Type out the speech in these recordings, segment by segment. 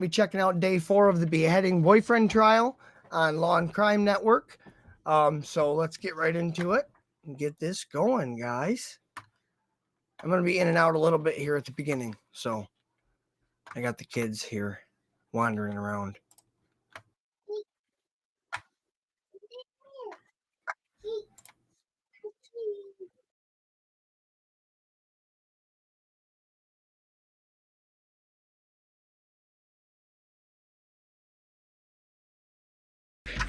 Be checking out day 4 of the Beheading boyfriend trial on Law and Crime Network. So let's get right into it and get this going, guys. I'm going to be in and out a little bit here at the beginning. So I got the kids here wandering around.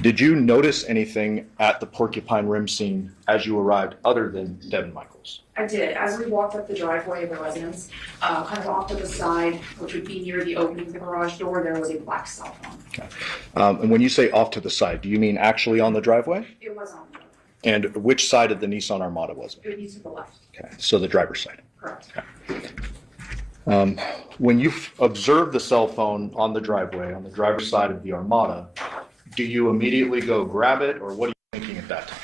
Did you notice anything at the Porcupine Rim scene as you arrived other than Devyn Michaels? I did. As we walked up the driveway of the residence, kind of off to the side, which would be near the opening of the garage door, there was a black cell phone. Okay. And when you say off to the side, do you mean actually on the driveway? It was on the driveway. And which side of the Nissan Armada was it? It would be to the left. Okay, so the driver's side. Correct. Okay. When you observed the cell phone on the driveway, on the driver's side of the Armada, do you immediately go grab it, or what are you thinking at that time?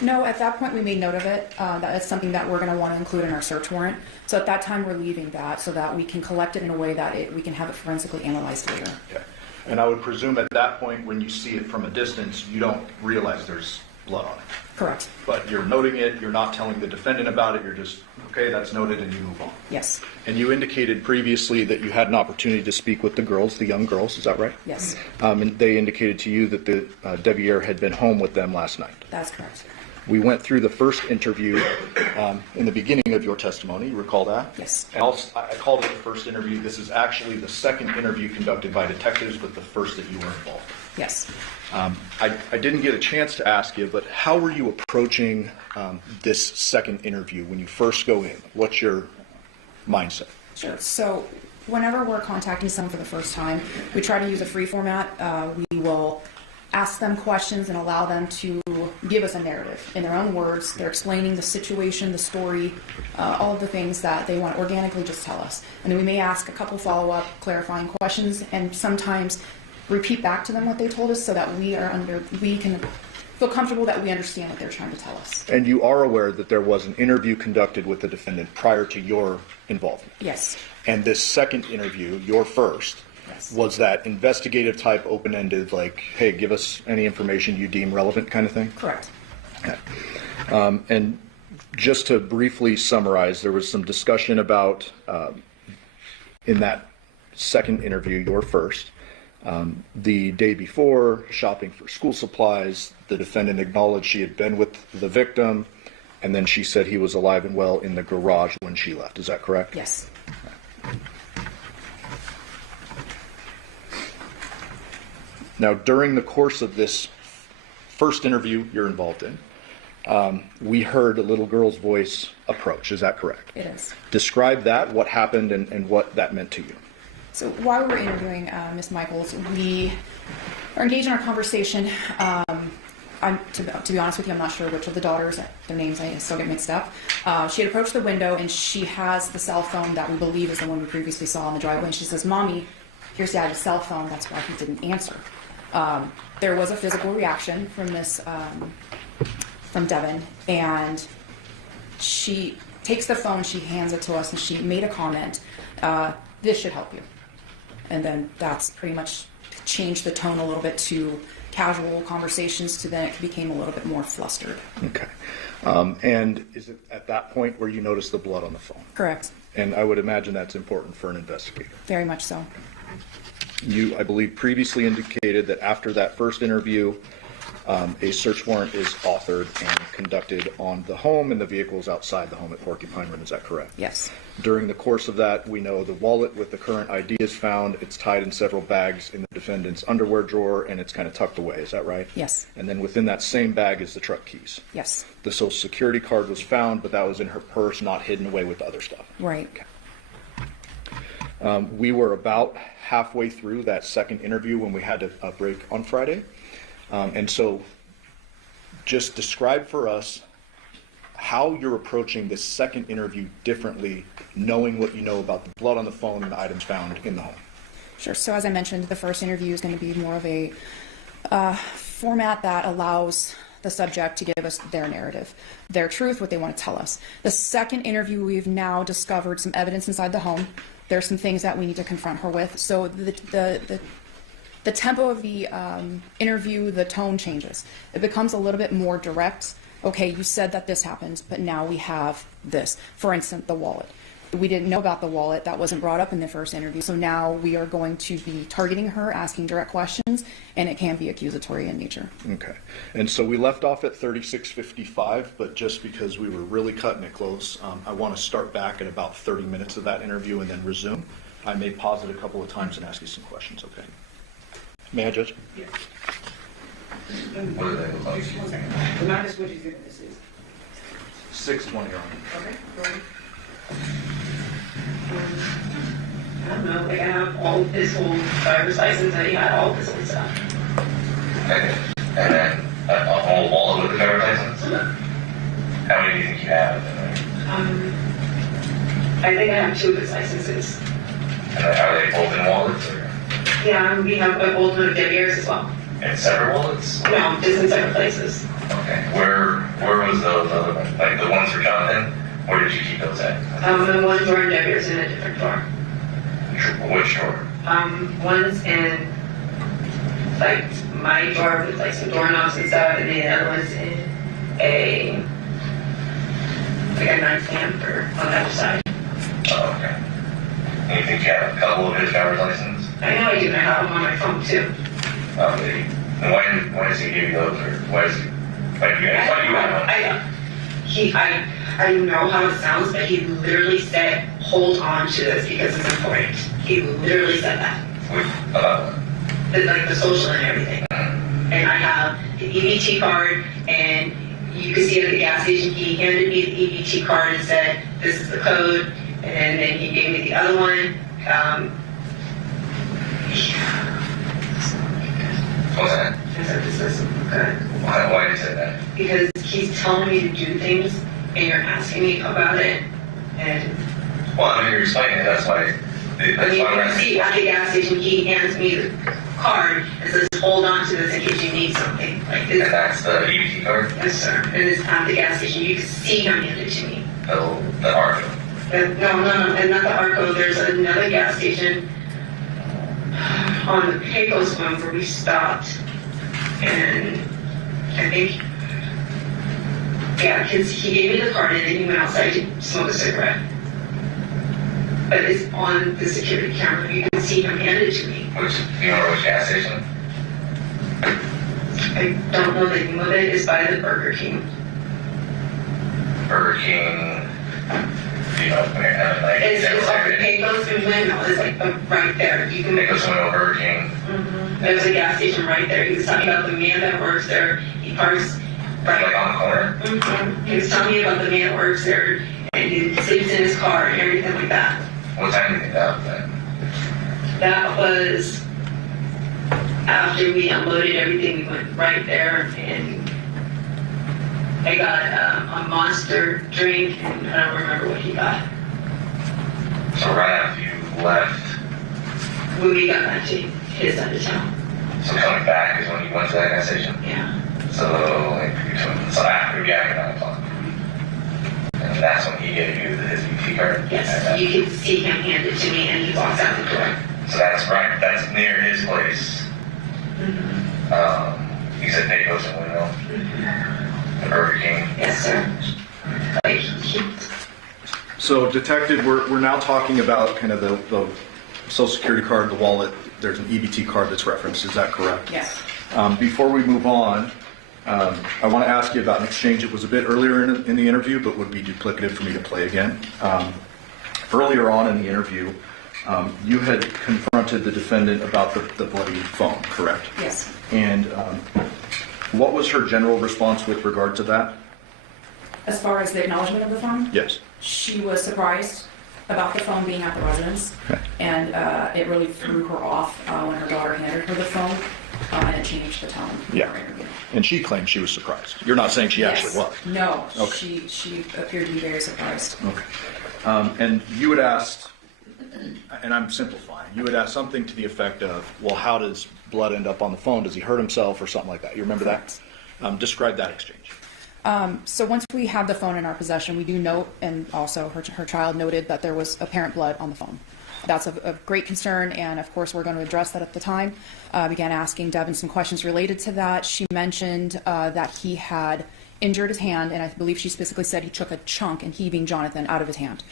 No, at that point we made note of it. That is something that we're going to want to include in our search warrant. So at that time we're leaving that so that we can collect it in a way that we can have it forensically analyzed later. Okay. And I would presume at that point when you see it from a distance, you don't realize there's blood on it. Correct. But you're noting it, you're not telling the defendant about it, you're just, okay, that's noted, and you move on. Yes. And you indicated previously that you had an opportunity to speak with the girls, the young girls, is that right? Yes. And they indicated to you that the Devyn had been home with them last night. That's correct. We went through the first interview in the beginning of your testimony, you recall that? Yes. And I called it the first interview. This is actually the second interview conducted by detectives, but the first that you were involved in. Yes. I didn't get a chance to ask you, but how were you approaching this second interview when you first go in? What's your mindset? Sure. So whenever we're contacting someone for the first time, we try to use a free format. We will ask them questions and allow them to give us a narrative in their own words. They're explaining the situation, the story, all of the things that they want to organically just tell us. And then we may ask a couple follow-up clarifying questions and sometimes repeat back to them what they told us so that we can feel comfortable that we understand what they're trying to tell us. And you are aware that there was an interview conducted with the defendant prior to your involvement? Yes. And this second interview, your first, yes, was that investigative type, open-ended, like, hey, give us any information you deem relevant kind of thing? Correct. Okay. And just to briefly summarize, there was some discussion about, in that second interview, your first, the day before, shopping for school supplies, the defendant acknowledged she had been with the victim, and then she said he was alive and well in the garage when she left. Is that correct? Yes. Now, during the course of this first interview you're involved in, we heard a little girl's voice approach. Is that correct? It is. Describe that, what happened, and what that meant to you. So while we were interviewing Ms. Michaels, we are engaged in our conversation. To be honest with you, I'm not sure which of the daughters, their names I still get mixed up. She had approached the window and she has the cell phone that we believe is the one we previously saw on the driveway. And she says, "Mommy, here's Dad's cell phone. That's why he didn't answer." There was a physical reaction from from Devyn, and she takes the phone, she hands it to us, and she made a comment, "This should help you." And then that's pretty much changed the tone a little bit to casual conversations to then it became a little bit more flustered. Okay. And is it at that point where you noticed the blood on the phone? Correct. And I would imagine that's important for an investigator. Very much so. You, I believe, previously indicated that after that first interview, a search warrant is authored and conducted on the home and the vehicles outside the home at Porcupine Rim. Is that correct? Yes. During the course of that, we know the wallet with the current ID is found. It's tied in several bags in the defendant's underwear drawer, and it's kind of tucked away. Is that right? Yes. And then within that same bag is the truck keys. Yes. The Social Security card was found, but that was in her purse, not hidden away with the other stuff. Right. Okay. We were about halfway through that second interview when we had a break on Friday. And so just describe for us how you're approaching this second interview differently, knowing what you know about the blood on the phone and the items found in the home. Sure. So as I mentioned, the first interview is going to be more of a format that allows the subject to give us their narrative, their truth, what they want to tell us. The second interview, we've now discovered some evidence inside the home. There's some things that we need to confront her with. So the tempo of the interview, the tone changes. It becomes a little bit more direct. Okay, you said that this happened, but now we have this. For instance, the wallet. We didn't know about the wallet. That wasn't brought up in the first interview. So now we are going to be targeting her, asking direct questions, and it can be accusatory in nature. Okay. And so we left off at 36:55, but just because we were really cutting it close, I want to start back at about 30 minutes of that interview and then resume. I may pause it a couple of times and ask you some questions, okay? May I, Judge? Yes. What do they look like? 1 second. Remind us what you think this is. 620, Your Honor. Okay, go ahead. I don't know, like I have all his whole driver's license, and he had all his old stuff. Okay. And then a whole wallet with the driver's license? How many do you think you have? I think I have 2 of his licenses. And then are they both in wallets or Yeah, we have an old one of Devyn's as well. in separate wallets? No, just in separate places. Okay. Where was those other ones? Like the ones for Johnathan? Where did you keep those at? The one drawer in Devyn's in a different drawer. Which drawer? One's in like my drawer with like some doorknobs and stuff, and the other one's in a nightstand or on the other side. Oh, okay. And you think you have a couple of his driver's license? I know I do, and I have them on my phone too. And why does he give you those, or why is he? Like, you guys thought you had them? I know how it sounds, but he literally said, hold on to this because it's important. He literally said that. About Like the social and everything. And I have the EBT card, and you can see it at the gas station. He handed me the EBT card and said, this is the code. And then he gave me the other one. What's that? I said, this is good. Why did he say that? Because he's telling me to do things, and you're asking me about it. And Well, I mean, you're explaining it, that's why. I mean, you can see at the gas station, he hands me the card and says, hold on to this in case you need something. Like And this. that's the EBT card? Yes, sir. And it's at the gas station. You can see him hand it to me. The ARC. No, and not the Arco. There's another gas station on the Pecos one where we stopped, and I think, yeah, because he gave me the card and then he went outside to smoke a cigarette. But it's on the security camera. You can see him hand it to me. Do you know which gas station? I don't know the name of it. It's by the Burger King. Burger King. Do you know, like, It's off the Pecos and Windmill. It's like right there. You can Pecos Window Burger King. There's a gas station right there. He was talking about the man that works there. He parks Like right. on the corner? He was telling me about the man that works there, and he sleeps in his car and everything like that. What time do you think that was at? That was after we unloaded everything. We went right there, and I got a Monster drink, and I don't remember what he got. So right after you left, When we got back to his side of town. so coming back is when you went to that gas station? Yeah. So after 9 o'clock. And that's when he gave you his EBT card? Yes. You can see him hand it to me, and he walks out the door. So that's right, that's near his place. He said Pecos and Window. The Burger King. Yes, sir. Like, So, Detective, we're now talking about kind of the Social Security card, the wallet. There's an EBT card that's referenced. Is that correct? Yes. Before we move on, I want to ask you about an exchange that was a bit earlier in the interview, but would be duplicative for me to play again. Earlier on in the interview, you had confronted the defendant about the bloody phone, correct? Yes. And what was her general response with regard to that? As far as the acknowledgement of the phone, Yes. she was surprised about the phone being at the residence, Okay. and it really threw her off when her daughter handed her the phone, and it changed the tone. of Yeah. our interview. And she claimed she was surprised. You're not saying she actually was? No, Okay. she appeared to be very surprised. Okay. And you had asked, and I'm simplifying, you had asked something to the effect of, well, how does blood end up on the phone? Does he hurt himself or something like that? You remember that? Describe that exchange. So once we have the phone in our possession, we do note, and also her child noted that there was apparent blood on the phone. that's of great concern, and of course we're going to address that at the time. Began asking Devyn some questions related to that. She mentioned that he had injured his hand, and I believe she specifically said he took a chunk, and he being Johnathan, out of his hand.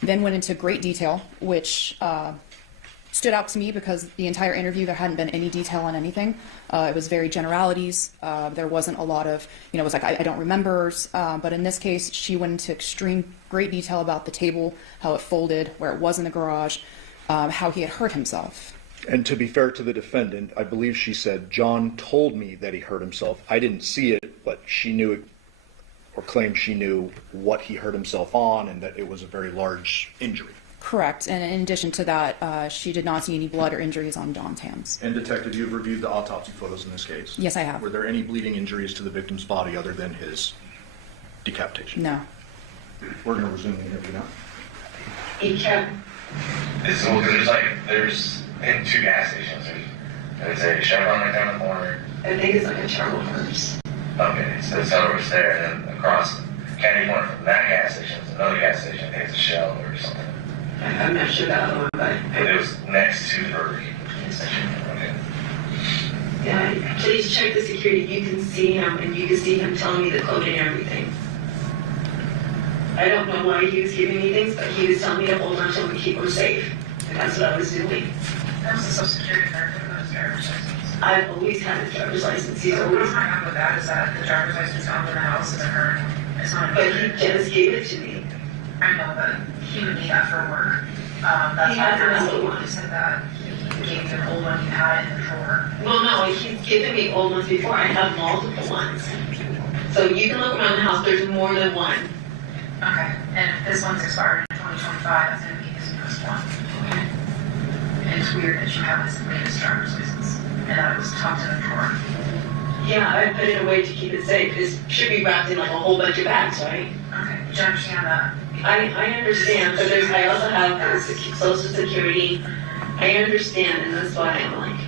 Then went into great detail, which stood out to me because the entire interview there hadn't been any detail on anything. It was very generalities. There wasn't a lot of, it was like I don't remember. But in this case, she went into extreme great detail about the table, how it folded, where it was in the garage, how he had hurt himself. And to be fair to the defendant, I believe she said, John told me that he hurt himself. I didn't see it, but she knew it, or claimed she knew what he hurt himself on, and that it was a very large injury. Correct. And in addition to that, she did not see any blood or injuries on John's hands. And Detective, you've reviewed the autopsy photos in this case? Yes, I have. Were there any bleeding injuries to the victim's body other than his decapitation? No. We're going to resume the interview now. He kept, there's in 2 gas stations. There's a Chevron right down the corner. I think it's like a Charles Horse. Okay, so it's over there, and then across Candy Corner from that gas station is another gas station. I think it's a Shell or something. I'm not sure that one, but It was next to the Burger King gas station. Okay. yeah, please check the security. You can see him, and you can see him telling me the code and everything. I don't know why he was giving me things, but he was telling me to hold on to him and keep him safe. And that's what I was doing. That was the social security card for those driver's license. I've always had a driver's license. He's So always, what I have with that is that the driver's license found in the house is a current. It's not. but he just gave it to me. I know, but he would need that for work. That's He why has I another asked one. you said that he gave you an old one you had in the drawer. Well, no, he's given me old ones before. I have multiple ones. So you can look around the house. There's more than one. Okay, and if this one's expired in 2025, that's going to be his newest one. And it's weird that you have his latest driver's license and that it was tucked in a drawer. Yeah, I put it away to keep it safe. It should be wrapped in like a whole bunch of bags, right? Okay, did you understand that? I understand, but I also have social security. I understand, and that's why I'm like,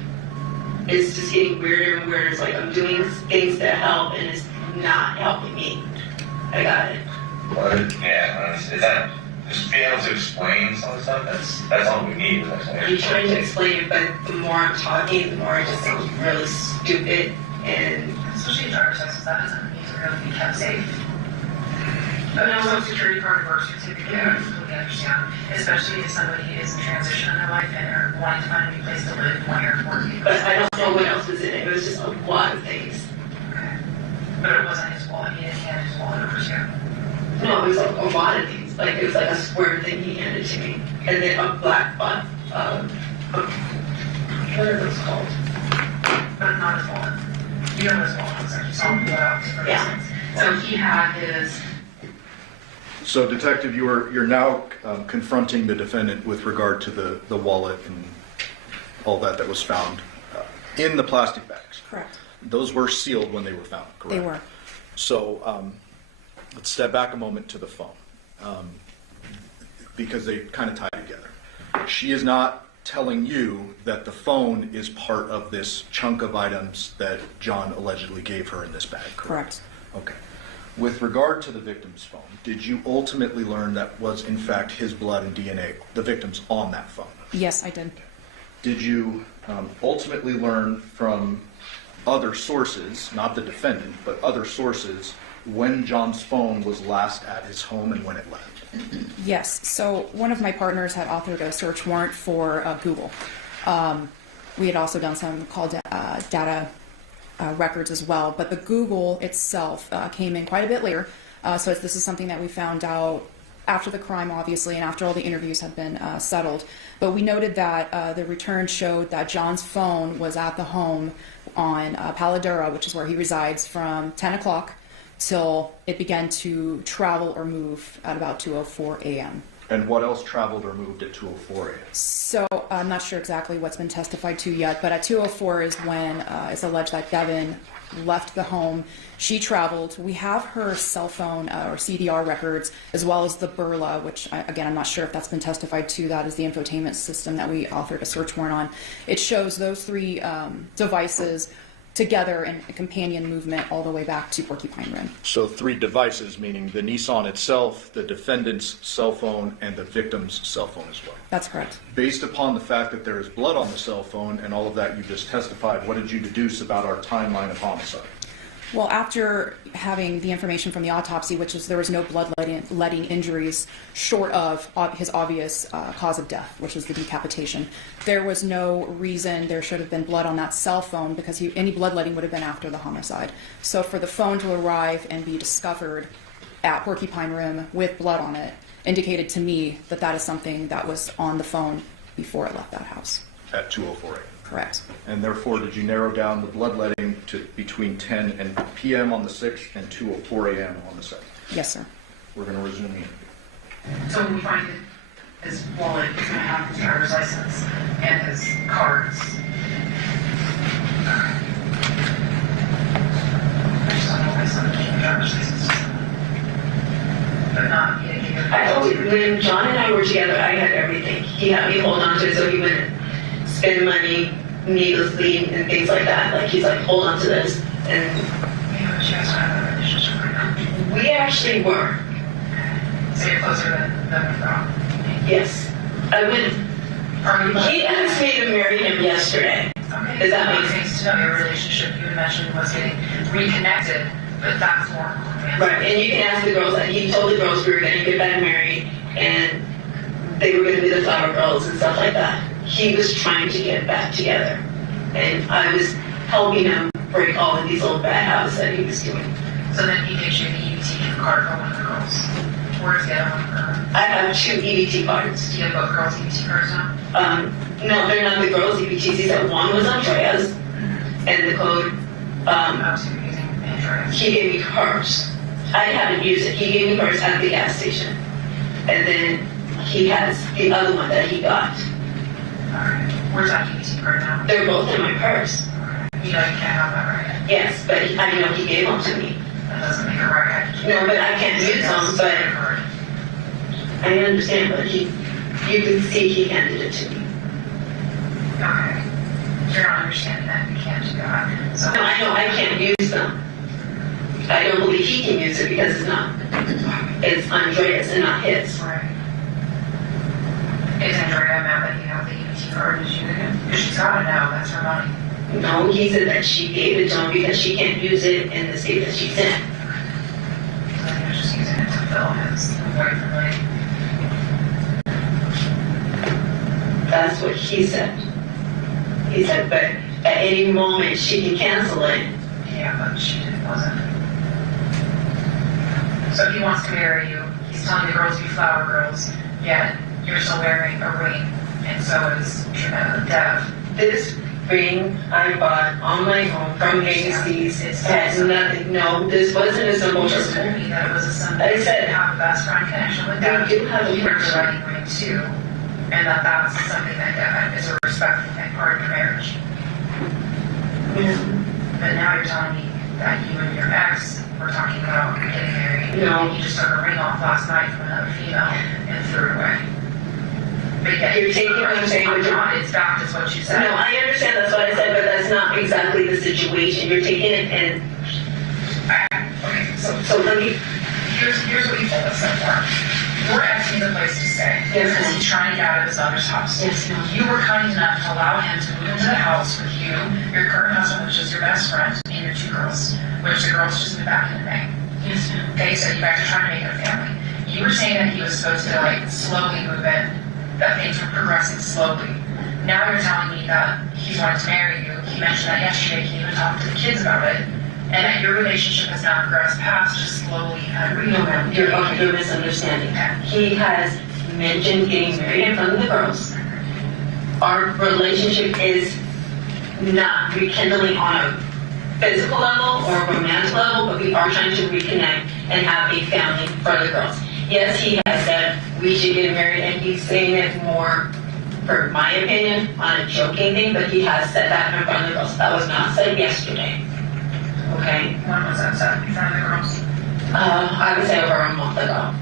it's just getting weirder and weirder. It's like I'm doing things to help, and it's not helping me. I got it. Well, yeah, is that just being able to explain some of the stuff? That's all we need. I'm trying to explain it, but the more I'm talking, the more it just sounds really stupid. And Especially a driver's license, that doesn't need to really be kept safe. But no, social security card or birth certificate, I completely understand. Especially if somebody is in transition in their life and are wanting to find a new place to live when you're working. but I don't know what else was in it. It was just a lot of things. Okay. But it wasn't his wallet. He didn't hand his wallet over to you. No, it was like a lot of things. Like it was like a square thing he handed to me, and then a black what are those called? But not his wallet. You know his wallet looks like. You saw him pull it out for Yeah. instance. So he had his. So, Detective, you're now confronting the defendant with regard to the wallet and all that was found in the plastic bags. Correct. Those were sealed when they were found, correct? They were. So, let's step back a moment to the phone, because they kind of tie together. She is not telling you that the phone is part of this chunk of items that John allegedly gave her in this bag, correct? Correct. Okay. With regard to the victim's phone, did you ultimately learn that was in fact his blood and DNA, the victim's, on that phone? Yes, I did. Did you ultimately learn from other sources, not the defendant, but other sources, when John's phone was last at his home and when it left? Yes. So one of my partners had authored a search warrant for Google. We had also done some call data records as well, but the Google itself came in quite a bit later. So this is something that we found out after the crime, obviously, and after all the interviews had been settled. But we noted that the return showed that John's phone was at the home on Paladura, which is where he resides, from 10 o'clock till it began to travel or move at about 2:04 a.m. And what else traveled or moved at 2:04 a.m.? So I'm not sure exactly what's been testified to yet, but at 2:04 is when it's alleged that Devyn left the home. She traveled. We have her cell phone or CDR records, as well as the Burla, which again, I'm not sure if that's been testified to. That is the infotainment system that we authored a search warrant on. It shows those three devices together in a companion movement all the way back to Porcupine Rim. So 3 devices, meaning the Nissan itself, the defendant's cell phone, and the victim's cell phone as well. That's correct. Based upon the fact that there is blood on the cell phone and all of that you just testified, what did you deduce about our timeline of homicide? Well, after having the information from the autopsy, which is there was no bloodletting injuries short of his obvious cause of death, which was the decapitation, there was no reason there should have been blood on that cell phone because any bloodletting would have been after the homicide. So for the phone to arrive and be discovered at Porcupine Rim with blood on it indicated to me that that is something that was on the phone before it left that house. At 2:04 a.m. Correct. And therefore, did you narrow down the bloodletting to between 10 p.m. on the 6th and 2:04 a.m. on the 7th? Yes, sir. We're going to resume the interview. So when we find his wallet, he's gonna have his driver's license and his cards. I just don't know why someone keep a driver's license. But not, he didn't give it. I told you, when John and I were together, I had everything. He had me hold on to it so he wouldn't spend money needlessly and things like that. Like, he's like, hold on to this. And Yeah, but you guys don't have a relationship right now. we actually were. So you're closer than withdrawn. Yes. I went. Are you? He asked me to marry him yesterday. Okay. Does that make sense to know your relationship? You had mentioned was getting reconnected, but that's more. Right, and you can ask the girls that he told the girls we were going to get back married and they were going to be the flower girls and stuff like that. He was trying to get back together, and I was helping him break all of these old bad habits that he was doing. So then he gives you the EBT card for one of the girls. Where's the other one? I have 2 EBT cards. Do you have both girls' EBT cards now? No, they're not the girls' EBTs. He said one was Andrea's, and the code, Oh, so you're using Android. he gave me hers. I haven't used it. He gave me hers at the gas station, and then he has the other one that he got. Alright. Where's that EBT card now? They're both in my purse. You know you can't have that right. Yes, but I know he gave them to me. That doesn't make it right. No, but I can't use them, but I understand, but you can see he handed it to me. Okay. You're not understanding that. You can't do that. So No, I know I can't use them. I don't believe he can use it because it's Andrea's and not his. Right. Is Andrea mad that you have the EBT card? Did you? Because she's got it now. That's her money. No, he said that she gave it to him because she can't use it in the state that she's in. So then you're just using it to fill his boyfriend money. That's what he said. He said, but at any moment she can cancel it. Yeah, but she wasn't. So he wants to marry you. He's telling the girls to be flower girls, yet you're still wearing a ring, and so is Dev. This ring I bought on my own from Macy's. It had nothing. No, this wasn't a symbol. You just told me that it was a symbol. I said- you have a best friend connection with Dev. We do have a You wear the connection. wedding ring too, and that's something that Dev is a respectful part of your marriage. But now you're telling me that you and your ex were talking about getting married. No. You just took a ring off last night from another female and threw it away. But yet You're taking what I'm saying with your- it's back to what you said. No, I understand that's what I said, but that's not exactly the situation. You're taking it and Okay, so let me. here's what you told us so far. Your ex needs a place to stay. Yes, Because ma'am. he's trying to get out of his mother's house. Yes, ma'am. You were kind enough to allow him to move into the house with you, your current husband, which is your best friend, and your 2 girls, which the girls just moved back in May. Yes, ma'am. Okay, so you guys are trying to make it a family. You were saying that he was supposed to like slowly move in, that things were progressing slowly. Now you're telling me that he's wanting to marry you. He mentioned that yesterday. He even talked to the kids about it, and that your relationship has now progressed past just slowly kind of No, ma'am, you're misunderstanding. He has mentioned getting married in front of the girls. Our relationship is not rekindling on a physical level or a romantic level, but we are trying to reconnect and have a family for the girls. Yes, he has said we should get married, and he's saying it more, for my opinion, on a joking thing, but he has said that in front of the girls. That was not said yesterday. Okay? When was that said in front of the girls? I would say over a month ago.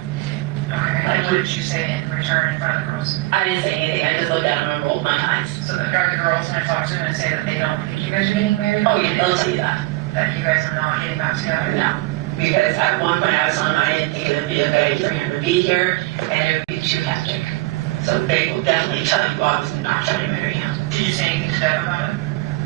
Okay, and what did you say in return in front of the girls? I didn't say anything. I just looked at him and rolled my eyes. So the girls, when I talk to them and say that they don't think you guys are getting married? Oh yeah, they'll tell you that. That you guys are not getting back together? No. Because at one point I was telling them I didn't think it would be a good idea for him to be here, and it would be too hectic. So they will definitely tell you I was not trying to marry him. Did you say anything to them about it?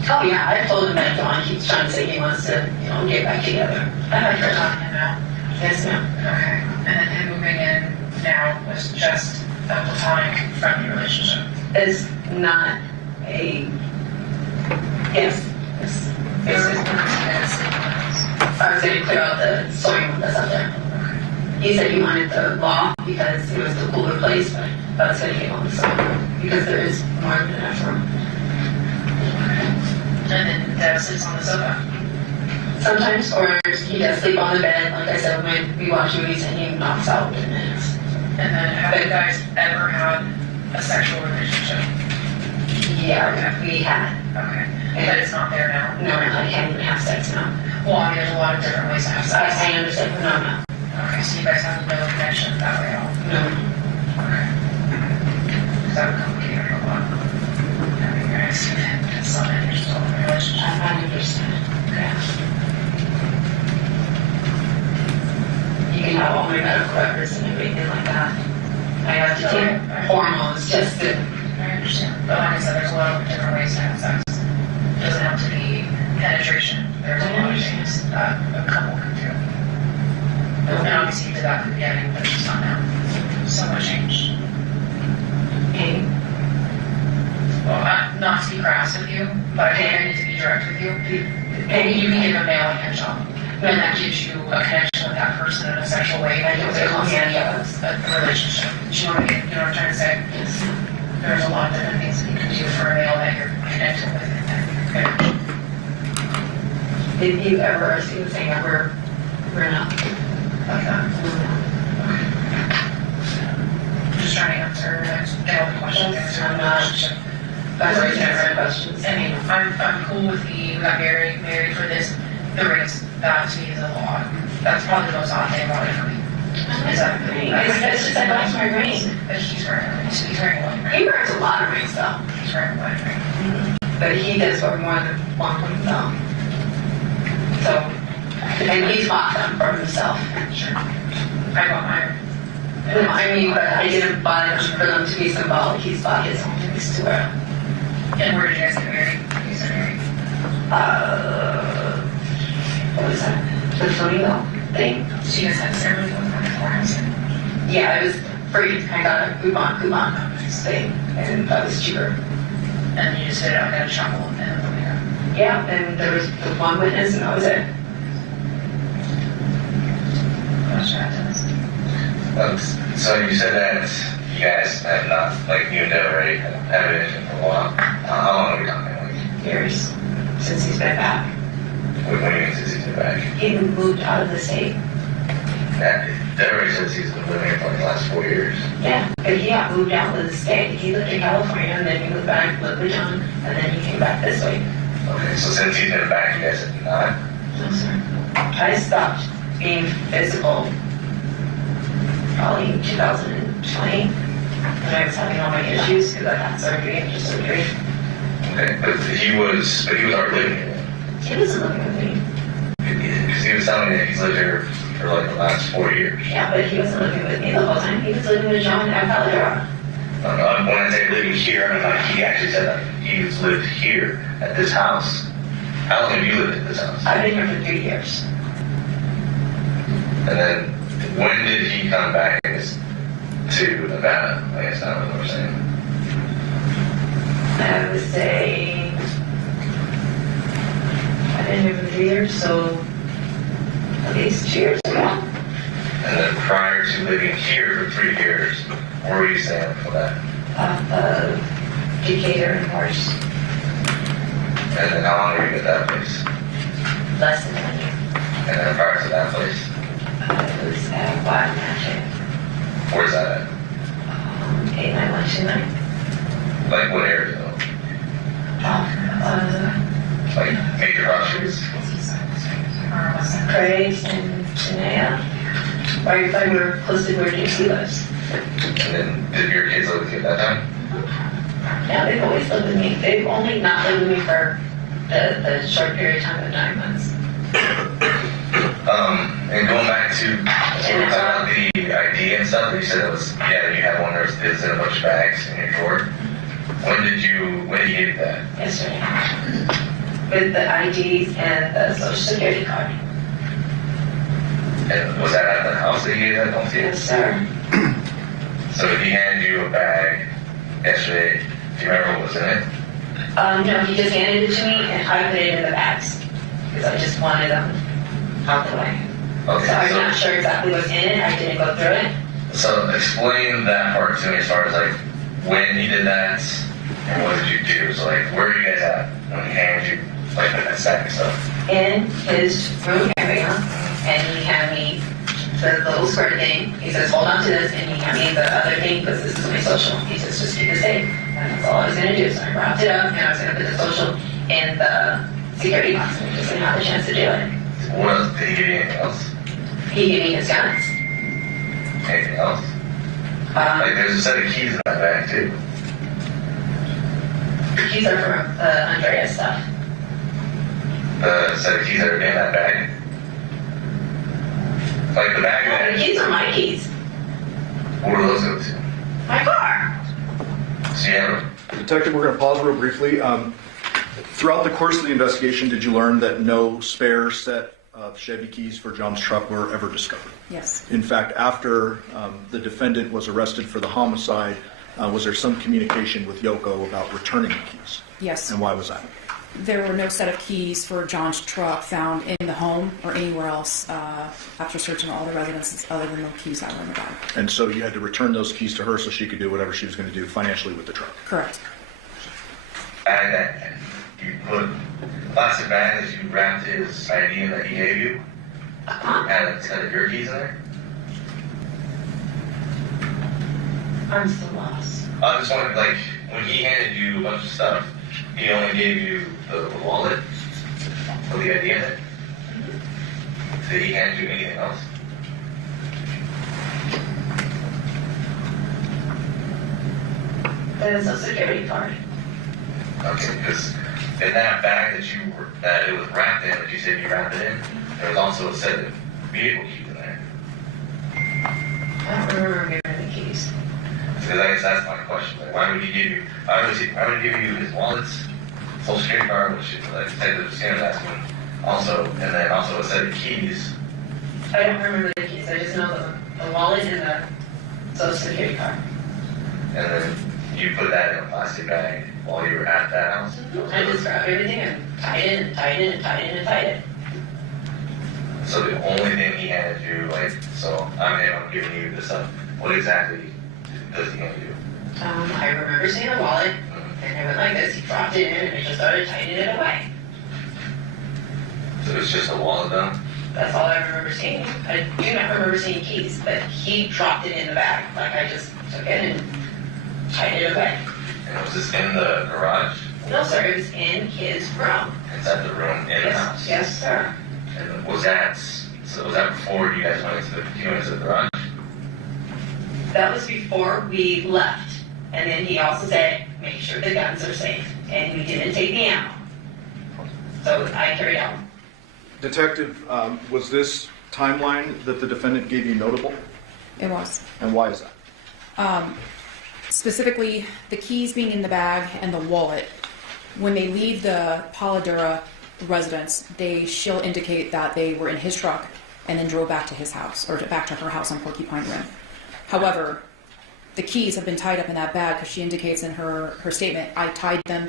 Oh yeah, I told him that John keeps trying to say he wants to, get back together. I like You're her. talking him now? Yes, ma'am. Okay. And then him moving in now was just a platonic, friendly relationship? It's not a... Yes. Yes. I was going to clear out the sewing room that's out there. He said he wanted the law because it was the cooler place, but I was going to give him the sewing room because there is more than enough room. And then Deb sleeps on the sofa? Sometimes, or he does sleep on the bed. Like I said, when we watch movies and he knocks out within minutes. And then have you guys ever had a sexual relationship? Yeah, we had. Okay. But it's not there now? No, I can't even have sex now. Well, I mean, there's a lot of different ways to have sex. I understand, but no. Okay, so you guys have no connection that way at all? No. Okay. Because that would complicate it a lot. Having you guys get some and you're still in a relationship. I understand. Okay. You can have all my medical records and everything like that. I have to take hormones just to... I understand. But like I said, there's a lot of different ways to have sex. It doesn't have to be penetration. There's a lot of things that a couple can do. And obviously you did that at the beginning, but it's just not now. So much changed. Okay. Well, not to be crass with you, but I think I need to be direct with you. And You can give a male a hand job, and that gives you a connection with that person in a sexual way. I don't feel It's a relationship. Do you know what I'm trying to say? There's a lot of different things that you can do for a male that you're connected with. Did you ever see the thing ever run up? Like that. I'm just trying to answer all the questions. I'm not. That's why you answer questions. I mean, I'm cool with we got married for this. The rings, that to me is a lot. That's probably the most odd thing about it for me. Is that It's just I lost my ring. But he's wearing a ring. So he's wearing a wedding ring. He wears a lot of rings though. He's wearing a wedding ring. But he does wear more than one of them. So, and he's bought them for himself. Sure. I got mine. I mean, but I didn't buy them for them to be symbolic. He's bought his own rings to wear. And where did you guys get married? You guys are married. What was that? The flamingo thing? So you guys had a ceremony with them beforehand? Yeah, it was free. I got a coupon thing, and that was cheaper. And you just did it out at a chapel and then flamingo. Yeah, and there was the one witness, and that was it. So you said that you guys have not, like, you and Deb already had a relationship for a while. How long are we talking? Like, Years since he's been back. what do you mean since he's been back? He moved out of the state. Deb already says he's been living here for like the last 4 years. Yeah, but he got moved out of the state. He lived in California, and then he moved back, lived with John, and then he came back this way. Okay, so since he's been back, you guys have not. No, sir. I stopped being physical probably in 2020 when I was having all my issues because I had surgery after surgery. Okay, but he was already living here. He wasn't living with me. Because he was telling me that he's lived here for like the last 4 years. Yeah, but he wasn't living with me the whole time. He was living with John at Valladora. When I say living here, I mean like he actually said that he's lived here at this house. How long have you lived at this house? I've been here for 3 years. And then when did he come back to Nevada? I guess that's what we're saying. I would say I've been here for 3 years, so at least 2 years ago. And then prior to living here for 3 years, where were you staying before that? Decatur and Horse, And then how long were you at that place? less than 1 year. And then prior to that place, It was at Wild Magic, where's that at? 89129. Like what area though? Like major cross streets? Craig's and Tanea. right by where, close to where JC lives. And then did your kids live with you at that time? Yeah, they've always lived with me. They've only not lived with me for the short period of time of 9 months. And going back to talking about the ID and stuff, you said it was, yeah, you had one where it's in a bunch of bags in your drawer. When did you give you that? Yesterday. With the IDs and the social security card. And was that at the house that you gave that home to? Yes, sir. So he handed you a bag yesterday. Do you remember what was in it? No, he just handed it to me and I put it in the bags. Because I just wanted them out the way. Okay, So I'm not sure exactly what's in it. I didn't go through it. So explain that part to me as far as like when he did that and what did you do? So like where are you guys at when he handed you like that sack of stuff? In his room area, and he had me the little squirt thing. He says, hold on to this, and he had me the other thing because this is my social. He says, just keep it safe. And that's all I was going to do. So I wrapped it up, and I was going to put the social in the security box, and I just didn't have the chance to do it. What else? Did he give you anything else? He gave me his guns. Anything else? Like there's a set of keys in that bag too. The keys are for Andrea's stuff. The set of keys that are in that bag. Like the bag The that. keys are my keys. What do those go to? My car. So you have Detective, we're going to pause real briefly. Throughout the course of the investigation, did you learn that no spare set of Chevy keys for John's truck were ever discovered? Yes. In fact, after the defendant was arrested for the homicide, was there some communication with Yoko about returning the keys? Yes. And why was that? There were no set of keys for John's truck found in the home or anywhere else after searching all the residences other than the keys that were in the bag. And so you had to return those keys to her so she could do whatever she was going to do financially with the truck. Correct. bag that you put plastic bag that you wrapped his ID in that he gave you. Had a set of your keys in there. I'm still lost. I just wanted, like, when he handed you a bunch of stuff, he only gave you the wallet with the ID in it. Did he hand you anything else? The social security card. Okay, because in that bag that it was wrapped in, that you said you wrapped it in, there was also a set of vehicle keys in there. I don't remember giving the keys. Because I guess that's my question. Like, why would he give you? Why would he give you his wallets, social security card, which is like Detective Skinner's asking, also, and then also a set of keys. I don't remember the keys. I just know the wallet and the social security card. And then you put that in a plastic bag while you were at that house. I just grabbed everything and tied it and tied it and tied it and tied it. So the only thing he handed you, like, so I'm giving you this stuff. What exactly does he hand you? I remember seeing a wallet, and I went like this. He dropped it in, and I just started tightening it away. So it's just a wallet, though. That's all I remember seeing. I do not remember seeing keys, but he dropped it in the bag. Like I just took it and tied it away. And was this in the garage? No, sir, it was in his room. Inside the room in the house. Yes, sir. And was that before you guys went into the garage? That was before we left. And then he also said, make sure the guns are safe. And we didn't take the ammo. So I carried on. Detective, was this timeline that the defendant gave you notable? It was. And why is that? Specifically, the keys being in the bag and the wallet. When they leave the Paladura residence, she'll indicate that they were in his truck and then drove back to his house, or back to her house on Porcupine Rim. However, the keys have been tied up in that bag because she indicates in her statement, I tied them,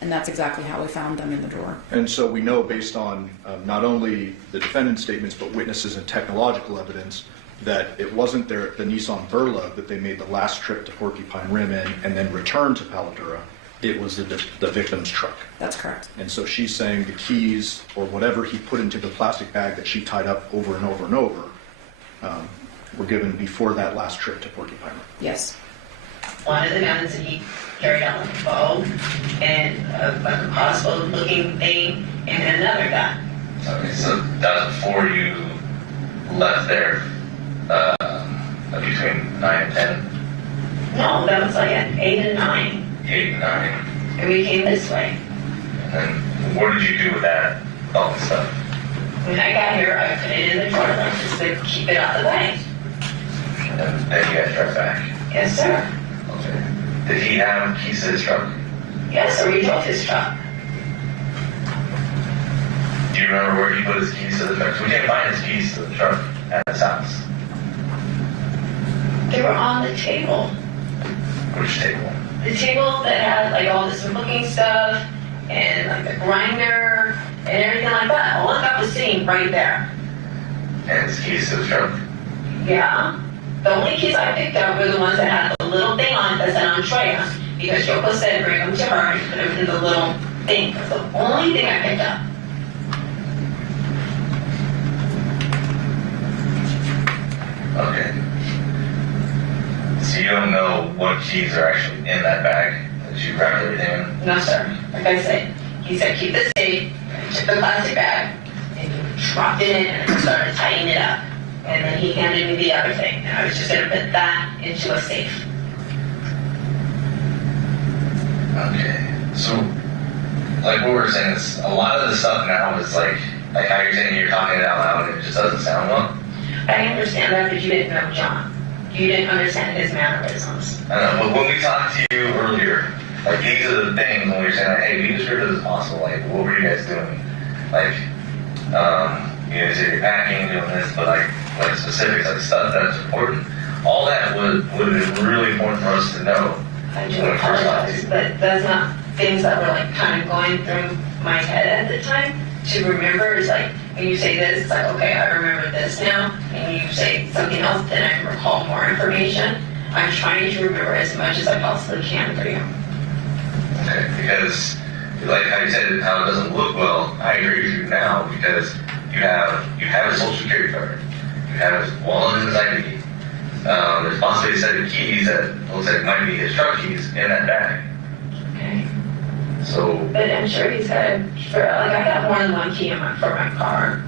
and that's exactly how we found them in the drawer. And so we know, based on not only the defendant's statements, but witnesses and technological evidence, that it wasn't the Nissan Verla that they made the last trip to Porcupine Rim in and then returned to Paladura. It was the victim's truck. That's correct. And so she's saying the keys, or whatever he put into the plastic bag that she tied up over and over and over, were given before that last trip to Porcupine Rim. Yes. One of the guns that he carried on with a bow and a crossbow looking thing and another gun. Okay, so that was before you left there between 9 and 10? No, that was like at 8 and 9. 8 and 9. And we came this way. And then what did you do with that, all the stuff? When I got here, I put it in the drawer like just to keep it out of the way. And then you guys drive back? Yes, sir. Okay. Did he have keys to his truck? Yes, sir, we drove his truck. Do you remember where he put his keys to the truck? So we didn't find his keys to the truck at his house. They were on the table. Which table? The table that had like all this looking stuff and like the grinder and everything like that. All of that was sitting right there. And his keys to the truck? Yeah. The only keys I picked up were the ones that had the little thing on it that said Andrea, because Yoko said bring them to her and put them in the little thing. That's the only thing I picked up. Okay. So you don't know what keys are actually in that bag that you wrapped everything in? No, sir. Like I said, he said keep the safe, and he took the plastic bag, and he dropped it in and started tying it up. And then he handed me the other thing, and I was just gonna put that into a safe. Okay. So, like what we were saying, is a lot of the stuff now is like how you're saying you're talking it out loud and it just doesn't sound well. I understand that, but you didn't know John. You didn't understand his mannerisms. I know, but when we talked to you earlier, like these are the things when we were saying, like, hey, be as scripted as possible. Like, what were you guys doing? Like, you know, you're packing, doing this, but like specifics, like stuff that's important. All that would have been really important for us to know. I do apologize, but that's not things that were like kind of going through my head at the time. To remember is like, when you say this, it's like, okay, I remember this now. And you say something else, then I can recall more information. I'm trying to remember as much as I possibly can for you. Okay, because like how you said how it doesn't look well, I agree with you now because you have his social security card, you have his wallet and his ID. There's possibly a set of keys that looks like might be his truck keys in that bag. Okay. So, But I'm sure he's got, I got more than one key for my car.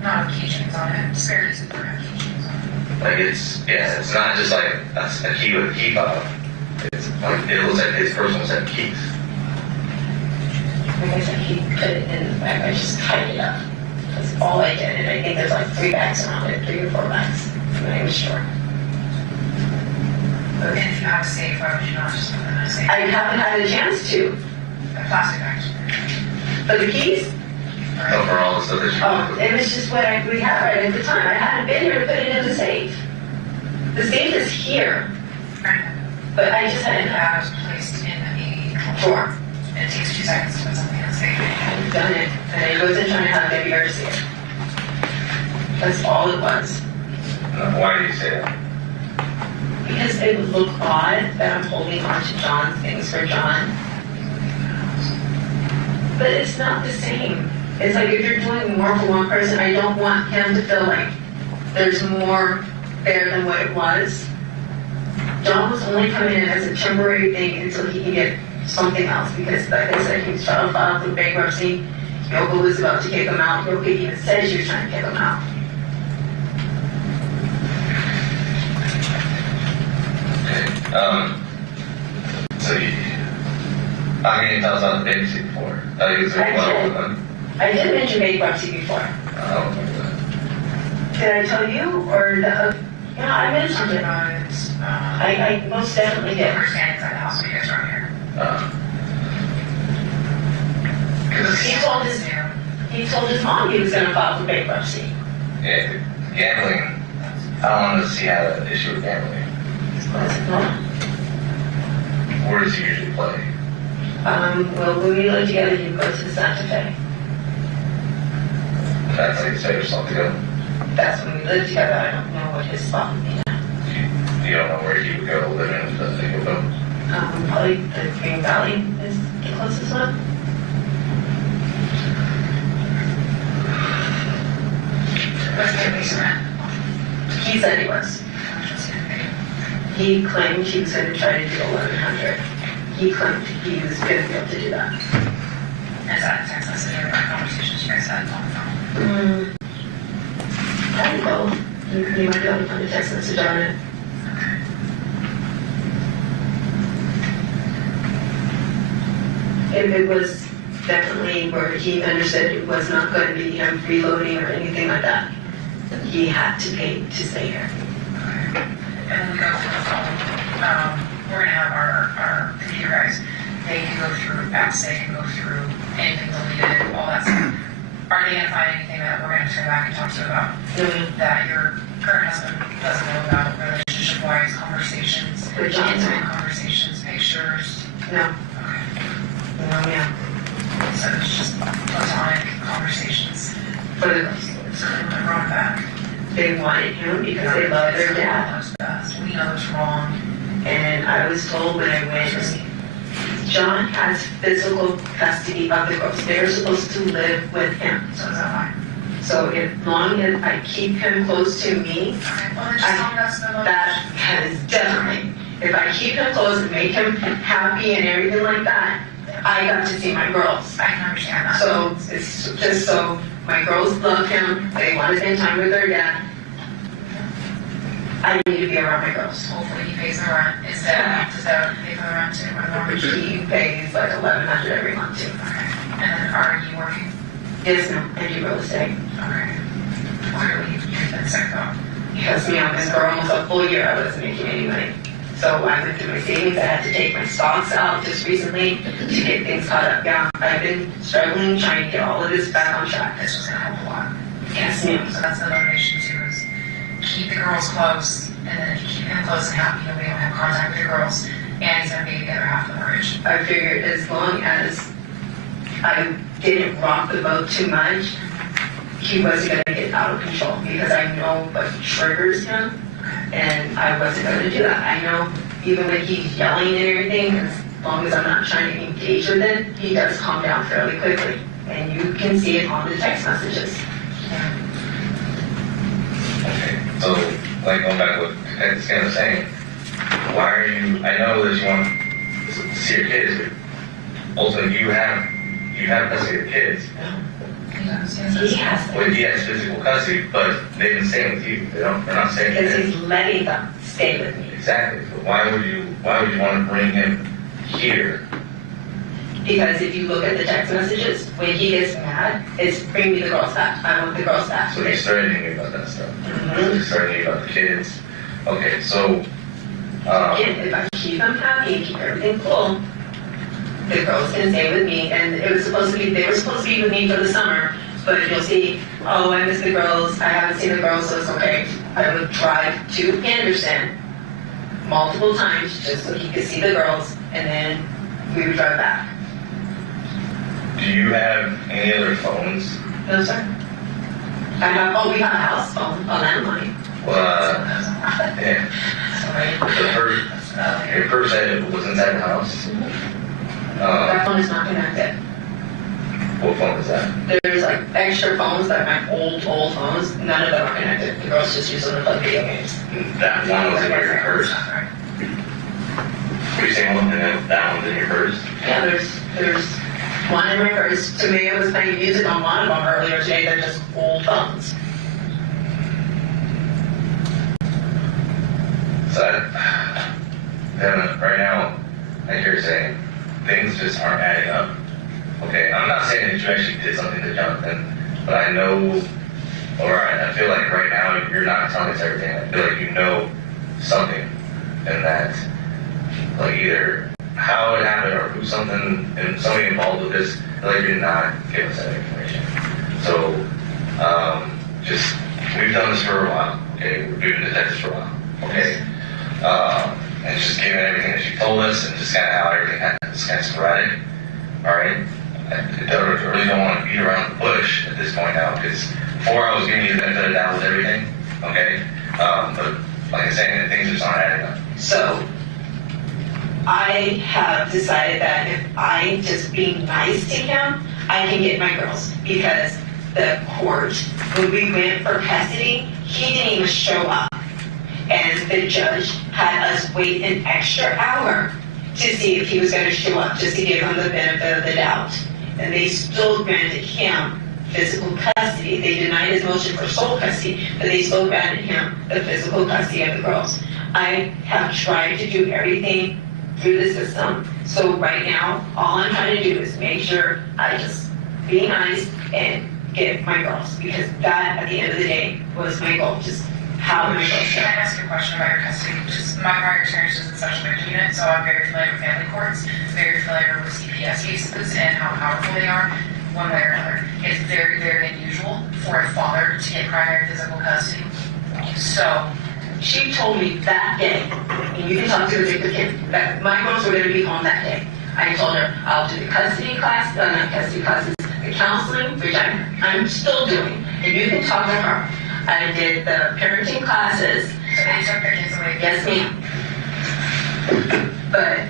Not keychains on it. Spare keys that have keychains on it. like it's not just like a key with a key fob. It's like, it looks like his personal set of keys. Like I said, he put it in the bag. I just tied it up. That's all I did. And I think there's like 3 bags around it, 3 or 4 bags. I'm not even sure. And if you have a safe, why would you not just put them in a safe? I haven't had a chance to. A plastic bag. But the keys, So for all the stuff that you it was just what we had right at the time. I hadn't been here to put it in the safe. The safe is here, but I just hadn't had Bags placed in a drawer. It takes 2 seconds to put something in a safe. I've done it, and I wasn't trying to have everybody see it. That's all it was. why do you say that? Because it would look odd that I'm holding on to John's things for John. But it's not the same. It's like if you're doing more for one person, I don't want him to feel like there's more there than what it was. John was only coming in as a temporary thing until he can get something else, because like I said, he was trying to file for bankruptcy. Yoko was about to kick him out. Yoko even said she was trying to kick him out. So you, I mean, tell us about the bankruptcy before. You was I well did. with them. I did mention bankruptcy before. I don't remember that. Did I tell you, or the? Yeah, I mentioned it. I most definitely did. Understand inside the house when you guys are here. He told his mom he was going to file for bankruptcy. Yeah, gambling. I don't want to see how the issue with gambling. I said, no. Where does he usually play? Well, when we lived together, you go to the Santa Fe. That's like you say, there's something to go. That's when we lived together. I don't know what his spot would be now. You don't know where he would go live in the thing with them. Probably the Green Valley is the closest one. What's the basement? He said he was. He claimed he was going to try to do 1,100. He claimed he was going to be able to do that. Is that a text message or conversations you guys had on the phone? Probably both. You might be able to find a text message on it. If it was definitely where he understood it was not going to be him freeloading or anything like that, he had to pay to stay here. And when we go through the phone, we're gonna have our computer guys, they can go through apps, they can go through anything deleted, all that stuff. Are they gonna find anything that we're gonna turn back and talk to you about? That your current husband doesn't know about, relationship-wise, conversations, With Johnathan. intimate conversations, pictures? No. Okay. No, yeah. So it's just platonic conversations. For the girls. So they went wrong back. They wanted him because they love their dad. We know it's wrong. And I was told when I went, John has physical custody of the girls. They're supposed to live with him. So is that why? So as long as I keep him close to me, Okay, well then just tell me that's the that is definitely. If I keep him close and make him happy and everything like that, I got to see my girls. I can understand that. So it's just so my girls love him. They want to spend time with their dad. I need to be around my girls. Hopefully he pays the rent. Does that pay for the rent too? Or the mortgage? He pays like $1,100 every month too. Okay. And then are you working? Yes, no, I do real estate. Okay. Clearly you've been sick though. Yes, me, I've been for almost a full year. I wasn't making any money. So I went through my savings. I had to take my stocks out just recently to get things caught up. Yeah, I've been struggling trying to get all of this back on track. This was gonna help a lot. Yes, ma'am. So that's the motivation too, is keep the girls close, and then if you keep him close and happy, you'll be able to have contact with your girls, and he's gonna be the other half of the mortgage. I figured as long as I didn't rock the boat too much, he wasn't going to get out of control because I know what triggers him, and I wasn't going to do that. I know even when he's yelling and everything, as long as I'm not trying to engage with it, he does calm down fairly quickly, and you can see it on the text messages. Okay, so like going back to what Ed's kind of saying, why are you? I know that you want to see your kids, but ultimately you have custody of your kids. He has Well, he has physical custody, but they've been staying with you. They're not staying with because him. he's letting them stay with me. Exactly. But why would you want to bring him here? Because if you look at the text messages, when he gets mad, it's bring me the girls back. I want the girls back. So he's threatening you about that stuff. Mhm. He's threatening you about the kids. Okay, so Again, if I keep them happy and keep everything cool, the girls can stay with me. And they were supposed to be with me for the summer. But you'll see, oh, I miss the girls. I haven't seen the girls, so it's okay. I would drive to Anderson multiple times just so he could see the girls, and then we would drive back. do you have any other phones? No, sir. We have a house phone, a landline. Well, yeah. Your purse was inside the house. That phone is not connected. What phone is that? There's like extra phones, like my old phones. None of them are connected. The girls just use them to play video games. That one was in your purse. Are you saying that one's in your purse? Yeah, there's one in my purse. To me, I was playing music on one of them earlier today. They're just old phones. So, Devyn, right now, like you're saying, things just aren't adding up. Okay, I'm not saying that you actually did something to Johnathan, but I know, or I feel like right now you're not telling us everything. I feel like you know something, and that, like either how it happened or who somebody involved with this. I feel like you did not give us that information. So, we've done this for a while. Okay, we've been detectives for a while. Okay. And just given everything that you told us and just kind of how everything happened, just kind of sporadic. All right. I really don't want to beat around the bush at this point now because before I was giving you the benefit of the doubt with everything. Okay. But like I said, things just aren't adding up. So I have decided that if I just be nice to him, I can get my girls because the court, when we went for custody, he didn't even show up. And the judge had us wait an extra hour to see if he was going to show up, just to give him the benefit of the doubt. And they still granted him physical custody. They denied his motion for sole custody, but they still granted him the physical custody of the girls. I have tried to do everything through the system. So right now, all I'm trying to do is make sure I just be nice and get my girls, because that, at the end of the day, was my goal. Just how my girls Can go. I ask a question about your custody? Just my prior experience is in special victim unit, so I'm very familiar with family courts, very familiar with CPS cases and how powerful they are, one way or another. It's very, very unusual for a father to get primary physical custody. So, She told me that day, and you can talk to the victim kid, that my girls were going to be home that day. I told her I'll do the custody class, not custody classes, the counseling, which I'm still doing, and you can talk to her. I did the parenting classes. so they took their kids away. Yes, ma'am. But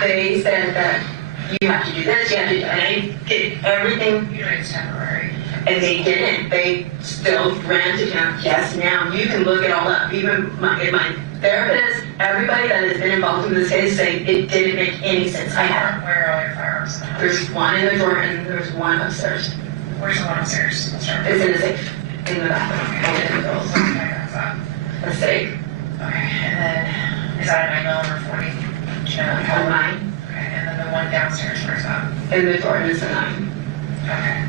they said that you have to do this, you have to do, and I did everything, Usually it's temporary. and they didn't. They still granted him, yes, ma'am, you can look it all up. Even my therapist, everybody that has been involved in this case say it didn't make any sense. I have, Where are all your firearms? there's one in the drawer and there's one upstairs. Where's the one upstairs? Let's start It's with in the safe, in the bathroom, in the girls, that. a safe, Okay, and then, is that a 9mm or 40? Do you know a how? 9, Okay, and then the one downstairs, where's that? in the drawer, and it's a 9. Okay.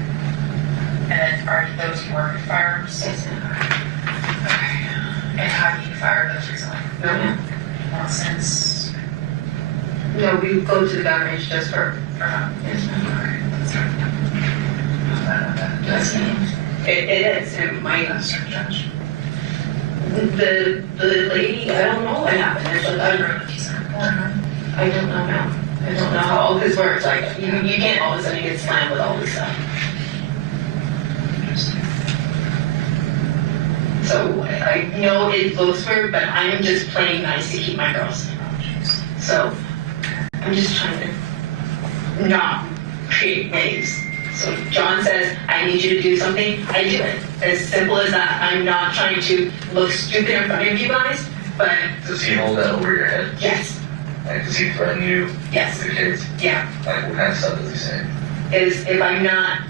And then are those your firearms? Yes, ma'am. Okay. And have you fired those recently? No, ma'am. Well, since, No, we go to the gun range just for, or not? yes, ma'am. Okay, that's fine. Yes, ma'am. It is, and my, District judge. the lady, I don't know what happened. It's like, I wrote a decent report. I don't know, ma'am. I don't know how all this works. Like, you can't all of a sudden get slammed with all this stuff. So I know it looks weird, but I'm just playing nice to keep my girls. So I'm just trying to not create waves. So if John says, I need you to do something, I do it. As simple as that. I'm not trying to look stupid in front of you guys, but Does he hold that over your head? yes, Like, does he threaten you? Yes. The kids? yeah. Like, what kind of stuff does he say? Is if I'm not,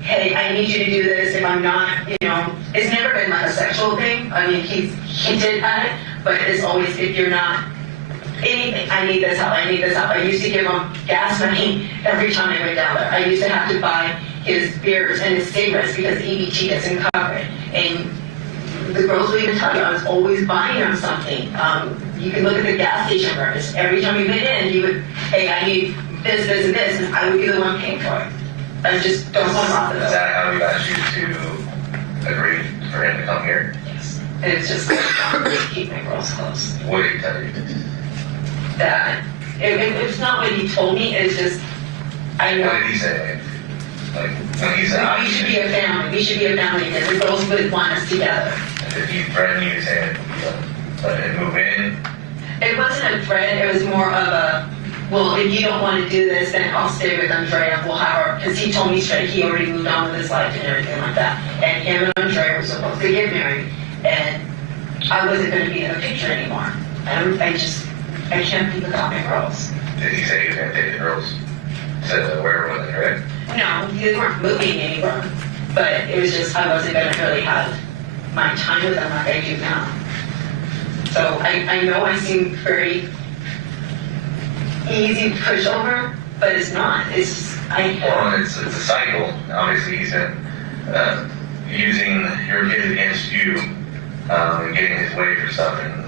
hey, I need you to do this, if I'm not, it's never been like a sexual thing. I mean, he's hinted at it, but it's always, if you're not, anything, I need this help, I need this help. I used to give him gas money every time I went down there. I used to have to buy his beers and his cigarettes because EBT doesn't cover it. And the girls will even tell you, I was always buying him something. You can look at the gas station records. Every time we went in, he would, hey, I need this, this, and this, and I would be the one paying for it. I just don't want to rob Is it. that how he got you to agree for him to come here? Yes. And it's just to keep my girls close. What did he tell you? That it's not what he told me. It's just I know What did he say? Like when he said, we should be a family. We should be a family. And the girls would want us together. if he threatened you, saying, let him move in, It wasn't a threat. It was more of a, well, if you don't want to do this, then I'll stay with Andrea. We'll have her, because he told me straight he already moved on with his life and everything like that. And him and Andrea were supposed to get married, and I wasn't going to be in the picture anymore. I can't be without my girls. did he say he was going to take the girls to where was it, right? No, they weren't moving anywhere, but it was just I wasn't going to really have my time with them like I do now. So I know I seem very easy to push over, but it's not. It's just, Well, it's a cycle. Obviously, he's been using your kids against you and getting his way for stuff, and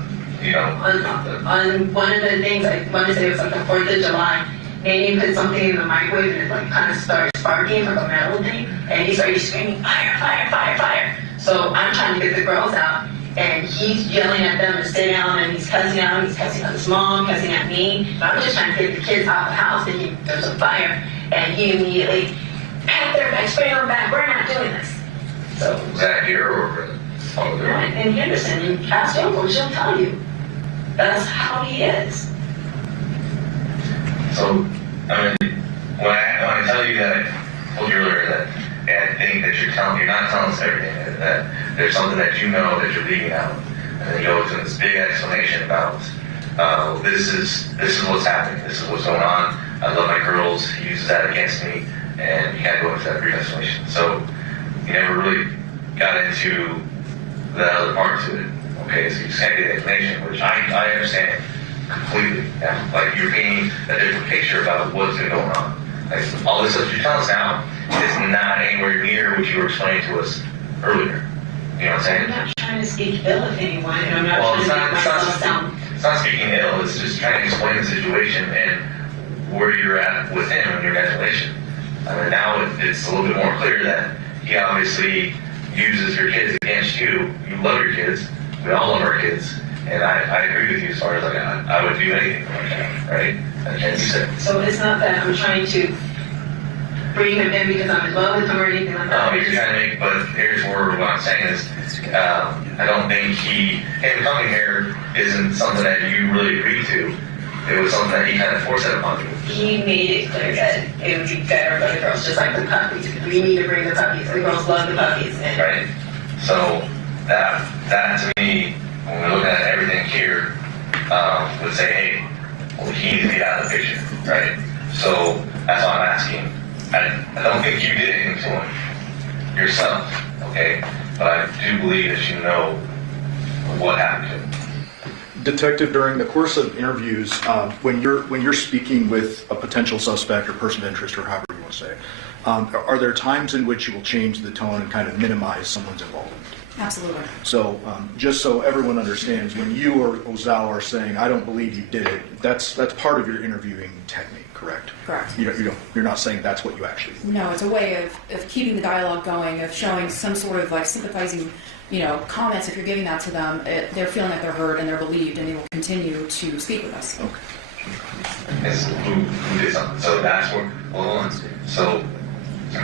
on one of the things I want to say it was like the 4th of July. Nanny put something in the microwave and it like kind of started sparking like a metal thing, and he started screaming fire, fire, fire, fire. So I'm trying to get the girls out, and he's yelling at them to stay down, and he's cussing out. He's cussing at his mom, cussing at me. And I'm just trying to get the kids out of the house, thinking there's a fire, and he immediately pat their back, spray on back. We're not doing this. So was that here or in Henderson, you ask Uncle, she'll tell you. That's how he is. So, I mean, when I tell you that, I told you earlier that I think that you're not telling us everything, that there's something that you know that you're leaving out, and then you go into this big explanation about, this is what's happening, this is what's going on, I love my girls, he uses that against me, and you can't go into that brief explanation. So, you never really got into the other part to it. Okay, so you just can't get the explanation, which I understand completely. Yeah? Like, you're painting a different picture about what's been going on. Like, all this stuff you tell us now is not anywhere near what you were explaining to us earlier. You know what I'm saying? I'm not trying to speak ill of anyone, and I'm not trying to make myself sound. It's not speaking ill, it's just trying to explain the situation and where you're at with him and your explanation. I mean, now it's a little bit more clear that he obviously uses your kids against you. You love your kids. We all love our kids. And I agree with you as far as, like, I would do anything like that, right? And you said, So it's not that I'm trying to bring him in because I'm in love with him or anything like that. you're trying to make, but here's where what I'm saying is, I don't think him coming here isn't something that you really agreed to. It was something that he kind of forced it upon you. He made it clear that it would be better for the girls, just like the puppies. We need to bring the puppies. The girls love the puppies. And Right? So that to me, when we're looking at everything here, would say, hey, well, he needs to be out of the picture, right? So that's why I'm asking. I don't think you did anything to him yourself, okay? But I do believe that you know what happened to him. Detective, during the course of interviews, when you're speaking with a potential suspect or person of interest, or however you want to say, are there times in which you will change the tone and kind of minimize someone's involvement? Absolutely. So just so everyone understands, when you or Ozawa are saying, "I don't believe you did it," that's part of your interviewing technique, correct? Correct. You're not saying that's what you actually do. No, it's a way of keeping the dialogue going, of showing some sort of like sympathizing, comments. If you're giving that to them, they're feeling that they're heard and they're believed, and they will continue to speak with us. Okay. Is who did something. So that's where, hold on. So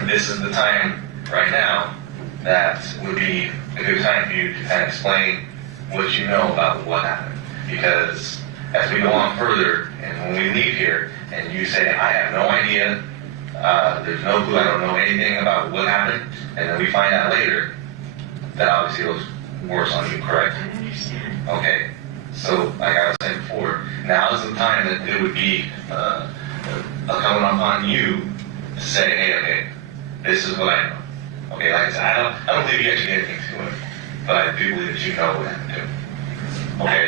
this is the time right now that would be a good time for you to kind of explain what you know about what happened. Because as we go on further, and when we leave here, and you say, I have no idea, there's no clue, I don't know anything about what happened, and then we find out later, that obviously was worse on you, correct? I understand. Okay, so like I was saying before, now is the time that it would be coming upon you to say, hey, okay, this is what I know. Okay, like I said, I don't believe you actually did anything to him, but I do believe that you know what happened to him. Okay?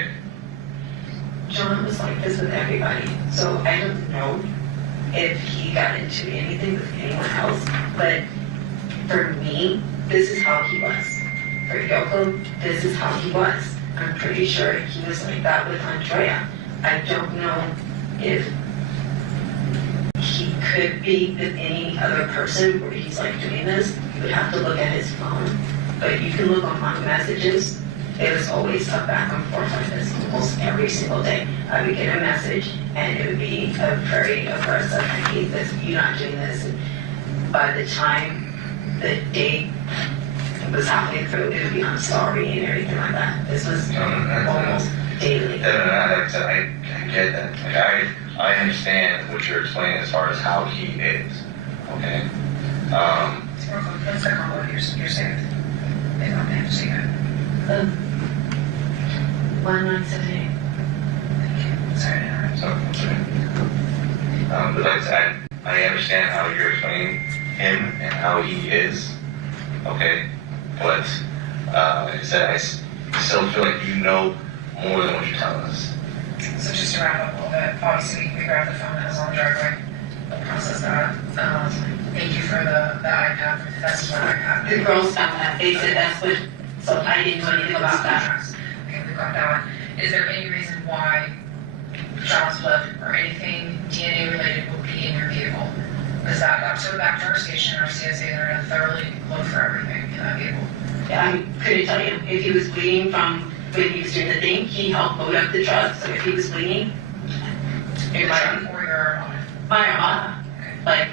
John was like this with everybody, so I don't know if he got into anything with anyone else, but for me, this is how he was. For Yoko, this is how he was. I'm pretty sure he was like that with Andrea. I don't know if he could be with any other person where he's like doing this. You would have to look at his phone, but you can look on my messages. It was always a back and forth like this almost every single day. I would get a message and it would be a very aggressive, I hate this, you're not doing this. And by the time the date was halfway through, it would be I'm sorry and everything like that. This was almost daily. Like I said, I get that. Like I understand what you're explaining as far as how he is. Okay? Let's go on what you're saying. They don't have to say that. 1978. Thank you. Sorry to interrupt. But like I said, I understand how you're explaining him and how he is. Okay? But like I said, I still feel like you know more than what you're telling us. So just to wrap up a little bit, obviously we grabbed the phone that was on the driveway. We'll process that. Thank you for the iPad. That's what iPad. The girls found that. They said that's what, so I didn't know anything about that. Okay, we got that one. Is there any reason why child's blood or anything DNA related will be in your vehicle? Is that up to the back to our station or CSA? They're going to thoroughly look for everything in that vehicle. Yeah, I couldn't tell you if he was bleeding from when he was doing the thing. He helped load up the truck, so if he was bleeding, In the truck or your own? my Armada. Like,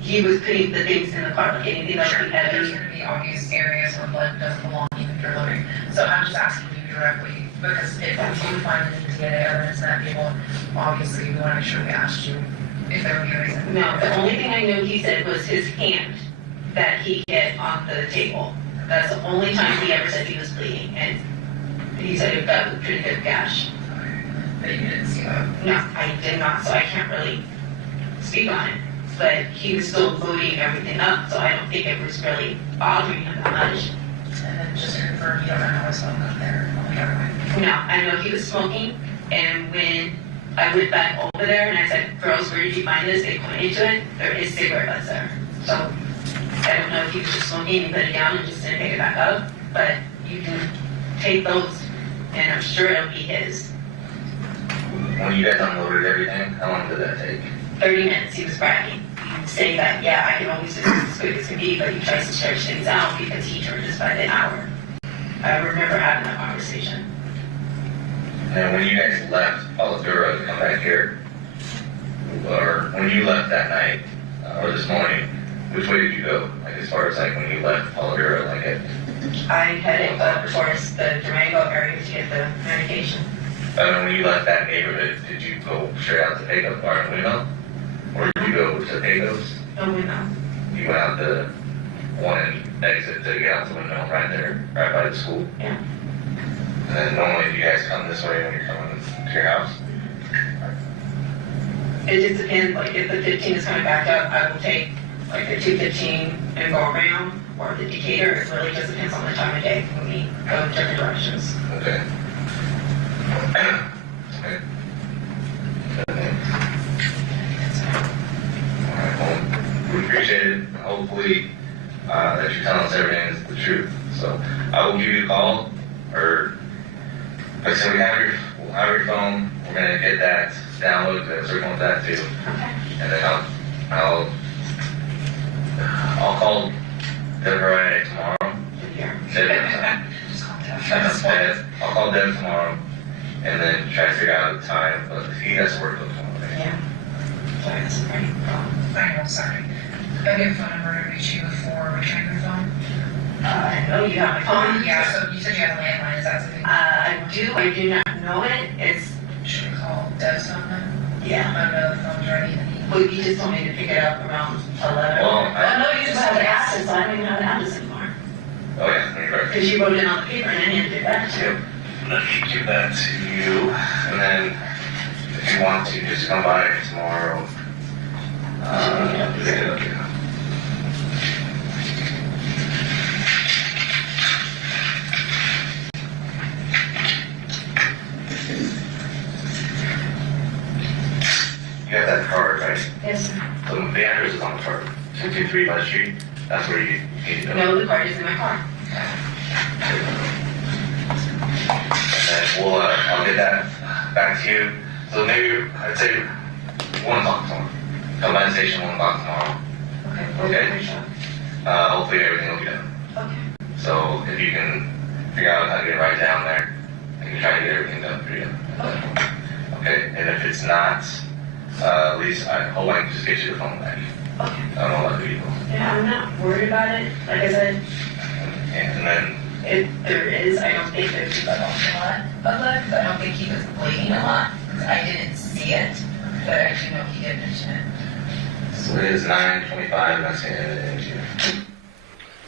he was putting the things in the car, like anything that Sure, he there's had. going to be obvious areas where blood doesn't belong even if you're loading. So I'm just asking you directly, because if you do find any DNA evidence in that vehicle, obviously we want to make sure we asked you if there would be a reason. No, the only thing I know he said was his hand that he hit on the table. That's the only time he ever said he was bleeding, and he said it got a pretty good gash. But you didn't see that. No, I did not, so I can't really speak on it. but he was still loading everything up, so I don't think it was really bothering him that much. And then just to confirm, you don't know how his phone got there on the driveway? No, I know he was smoking, and when I went back over there and I said, girls, where did you find this? They pointed to it, there is cigarette butts there. So I don't know if he was just smoking and put it down and just didn't pick it back up, but you can take those, and I'm sure it'll be his. When you guys unloaded everything, how long did that take? 30 minutes, he was bragging, saying that, yeah, I can always do this as quick as can be, but he tries to stretch things out because he charges by the hour. I remember having that conversation. And when you guys left Paladura to come back here, or when you left that night, or this morning, which way did you go? Like as far as like when you left Paladura, like at... I headed up towards the Durango area to get the medication. when you left that neighborhood, did you go straight out to Pecos or Winno? Or did you go to Pecos? Oh, we know. You went out the one exit to get out to Winno right there, right by the school? Yeah. And then normally you guys come this way when you're coming to your house? It just depends, like if the 15 is coming back up, I will take like the 215 and go around, or the Decatur. It really just depends on the time of day when we go in different directions. Okay. Okay. Alright, well, we appreciate it. Hopefully, that you're telling us everything is the truth. So, I will give you a call, or, like I said, we'll have your phone. We're gonna get that downloaded and circle with that too. Okay. And then I'll call Devyn tomorrow. Here. Just contact us. I'll call Dev tomorrow and then try to figure out the time, but he has to work with tomorrow. Yeah. Sorry, that's a pretty problem. I know, sorry. I gave a phone number to reach you before returning your phone. I know you have my phone. Yeah, so you said you have a landline, is that something? I do not know it. It's, Should we call Dev's phone then? yeah. I don't know the phone's ready. Well, you just told me to pick it up around 11. Well, no, you just have the address, so I don't even have the address anymore. Oh yeah, let me write. Because you wrote it on the paper and I handed it back to you. Let me give that to you, and then if you want to, just come by tomorrow. Pick it up. You have that card, right? Yes, sir. So the address is on the card. 223 West Street. That's where you need to go. No, the card is in my car. And then I'll get that back to you. So maybe I'd say 1 o'clock tomorrow. Come by the station 1 o'clock tomorrow. Okay. Hopefully everything will be done. Okay. So if you can figure out how to get right down there, I can try to get everything done for you. Okay. Okay. And if it's not, at least I hope I can just get you the phone back. Okay. I don't know what to do. Yeah, I'm not worried about it. Like I said, And then if there is, I don't think there's A lot of that, because I don't think he was bleeding a lot. I didn't see it, but I actually know he did mention it. so it is 9:25. That's the end of the interview.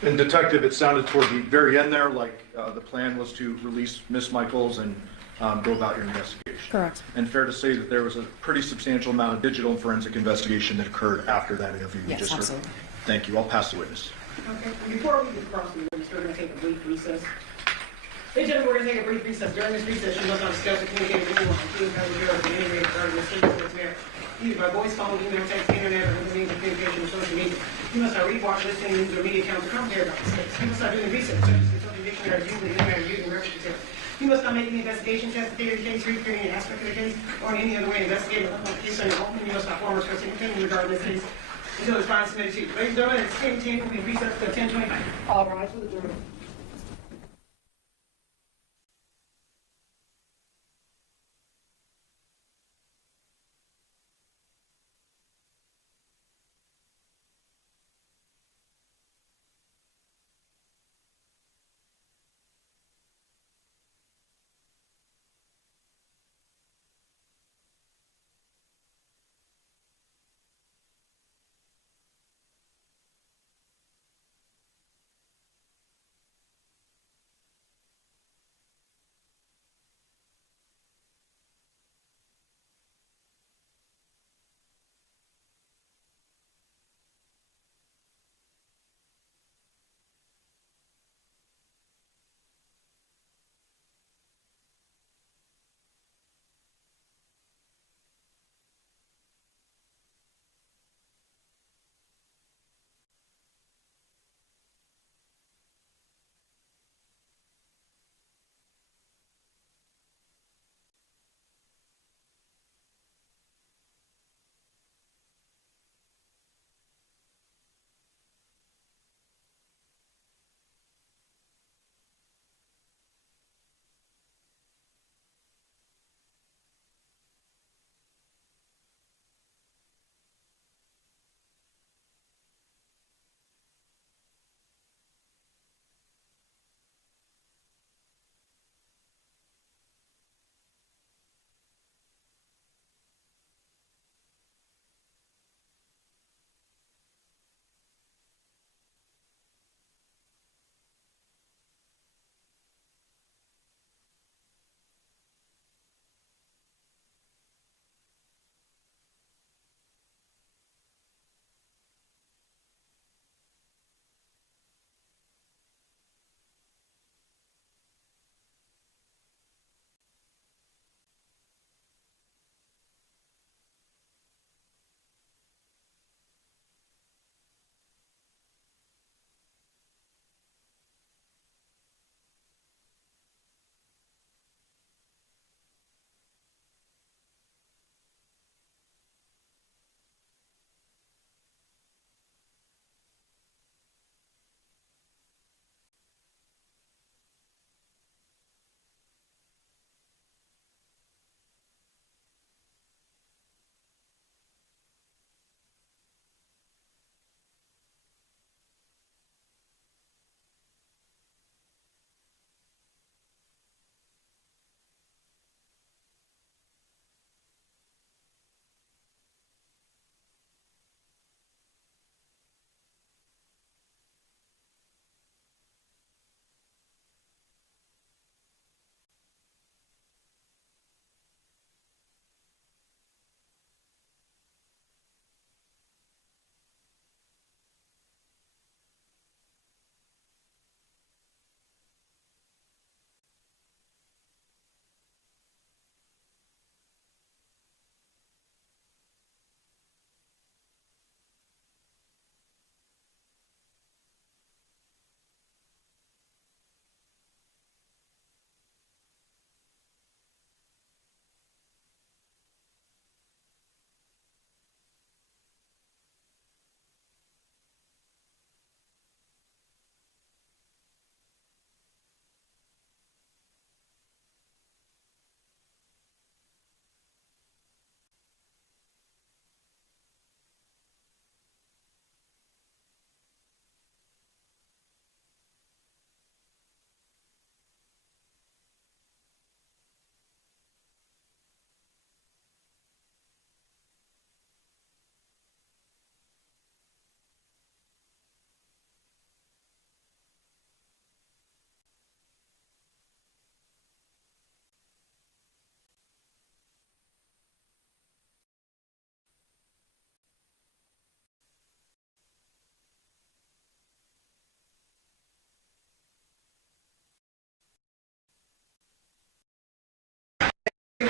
And Detective, it sounded toward the very end there like the plan was to release Miss Michaels and go about your investigation. Correct. And fair to say that there was a pretty substantial amount of digital and forensic investigation that occurred after that interview you Yes, just heard. absolutely. Thank you. I'll pass the witness. Okay, before we get across the witness, we're going to take a brief recess. Ladies and gentlemen, we're going to take a brief recess. During this recess, you must not discuss or communicate with anyone, including members of the any regarding the state of this marriage, either by voice, phone, email, text, internet, or other means of communication or social media. You must not read, watch, listen, news, or media accounts or commentary about this case. You must not do any research, such as consulting dictionaries, using the internet, or using reference material. You must not make any investigation, testify in the case, read any aspect of the case, or in any other way investigate or look the case on your own. You must not form or express any opinion regarding this case until it's finally submitted to you. Ladies and gentlemen, it's 10:10, we'll be recessed till 10:25. All rise for the jury.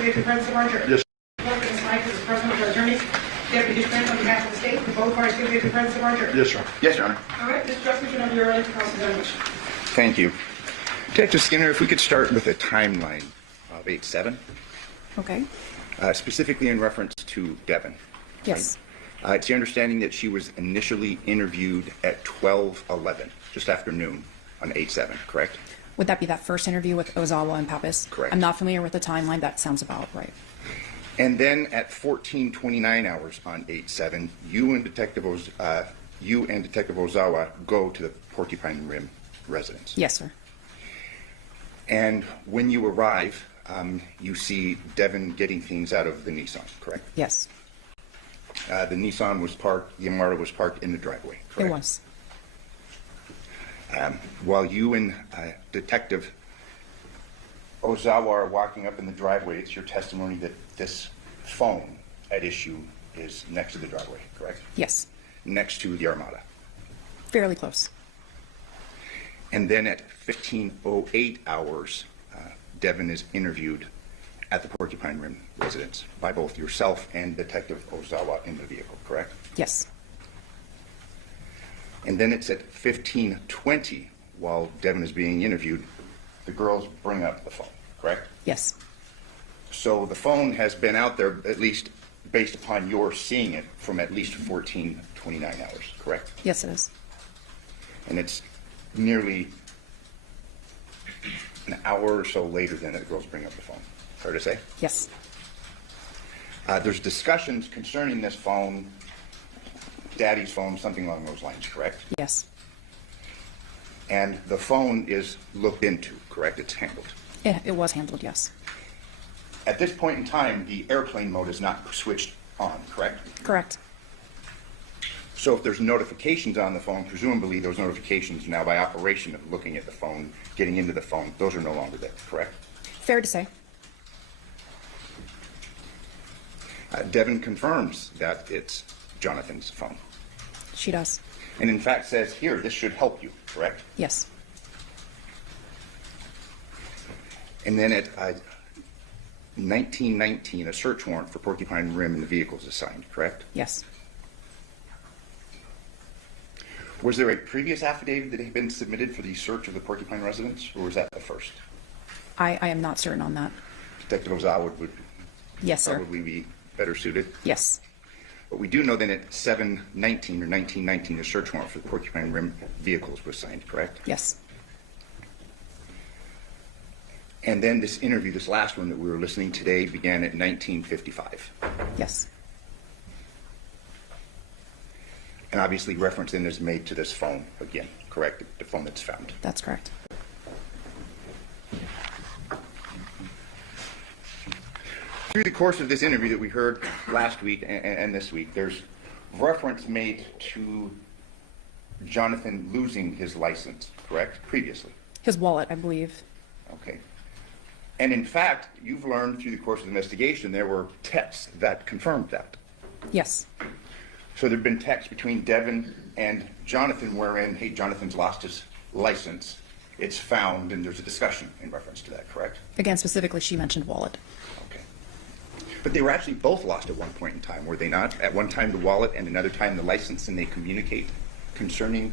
give you presence of our jury. Yes. Ms. Michaels is present with our attorneys. Deputy Smith on behalf of the state, the both parties give you the presence of our jury. Yes, sir. Yes, Your Honor. All right, Mr. Justice, whenever you're ready to cross-examination. Thank you. Detective Skinner, if we could start with a timeline of 8/7, Okay. specifically in reference to Devyn. Yes. It's your understanding that she was initially interviewed at 12:11, just after noon on 8/7, correct? Would that be that first interview with Ozawa and Pappas? Correct. I'm not familiar with the timeline. That sounds about right. And then at 14:29 hours on 8/7, you and Detective Ozawa go to the Porcupine Rim residence. Yes, sir. And when you arrive, you see Devyn getting things out of the Nissan, correct? Yes, The Nissan was parked, the Yamaha was parked in the driveway, correct? it was. While you and Detective Ozawa are walking up in the driveway, it's your testimony that this phone at issue is next to the driveway, correct? Yes, Next to the Armada. fairly close. And then at 15:08 hours, Devyn is interviewed at the Porcupine Rim residence by both yourself and Detective Ozawa in the vehicle, correct? Yes, And then it's at 15:20, while Devyn is being interviewed, the girls bring up the phone, correct? yes, So the phone has been out there, at least based upon your seeing it, from at least 14:29 hours, correct? yes, it is. And it's nearly an hour or so later than the girls bring up the phone. Fair to say? Yes, There's discussions concerning this phone, Daddy's phone, something along those lines, correct? yes. And the phone is looked into, correct? It's handled. It was handled, yes. At this point in time, the airplane mode is not switched on, correct? Correct. So if there's notifications on the phone, presumably those notifications now by operation of looking at the phone, getting into the phone, those are no longer there, correct? Fair to say. Devyn confirms that it's Johnathan's phone. She does. And in fact says, here, this should help you, correct? Yes, And then at 1919, a search warrant for Porcupine Rim in the vehicle is assigned, correct? yes. Was there a previous affidavit that had been submitted for the search of the Porcupine residence, or was that the first? I am not certain on that. Detective Ozawa would Yes, sir. probably be better suited. Yes, But we do know that at 7/19 or 1919, a search warrant for the Porcupine Rim vehicles was signed, correct? yes, And then this interview, this last one that we were listening today, began at 1955. yes, And obviously reference then is made to this phone again, correct? The phone that's found. that's correct. Through the course of this interview that we heard last week and this week, there's reference made to Johnathan losing his license, correct? Previously. His wallet, I believe. Okay. And in fact, you've learned through the course of the investigation, there were texts that confirmed that. Yes, So there have been texts between Devyn and Johnathan wherein, hey, Jonathan's lost his license. It's found, and there's a discussion in reference to that, correct? again, specifically, she mentioned wallet. Okay. But they were actually both lost at one point in time, were they not? At one time the wallet and another time the license, and they communicate concerning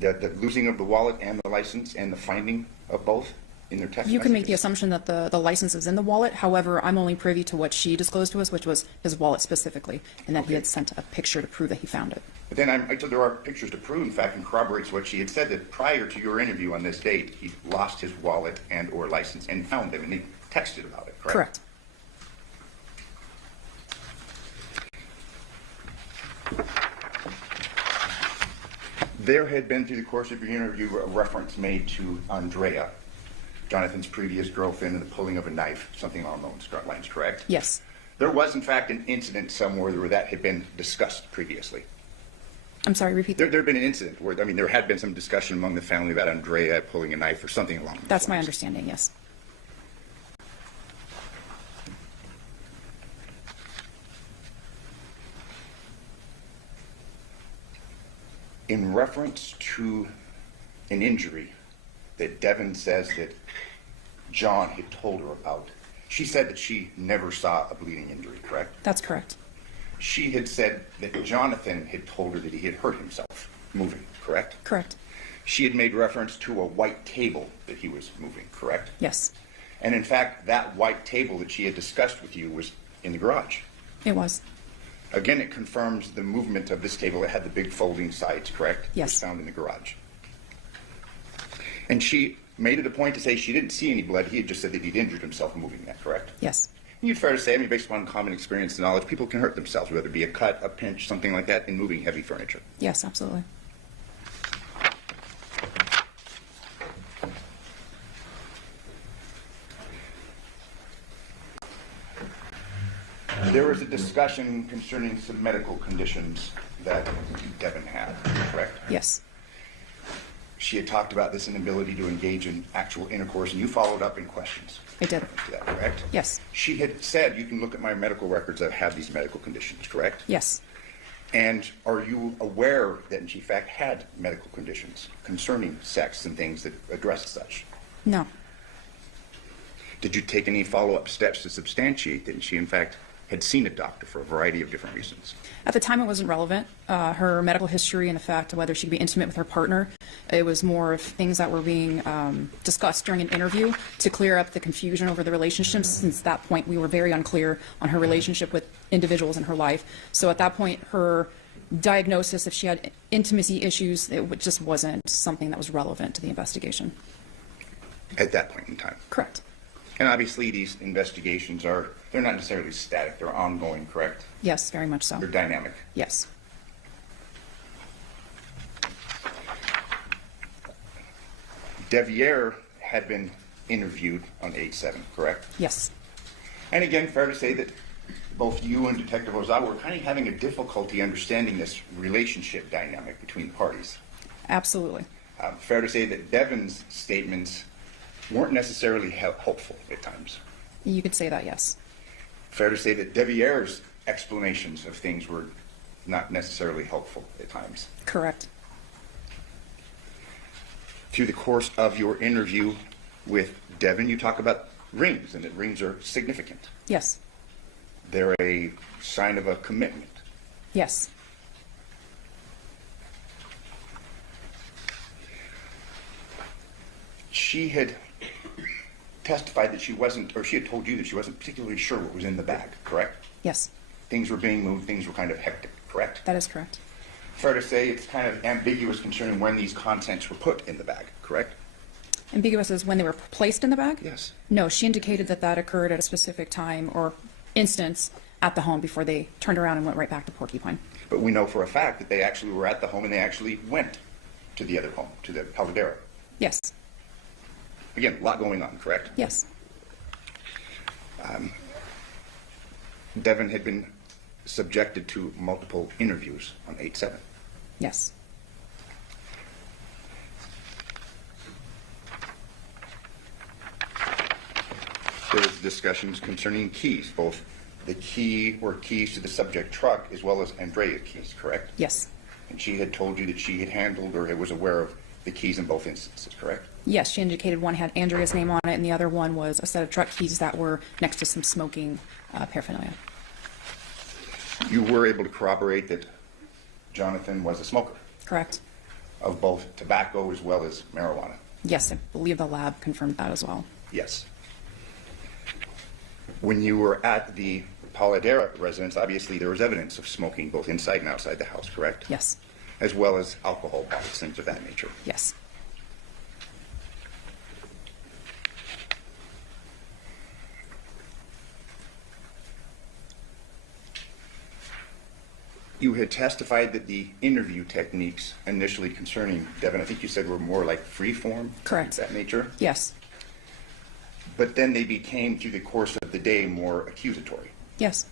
the losing of the wallet and the license and the finding of both in their text You can make the messages? assumption that the license is in the wallet. However, I'm only privy to what she disclosed to us, which was his wallet specifically, and that he had sent a picture to prove that he found it. But then I told there are pictures to prove, in fact, and corroborates what she had said, that prior to your interview on this date, he lost his wallet and or license and found them, and they texted about it, correct? Correct. There had been, through the course of your interview, a reference made to Andrea, Jonathan's previous girlfriend, and the pulling of a knife, something along those lines, correct? Yes, There was, in fact, an incident somewhere where that had been discussed previously. I'm sorry, repeat There that. had been an incident where, I mean, there had been some discussion among the family about Andrea pulling a knife or something along those That's my lines. understanding, yes. In reference to an injury that Devyn says that John had told her about, She said that she never saw a bleeding injury, correct? That's correct. She had said that Johnathan had told her that he had hurt himself moving, correct? Correct. She had made reference to a white table that he was moving, correct? Yes, And in fact, that white table that she had discussed with you was in the garage. it was. Again, it confirms the movement of this table. It had the big folding sides, correct? Yes. It was found in the garage. And she made it a point to say she didn't see any blood. He had just said that he'd injured himself moving that, correct? Yes. And you'd fair to say, I mean, based upon common experience and knowledge, people can hurt themselves, whether it be a cut, a pinch, something like that, in moving heavy furniture. Yes, absolutely. There was a discussion concerning some medical conditions that Devyn had, correct? Yes. She had talked about this inability to engage in actual intercourse, and you followed up in questions. I did. To that, correct? Yes. She had said, you can look at my medical records that have these medical conditions, correct? Yes. And are you aware that she, in fact, had medical conditions concerning sex and things that address such? No. Did you take any follow-up steps to substantiate that she, in fact, had seen a doctor for a variety of different reasons? At the time, it wasn't relevant. Her medical history and the fact of whether she could be intimate with her partner, it was more of things that were being discussed during an interview to clear up the confusion over the relationship. Since that point, we were very unclear on her relationship with individuals in her life. So at that point, her diagnosis, if she had intimacy issues, just wasn't something that was relevant to the investigation. At that point in time? Correct. And obviously, these investigations they're not necessarily static, they're ongoing, correct? Yes, very much so. They're dynamic. Yes. Devier had been interviewed on 8/7, correct? Yes. And again, fair to say that both you and Detective Ozawa were kind of having a difficulty understanding this relationship dynamic between the parties. Absolutely. Fair to say that Devyn's statements weren't necessarily helpful at times. You could say that, yes. Fair to say that Devier's explanations of things were not necessarily helpful at times. Correct. Through the course of your interview with Devyn, you talk about rings, and that rings are significant. Yes. They're a sign of a commitment. Yes. She had testified that she had told you that she wasn't particularly sure what was in the bag, correct? Yes. Things were being moved, things were kind of hectic, correct? That is correct. Fair to say it's kind of ambiguous concerning when these contents were put in the bag, correct? Ambiguous as when they were placed in the bag? Yes. No, she indicated that that occurred at a specific time or instance at the home before they turned around and went right back to Porcupine. But we know for a fact that they actually were at the home and they actually went to the other home, to the Caldera. Yes. Again, a lot going on, correct? Yes. Devyn had been subjected to multiple interviews on 8/7. Yes. There was discussions concerning keys, both the key or keys to the subject truck as well as Andrea's keys, correct? Yes. And she had told you that she had handled or was aware of the keys in both instances, correct? Yes, she indicated one had Andrea's name on it and the other one was a set of truck keys that were next to some smoking paraphernalia. You were able to corroborate that Johnathan was a smoker Correct? of both tobacco as well as marijuana. Yes, I believe the lab confirmed that as well. Yes. When you were at the Caldera residence, obviously there was evidence of smoking both inside and outside the house, correct? Yes. As well as alcohol bottles, things of that nature. Yes. You had testified that the interview techniques initially concerning Devyn, I think you said were more like free form? Correct. That nature? Yes. But then they became, through the course of the day, more accusatory. Yes.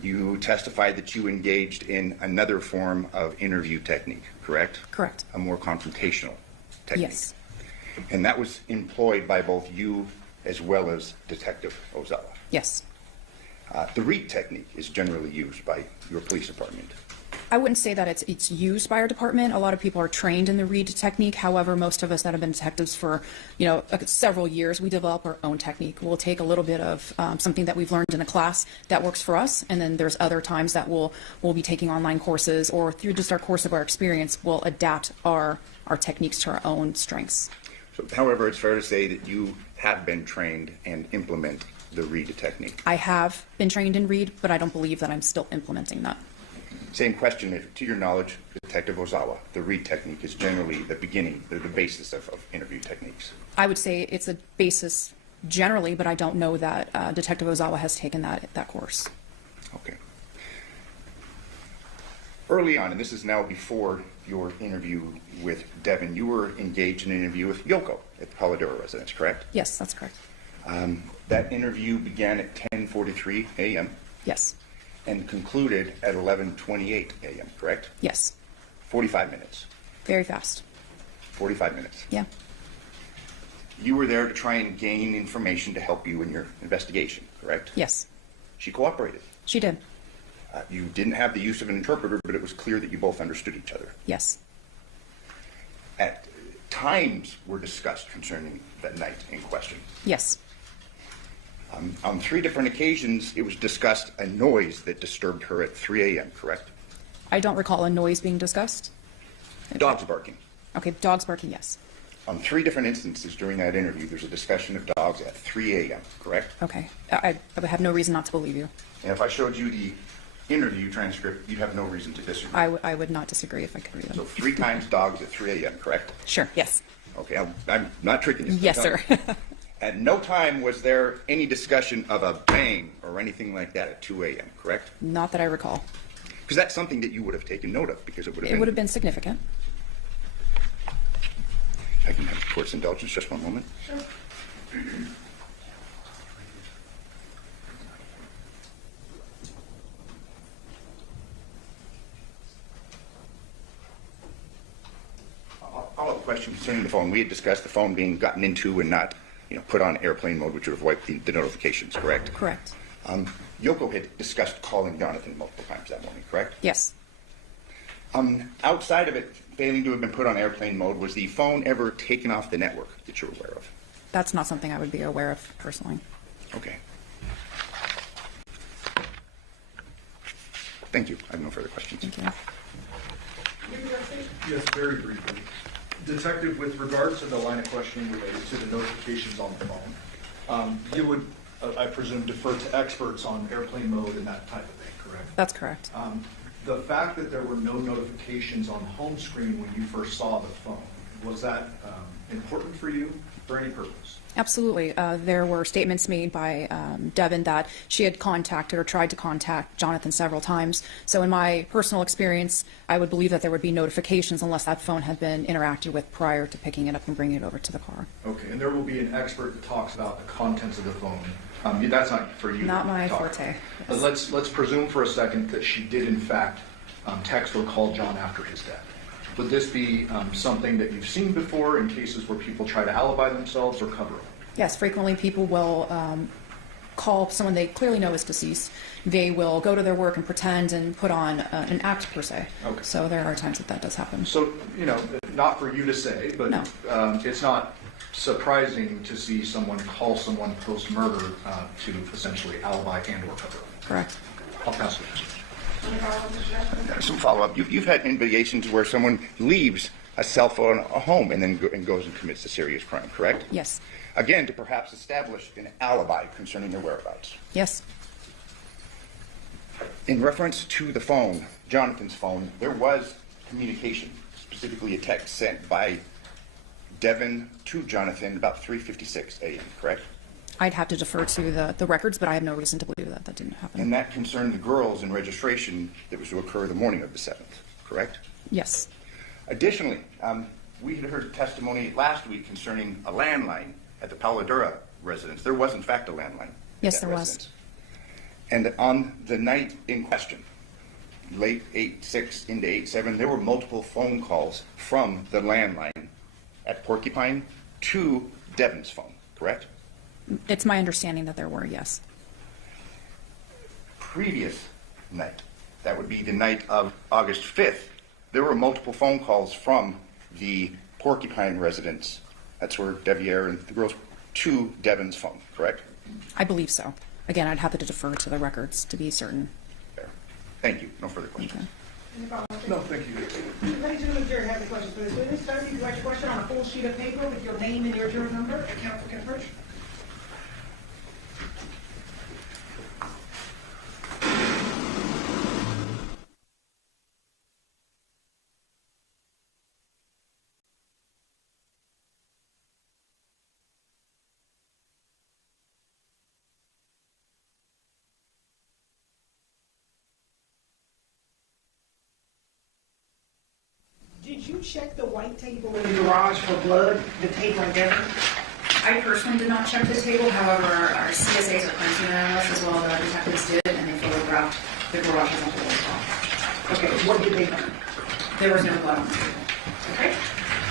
You testified that you engaged in another form of interview technique, correct? Correct. A more confrontational technique. Yes. And that was employed by both you as well as Detective Ozawa. Yes. The READ technique is generally used by your police department. I wouldn't say that it's used by our department. A lot of people are trained in the read technique. However, most of us that have been detectives for, several years, we develop our own technique. We'll take a little bit of something that we've learned in a class that works for us, and then there's other times that we'll be taking online courses, or through just our course of our experience, we'll adapt our techniques to our own strengths. So, however, it's fair to say that you have been trained and implement the read technique. I have been trained in read, but I don't believe that I'm still implementing that. Same question, to your knowledge, Detective Ozawa, the read technique is generally the beginning, the basis of interview techniques. I would say it's a basis generally, but I don't know that Detective Ozawa has taken that course. Okay. Early on, and this is now before your interview with Devyn, you were engaged in an interview with Yoko at the Polidoro residence, correct? Yes, that's correct. That interview began at 10:43 a.m. Yes. and concluded at 11:28 a.m., correct? Yes. 45 minutes. Very fast. 45 minutes. Yeah. You were there to try and gain information to help you in your investigation, correct? Yes. She cooperated. She did. You didn't have the use of an interpreter, but it was clear that you both understood each other. Yes. At times were discussed concerning that night in question. Yes. On 3 different occasions, it was discussed a noise that disturbed her at 3 a.m., correct? I don't recall a noise being discussed. Dogs barking. Okay, dogs barking, yes. On 3 different instances during that interview, there's a discussion of dogs at 3 a.m., correct? Okay. I would have no reason not to believe you. And if I showed you the interview transcript, you'd have no reason to disagree. I would not disagree if I could read them. So 3 times dogs at 3 a.m., correct? Sure, yes. Okay, I'm not tricking you. Yes, sir. At no time was there any discussion of a bang or anything like that at 2 a.m., correct? Not that I recall. Because that's something that you would have taken note of, because it would have been significant. I can have the court's indulgence just one moment. Sure. Follow-up question concerning the phone. We had discussed the phone being gotten into and not, put on airplane mode, which would have wiped the notifications, correct? Correct. Yoko had discussed calling Johnathan multiple times that morning, correct? Yes. Outside of it failing to have been put on airplane mode, was the phone ever taken off the network that you're aware of? That's not something I would be aware of personally. Okay. Thank you. I have no further questions. Thank you. Yes, very briefly. Detective, with regards to the line of questioning related to the notifications on the phone, you would, I presume, defer to experts on airplane mode and that type of thing, correct? That's correct. The fact that there were no notifications on home screen when you first saw the phone, was that important for you for any purpose? Absolutely. There were statements made by Devyn that she had contacted or tried to contact Johnathan several times. So in my personal experience, I would believe that there would be notifications unless that phone had been interacted with prior to picking it up and bringing it over to the car. Okay, and there will be an expert that talks about the contents of the phone. That's not for you. Not to my talk forte. about. Let's presume for a second that she did in fact text or call John after his death. Would this be something that you've seen before in cases where people try to alibi themselves or cover up? Yes, frequently people will call someone they clearly know is deceased. They will go to their work and pretend and put on an act per se. Okay. So there are times that does happen. So, not for you to say, but No. It's not surprising to see someone call someone post-murder to essentially alibi and or cover up. Correct. I'll pass it. Some follow-up. You've had investigations where someone leaves a cell phone at home and then goes and commits a serious crime, correct? Yes. Again, to perhaps establish an alibi concerning their whereabouts. Yes. In reference to the phone, Jonathan's phone, there was communication, specifically a text sent by Devyn to Johnathan about 3:56 a.m., correct? I'd have to defer to the records, but I have no reason to believe that didn't happen. And that concerned the girls in registration that was to occur the morning of the 7th, correct? Yes. Additionally, we had heard testimony last week concerning a landline at the Polidoro residence. There was, in fact, a landline. Yes, there was. And on the night in question, late 8/6 into 8/7, there were multiple phone calls from the landline at Porcupine to Devyn's phone, correct? It's my understanding that there were, yes. Previous night, that would be the night of August 5th, there were multiple phone calls from the Porcupine residence. That's where Devier and the girls, to Devyn's phone, correct? I believe so. Again, I'd have to defer to the records to be certain. Fair. Thank you. No further questions. No, thank you. Ladies and gentlemen, the jury have any questions for this witness. Sir, you can write your question on a full sheet of paper with your name and your juror number, and counsel can approach. Did you check the white table in the garage for blood, the tape on Devyn? I personally did not check the table. However, our CSAs or crime scene analysts as well as detectives did, and they photographed the garage as a whole as well. Okay, what did they find? There was no blood on the table. Okay.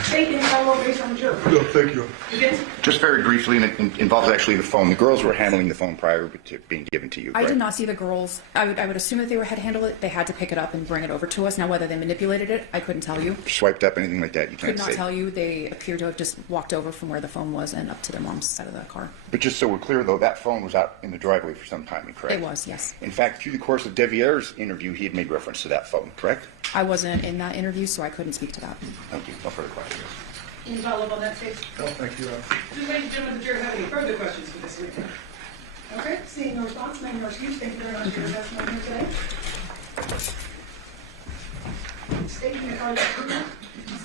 State and follow based on the jury. No, thank you. Defense? Just very briefly, and it involves actually the phone. The girls were handling the phone prior to being given to you, I correct? did not see the girls. I would assume that they had handled it. They had to pick it up and bring it over to us. Now, whether they manipulated it, I couldn't tell you. Swiped up, anything like that, you Could can't not say. tell you. They appear to have just walked over from where the phone was and up to their mom's side of the car. But just so we're clear, though, that phone was out in the driveway for some time, correct? It was, yes. In fact, through the course of Devier's interview, he had made reference to that phone, correct? I wasn't in that interview, so I couldn't speak to that. Thank you. No further questions. Any follow-up on that, States? No, thank you. Do ladies and gentlemen, the jury have any further questions for this witness? Okay, seeing no response, name your excuse. Thank you very much for your testimony here today. State, you may call your approval.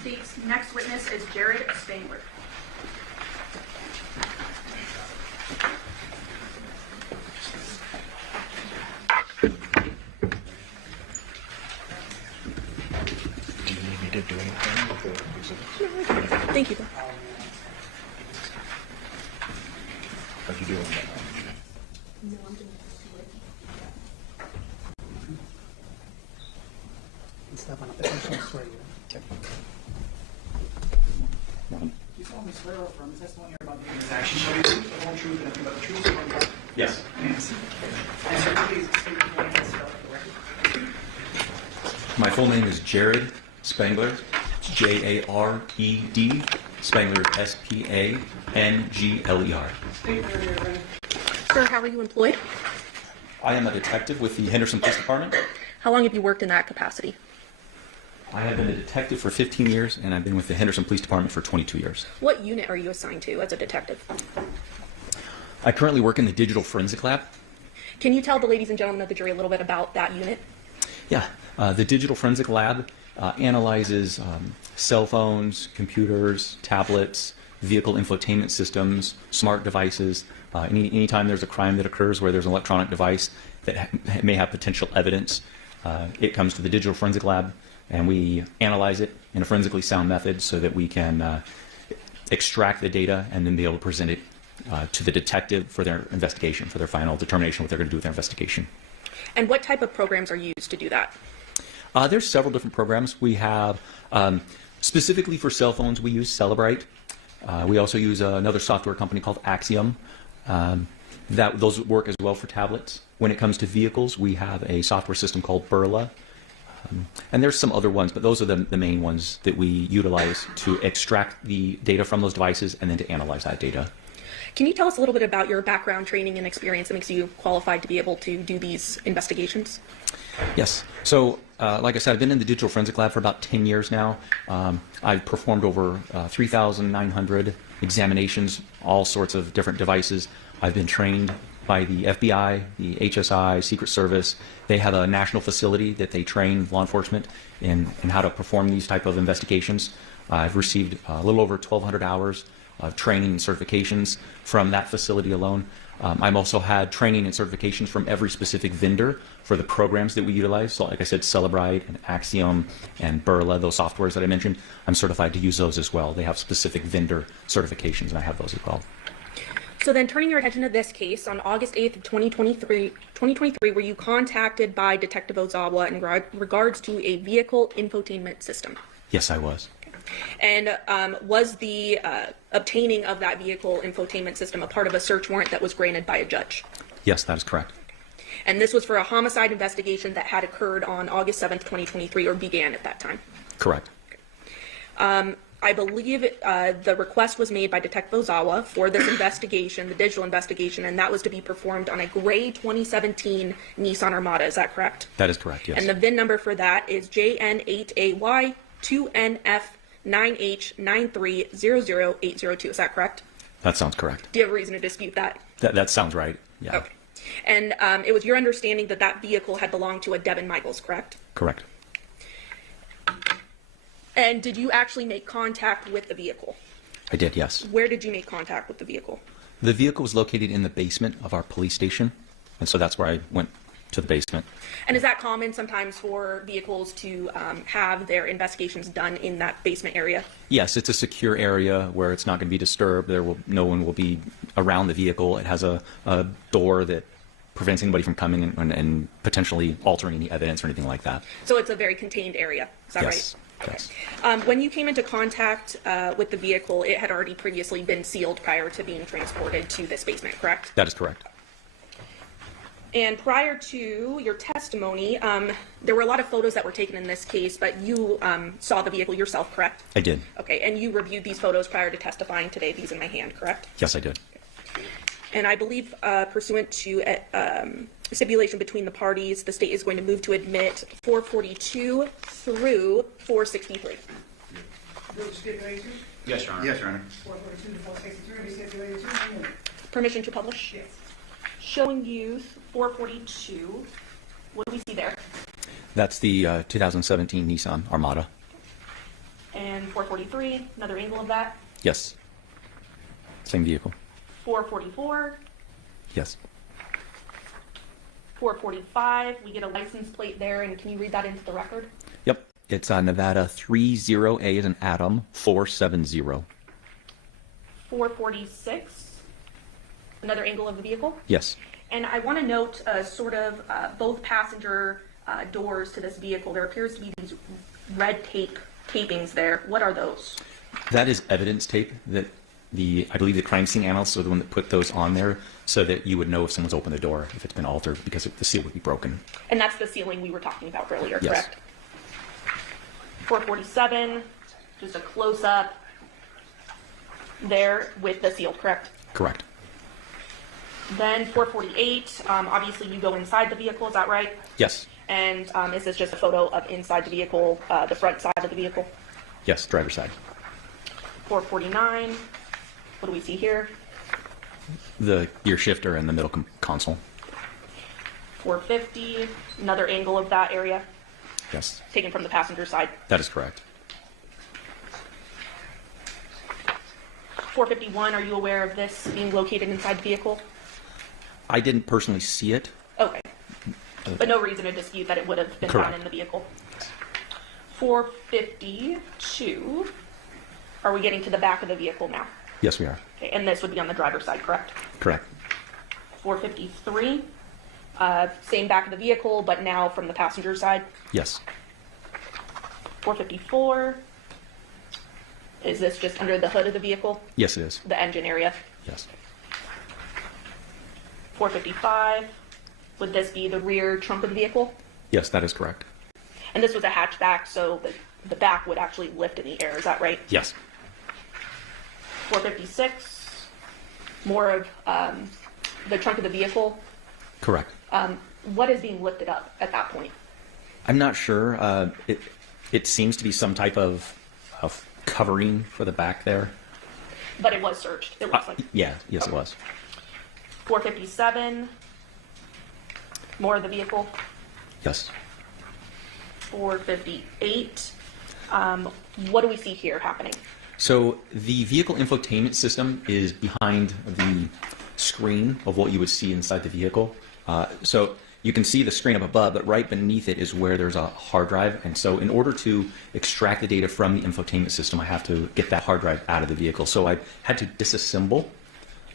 State's next witness is Jared Spangler. Do you need me to do anything with the exhibits? Thank you. Are you doing that? No, I'm doing You solemnly swear or affirm the testimony you're about to give this action shall be the truth, the whole truth, and nothing but the truth, so help you God. Yes. And sir, please state your name and spell it correctly. My full name is Jared Spangler. It's Jared. Spangler, Spangler. State where you're ready. Sir, how are you employed? I am a detective with the Henderson Police Department. How long have you worked in that capacity? I have been a detective for 15 years, and I've been with the Henderson Police Department for 22 years. What unit are you assigned to as a detective? I currently work in the Digital Forensic Lab. Can you tell the ladies and gentlemen of the jury a little bit about that unit? Yeah, the Digital Forensic Lab analyzes cell phones, computers, tablets, vehicle infotainment systems, smart devices. Anytime there's a crime that occurs where there's an electronic device that may have potential evidence, it comes to the Digital Forensic Lab, and we analyze it in a forensically sound method so that we can extract the data and then be able to present it to the detective for their investigation, for their final determination what they're going to do with their investigation. And what type of programs are used to do that? There's several different programs. We have, specifically for cell phones, we use Celebrite. We also use another software company called Axiom. Those work as well for tablets. When it comes to vehicles, we have a software system called Burla. And there's some other ones, but those are the main ones that we utilize to extract the data from those devices and then to analyze that data. Can you tell us a little bit about your background, training, and experience that makes you qualified to be able to do these investigations? Yes. So, like I said, I've been in the Digital Forensic Lab for about 10 years now. I've performed over 3,900 examinations, all sorts of different devices. I've been trained by the FBI, the HSI, Secret Service. They have a national facility that they train law enforcement in how to perform these type of investigations. I've received a little over 1,200 hours of training and certifications from that facility alone. I've also had training and certifications from every specific vendor for the programs that we utilize. So like I said, Celebrite and Axiom and Burla, those softwares that I mentioned, I'm certified to use those as well. They have specific vendor certifications, and I have those as well. So then turning your attention to this case, on August 8th of 2023, were you contacted by Detective Ozawa in regards to a vehicle infotainment system? Yes, I was. And was the obtaining of that vehicle infotainment system a part of a search warrant that was granted by a judge? Yes, that is correct. And this was for a homicide investigation that had occurred on August 7th, 2023, or began at that time. Correct. I believe the request was made by Detective Ozawa for this investigation, the digital investigation, and that was to be performed on a gray 2017 Nissan Armada. Is that correct? That is correct, yes. And the VIN number for that is JN8AY2NF9893000802. Is that correct? That sounds correct. Do you have a reason to dispute that? That sounds right, yeah. Okay. And it was your understanding that that vehicle had belonged to a Devyn Michaels, correct? Correct. And did you actually make contact with the vehicle? I did, yes. Where did you make contact with the vehicle? The vehicle was located in the basement of our police station, and so that's where I went to the basement. And is that common sometimes for vehicles to have their investigations done in that basement area? Yes, it's a secure area where it's not going to be disturbed. No one will be around the vehicle. It has a door that prevents anybody from coming in and potentially altering any evidence or anything like that. So it's a very contained area, is that Yes. right? Yes. When you came into contact with the vehicle, it had already previously been sealed prior to being transported to this basement, correct? That is correct. And prior to your testimony, there were a lot of photos that were taken in this case, but you saw the vehicle yourself, correct? I did. Okay, and you reviewed these photos prior to testifying today, these in my hand, correct? Yes, I did. And I believe pursuant to stipulation between the parties, the state is going to move to admit 442 through 463. Yes, Your Honor. Yes, Your Honor. 442 to 463, we stipulated 2 minutes. Permission to publish? Yes. Showing you 442. What do we see there? That's the 2017 Nissan Armada. And 443, another angle of that. Yes. Same vehicle. 444, Yes. 445, we get a license plate there, and can you read that into the record? Yep. It's Nevada 30A as an Adam 470. 446, another angle of the vehicle. Yes. And I want to note both passenger doors to this vehicle. There appears to be these red tapings there. What are those? That is evidence tape that I believe the crime scene analysts are the one that put those on there so that you would know if someone's opened the door, if it's been altered, because the seal would be broken. And that's the sealing we were talking about earlier, Yes. correct? 447, just a close-up there with the seal, correct? Correct. Then 448, obviously you go inside the vehicle, is that right? Yes. And is this just a photo of inside the vehicle, the front side of the vehicle? Yes, driver's side. 449, what do we see here? The gear shifter and the middle console. 450, another angle of that area, Yes. taken from the passenger side. That is correct. 451, are you aware of this being located inside the vehicle? I didn't personally see it. Okay. But no reason to dispute that it would have been found Correct. in the vehicle. 452, are we getting to the back of the vehicle now? Yes, we are. Okay, and this would be on the driver's side, correct? Correct. 453, same back of the vehicle, but now from the passenger side. Yes. 454, is this just under the hood of the vehicle, Yes, it is. the engine area? Yes. 455, would this be the rear trunk of the vehicle? Yes, that is correct. And this was a hatchback, so the back would actually lift in the air, is that right? Yes. 456, more of the trunk of the vehicle. Correct. What is being lifted up at that point? I'm not sure. It seems to be some type of covering for the back there. But it was searched, it looks like. Yeah, yes, it was. 457, more of the vehicle. Yes. 458, what do we see here happening? So the vehicle infotainment system is behind the screen of what you would see inside the vehicle. So you can see the screen up above, but right beneath it is where there's a hard drive. And so in order to extract the data from the infotainment system, I have to get that hard drive out of the vehicle. So I had to disassemble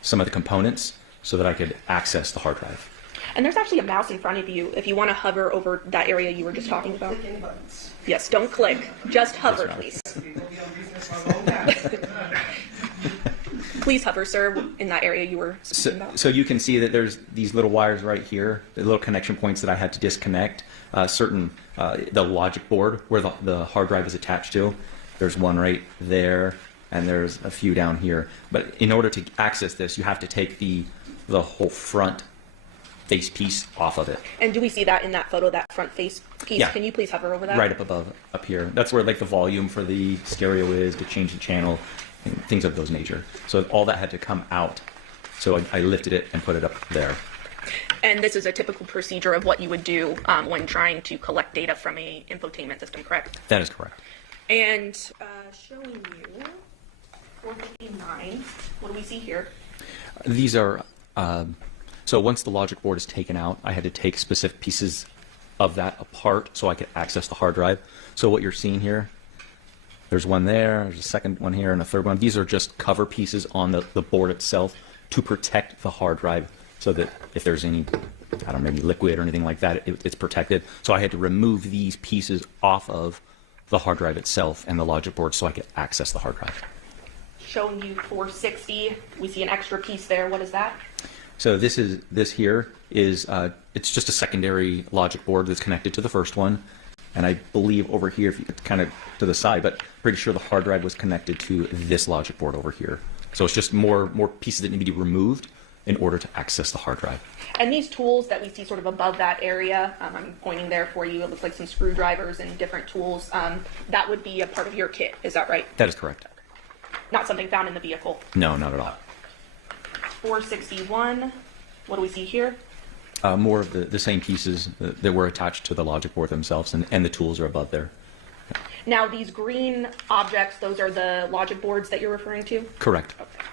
some of the components so that I could access the hard drive. And there's actually a mouse in front of you if you want to hover over that area you were just talking about. Click any buttons. Yes, don't click, just hover, Yes, please. Please hover, sir, in that area you were speaking about. So you can see that there's these little wires right here, the little connection points that I had to disconnect. The logic board where the hard drive is attached to. There's one right there, and there's a few down here. But in order to access this, you have to take the whole front face piece off of it. And do we see that in that photo, that front face piece? Yeah. Can you please hover over that? Right up above, up here. That's where like the volume for the stereo is, to change the channel, and things of those nature. So all that had to come out. So I lifted it and put it up there. And this is a typical procedure of what you would do when trying to collect data from a infotainment system, correct? That is correct. And showing you 459, what do we see here? These are, so once the logic board is taken out, I had to take specific pieces of that apart so I could access the hard drive. So what you're seeing here, there's one there's a second one here, and a third one. These are just cover pieces on the board itself to protect the hard drive so that if there's any, I don't know, maybe liquid or anything like that, it's protected. So I had to remove these pieces off of the hard drive itself and the logic board so I could access the hard drive. Showing you 460, we see an extra piece there. What is that? So this here is it's just a secondary logic board that's connected to the first one, and I believe over here, if you could kind of to the side, but pretty sure the hard drive was connected to this logic board over here. So it's just more pieces that need to be removed in order to access the hard drive. And these tools that we see sort of above that area, I'm pointing there for you. It looks like some screwdrivers and different tools. That would be a part of your kit. Is that right? That is correct. Not something found in the vehicle. No, not at all. 461. What do we see here? More of the same pieces that were attached to the logic board themselves, and the tools are above there. Now, these green objects, those are the logic boards that you're referring to? Correct. Okay.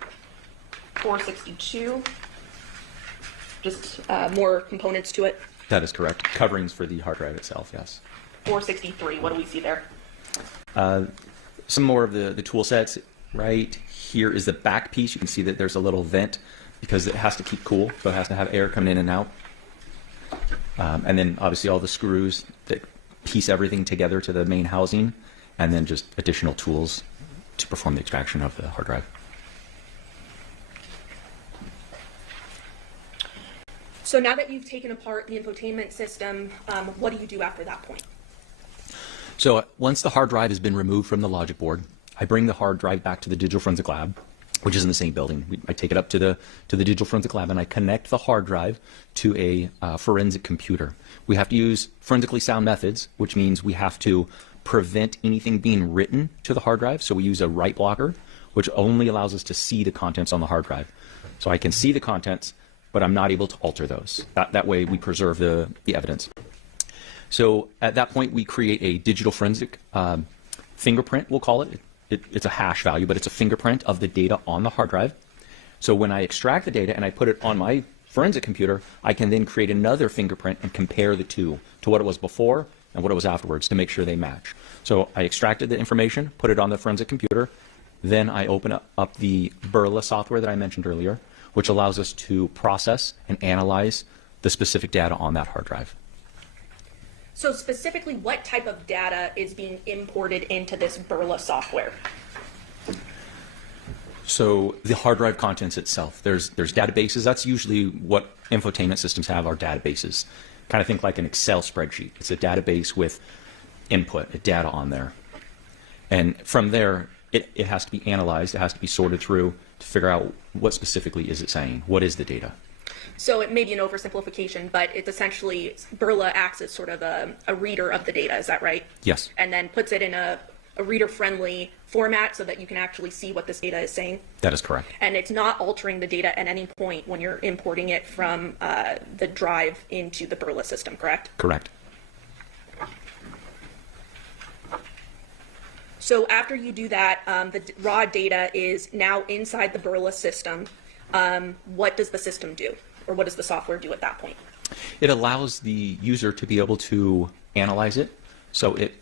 462. Just more components to it. That is correct. Coverings for the hard drive itself, yes. 463. What do we see there? Some more of the tool sets. Right here is the back piece. You can see that there's a little vent because it has to keep cool, so it has to have air coming in and out. And then obviously all the screws that piece everything together to the main housing, and then just additional tools to perform the extraction of the hard drive. So now that you've taken apart the infotainment system, what do you do after that point? So once the hard drive has been removed from the logic board, I bring the hard drive back to the digital forensic lab, which is in the same building. I take it up to the digital forensic lab, and I connect the hard drive to a forensic computer. We have to use forensically sound methods, which means we have to prevent anything being written to the hard drive. So we use a write blocker, which only allows us to see the contents on the hard drive. So I can see the contents, but I'm not able to alter those. That way we preserve the evidence. So at that point, we create a digital forensic fingerprint, we'll call it. It's a hash value, but it's a fingerprint of the data on the hard drive. So when I extract the data and I put it on my forensic computer, I can then create another fingerprint and compare the two to what it was before and what it was afterwards to make sure they match. So I extracted the information, put it on the forensic computer, then I open up the Burla software that I mentioned earlier, which allows us to process and analyze the specific data on that hard drive. So specifically, what type of data is being imported into this Burla software? So the hard drive contents itself, there's databases. That's usually what infotainment systems have, are databases. Kind of think like an Excel spreadsheet. It's a database with input, data on there. And from there, it has to be analyzed. It has to be sorted through to figure out what specifically is it saying. What is the data? So it may be an oversimplification, but it's essentially Burla acts as sort of a reader of the data. Is that right? Yes. And then puts it in a reader-friendly format so that you can actually see what this data is saying? That is correct. And it's not altering the data at any point when you're importing it from the drive into the Burla system, correct? Correct. So after you do that, the raw data is now inside the Burla system. What does the system do? Or what does the software do at that point? It allows the user to be able to analyze it. So it,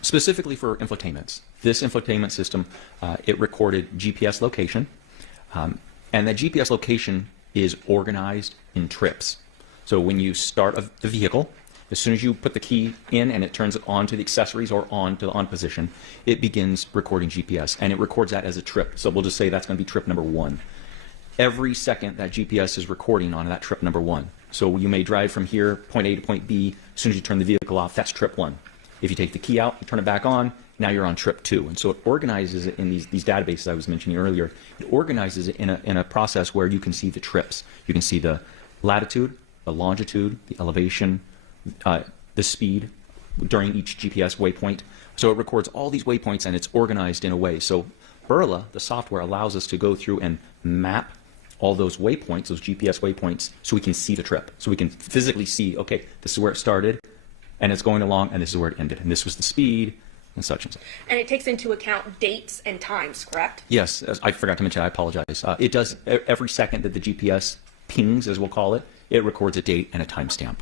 specifically for infotainments, this infotainment system, it recorded GPS location. And that GPS location is organized in trips. So when you start the vehicle, As soon as you put the key in and it turns it on to the accessories or on to the on position, it begins recording GPS, and it records that as a trip. So we'll just say that's going to be trip number 1. Every second that GPS is recording on that trip number 1. So you may drive from here, point A to point B. As soon as you turn the vehicle off, that's trip 1. If you take the key out, you turn it back on, now you're on trip 2. And so it organizes it in these databases I was mentioning earlier. It organizes it in a process where you can see the trips. You can see the latitude, the longitude, the elevation, the speed during each GPS waypoint. So it records all these waypoints and it's organized in a way. So Burla, the software, allows us to go through and map all those waypoints, those GPS waypoints, so we can see the trip. So we can physically see, okay, this is where it started and it's going along and this is where it ended. And this was the speed and such and such. And it takes into account dates and times, correct? Yes, I forgot to mention, I apologize. It does every second that the GPS pings, as we'll call it, it records a date and a timestamp.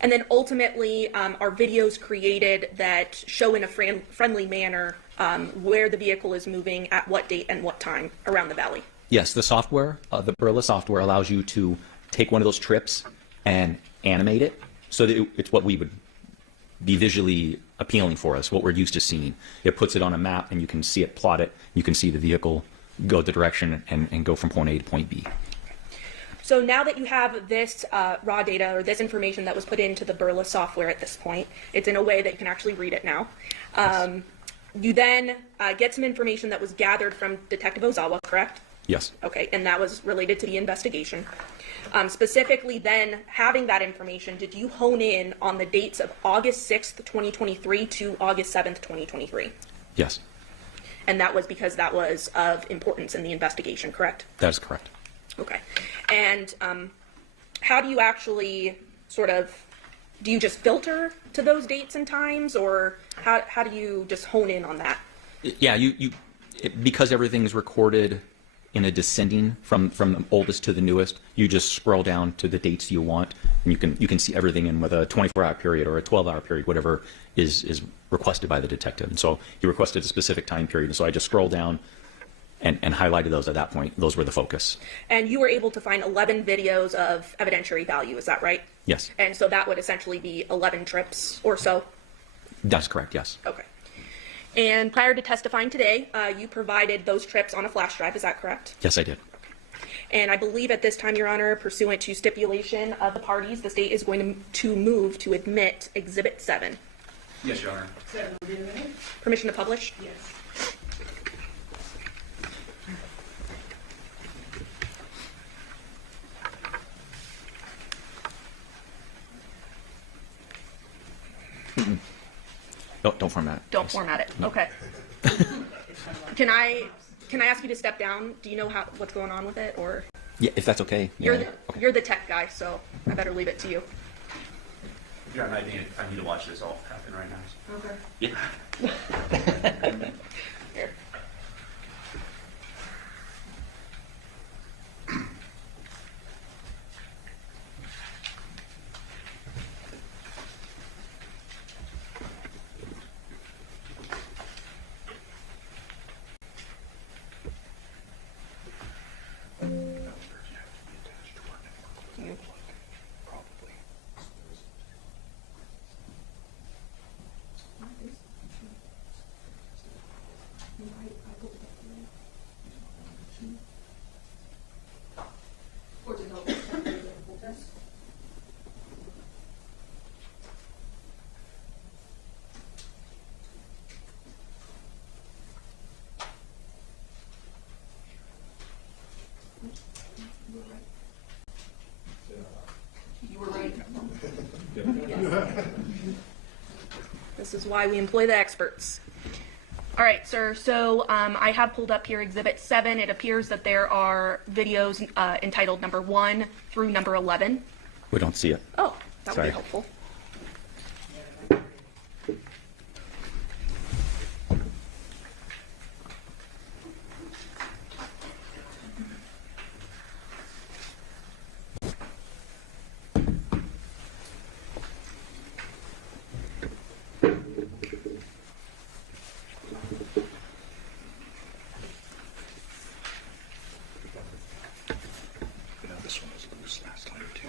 And then ultimately, are videos created that show in a friendly manner where the vehicle is moving at what date and what time around the valley? Yes, the software, the Burla software allows you to take one of those trips and animate it so that it's what we would be visually appealing for us, what we're used to seeing. It puts it on a map and you can see it, plot it. You can see the vehicle go the direction and go from point A to point B. So now that you have this raw data or this information that was put into the Burla software at this point, it's in a way that you can actually read it now. You then get some information that was gathered from Detective Ozawa, correct? Yes. Okay, and that was related to the investigation. Specifically then, having that information, did you hone in on the dates of August 6th, 2023 to August 7th, 2023? Yes. And that was because that was of importance in the investigation, correct? That is correct. Okay. And how do you actually sort of, do you just filter to those dates and times, or how do you just hone in on that? Yeah, because everything is recorded in a descending from the oldest to the newest, you just scroll down to the dates you want, and you can see everything in with a 24-hour period or a 12-hour period, whatever is requested by the detective. And so he requested a specific time period, and so I just scrolled down and highlighted those at that point. Those were the focus. And you were able to find 11 videos of evidentiary value, is that right? Yes. And so that would essentially be 11 trips or so? That's correct, yes. Okay. And prior to testifying today, you provided those trips on a flash drive, is that correct? Yes, I did. And I believe at this time, Your Honor, pursuant to stipulation of the parties, the state is going to move to admit Exhibit 7. Yes, Your Honor. Permission to publish? Yes. Don't format it. Don't format it. Okay. Can I ask you to step down? Do you know what's going on with it, or? Yeah, if that's okay. Yeah. You're the tech guy, so I better leave it to you. Your Honor, I need to watch this all happen right now. Okay. Yeah. Here. You were right. This is why we employ the experts. All right, sir. So I have pulled up here Exhibit 7. It appears that there are videos entitled number 1 through number 11. We don't see it. Oh, that would Sorry. be helpful. This one was loose last time too.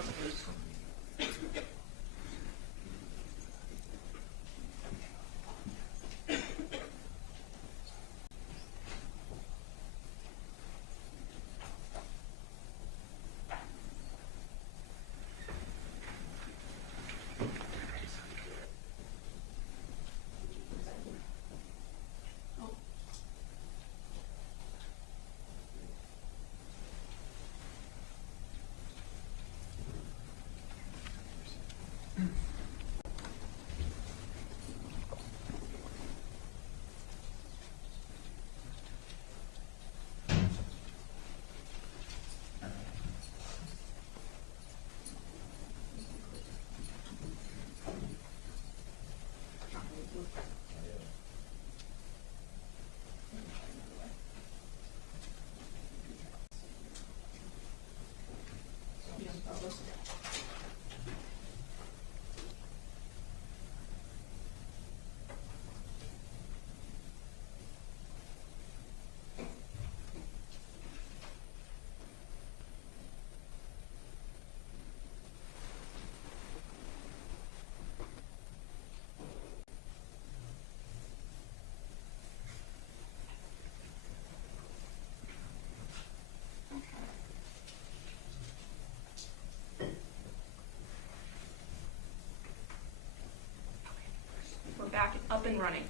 running.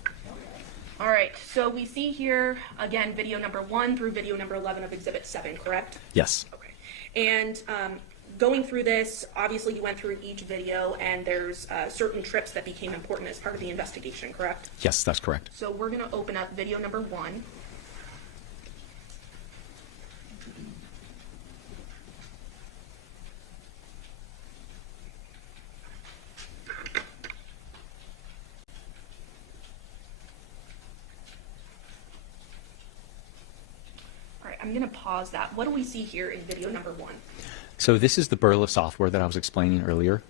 All right, so we see here, again, video number 1 through video number 11 of Exhibit 7, correct? Yes. Okay. And going through this, obviously you went through each video, and there's certain trips that became important as part of the investigation, correct? Yes, that's correct. So we're going to open up video number 1. I'm going to pause that. What do we see here in video number 1? So this is the Burla software that I was explaining earlier.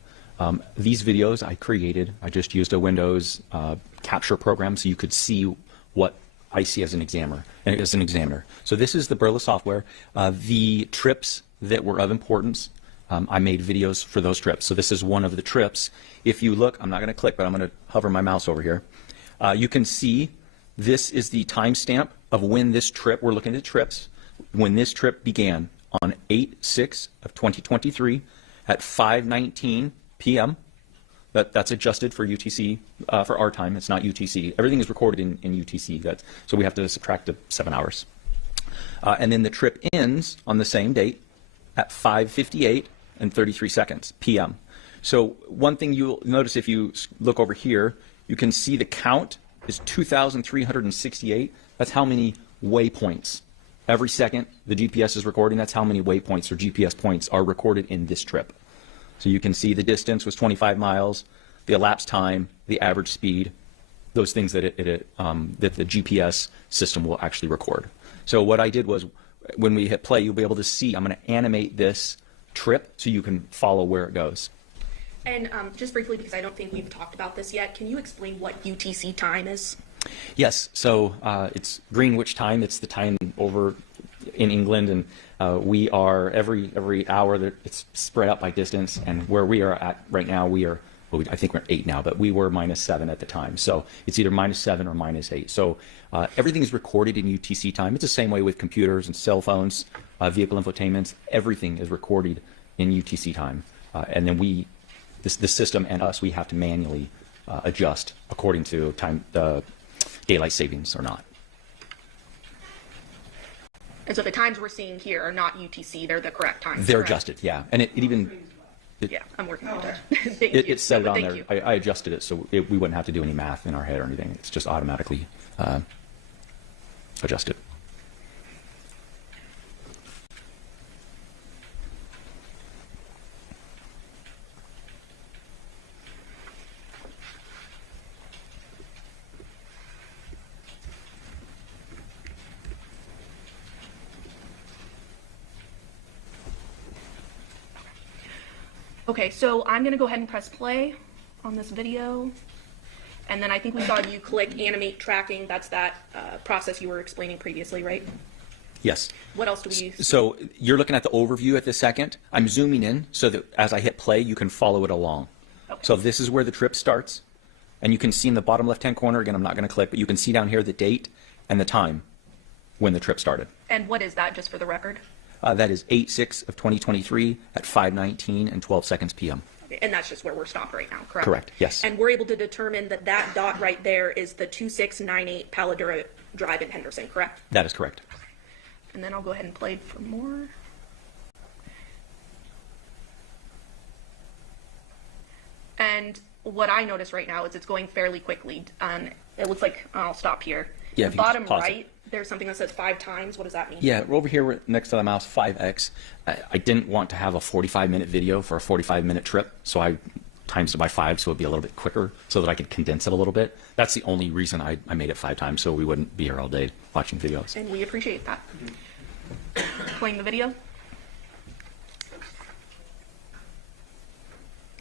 These videos I created, I just used a Windows capture program so you could see what I see as an examiner. So this is the Burla software. The trips that were of importance, I made videos for those trips. So this is one of the trips. If you look, I'm not going to click, but I'm going to hover my mouse over here. You can see this is the timestamp of when this trip, we're looking at trips, when this trip began on 8/6 of 2023 at 5:19 p.m. That's adjusted for UTC, for our time. It's not UTC. Everything is recorded in UTC. So we have to subtract the 7 hours. And then the trip ends on the same date at 5:58 and 33 seconds p.m. So one thing you'll notice if you look over here, you can see the count is 2,368. That's how many waypoints. Every second the GPS is recording, that's how many waypoints or GPS points are recorded in this trip. So you can see the distance was 25 miles, the elapsed time, the average speed, those things that that the GPS system will actually record. So what I did was, when we hit play, you'll be able to see, I'm going to animate this trip so you can follow where it goes. And just briefly, because I don't think we've talked about this yet, can you explain what UTC time is? Yes, so it's Greenwich time. It's the time over in England, and we are every hour that it's spread out by distance. And where we are at right now, we are, well, I think we're at 8 now, but we were -7 at the time. So it's either -7 or -8. So everything is recorded in UTC time. It's the same way with computers and cell phones, vehicle infotainments. Everything is recorded in UTC time, and then the system and us, we have to manually adjust according to time. Daylight savings or not. And so the times we're seeing here are not UTC, they're the correct times. They're correct? adjusted, yeah. And it even... Yeah, I'm working on that. It said it on there. I adjusted it so we wouldn't have to do any math in our head or anything. It's just automatically adjusted. Okay, so I'm going to go ahead and press play on this video. And then I think we saw you click animate tracking. That's that process you were explaining previously, right? Yes. What else do we use? So you're looking at the overview at this second. I'm zooming in so that as I hit play, you can follow it along. Okay. So this is where the trip starts. And you can see in the bottom left-hand corner, again, I'm not going to click, but you can see down here the date and the time when the trip started. And what is that, just for the record? That is 8/6 of 2023 at 5:19 and 12 seconds p.m. Okay, and that's just where we're stopped right now, correct? Correct, yes. And we're able to determine that that dot right there is the 2698 Paladura Drive in Henderson, correct? That is correct. And then I'll go ahead and play for more. And what I notice right now is it's going fairly quickly. It looks like, I'll stop here. Yeah, the bottom right, there's something that saes 5 times. What does that mean? Yeah, over here next to the mouse, 5x. I didn't want to have a 45-minute video for a 45-minute trip, so I times it by 5 so it would be a little bit quicker so that I could condense it a little bit. That's the only reason I made it 5 times, so we wouldn't be here all day watching videos. And we appreciate that. Playing the video.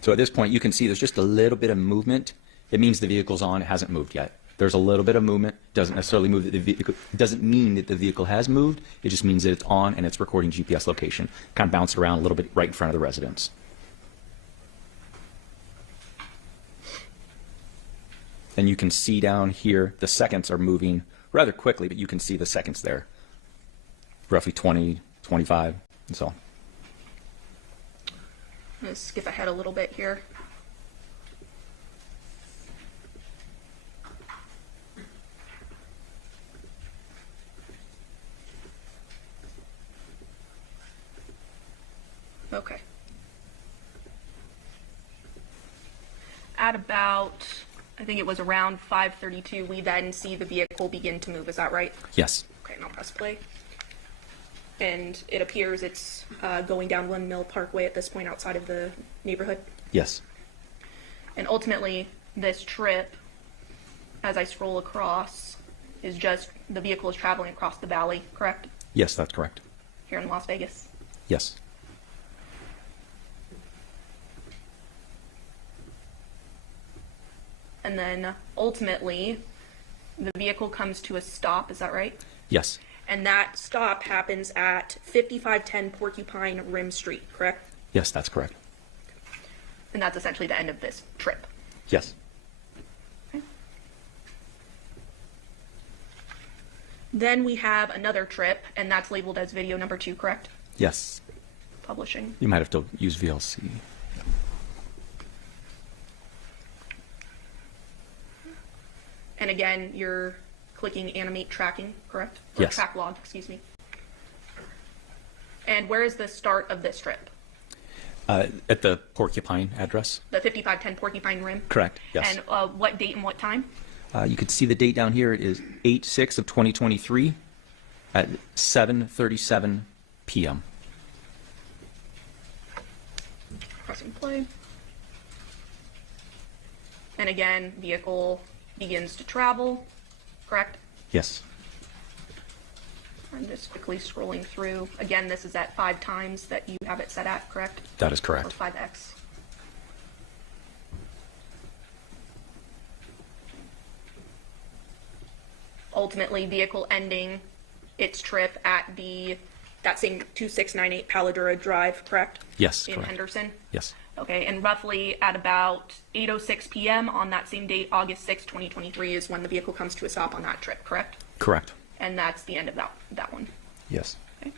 So at this point, you can see there's just a little bit of movement. It means the vehicle's on. It hasn't moved yet. There's a little bit of movement. Doesn't necessarily move that the vehicle. Doesn't mean that the vehicle has moved. It just means that it's on and it's recording GPS location. Kind of bounced around a little bit right in front of the residence. And you can see down here the seconds are moving rather quickly, but you can see the seconds there. Roughly 20, 25, and so on. I'm going to skip ahead a little bit here. Okay. At about, I think it was around 5:32, we then see the vehicle begin to move. Is that right? Yes. Okay, and I'll press play. And it appears it's going down Windmill Parkway at this point outside of the neighborhood. Yes. And ultimately, this trip, as I scroll across, is just the vehicle is traveling across the valley, correct? Yes, that's correct. Here in Las Vegas. Yes. And then ultimately, the vehicle comes to a stop, is that right? Yes. And that stop happens at 5510 Porcupine Rim Street, correct? Yes, that's correct. And that's essentially the end of this trip. Yes. Okay. Then we have another trip, and that's labeled as video number 2, correct? Yes. Publishing. You might have to use VLC. And again, you're clicking animate tracking, correct? Or Yes. track log, excuse me. And where is the start of this trip? At the Porcupine address? The 5510 Porcupine Rim? Correct, yes. And what date and what time? You can see the date down here. It is 8/6 of 2023 at 7:37 p.m. Pressing play. And again, vehicle begins to travel, correct? Yes. I'm just quickly scrolling through. Again, this is at 5 times that you have it set at, correct? That is Or correct. 5x. Ultimately, vehicle ending its trip at that same 2698 Paladura Drive, correct? Yes, In correct. Henderson? Yes. Okay, and roughly at about 8:06 p.m. on that same date, August 6, 2023, is when the vehicle comes to a stop on that trip, correct? Correct. And that's the end of that one. Yes. Okay.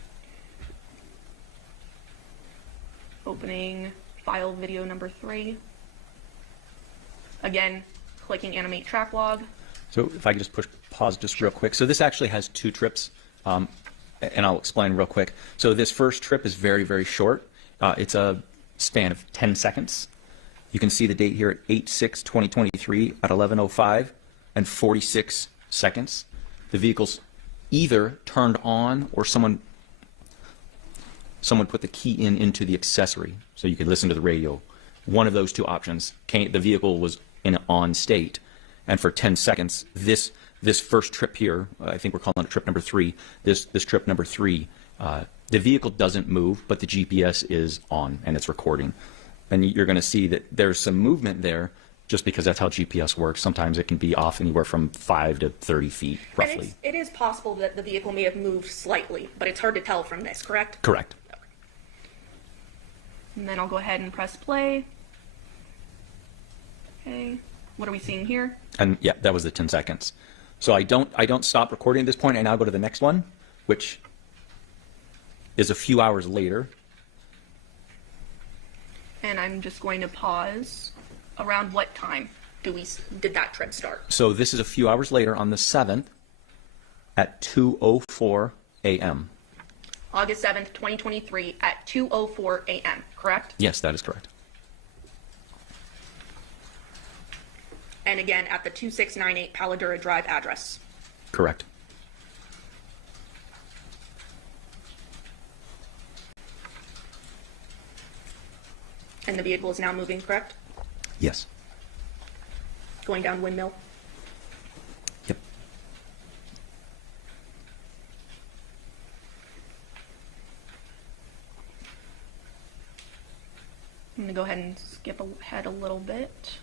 Opening file video number 3. Again, clicking animate track log. So if I could just push pause just real quick. So this actually has 2 trips, and I'll explain real quick. So this first trip is very, very short. It's a span of 10 seconds. You can see the date here at 8/6/2023 at 11:05 and 46 seconds. The vehicle's either turned on or someone put the key into the accessory so you could listen to the radio. One of those 2 options. The vehicle was in an on state. And for 10 seconds, this first trip here, I think we're calling it trip number 3, this trip number 3, the vehicle doesn't move, but the GPS is on and it's recording. And you're going to see that there's some movement there just because that's how GPS works. Sometimes it can be off anywhere from 5 to 30 feet, roughly. And it is possible that the vehicle may have moved slightly, but it's hard to tell from this, correct? Correct. Okay. And then I'll go ahead and press play. Okay. What are we seeing here? And yeah, that was the 10 seconds. So I don't stop recording at this point. I now go to the next one, which is a few hours later. And I'm just going to pause. Around what time did that trip start? So this is a few hours later on the 7th at 2:04 a.m. August 7th, 2023 at 2:04 a.m., correct? Yes, that is correct. And again, at the 2698 Paladura Drive address. Correct. And the vehicle is now moving, correct? Yes. Going down Windmill. Yep. I'm going to go ahead and skip ahead a little bit.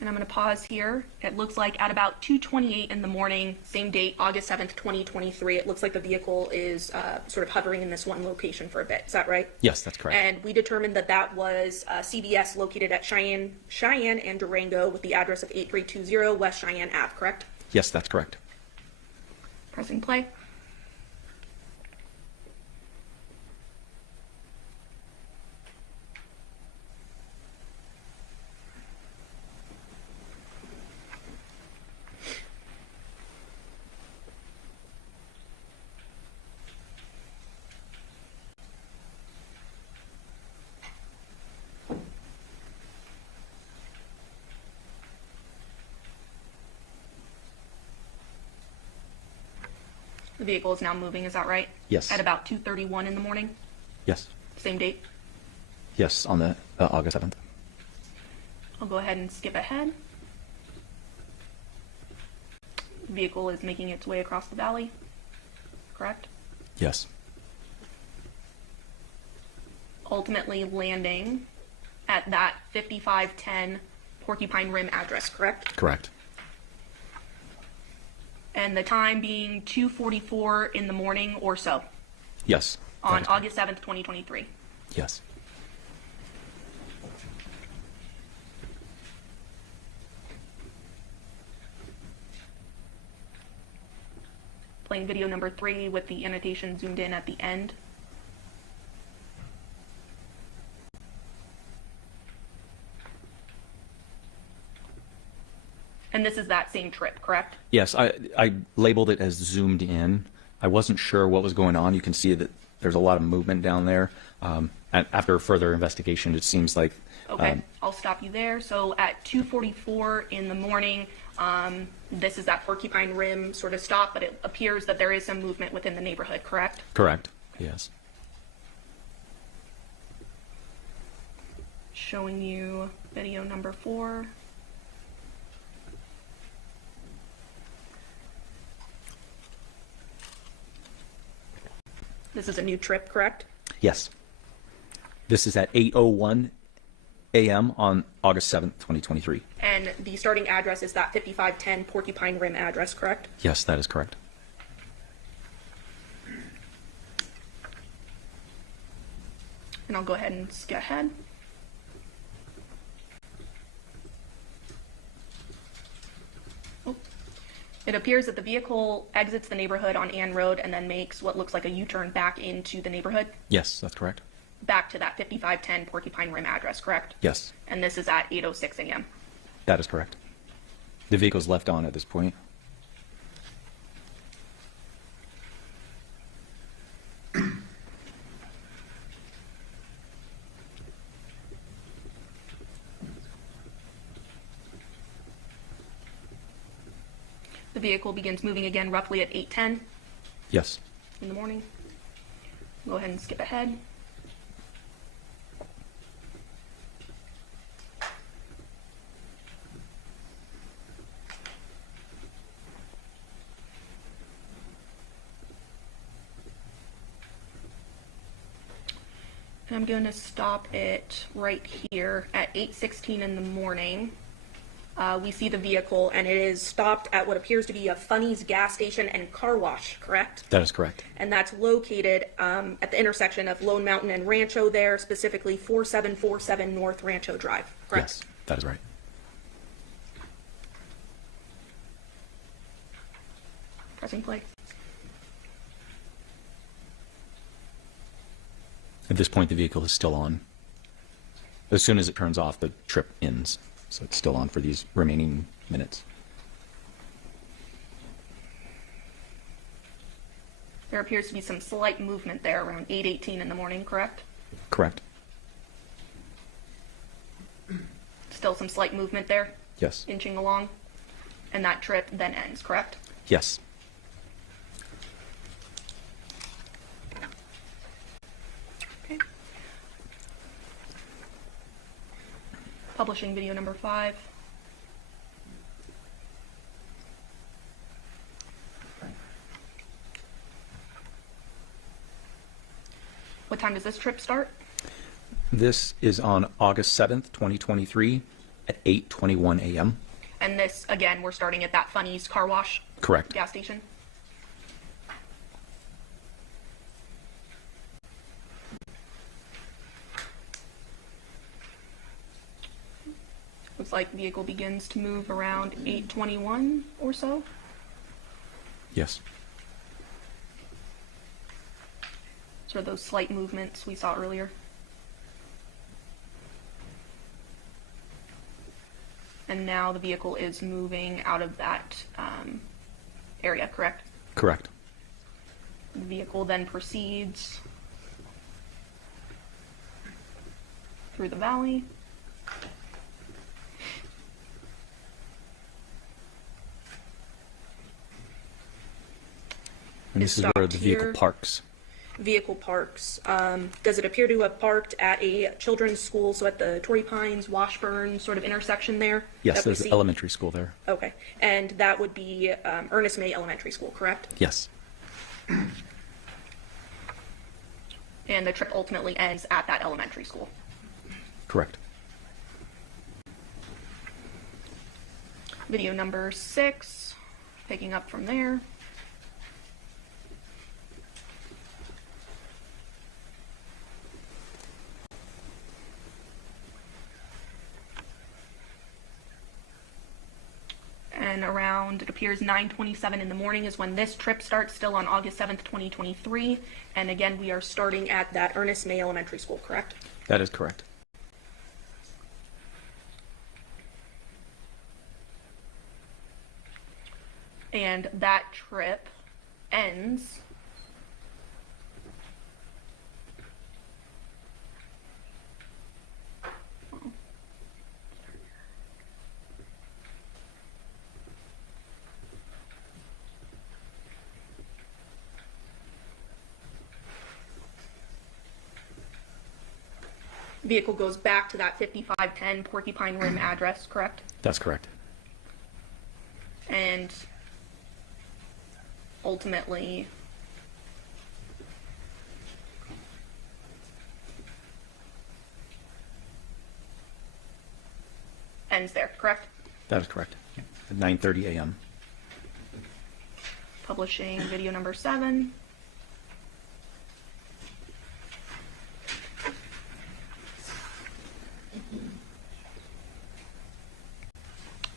And I'm going to pause here. It looks like at about 2:28 in the morning, same date, August 7th, 2023, it looks like the vehicle is sort of hovering in this one location for a bit. Is that right? Yes, that's correct. And we determined that that was CVS located at Cheyenne and Durango with the address of 8320 West Cheyenne Ave, correct? Yes, that's correct. Pressing play. The vehicle is now moving, is that right? Yes. At about 2:31 in the morning, Yes. same date? Yes, on the August 7th. I'll go ahead and skip ahead. The vehicle is making its way across the valley, correct? Yes. Ultimately landing at that 5510 Porcupine Rim address, correct? Correct. And the time being 2:44 in the morning or so Yes. that on is correct. August 7th, 2023. Yes. Playing video number 3 with the annotation zoomed in at the end. And this is that same trip, correct? Yes, I labeled it as zoomed in. I wasn't sure what was going on. You can see that there's a lot of movement down there. And after further investigation, it seems like... Okay, I'll stop you there. So at 2:44 in the morning, this is that Porcupine Rim sort of stop, but it appears that there is some movement within the neighborhood, correct? Correct. Yes. Showing you video number 4. This is a new trip, correct? Yes. This is at 8:01 a.m. on August 7th, 2023. And the starting address is that 5510 Porcupine Rim address, correct? Yes, that is correct. And I'll go ahead and skip ahead. Oh. It appears that the vehicle exits the neighborhood on Ann Road and then makes what looks like a U-turn back into the neighborhood, Yes, that's correct. back to that 5510 Porcupine Rim address, correct? Yes, And this is at 8:06 a.m. that is correct. The vehicle's left on at this point. The vehicle begins moving again roughly at 8:10 Yes. in the morning. Go ahead and skip ahead. And I'm going to stop it right here at 8:16 in the morning. We see the vehicle, and it is stopped at what appears to be a Funny's gas station and car wash, correct? That is correct. And that's located at the intersection of Lone Mountain and Rancho there, specifically 4747 North Rancho Drive, correct? Yes, that is right. Pressing play. At this point, the vehicle is still on. As soon as it turns off, the trip ends. So it's still on for these remaining minutes. There appears to be some slight movement there around 8:18 in the morning, correct? Correct. Still some slight movement there, Yes. inching along. And that trip then ends, correct? Yes. Okay. Publishing video number 5. What time does this trip start? This is on August 7th, 2023 at 8:21 a.m. And this, again, we're starting at that Funny's car wash Correct. gas station. Looks like vehicle begins to move around 8:21 or so. Yes. Sort of those slight movements we saw earlier. And now the vehicle is moving out of that area, correct? Correct. The vehicle then proceeds through the valley. And is this is where stopped the vehicle here. parks. Vehicle parks. Does it appear to have parked at a children's school, so at the Torrey Pines, Washburn sort of intersection there? Yes, that we there's see? an elementary school there. Okay, and that would be Ernest May Elementary School, correct? Yes. And the trip ultimately ends at that elementary school. Correct. Video number 6, picking up from there. And around, it appears 9:27 in the morning is when this trip starts, still on August 7th, 2023. And again, we are starting at that Ernest May Elementary School, correct? That is correct. And that trip ends vehicle goes back to that 5510 Porcupine Rim address, correct? That's correct. And ultimately ends there, correct? That is correct. At 9:30 a.m. Publishing video number 7.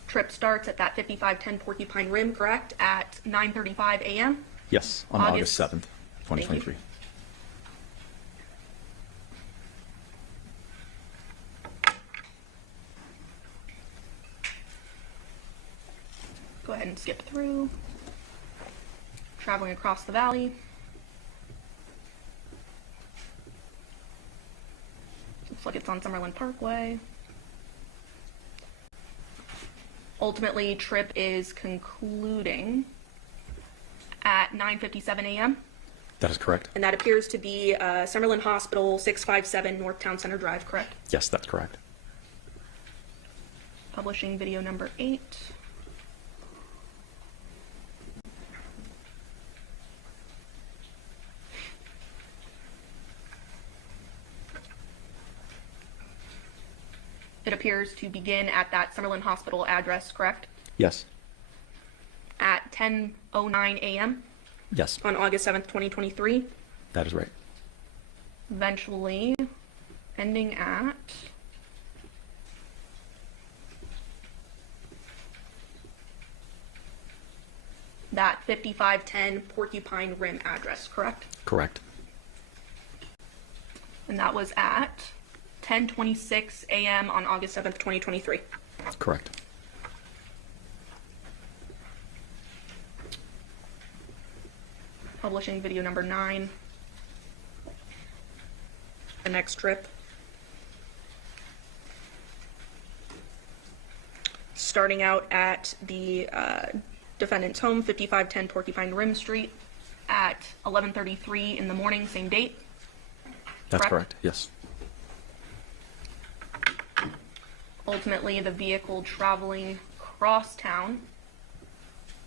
Trip starts at that 5510 Porcupine Rim, correct? At 9:35 a.m. Yes, on August 7th, 2023. Go ahead and skip through. Traveling across the valley. Looks like it's on Summerlin Parkway. Ultimately, trip is concluding at 9:57 a.m. That is correct. And that appears to be Summerlin Hospital, 657 North Town Center Drive, correct? Yes, that's correct. Publishing video number 8. It appears to begin at that Summerlin Hospital address, correct? Yes. At 10:09 a.m. Yes, on August 7th, 2023. that is right. Eventually ending at that 5510 Porcupine Rim address, correct? Correct. And that was at 10:26 a.m. on August 7th, 2023. Correct. Publishing video number 9. The next trip. Starting out at the defendant's home, 5510 Porcupine Rim Street, at 11:33 in the morning, same date. That's Correct. correct. Yes. Ultimately, the vehicle traveling cross town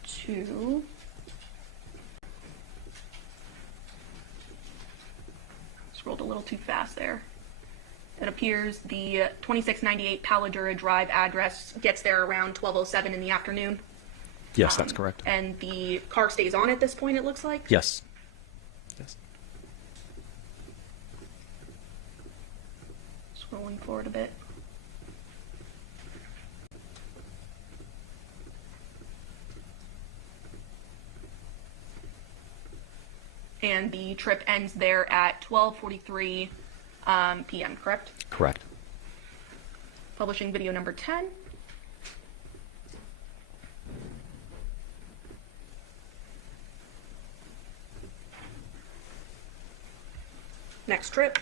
to scrolled a little too fast there. It appears the 2698 Paladura Drive address gets there around 12:07 in the afternoon. Yes, that's correct. And the car stays on at this point, it looks like. Yes. Yes. Scrolling forward a bit. And the trip ends there at 12:43 p.m., correct? Correct. Publishing video number 10. Next trip.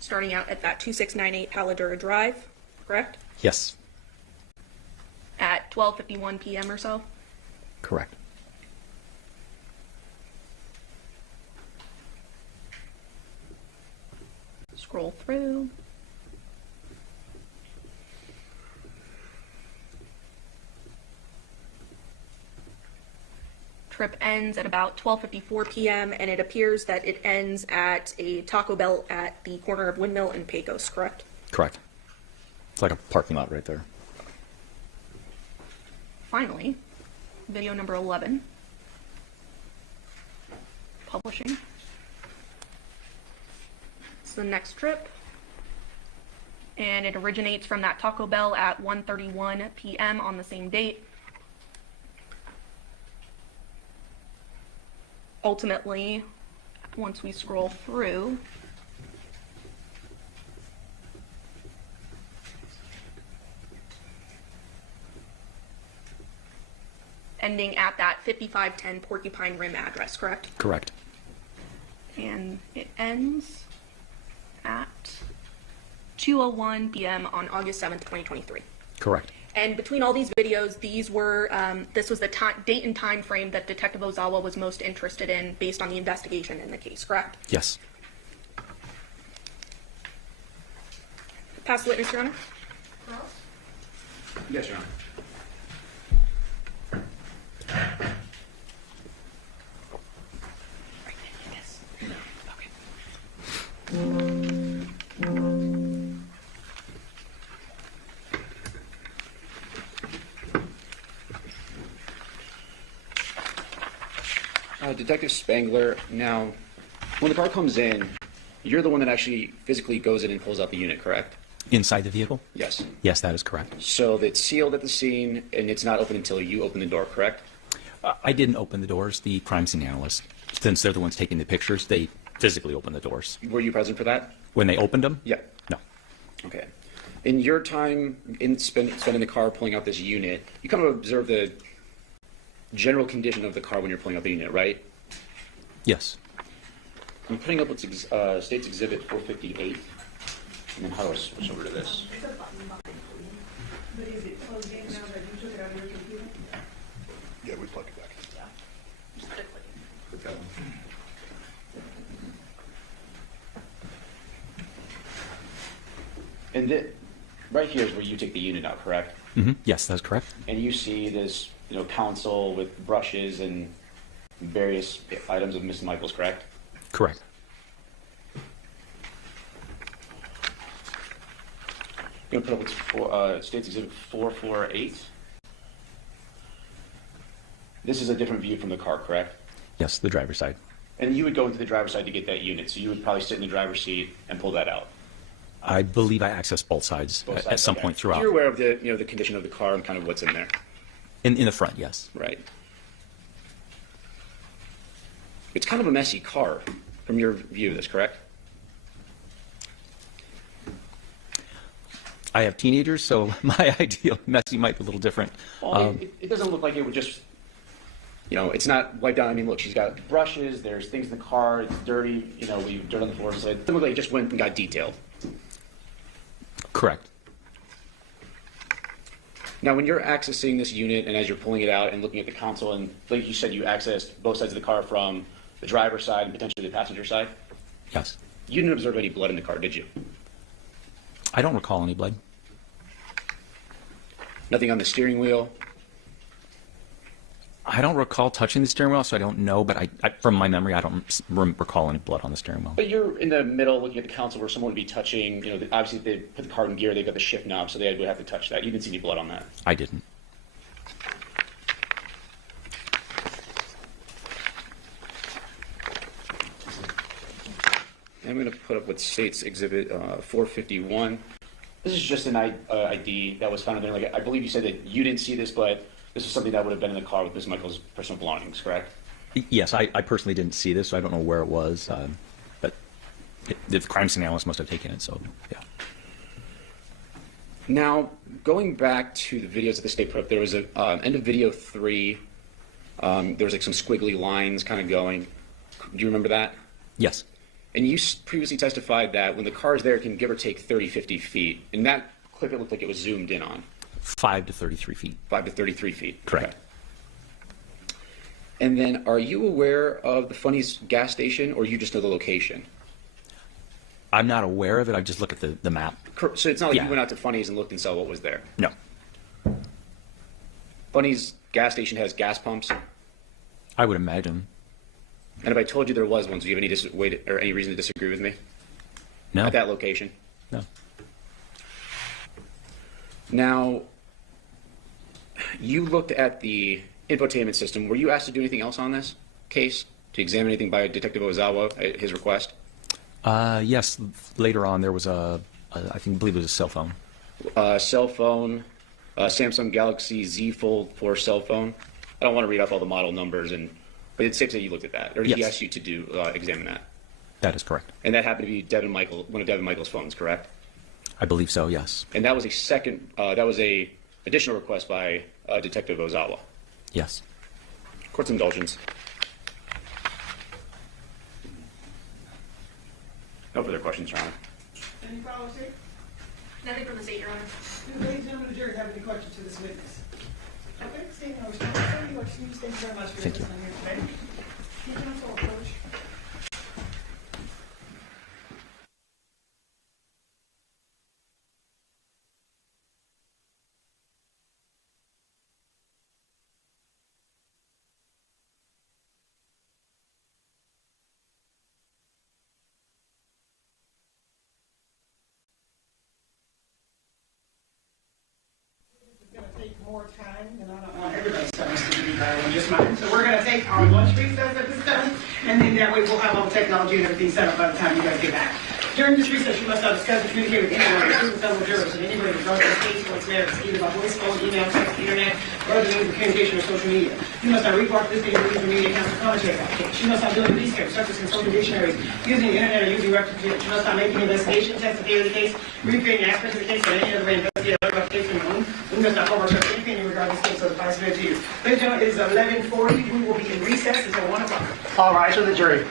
Starting out at that 2698 Paladura Drive, correct? Yes. At 12:51 p.m. or so. Correct. Scroll through. Trip ends at about 12:54 p.m. and it appears that it ends at a Taco Bell at the corner of Windmill and Pecos, correct? Correct. It's like a parking lot right there. Finally, video number 11. Publishing. It's the next trip. And it originates from that Taco Bell at 1:31 p.m. on the same date. Ultimately, once we scroll through, ending at that 5510 Porcupine Rim address, correct? Correct. And it ends at 2:01 p.m. on August 7th, 2023. Correct. And between all these videos, these were, this was the date and time frame that Detective Ozawa was most interested in based on the investigation in the case, correct? Yes. Past witness, Your Honor. Yes, Your Honor. Detective Spangler, now, when the car comes in, you're the one that actually physically goes in and pulls out the unit, correct? Inside the vehicle? Yes. Yes, that is correct. So it's sealed at the scene, and it's not open until you open the door, correct? I didn't open the doors. The crime scene analyst, since they're the ones taking the pictures, they physically opened the doors. Were you present for that? When they opened them? Yeah. No. Okay. In your time in spending the car pulling out this unit, you kind of observe the general condition of the car when you're pulling out the unit, right? Yes. I'm putting up what's State's Exhibit 458. And then how do I switch over to this? But is it plugged in now that you took it out of your computer? Yeah, we plug it back. Put that one. And right here is where you take the unit out, correct? Mm-hmm. Yes, that's correct. And you see this, console with brushes and various items of Miss Michaels, correct? Correct. I'm going to put up what's State's Exhibit 448. This is a different view from the car, correct? Yes, the driver's side. And you would go into the driver's side to get that unit, so you would probably sit in the driver's seat and pull that out. I believe I accessed both sides, at some okay. point throughout. So you're aware of the, the condition of the car and kind of what's in there. In the front, yes. Right. It's kind of a messy car from your view of this, correct? I have teenagers, so my idea of messy might be a little different. Well, it doesn't look like it would just, it's not wiped out. I mean, look, she's got brushes, there's things in the car, it's dirty, we have dirt on the floor, so it doesn't look like it just went and got detailed. Correct. Now, when you're accessing this unit and as you're pulling it out and looking at the console, and like you said, you accessed both sides of the car from the driver's side and potentially the passenger side? Yes. You didn't observe any blood in the car, did you? I don't recall any blood. Nothing on the steering wheel? I don't recall touching the steering wheel, so I don't know, but I from my memory, I don't recall any blood on the steering wheel. But you're in the middle looking at the console where someone would be touching, obviously if they put the car in gear, they've got the shift knob, so they would have to touch that. You didn't see any blood on that? I didn't. I'm going to put up what State's Exhibit 451. This is just an ID that was found in there. Like, I believe you said that you didn't see this, but this is something that would have been in the car with Ms. Michaels' personal belongings, correct? Yes, I personally didn't see this, so I don't know where it was, but the crime scene analyst must have taken it, so yeah. Now, going back to the videos that the state put up, there was a end of video 3. There was like some squiggly lines kind of going. Do you remember that? Yes. And you previously testified that when the car is there, it can give or take 30, 50 feet. In that clip, it looked like it was zoomed in on. 5 to 33 feet. 5 to 33 feet. Correct. Okay. And then, are you aware of the Funny's gas station, or you just know the location? I'm not aware of it. I just look at the map. So it's not like Yeah. you went out to Funny's and looked and saw what was there. No. Funny's gas station has gas pumps, I would imagine. and if I told you there was one, do you have any reason to disagree with me No. at that location? No. Now, you looked at the infotainment system. Were you asked to do anything else on this case? To examine anything by Detective Ozawa at his request? Yes. Later on, there was I believe it was a cell phone. Cell phone, Samsung Galaxy Z Fold 4 cell phone. I don't want to read off all the model numbers, but it's safe to say you looked at that, or he Yes. asked you to examine that. That is correct. And that happened to be one of Devyn Michaels' phones, correct? I believe so. Yes. And that was a additional request by Detective Ozawa. Yes. Court's indulgence. No further questions, Your Honor. Any follow-up, sir? Nothing from the state, Your Honor. Do the ladies and gentlemen of the jury have any questions to this witness? Okay, statement of response. Thank you very much for your Thank you. testimony here today. Your counsel approach. Gonna take more time, and I don't want everybody's time to be by one, just mine. So we're gonna take our lunch recess at this time, and then that way we'll have all the technology and everything set up by the time you guys get back. During this recess, you must not discuss or communicate with anyone, including fellow jurors, and anybody regarding this case or its merits, either by voice, phone, email, text, internet, or other means of communication or social media. You must not report this thing in the media accounts or commentary about the case. You must not do any research, such as consulting dictionaries, using the internet, or using references. You must not make any investigation, test, the theory of the case, recreating aspects of the case, or any other way investigate or about the case on your own. You must not overturn anything regarding this case or the vice versa to you. Ladies and gentlemen, it is 11:40. We will be in recess until 1 o'clock. All rise for the jury.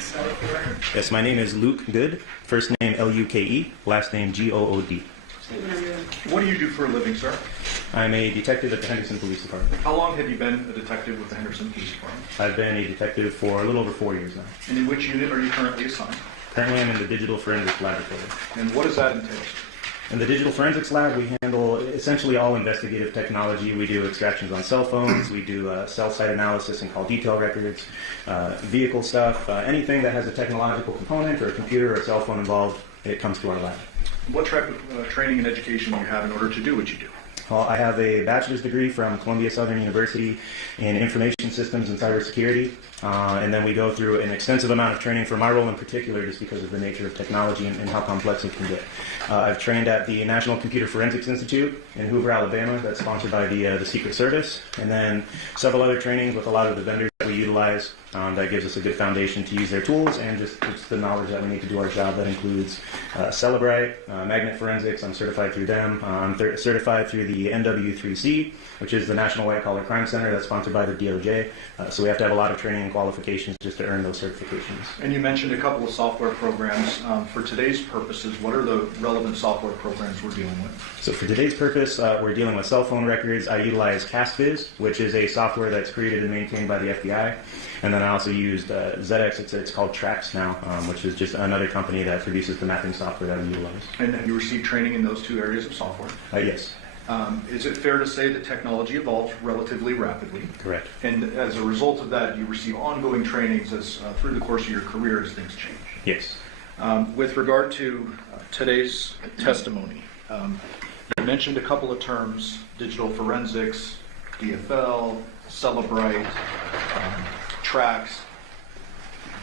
and spell it for the record. Yes, my name is Luke Good. First name Luke, last name Good. State whenever you're ready. What do you do for a living, sir? I'm a detective at the Henderson Police Department. How long have you been a detective with the Henderson Police Department? I've been a detective for a little over 4 years now. And in which unit are you currently assigned? Currently, I'm in the Digital Forensics Laboratory. And what does that entail? In the Digital Forensics Lab, we handle essentially all investigative technology. We do extractions on cell phones, we do cell site analysis and call detail records, vehicle stuff, anything that has a technological component or a computer or a cell phone involved, it comes to our lab. What type of training and education do you have in order to do what you do? Well, I have a bachelor's degree from Columbia Southern University in information systems and cybersecurity, and then we go through an extensive amount of training for my role in particular just because of the nature of technology and how complex it can get. I've trained at the National Computer Forensics Institute in Hoover, Alabama, that's sponsored by the Secret Service, and then several other trainings with a lot of the vendors that we utilize that gives us a good foundation to use their tools and just the knowledge that we need to do our job. That includes Celebrite, magnet forensics. I'm certified through them. I'm certified through the NW3C, which is the National White Collar Crime Center that's sponsored by the DOJ. So we have to have a lot of training and qualifications just to earn those certifications. And you mentioned a couple of software programs. For today's purposes, what are the relevant software programs we're dealing with? So for today's purpose, we're dealing with cell phone records. I utilize CastViz, which is a software that's created and maintained by the FBI. And then I also used ZX, it's called Trax now, which is just another company that produces the mapping software that we utilize. And have you received training in those two areas of software? Yes. Is it fair to say that technology evolves relatively rapidly? Correct. And as a result of that, you receive ongoing trainings as through the course of your career as things change? Yes. With regard to today's testimony, you mentioned a couple of terms: digital forensics, DFL, Celebrite, Trax.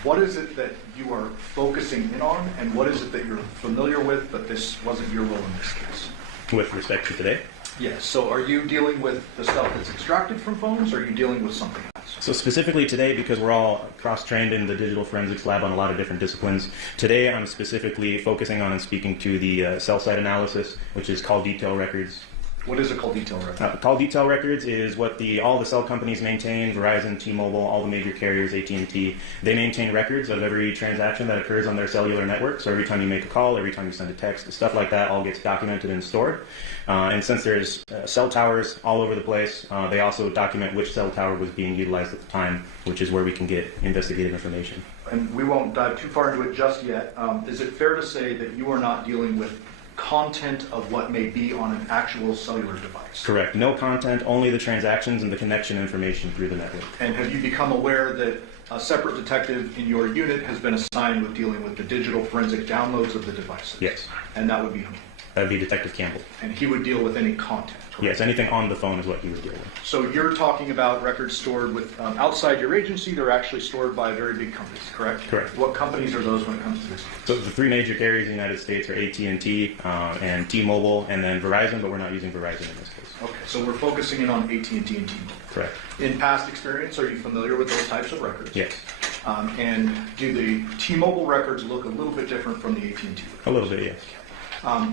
What is it that you are focusing in on, and what is it that you're familiar with, but this wasn't your role in this case? With respect to today? Yes. So are you dealing with the stuff that's extracted from phones, or are you dealing with something else? So specifically today, because we're all cross-trained in the digital forensics lab on a lot of different disciplines, today I'm specifically focusing on and speaking to the cell site analysis, which is call detail records. What is a call detail record? Call detail records is what all the cell companies maintain, Verizon, T-Mobile, all the major carriers, AT&T. They maintain records of every transaction that occurs on their cellular network. So every time you make a call, every time you send a text, stuff like that all gets documented and stored. And since there's cell towers all over the place, they also document which cell tower was being utilized at the time, which is where we can get investigative information. And we won't dive too far into it just yet. Is it fair to say that you are not dealing with content of what may be on an actual cellular device? Correct. No content, only the transactions and the connection information through the network. And have you become aware that a separate detective in your unit has been assigned with dealing with the digital forensic downloads of the devices? Yes. And that would be whom? That would be Detective Campbell. And he would deal with any content, correct? Yes, anything on the phone is what he would deal with. So you're talking about records stored with outside your agency. They're actually stored by very big companies, correct? Correct. What companies are those when it comes to this? So the three major carriers in the United States are AT&T and T-Mobile, and then Verizon, but we're not using Verizon in this case. Okay, so we're focusing in on AT&T and T-Mobile. Correct. In past experience, are you familiar with those types of records? Yes. And do the T-Mobile records look a little bit different from the AT&T records? A little bit, yes.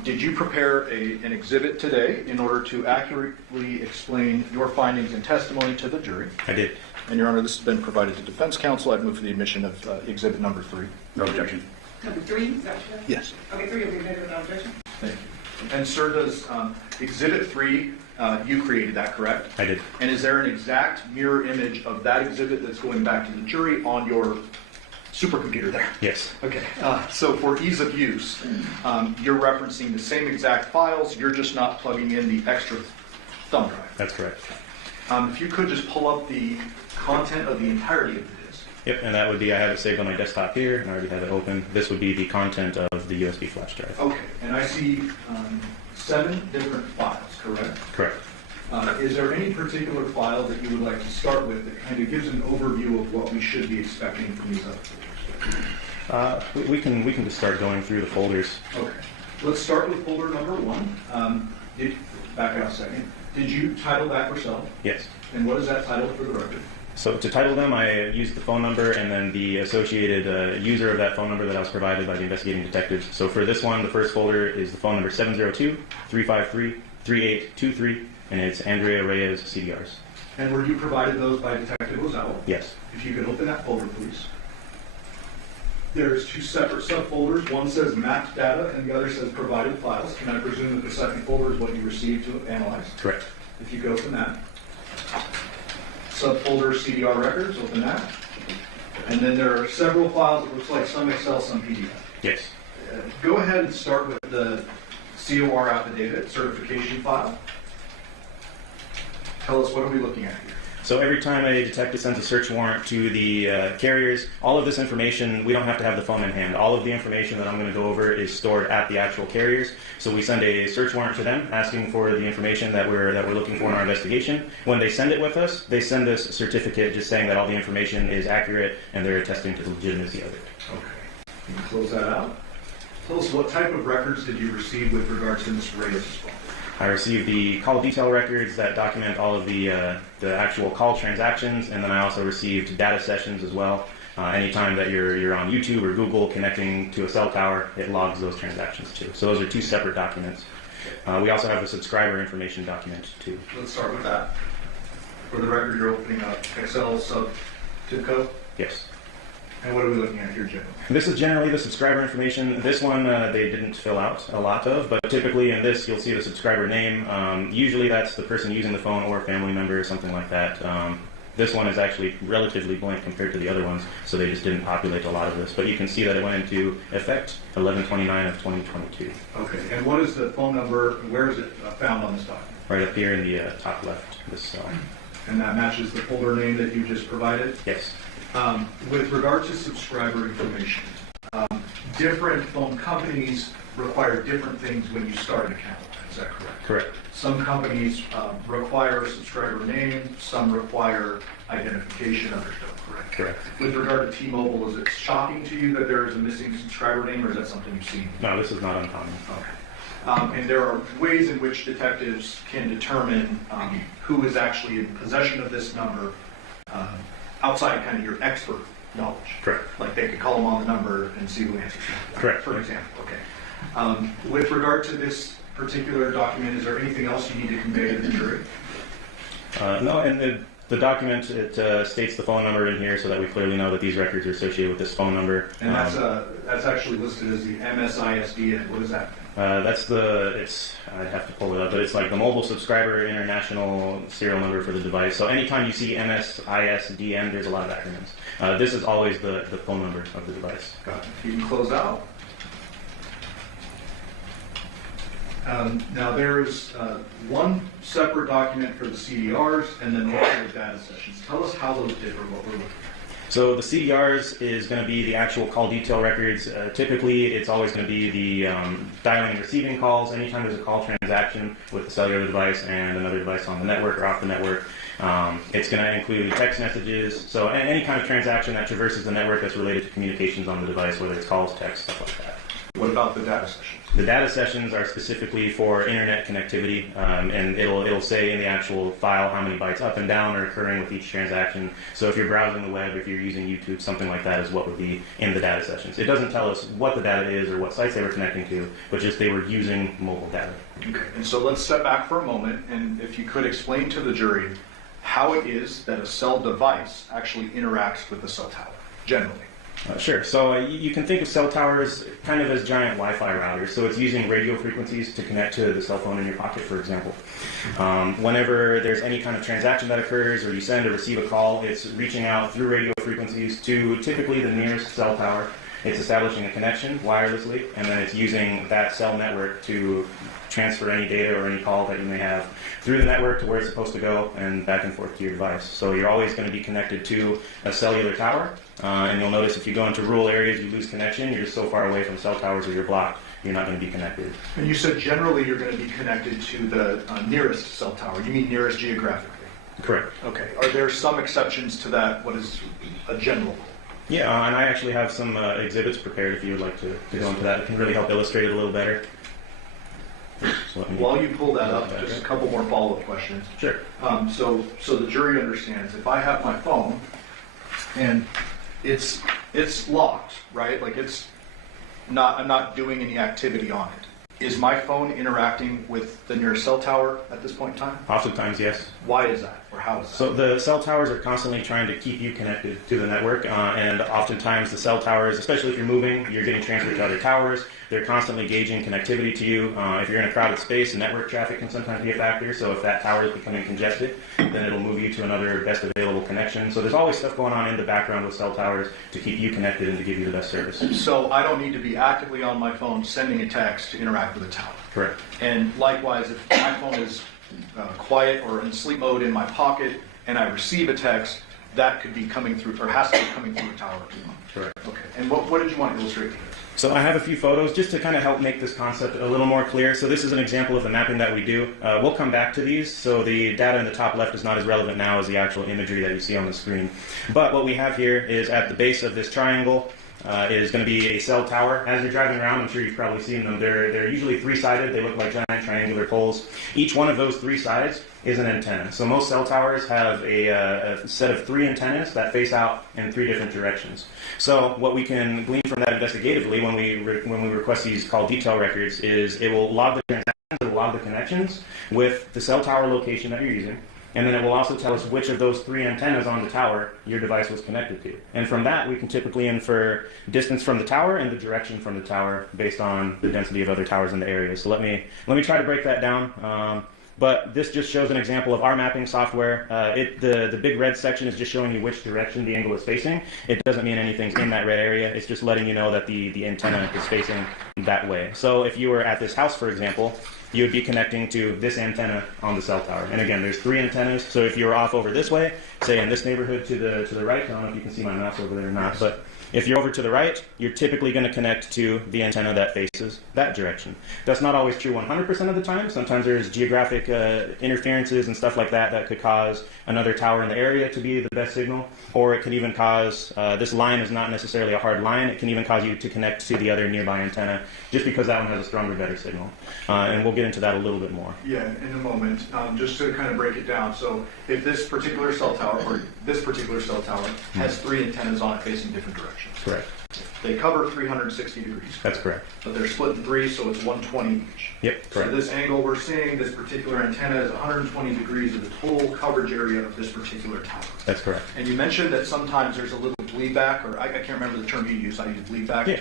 Did you prepare an exhibit today in order to accurately explain your findings and testimony to the jury? I did. And Your Honor, this has been provided to defense counsel. I'd move for the admission of exhibit number 3. No objection. Number 3, is that what you said? Yes. Okay, 3 will be made without objection. Thank you. And sir, does exhibit 3, you created that, correct? I did. And is there an exact mirror image of that exhibit that's going back to the jury on your supercomputer there? Yes. Okay, so for ease of use, you're referencing the same exact files, you're just not plugging in the extra thumb drive. That's correct. If you could just pull up the content of the entirety of the disk. Yep, and that would be, I have it saved on my desktop here, and I already have it open. This would be the content of the USB flash drive. Okay, and I see 7 different files, correct? Correct. Is there any particular file that you would like to start with that kind of gives an overview of what we should be expecting from these other folders? We can just start going through the folders. Okay. Let's start with folder number 1. Back out a second. Did you title that yourself? Yes. And what is that title for the record? So to title them, I used the phone number and then the associated user of that phone number that I was provided by the investigating detectives. So for this one, the first folder is the phone number 702-353-3823, and it's Andrea Reyes CDRs. And were you provided those by Detective Ozawa? Yes. If you could open that folder, please. There's two separate subfolders. One says mapped data and the other says provided files. Can I presume that the second folder is what you received to analyze? Correct. If you go open that. Subfolder CDR records, open that. And then there are several files. It looks like some Excel, some PDF. Yes. Go ahead and start with the COR affidavit certification file. Tell us, what are we looking at here? So every time a detective sends a search warrant to the carriers, all of this information, we don't have to have the phone in hand. All of the information that I'm going to go over is stored at the actual carriers. So we send a search warrant to them asking for the information that we're looking for in our investigation. When they send it with us, they send us a certificate just saying that all the information is accurate and they're attesting to the legitimacy of it. Okay. You can close that out. Tell us, what type of records did you receive with regard to Mr. Reyes' phone? I received the call detail records that document all of the actual call transactions, and then I also received data sessions as well. Anytime that you're on YouTube or Google connecting to a cell tower, it logs those transactions too. So those are two separate documents. We also have the subscriber information document too. Let's start with that. For the record, you're opening up Excel sub tip code? Yes. And what are we looking at here, generally? This is generally the subscriber information. This one they didn't fill out a lot of, but typically in this you'll see the subscriber name. Usually that's the person using the phone or a family member or something like that. This one is actually relatively blank compared to the other ones, so they just didn't populate a lot of this. But you can see that it went into effect 11/29 of 2022. Okay, and what is the phone number? Where is it found on this document? Right up here in the top left. This. And that matches the folder name that you just provided? Yes. With regard to subscriber information, different phone companies require different things when you start an account. Is that correct? Correct. Some companies require a subscriber name, some require identification, others don't, correct? Correct. With regard to T-Mobile, is it shocking to you that there is a missing subscriber name, or is that something you've seen? No, this is not uncommon. Okay. And there are ways in which detectives can determine who is actually in possession of this number outside kind of your expert knowledge. Correct. Like they could call them on the number and see who answers. Correct. For example, okay. With regard to this particular document, is there anything else you need to convey to the jury? No, and the document, it states the phone number in here so that we clearly know that these records are associated with this phone number. And that's actually listed as the MSISD, and what is that? I'd have to pull it up, but it's like the Mobile Subscriber International Serial Number for the device. So anytime you see MSISDN, there's a lot of acronyms. This is always the phone number of the device. Got it. You can close out. Now there's one separate document for the CDRs and then one for the data sessions. Tell us how those differ, what we're looking at. So the CDRs is going to be the actual call detail records. Typically, it's always going to be the dialing and receiving calls. Anytime there's a call transaction with the cellular device and another device on the network or off the network, it's going to include text messages. So any kind of transaction that traverses the network that's related to communications on the device, whether it's calls, text, stuff like that. What about the data sessions? The data sessions are specifically for internet connectivity, and it'll say in the actual file how many bytes up and down are occurring with each transaction. So if you're browsing the web, if you're using YouTube, something like that is what would be in the data sessions. It doesn't tell us what the data is or what sites they were connecting to, but just they were using mobile data. Okay, and so let's step back for a moment, and if you could explain to the jury how it is that a cell device actually interacts with the cell tower, generally. Sure. So you can think of cell towers kind of as giant Wi-Fi routers. So it's using radio frequencies to connect to the cell phone in your pocket, for example. Whenever there's any kind of transaction that occurs or you send or receive a call, it's reaching out through radio frequencies to typically the nearest cell tower. It's establishing a connection wirelessly, and then it's using that cell network to transfer any data or any call that you may have through the network to where it's supposed to go and back and forth to your device. So you're always going to be connected to a cellular tower, and you'll notice if you go into rural areas, you lose connection. You're just so far away from cell towers or you're blocked, you're not going to be connected. And you said generally you're going to be connected to the nearest cell tower. You mean nearest geographically? Correct. Okay. Are there some exceptions to that? What is a general rule? Yeah, and I actually have some exhibits prepared if you would like to go into that. It can really help illustrate it a little better. So while you pull that up, just a couple more follow-up questions. Sure. So the jury understands, if I have my phone and it's locked, right? Like I'm not doing any activity on it. Is my phone interacting with the nearest cell tower at this point in time? Oftentimes, yes. Why is that, or how is that? So the cell towers are constantly trying to keep you connected to the network, and oftentimes the cell towers, especially if you're moving, you're getting transferred to other towers. They're constantly gauging connectivity to you. If you're in a crowded space, network traffic can sometimes be a factor. So if that tower is becoming congested, then it'll move you to another best available connection. So there's always stuff going on in the background with cell towers to keep you connected and to give you the best service. So I don't need to be actively on my phone sending a text to interact with a tower. Correct. And likewise, if my phone is quiet or in sleep mode in my pocket and I receive a text, that could be coming through, or has to be coming through a tower. Correct. Okay. And what did you want to illustrate here? So I have a few photos just to kind of help make this concept a little more clear. So this is an example of the mapping that we do. We'll come back to these. So the data in the top left is not as relevant now as the actual imagery that you see on the screen. But what we have here is at the base of this triangle is going to be a cell tower. As you're driving around, I'm sure you've probably seen them. They're usually three-sided. They look like giant triangular poles. Each one of those three sides is an antenna. So most cell towers have a set of 3 antennas that face out in 3 different directions. So what we can glean from that investigatively when we request these call detail records is it will log the transactions, it will log the connections with the cell tower location that you're using. And then it will also tell us which of those 3 antennas on the tower your device was connected to. And from that, we can typically infer distance from the tower and the direction from the tower based on the density of other towers in the area. So let me try to break that down. But this just shows an example of our mapping software. The big red section is just showing you which direction the angle is facing. It doesn't mean anything's in that red area. It's just letting you know that the antenna is facing that way. So if you were at this house, for example, you would be connecting to this antenna on the cell tower. And again, there's 3 antennas. So if you were off over this way, say in this neighborhood to the right, I don't know if you can see my mouse over there or not, but if you're over to the right, you're typically going to connect to the antenna that faces that direction. That's not always true 100% of the time. Sometimes there's geographic interferences and stuff like that that could cause another tower in the area to be the best signal, or it could even cause, this line is not necessarily a hard line, it can even cause you to connect to the other nearby antenna just because that one has a stronger, better signal. And we'll get into that a little bit more. Yeah, in a moment. Just to kind of break it down. So if this particular cell tower, or this particular cell tower, has 3 antennas on it facing different directions. Correct. They cover 360 degrees. That's correct. But they're split in 3, so it's 120 each. Yep, correct. So this angle we're seeing, this particular antenna is 120 degrees of the total coverage area of this particular tower. That's correct. And you mentioned that sometimes there's a little bleed back, or I can't remember the term you use. I use bleed back. Yeah.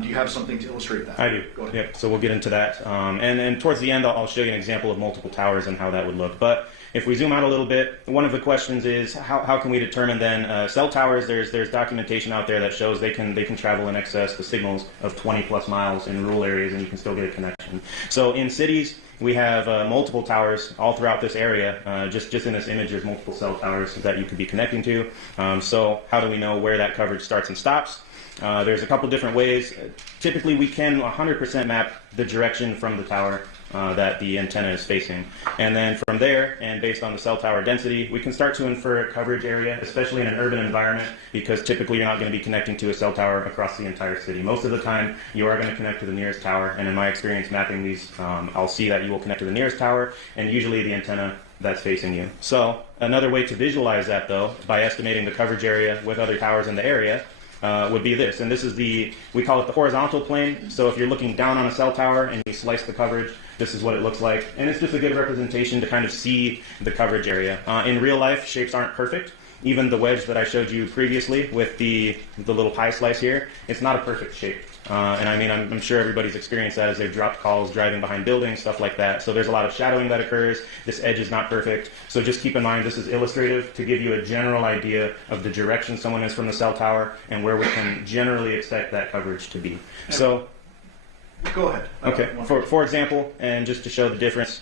Do you have something to illustrate that? I do. Go ahead. Yep. So we'll get into that. And towards the end, I'll show you an example of multiple towers and how that would look. But if we zoom out a little bit, one of the questions is how can we determine then cell towers? There's documentation out there that shows they can travel in excess the signals of 20 plus miles in rural areas, and you can still get a connection. So in cities, we have multiple towers all throughout this area. Just in this image, there's multiple cell towers that you could be connecting to. So how do we know where that coverage starts and stops? There's a couple different ways. Typically, we can 100% map the direction from the tower that the antenna is facing. And then from there, and based on the cell tower density, we can start to infer coverage area, especially in an urban environment, because typically you're not going to be connecting to a cell tower across the entire city. Most of the time, you are going to connect to the nearest tower, and in my experience mapping these, I'll see that you will connect to the nearest tower, and usually the antenna that's facing you. So another way to visualize that, though, by estimating the coverage area with other towers in the area, would be this. And this is we call it the horizontal plane. So if you're looking down on a cell tower and you slice the coverage, this is what it looks like. And it's just a good representation to kind of see the coverage area. In real life, shapes aren't perfect. Even the wedge that I showed you previously with the little pie slice here, it's not a perfect shape. And I mean, I'm sure everybody's experienced that as they've dropped calls driving behind buildings, stuff like that. So there's a lot of shadowing that occurs. This edge is not perfect. So just keep in mind, this is illustrative to give you a general idea of the direction someone is from the cell tower and where we can generally expect that coverage to be. So, go ahead. Okay, for example, and just to show the difference,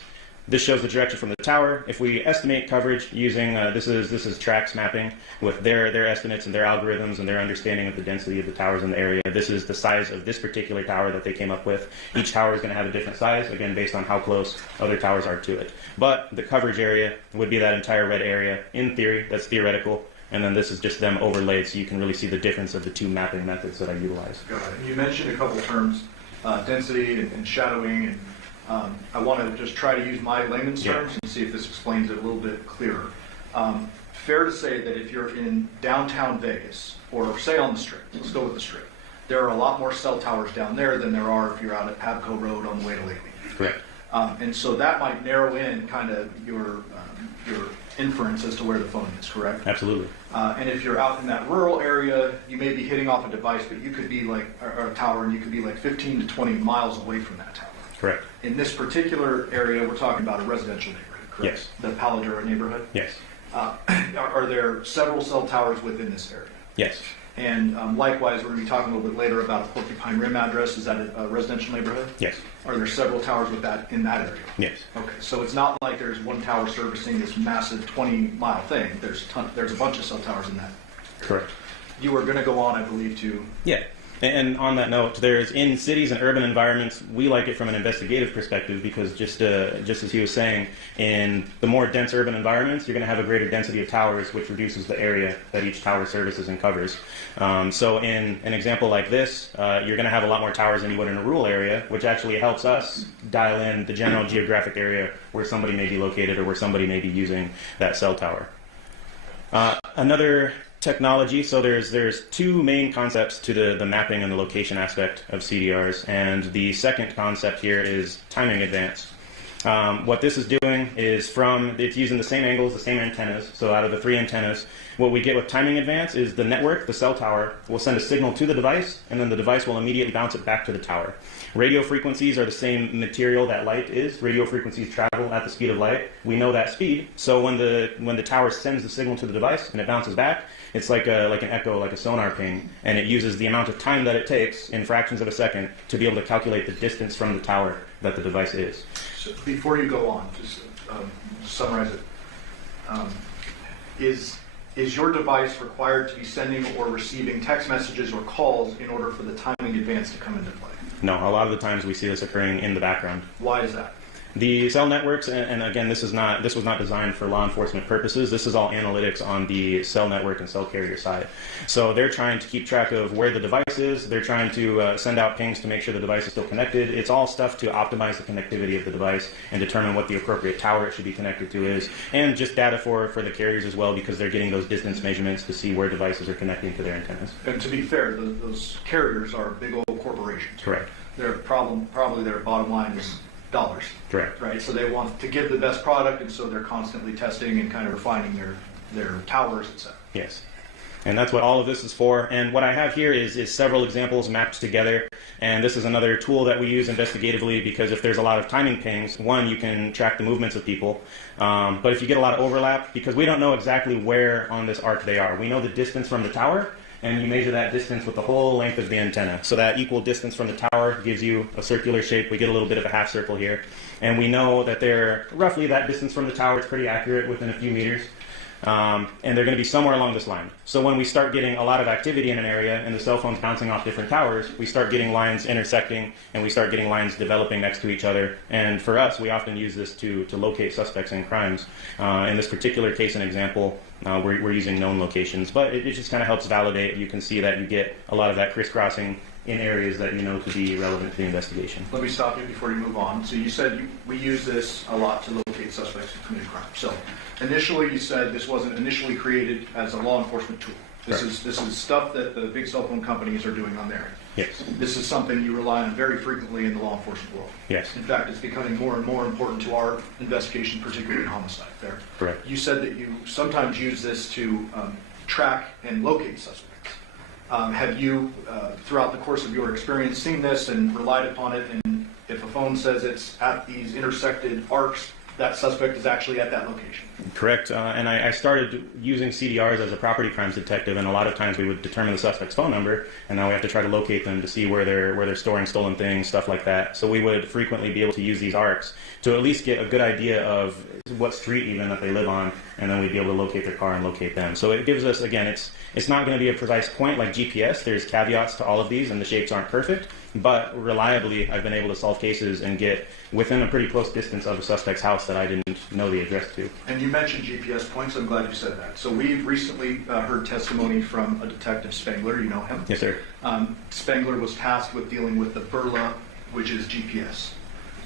this shows the direction from the tower. If we estimate coverage using, this is Trax mapping with their estimates and their algorithms and their understanding of the density of the towers in the area. This is the size of this particular tower that they came up with. Each tower is going to have a different size, again, based on how close other towers are to it. But the coverage area would be that entire red area. In theory, that's theoretical. And then this is just them overlaid, so you can really see the difference of the 2 mapping methods that I utilize. Got it. You mentioned a couple terms, density and shadowing, and I want to just try to use my layman's terms and see if this explains it a little bit clearer. Fair to say that if you're in downtown Vegas, or say on the Strip, let's go with the Strip, there are a lot more cell towers down there than there are if you're out at Pabco Road on the way to Lake Mead. Correct. And so that might narrow in kind of your inference as to where the phone is, correct? Absolutely. And if you're out in that rural area, you may be hitting off a device, but you could be like, or a tower, and you could be like 15 to 20 miles away from that tower. Correct. In this particular area, we're talking about a residential neighborhood, correct? Yes. The Paladura neighborhood? Yes. Are there several cell towers within this area? Yes. And likewise, we're going to be talking a little bit later about a Porcupine Rim address. Is that a residential neighborhood? Yes. Are there several towers with that in that area? Yes. Okay, so it's not like there's one tower servicing this massive 20-mile thing. There's a bunch of cell towers in that. Correct. You were going to go on, I believe, to... Yeah. And on that note, there's in cities and urban environments, we like it from an investigative perspective because just as he was saying, in the more dense urban environments, you're going to have a greater density of towers, which reduces the area that each tower services and covers. So in an example like this, you're going to have a lot more towers than you would in a rural area, which actually helps us dial in the general geographic area where somebody may be located or where somebody may be using that cell tower. Another technology, so there's two main concepts to the mapping and the location aspect of CDRs, and the second concept here is timing advance. What this is doing is it's using the same angles, the same antennas. So out of the 3 antennas, what we get with timing advance is the network, the cell tower, will send a signal to the device, and then the device will immediately bounce it back to the tower. Radio frequencies are the same material that light is. Radio frequencies travel at the speed of light. We know that speed, so when the tower sends the signal to the device and it bounces back, it's like an echo, like a sonar ping, and it uses the amount of time that it takes in fractions of a second to be able to calculate the distance from the tower that the device is. So before you go on, just summarize it. Is your device required to be sending or receiving text messages or calls in order for the timing advance to come into play? No, a lot of the times we see this occurring in the background. Why is that? The cell networks, and again, this was not designed for law enforcement purposes. This is all analytics on the cell network and cell carrier side. So they're trying to keep track of where the device is. They're trying to send out pings to make sure the device is still connected. It's all stuff to optimize the connectivity of the device and determine what the appropriate tower it should be connected to is, and just data for the carriers as well, because they're getting those distance measurements to see where devices are connecting to their antennas. And to be fair, those carriers are big old corporations. Correct. Their probably their bottom line is dollars. Correct. Right. So they want to give the best product, and so they're constantly testing and kind of refining their towers, etc. Yes. And that's what all of this is for. And what I have here is several examples mapped together. And this is another tool that we use investigatively, because if there's a lot of timing pings, one, you can track the movements of people. But if you get a lot of overlap, because we don't know exactly where on this arc they are. We know the distance from the tower, and you measure that distance with the whole length of the antenna. So that equal distance from the tower gives you a circular shape. We get a little bit of a half circle here. And we know that they're roughly that distance from the tower. It's pretty accurate, within a few meters. And they're going to be somewhere along this line. So when we start getting a lot of activity in an area and the cell phone's bouncing off different towers, we start getting lines intersecting, and we start getting lines developing next to each other. And for us, we often use this to locate suspects in crimes. In this particular case and example, we're using known locations, but it just kind of helps validate. You can see that you get a lot of that crisscrossing in areas that you know to be relevant to the investigation. Let me stop you before you move on. So you said we use this a lot to locate suspects who committed crime. So initially you said this wasn't initially created as a law enforcement tool. This is stuff that the big cell phone companies are doing on their end. Yes. This is something you rely on very frequently in the law enforcement world. Yes. In fact, it's becoming more and more important to our investigation, particularly in homicide. There. Correct. You said that you sometimes use this to track and locate suspects. Have you, throughout the course of your experience, seen this and relied upon it? And if a phone says it's at these intersected arcs, that suspect is actually at that location? Correct. And I started using CDRs as a property crimes detective, and a lot of times we would determine the suspect's phone number, and now we have to try to locate them to see where they're storing stolen things, stuff like that. So we would frequently be able to use these arcs to at least get a good idea of what street even that they live on, and then we'd be able to locate their car and locate them. So it gives us, again, it's not going to be a precise point like GPS. There's caveats to all of these, and the shapes aren't perfect. But reliably, I've been able to solve cases and get within a pretty close distance of a suspect's house that I didn't know the address to. And you mentioned GPS points. I'm glad you said that. So we've recently heard testimony from a detective, Spangler. You know him? Yes, sir. Spangler was tasked with dealing with the Burla, which is GPS.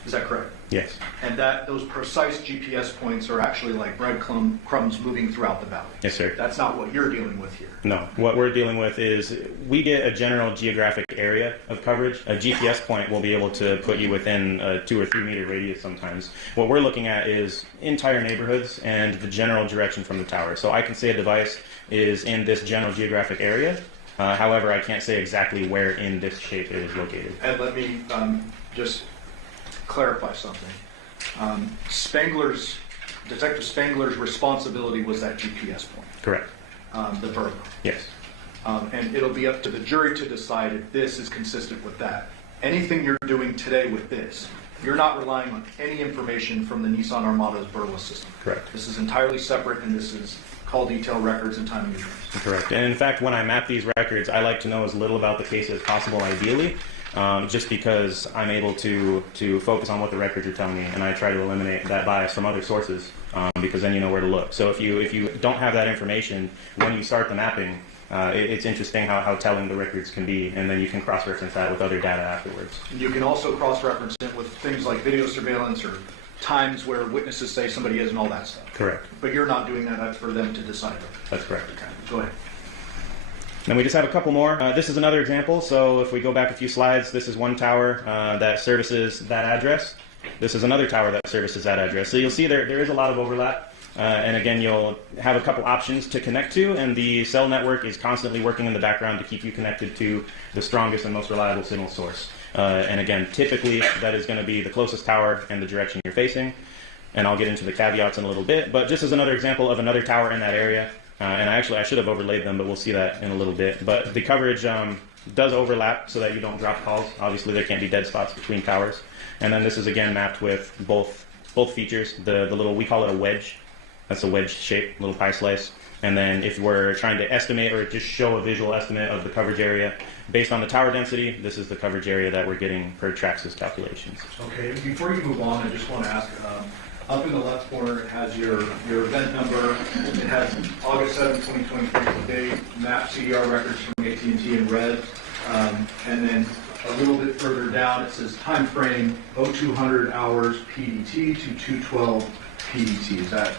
Is that correct? Yes. And those precise GPS points are actually like breadcrumbs moving throughout the valley. Yes, sir. That's not what you're dealing with here. No, what we're dealing with is we get a general geographic area of coverage. A GPS point will be able to put you within a 2 or 3 meter radius sometimes. What we're looking at is entire neighborhoods and the general direction from the tower. So I can say a device is in this general geographic area. However, I can't say exactly where in this shape it is located. And let me just clarify something. Detective Spangler's responsibility was that GPS point. Correct. The burglar. Yes. And it'll be up to the jury to decide if this is consistent with that. Anything you're doing today with this, you're not relying on any information from the Nissan Armada's burglar system. Correct. This is entirely separate, and this is call detail records and timing units. Correct. And in fact, when I map these records, I like to know as little about the case as possible, ideally, just because I'm able to focus on what the records are telling me, and I try to eliminate that bias from other sources, because then you know where to look. So if you don't have that information when you start the mapping, it's interesting how telling the records can be, and then you can cross-reference that with other data afterwards. You can also cross-reference it with things like video surveillance or times where witnesses say somebody is and all that stuff. Correct. But you're not doing that. That's for them to decide. That's correct. Okay. Go ahead. Then we just have a couple more. This is another example. So if we go back a few slides, this is one tower that services that address. This is another tower that services that address. So you'll see there is a lot of overlap. And again, you'll have a couple options to connect to, and the cell network is constantly working in the background to keep you connected to the strongest and most reliable signal source. And again, typically that is going to be the closest tower and the direction you're facing. And I'll get into the caveats in a little bit, but just as another example of another tower in that area, and I should have overlaid them, but we'll see that in a little bit. But the coverage does overlap so that you don't drop calls. Obviously, there can't be dead spots between towers. And then this is again mapped with both features. The little, we call it a wedge. That's a wedge shape, little pie slice. And then if we're trying to estimate or just show a visual estimate of the coverage area based on the tower density, this is the coverage area that we're getting per Traxxas calculations. Okay, before you move on, I just want to ask, up in the left corner, it has your event number. It has August 7, 2023 the date, map CDR records from AT&T in red. And then a little bit further down, it says time frame 0200 hours PDT to 212 PDT. Is that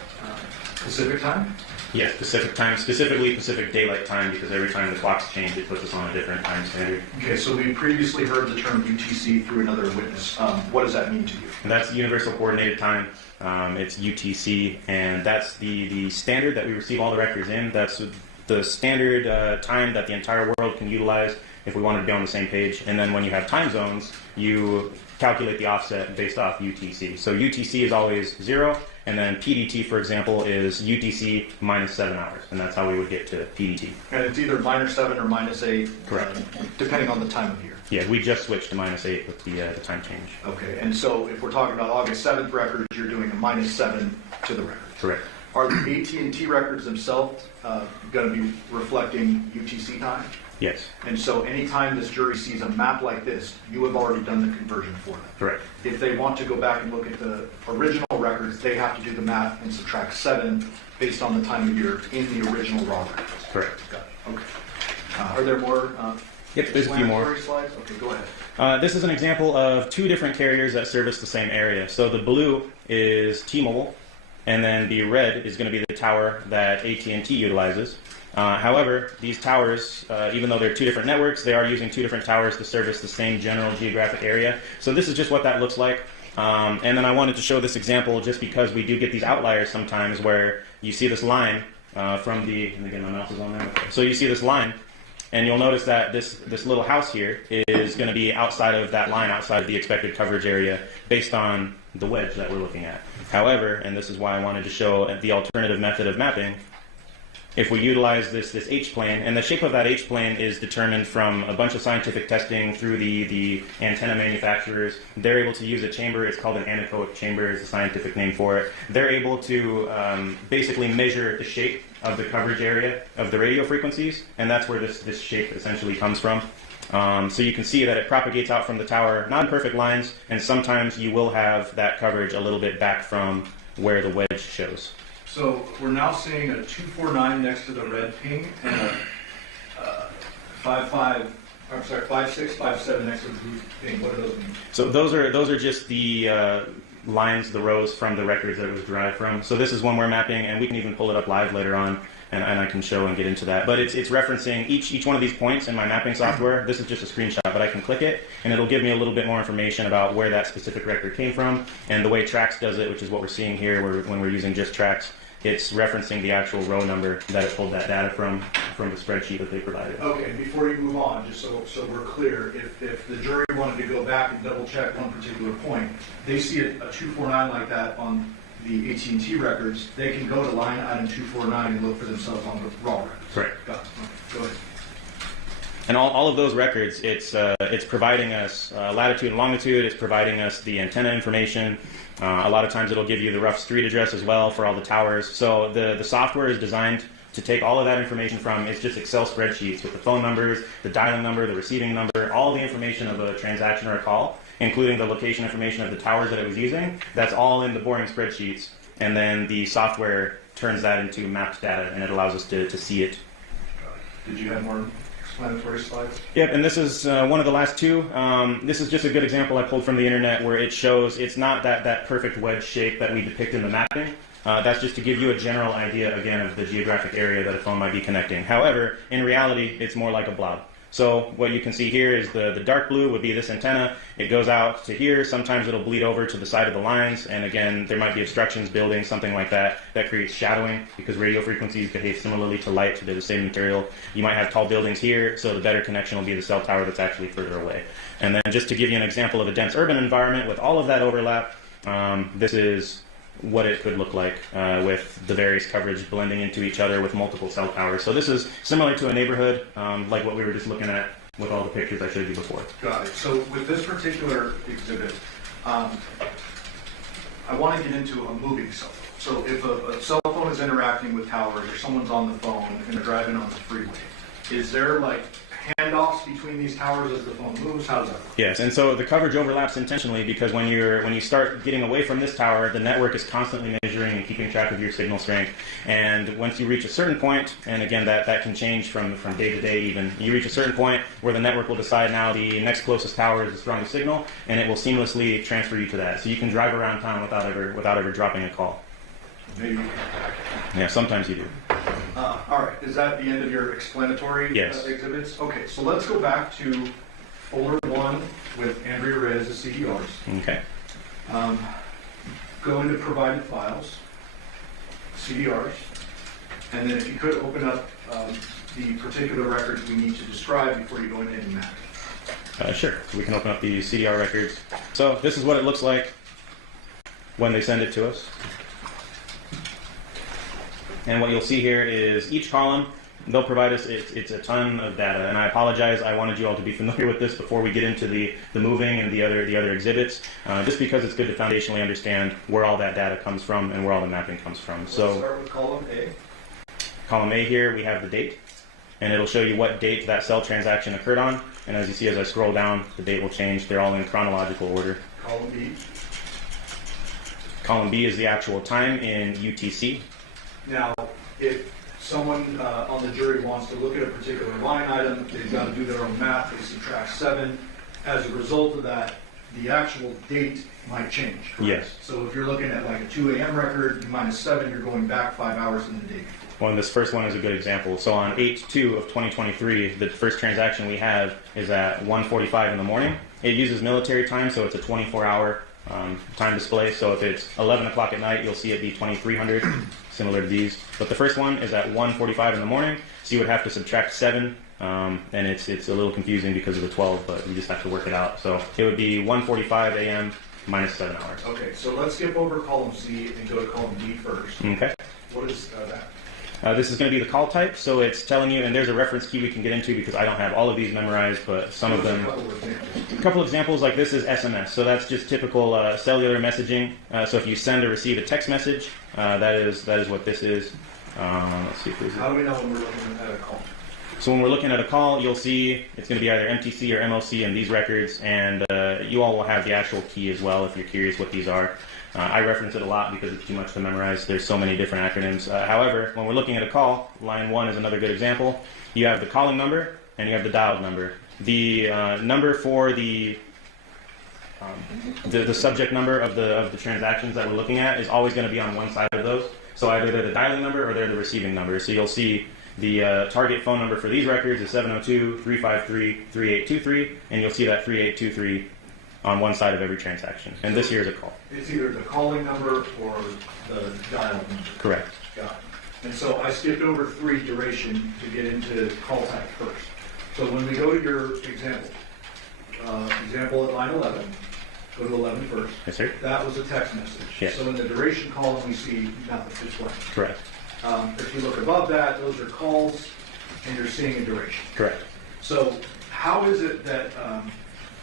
Pacific time? Yes, Pacific time, specifically Pacific Daylight Time, because every time the clocks change, it puts us on a different time standard. Okay, so we previously heard the term UTC through another witness. What does that mean to you? And that's Universal Coordinated Time. It's UTC, and that's the standard that we receive all the records in. That's the standard time that the entire world can utilize if we wanted to be on the same page. And then when you have time zones, you calculate the offset based off UTC. So UTC is always 0. And then PDT, for example, is UTC minus 7 hours, and that's how we would get to PDT. And it's either -7 or -8, correct? Depending on the time of year. Yeah, we just switched to -8 with the time change. Okay, and so if we're talking about August 7th records, you're doing a -7 to the record. Correct. Are the AT&T records themselves going to be reflecting UTC time? Yes. And so anytime this jury sees a map like this, you have already done the conversion for them. Correct. If they want to go back and look at the original records, they have to do the math and subtract 7 based on the time of year in the original raw records. Correct. Got it. Okay. Are there more? Yep, there's a few more. Slides? Okay, go ahead. This is an example of 2 different carriers that service the same area. So the blue is T-Mobile, and then the red is going to be the tower that AT&T utilizes. However, these towers, even though they're 2 different networks, they are using 2 different towers to service the same general geographic area. So this is just what that looks like. And then I wanted to show this example just because we do get these outliers sometimes where you see this line from the, and again, my mouse is on there. Okay. So you see this line, and you'll notice that this little house here is going to be outside of that line, outside of the expected coverage area based on the wedge that we're looking at. However, and this is why I wanted to show the alternative method of mapping, if we utilize this H-plane, and the shape of that H-plane is determined from a bunch of scientific testing through the antenna manufacturers. They're able to use a chamber, it's called an anechoic chamber is the scientific name for it. They're able to basically measure the shape of the coverage area of the radio frequencies, and that's where this shape essentially comes from. So you can see that it propagates out from the tower, not in perfect lines, and sometimes you will have that coverage a little bit back from where the wedge shows. So we're now seeing a 249 next to the red ping and a 5657 next to the blue ping. What do those mean? So those are just the lines, the rows from the records that it was derived from. So this is one we're mapping, and we can even pull it up live later on, and I can show and get into that. But it's referencing each one of these points in my mapping software. This is just a screenshot, but I can click it, and it'll give me a little bit more information about where that specific record came from. And the way Trax does it, which is what we're seeing here when we're using just Trax, it's referencing the actual row number that it pulled that data from the spreadsheet that they provided. Okay, before you move on, just so we're clear, if the jury wanted to go back and double check one particular point, they see a 249 like that on the AT&T records, they can go to line item 249 and look for themselves on the raw records. Correct. Got it. Okay, go ahead. And all of those records, it's providing us latitude and longitude. It's providing us the antenna information. A lot of times it'll give you the rough street address as well for all the towers. So the software is designed to take all of that information from, it's just Excel spreadsheets with the phone numbers, the dialing number, the receiving number, all the information of a transaction or a call, including the location information of the towers that it was using. That's all in the boring spreadsheets. And then the software turns that into mapped data, and it allows us to see it. Did you have more explanatory slides? Yep, and this is one of the last two. This is just a good example I pulled from the internet where it shows it's not that perfect wedge shape that we depict in the mapping. That's just to give you a general idea, again, of the geographic area that a phone might be connecting. However, in reality, it's more like a blob. So what you can see here is the dark blue would be this antenna. It goes out to here. Sometimes it'll bleed over to the side of the lines. And again, there might be obstructions building, something like that. That creates shadowing because radio frequencies behave similarly to light. They're the same material. You might have tall buildings here, so the better connection will be the cell tower that's actually further away. And then just to give you an example of a dense urban environment with all of that overlap, this is what it could look like with the various coverage blending into each other with multiple cell towers. So this is similar to a neighborhood, like what we were just looking at with all the pictures I showed you before. Got it. So with this particular exhibit, I want to get into a moving cell phone. So if a cell phone is interacting with towers or someone's on the phone and they're driving on the freeway, is there like handoffs between these towers as the phone moves? How does that work? Yes, and so the coverage overlaps intentionally because when you start getting away from this tower, the network is constantly measuring and keeping track of your signal strength. And once you reach a certain point, and again that can change from day to day even, you reach a certain point where the network will decide now the next closest tower is the strongest signal, and it will seamlessly transfer you to that. So you can drive around town without ever dropping a call. Maybe. Yeah, sometimes you do. All right. Is that the end of your explanatory exhibits? Okay. So let's go back to folder 1 with Andrea Reyes, the CDRs. Okay. Go into provided files, CDRs, and then if you could open up the particular records we need to describe before you go into any mapping. Sure. So we can open up the CDR records. So this is what it looks like when they send it to us. And what you'll see here is each column, they'll provide us, it's a ton of data. And I apologize, I wanted you all to be familiar with this before we get into the moving and the other exhibits, just because it's good to foundationally understand where all that data comes from and where all the mapping comes from. So let's start with column A. Column A here, we have the date, and it'll show you what date that cell transaction occurred on. And as you see, as I scroll down, the date will change. They're all in chronological order. Column B. Column B is the actual time in UTC. Now, if someone on the jury wants to look at a particular line item, they've got to do their own math. They subtract 7. As a result of that, the actual date might change. Correct? Yes. So if you're looking at like a 2 a.m. record, you minus 7, you're going back 5 hours in the day. Well, this first one is a good example. So on 8/2 of 2023, the first transaction we have is at 1:45 in the morning. It uses military time, so it's a 24-hour time display. So if it's 11 o'clock at night, you'll see it be 2300, similar to these. But the first one is at 1:45 in the morning, so you would have to subtract 7, and it's a little confusing because of the 12, but you just have to work it out. So it would be 1:45 a.m. minus 7 hours. Okay, so let's skip over column C and go to column D first. Okay. What is that? This is going to be the call type, so it's telling you, and there's a reference key we can get into because I don't have all of these memorized, but some of them. A couple examples like this is SMS, so that's just typical cellular messaging. So if you send or receive a text message, that is what this is. Let's see if there's. How do we know when we're looking at a call? So when we're looking at a call, you'll see it's going to be either MTC or MLC in these records, and you all will have the actual key as well if you're curious what these are. I reference it a lot because it's too much to memorize. There's so many different acronyms. However, when we're looking at a call, line 1 is another good example. You have the calling number and you have the dialed number. The number for the The subject number of the transactions that we're looking at is always going to be on one side of those. So either they're the dialing number or they're the receiving number. So you'll see the target phone number for these records is 702-353-3823, and you'll see that 3823 on one side of every transaction. And this here is a call. It's either the calling number or the dial number. Correct. Got it. And so I skipped over 3 duration to get into call type first. So when we go to your example at line 11, go to 11 first. Yes, sir. That was a text message. Yes. So in the duration column, we see nothing, just blank. Correct. If you look above that, those are calls, and you're seeing a duration. Correct. So how is it that,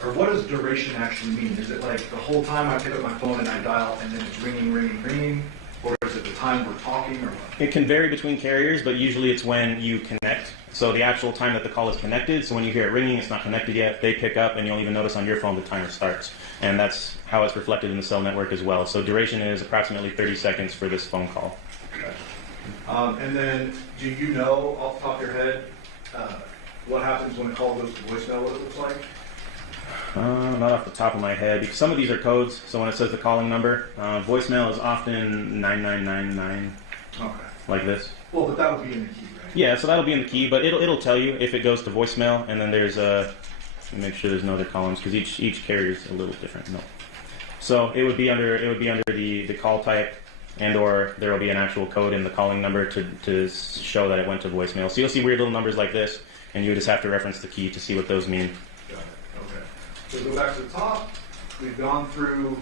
or what does duration actually mean? Is it like the whole time I pick up my phone and I dial, and then it's ringing, ringing, ringing? Or is it the time we're talking, or what? It can vary between carriers, but usually it's when you connect. So the actual time that the call is connected, so when you hear it ringing, it's not connected yet, they pick up, and you'll even notice on your phone the timer starts. And that's how it's reflected in the cell network as well. So duration is approximately 30 seconds for this phone call. Okay. And then, do you know, off the top of your head, what happens when a call goes to voicemail, what it looks like? Not off the top of my head, because some of these are codes. So when it says the calling number, voicemail is often 9999, Okay. like this. Well, but that would be in the key, right? Yeah, so that'll be in the key, but it'll tell you if it goes to voicemail, and then there's make sure there's no other columns because each carrier is a little different. No. So it would be under the call type, and or there will be an actual code in the calling number to show that it went to voicemail. So you'll see weird little numbers like this, and you just have to reference the key to see what those mean. Got it. Okay. So go back to the top. We've gone through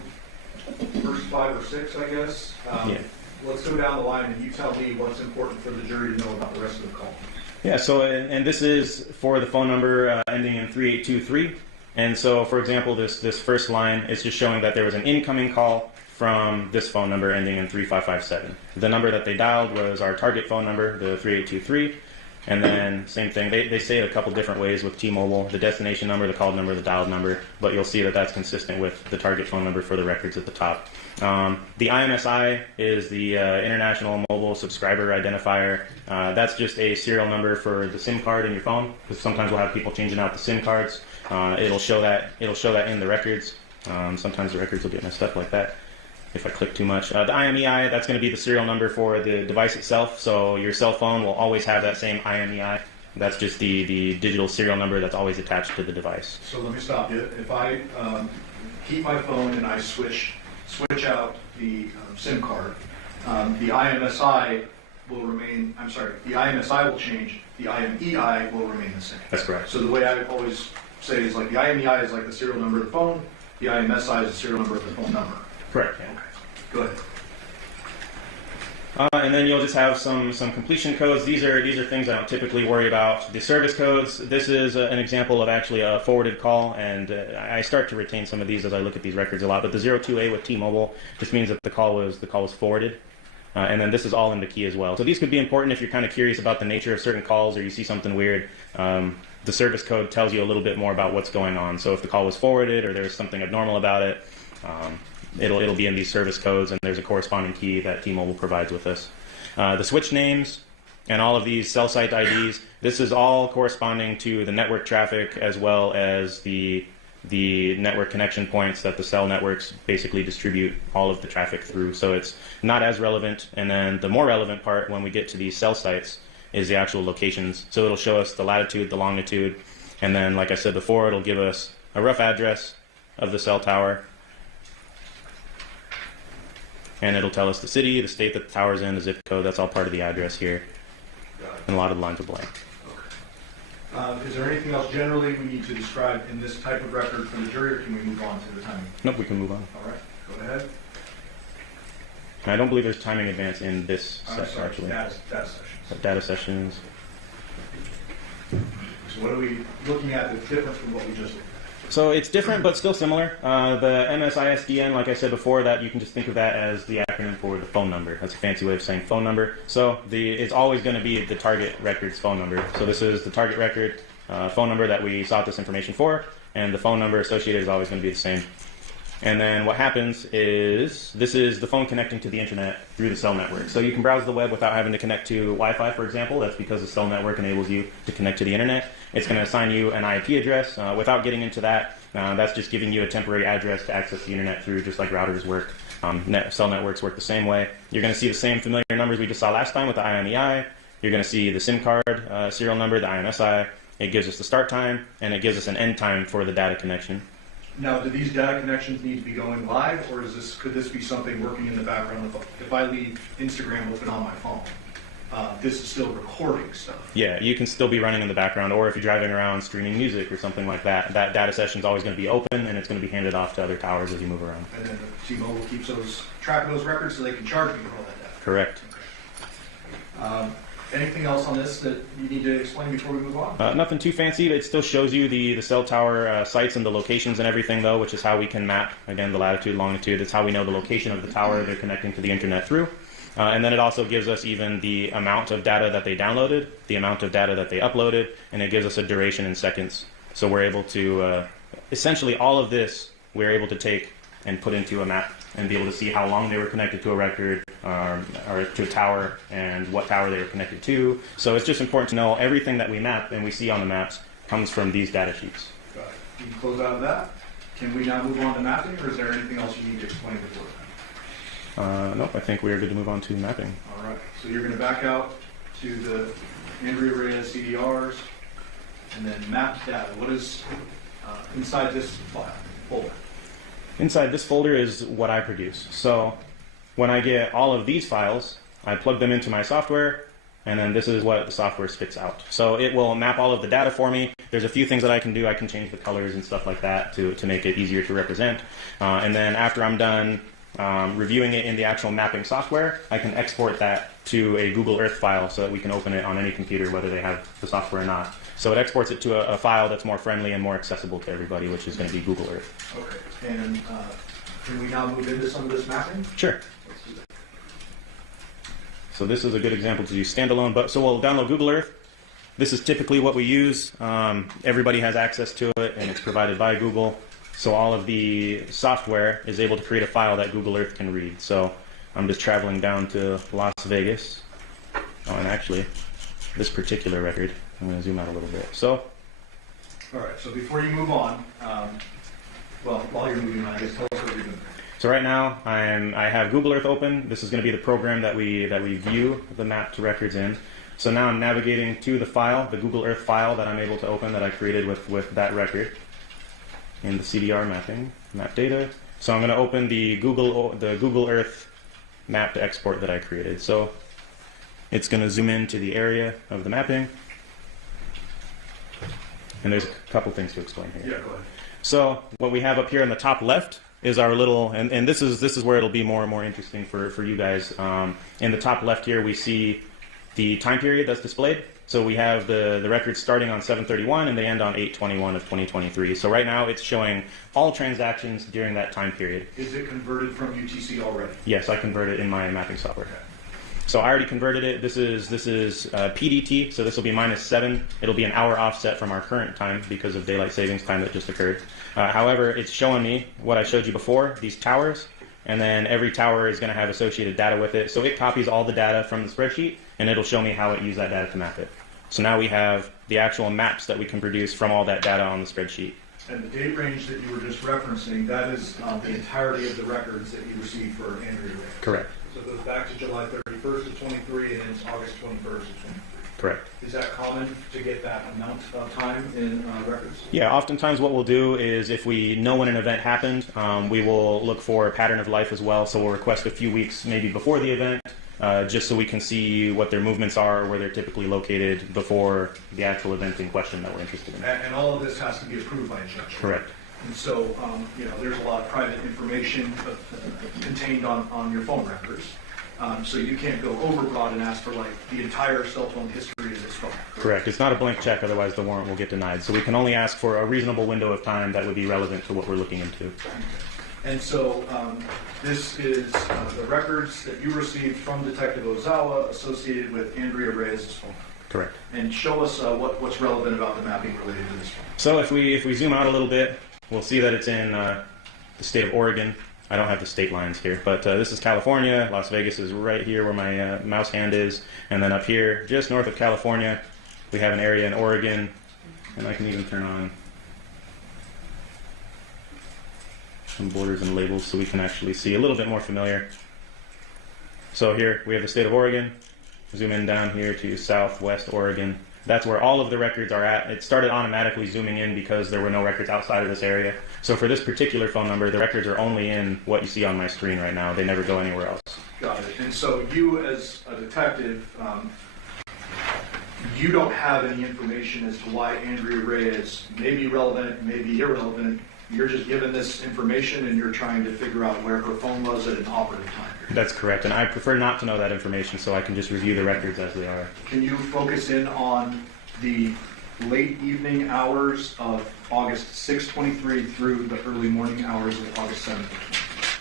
first 5 or 6, I guess. Yeah. Let's go down the line, and you tell me what's important for the jury to know about the rest of the call. Yeah, so, and this is for the phone number ending in 3823. And so, for example, this first line is just showing that there was an incoming call from this phone number ending in 3557. The number that they dialed was our target phone number, the 3823. And then, same thing, they say it a couple different ways with T-Mobile, the destination number, the called number, the dialed number, but you'll see that that's consistent with the target phone number for the records at the top. The IMSI is the International Mobile Subscriber Identifier. That's just a serial number for the SIM card in your phone, because sometimes we'll have people changing out the SIM cards. It'll show that in the records. Sometimes the records will get messed up like that if I click too much. The IMEI, that's going to be the serial number for the device itself. So your cell phone will always have that same IMEI. That's just the digital serial number that's always attached to the device. So let me stop you. If I keep my phone and I switch out the SIM card, the IMSI will remain, the IMSI will change, the IMEI will remain the same. That's correct. So the way I always say is like the IMEI is like the serial number of the phone, the IMSI is the serial number of the phone number. Correct. Okay, go ahead. And then you'll just have some completion codes. These are things I don't typically worry about. The service codes, this is an example of actually a forwarded call, and I start to retain some of these as I look at these records a lot. But the 02A with T-Mobile just means that the call was forwarded. And then this is all in the key as well. So these could be important if you're kind of curious about the nature of certain calls or you see something weird. The service code tells you a little bit more about what's going on. So if the call was forwarded or there's something abnormal about it, it'll be in these service codes, and there's a corresponding key that T-Mobile provides with us. The switch names and all of these cell site IDs, this is all corresponding to the network traffic as well as the network connection points that the cell networks basically distribute all of the traffic through. So it's not as relevant. And then the more relevant part when we get to these cell sites is the actual locations. So it'll show us the latitude, the longitude, and then, like I said before, it'll give us a rough address of the cell tower. And it'll tell us the city, the state that the tower's in, the zip code. That's all part of the address here. And a lot of the lines are blank. Okay. Is there anything else generally we need to describe in this type of record for the jury, or can we move on to the timing? Nope, we can move on. All right, go ahead. I don't believe there's timing advance in this section, actually. Data sessions. Data sessions. So what are we looking at that's different from what we just did? So it's different, but still similar. The MSISDN, like I said before, that you can just think of that as the acronym for the phone number. That's a fancy way of saying phone number. So it's always going to be the target record's phone number. So this is the target record phone number that we sought this information for, and the phone number associated is always going to be the same. And then what happens is, this is the phone connecting to the internet through the cell network. So you can browse the web without having to connect to Wi-Fi, for example. That's because the cell network enables you to connect to the internet. It's going to assign you an IP address. Without getting into that, That's just giving you a temporary address to access the internet through, just like routers work. Cell networks work the same way. You're going to see the same familiar numbers we just saw last time with the IMEI. You're going to see the SIM card serial number, the IMSI. It gives us the start time, and it gives us an end time for the data connection. Now, do these data connections need to be going live, or could this be something working in the background? If I leave Instagram open on my phone, this is still recording stuff. Yeah, you can still be running in the background, or if you're driving around streaming music or something like that, that data session is always going to be open, and it's going to be handed off to other towers as you move around. And then T-Mobile keeps track of those records so they can charge me for all that data. Correct. Anything else on this that you need to explain before we move on? Nothing too fancy. It still shows you the cell tower sites and the locations and everything, though, which is how we can map, again, the latitude, longitude. It's how we know the location of the tower they're connecting to the internet through. And then it also gives us even the amount of data that they downloaded, the amount of data that they uploaded, and it gives us a duration in seconds. So we're able to, essentially all of this, we're able to take and put into a map and be able to see how long they were connected to a record or to a tower and what tower they were connected to. So it's just important to know everything that we map and we see on the maps comes from these data sheets. Got it. You can close out of that. Can we now move on to mapping, or is there anything else you need to explain before that? Nope, I think we are good to move on to mapping. All right. So you're going to back out to the Andrea Reyes CDRs and then map data. What is inside this file folder? Inside this folder is what I produce. So when I get all of these files, I plug them into my software, and then this is what the software spits out. So it will map all of the data for me. There's a few things that I can do. I can change the colors and stuff like that to make it easier to represent. And then after I'm done reviewing it in the actual mapping software, I can export that to a Google Earth file so that we can open it on any computer, whether they have the software or not. So it exports it to a file that's more friendly and more accessible to everybody, which is going to be Google Earth. Okay. And can we now move into some of this mapping? Sure. Let's do that. So this is a good example to use standalone. So we'll download Google Earth. This is typically what we use. Everybody has access to it, and it's provided by Google. So all of the software is able to create a file that Google Earth can read. So I'm just traveling down to Las Vegas. Oh, and actually, this particular record, I'm going to zoom out a little bit. So, all right. So before you move on, well, while you're moving on, I guess tell us what you're doing. So right now, I have Google Earth open. This is going to be the program that we view the mapped records in. So now I'm navigating to the file, the Google Earth file that I'm able to open that I created with that record in the CDR mapping, map data. So I'm going to open the Google Earth map to export that I created. So it's going to zoom into the area of the mapping. And there's a couple things to explain here. Yeah, go ahead. So what we have up here in the top left is our little, and this is where it'll be more and more interesting for you guys. In the top left here, we see the time period that's displayed. So we have the records starting on 7/31 and they end on 8/21 of 2023. So right now it's showing all transactions during that time period. Is it converted from UTC already? Yes, I converted in my mapping software. Okay. So I already converted it. This is PDT, so this will be -7. It'll be an hour offset from our current time because of daylight savings time that just occurred. However, it's showing me what I showed you before, these towers, and then every tower is going to have associated data with it. So it copies all the data from the spreadsheet, and it'll show me how it used that data to map it. So now we have the actual maps that we can produce from all that data on the spreadsheet. And the date range that you were just referencing, that is the entirety of the records that you received for Andrea Reyes. Correct. So it goes back to July 31st of 23, and then it's August 21st of 23. Correct. Is that common to get that amount of time in records? Yeah, oftentimes what we'll do is if we know when an event happened, we will look for a pattern of life as well. So we'll request a few weeks maybe before the event, just so we can see what their movements are, where they're typically located before the actual event in question that we're interested in. And all of this has to be approved by a judge. Correct. And so, there's a lot of private information contained on your phone records. So you can't go overbroad and ask for like the entire cell phone history of this phone. Correct. It's not a blank check, otherwise the warrant will get denied. So we can only ask for a reasonable window of time that would be relevant to what we're looking into. And so this is the records that you received from Detective Ozawa associated with Andrea Reyes' phone. Correct. And show us what's relevant about the mapping related to this phone. So if we zoom out a little bit, we'll see that it's in the state of Oregon. I don't have the state lines here, but this is California. Las Vegas is right here where my mouse hand is. And then up here, just north of California, we have an area in Oregon. And I can even turn on some borders and labels so we can actually see a little bit more familiar. So here we have the state of Oregon. Zoom in down here to Southwest Oregon. That's where all of the records are at. It started automatically zooming in because there were no records outside of this area. So for this particular phone number, the records are only in what you see on my screen right now. They never go anywhere else. Got it. And so you, as a detective, you don't have any information as to why Andrea Reyes may be relevant, may be irrelevant. You're just given this information and you're trying to figure out where her phone was at an operative time period. That's correct, and I prefer not to know that information so I can just review the records as they are. Can you focus in on the late evening hours of August 6/23 through the early morning hours of August 7th?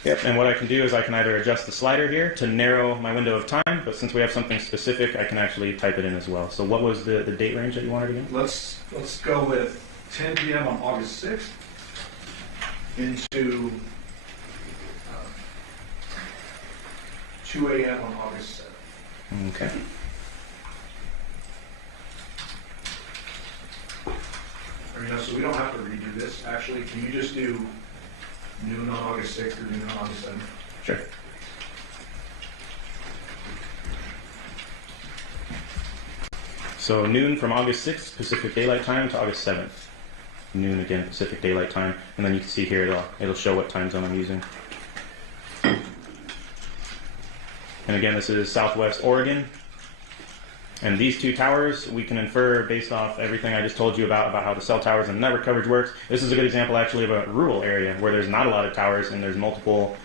Yep, and what I can do is I can either adjust the slider here to narrow my window of time, but since we have something specific, I can actually type it in as well. So what was the date range that you wanted again? Let's go with 10 p.m. on August 6th into 2 a.m. on August 7th. Okay. So we don't have to redo this. Actually, can you just do noon on August 6th or noon on August 7th? Sure. So noon from August 6th Pacific Daylight Time to August 7th. Noon again Pacific Daylight Time, and then you can see here it'll show what time zone I'm using. And again, this is Southwest Oregon. And these two towers, we can infer based off everything I just told you about how the cell towers and network coverage works. This is a good example actually of a rural area where there's not a lot of towers and there's multiple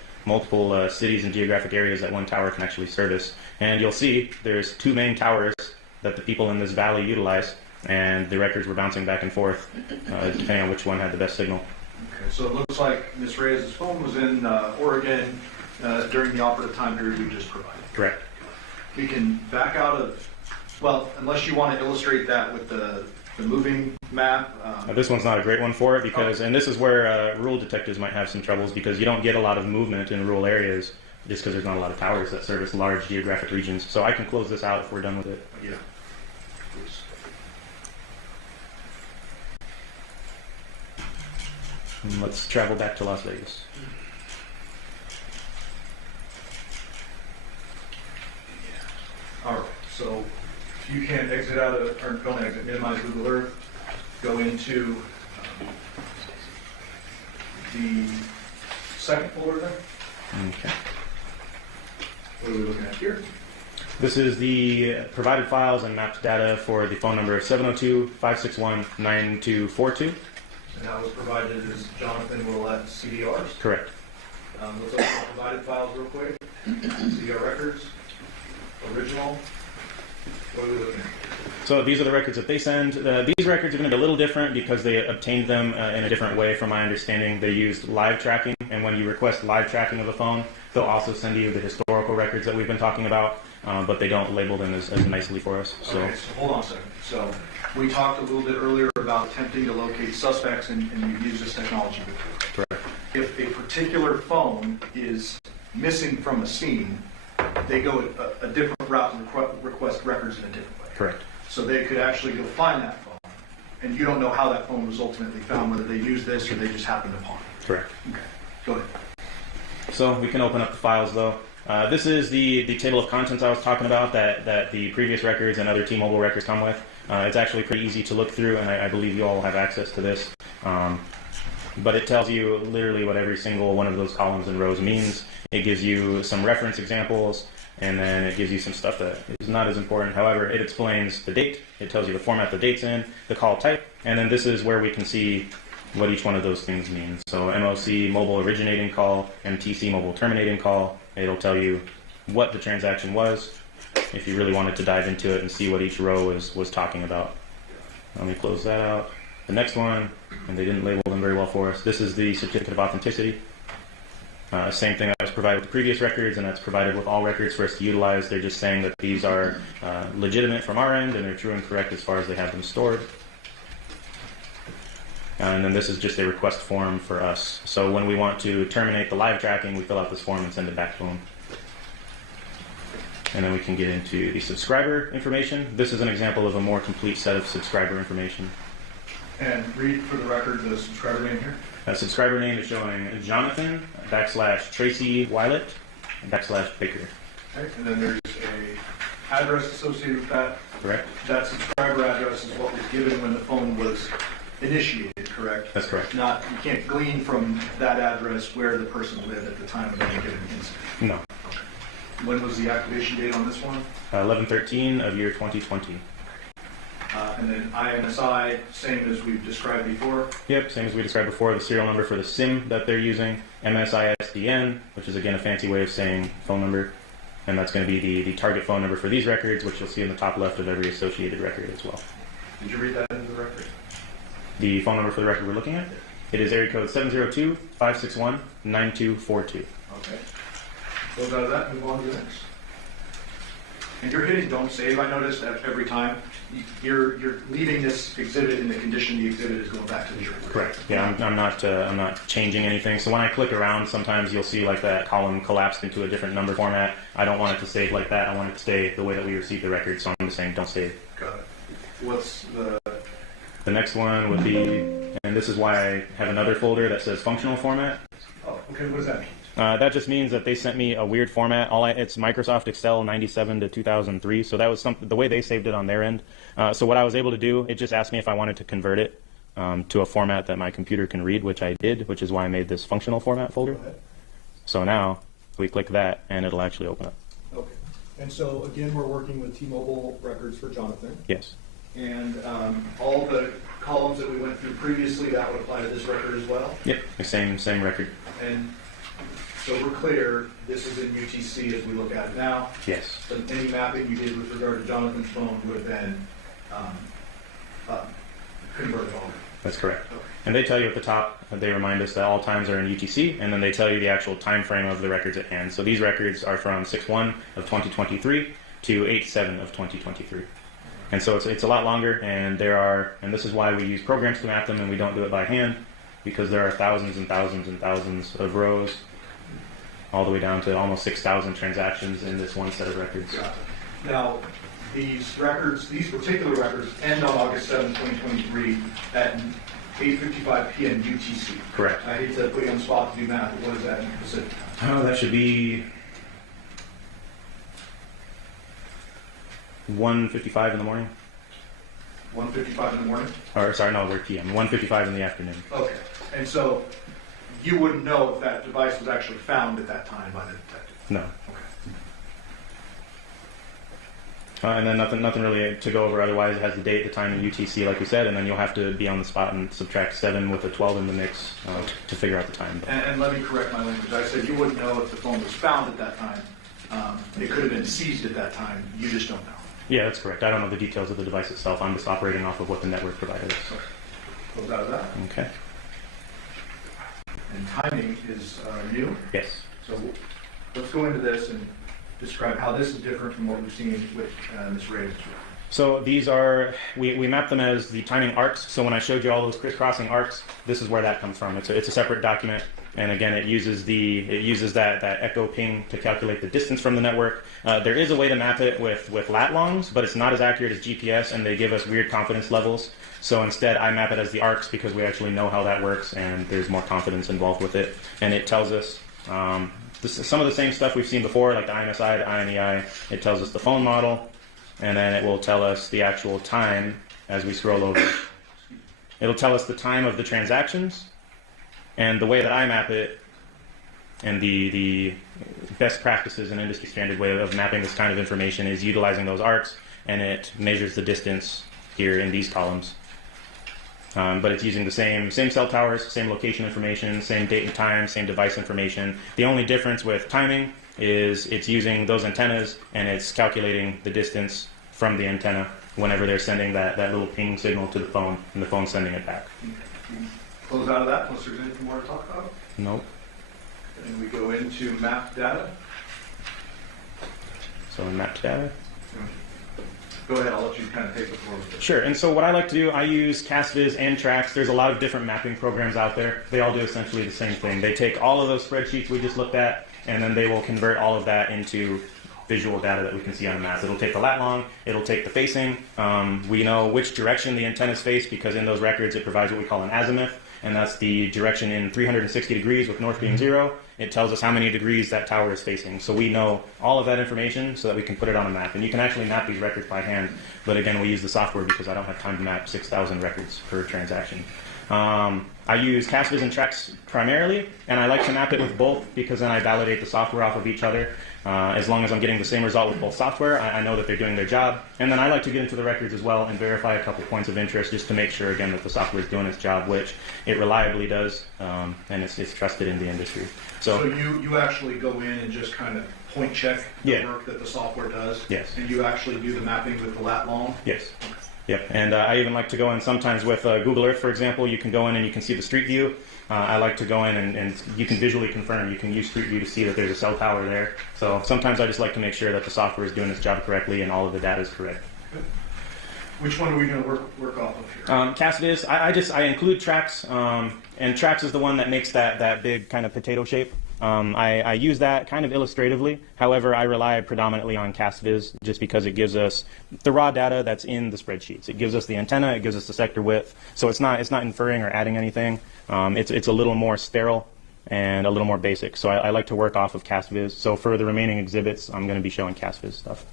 cities and geographic areas that one tower can actually service. And you'll see there's two main towers that the people in this valley utilize, and the records were bouncing back and forth depending on which one had the best signal. Okay, so it looks like Ms. Reyes' phone was in Oregon during the operative time period we just provided. Correct. We can back out of, well, unless you want to illustrate that with the moving map. This one's not a great one for it because, and this is where rural detectives might have some troubles because you don't get a lot of movement in rural areas just because there's not a lot of towers that service large geographic regions. So I can close this out if we're done with it. Yeah. Please. And let's travel back to Las Vegas. All right, so if you can exit out of, or don't exit, minimize Google Earth, go into the second folder there. Okay. What are we looking at here? This is the provided files and mapped data for the phone number of 702-561-9242. And that was provided as Johnathan Willette CDRs. Correct. Let's look at the provided files real quick. CDR records, original. What are we looking at? So these are the records that they send. These records are going to be a little different because they obtained them in a different way from my understanding. They used live tracking, and when you request live tracking of a phone, they'll also send you the historical records that we've been talking about, but they don't label them as nicely for us. So. Okay, so hold on a second. So we talked a little bit earlier about attempting to locate suspects, and you've used this technology before. Correct. If a particular phone is missing from a scene, they go a different route and request records in a different way. Correct. So they could actually go find that phone, and you don't know how that phone was ultimately found, whether they used this or they just happened upon it. Correct. Okay, go ahead. So we can open up the files though. This is the table of contents I was talking about that the previous records and other T-Mobile records come with. It's actually pretty easy to look through, and I believe you all have access to this. But it tells you literally what every single one of those columns and rows means. It gives you some reference examples, and then it gives you some stuff that is not as important. However, it explains the date, it tells you the format the date's in, the call type, and then this is where we can see what each one of those things means. So MOC, mobile originating call, MTC, mobile terminating call. It'll tell you what the transaction was, if you really wanted to dive into it and see what each row was talking about. Let me close that out. The next one, and they didn't label them very well for us, this is the certificate of authenticity. Same thing that was provided with the previous records, and that's provided with all records for us to utilize. They're just saying that these are legitimate from our end, and they're true and correct as far as they have them stored. And then this is just a request form for us. So when we want to terminate the live tracking, we fill out this form and send it back to them. And then we can get into the subscriber information. This is an example of a more complete set of subscriber information. And read for the record the subscriber name here. Subscriber name is showing Johnathan /Tracy Willette /Baker. Okay. And then there's a address associated with that. Correct. That subscriber address is what was given when the phone was initiated, correct? That's correct. Not, you can't glean from that address where the person lived at the time of any given incident. No. Okay. When was the activation date on this one? 11/13 of year 2020. And then IMSI, same as we've described before. Yep, same as we described before. The serial number for the SIM that they're using, MSISDN, which is again a fancy way of saying phone number, and that's going to be the target phone number for these records, which you'll see in the top left of every associated record as well. Did you read that into the record? The phone number for the record we're looking at? It is area code 702-561-9242. Okay. Close out of that, move on to the next. And you're hitting don't save, I noticed, every time. You're leaving this exhibit in the condition the exhibit is going back to the jury. Correct. Yeah, I'm not changing anything. So when I click around, sometimes you'll see like that column collapsed into a different number format. I don't want it to save like that. I want it to stay the way that we received the record. So I'm just saying don't save. Got it. What's the next one would be, and this is why I have another folder that says functional format. Oh, okay. What does that mean? That just means that they sent me a weird format. It's Microsoft Excel 97 to 2003. So that was the way they saved it on their end. So what I was able to do, it just asked me if I wanted to convert it to a format that my computer can read, which I did, which is why I made this functional format folder. So now we click that and it'll actually open up. Okay. And so again, we're working with T-Mobile records for Johnathan. Yes. And all the columns that we went through previously, that would apply to this record as well? Yep, the same record. And so we're clear, this is in UTC as we look at it now. Yes. So any mapping you did with regard to Jonathan's phone would have been converted over. That's correct. Okay. And they tell you at the top, they remind us that all times are in UTC, and then they tell you the actual time frame of the records at hand. So these records are from 6/1 of 2023 to 8/7 of 2023. And so it's a lot longer, and and this is why we use programs to map them, and we don't do it by hand, because there are thousands and thousands and thousands of rows, all the way down to almost 6,000 transactions in this one set of records. Got it. Now, these particular records end on August 7, 2023 at 8:55 p.m. UTC. Correct. I hate to put you on the spot to do math, but what is that in Pacific time? Oh, that should be 1:55 in the morning. 1:55 in the morning? Or sorry, no, we're PM. 1:55 in the afternoon. Okay. And so you wouldn't know if that device was actually found at that time by the detective? No. Okay. And then nothing really to go over. Otherwise, it has the date, the time, and UTC, like we said, and then you'll have to be on the spot and subtract 7 with a 12 in the mix to figure out the time. And let me correct my language. I said you wouldn't know if the phone was found at that time. It could have been seized at that time. You just don't know. Yeah, that's correct. I don't know the details of the device itself. I'm just operating off of what the network provided us. Okay. Close out of that. Okay. And timing is new. Yes. So let's go into this and describe how this is different from what we've seen with Ms. Ray. So these are, we map them as the timing arcs. So when I showed you all those crisscrossing arcs, this is where that comes from. It's a separate document. And again, it uses that echo ping to calculate the distance from the network. There is a way to map it with lat longs, but it's not as accurate as GPS, and they give us weird confidence levels. So instead, I map it as the arcs because we actually know how that works, and there's more confidence involved with it. And it tells us some of the same stuff we've seen before, like the IMSI, the INEI. It tells us the phone model, and then it will tell us the actual time as we scroll over. It'll tell us the time of the transactions. And the way that I map it, and the best practices and industry standard way of mapping this kind of information is utilizing those arcs, and it measures the distance here in these columns. But it's using the same cell towers, same location information, same date and time, same device information. The only difference with timing is it's using those antennas, and it's calculating the distance from the antenna whenever they're sending that little ping signal to the phone, and the phone's sending it back. Close out of that, unless there's anything more to talk about. Nope. And we go into mapped data. So in mapped data. Go ahead, I'll let you kind of take the floor with this. Sure, and so what I like to do, I use CastViz and Trax. There's a lot of different mapping programs out there. They all do essentially the same thing. They take all of those spreadsheets we just looked at, and then they will convert all of that into visual data that we can see on a map. It'll take the lat long, it'll take the facing. We know which direction the antennas face because in those records it provides what we call an azimuth, and that's the direction in 360 degrees with north being 0. It tells us how many degrees that tower is facing. So we know all of that information so that we can put it on a map. And you can actually map these records by hand, but again, we use the software because I don't have time to map 6,000 records per transaction. I use CastViz and Trax primarily, and I like to map it with both because then I validate the software off of each other. As long as I'm getting the same result with both software, I know that they're doing their job. And then I like to get into the records as well and verify a couple points of interest just to make sure, again, that the software is doing its job, which it reliably does, and it's trusted in the industry. So you actually go in and just kind of point check the work that the software does? Yes. And you actually do the mapping with the lat long? Yes. Yep, and I even like to go in sometimes with Google Earth, for example. You can go in and you can see the street view. I like to go in and you can visually confirm. You can use street view to see that there's a cell tower there. So sometimes I just like to make sure that the software is doing its job correctly and all of the data is correct. Good. Which one are we going to work off of here? CastViz, I include Trax, and Trax is the one that makes that big kind of potato shape. I use that kind of illustratively. However, I rely predominantly on CastViz just because it gives us the raw data that's in the spreadsheets. It gives us the antenna, it gives us the sector width, so it's not inferring or adding anything. It's a little more sterile and a little more basic. So I like to work off of CastViz. So for the remaining exhibits, I'm going to be showing CastViz stuff.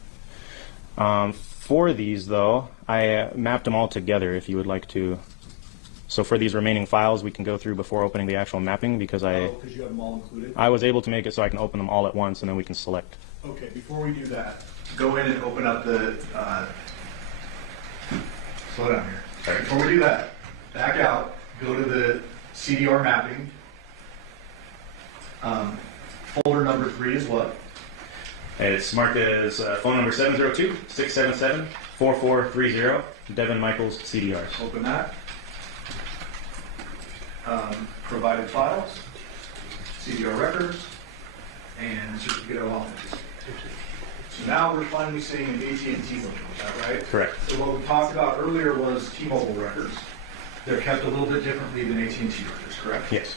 For these, though, I mapped them all together if you would like to. So for these remaining files, we can go through before opening the actual mapping because because you have them all included? I was able to make it so I can open them all at once and then we can select. Okay, before we do that, go in and open up the, slow down here. All right, before we do that, back out, go to the CDR mapping. Folder number 3 is what? It's marked as phone number 702-677-4430, Devyn Michaels CDRs. Open that. Provided files, CDR records, and certificate of authenticity. So now we're finally seeing an AT&T logo, is that right? Correct. So what we talked about earlier was T-Mobile records. They're kept a little bit differently than AT&T records, correct? Yes.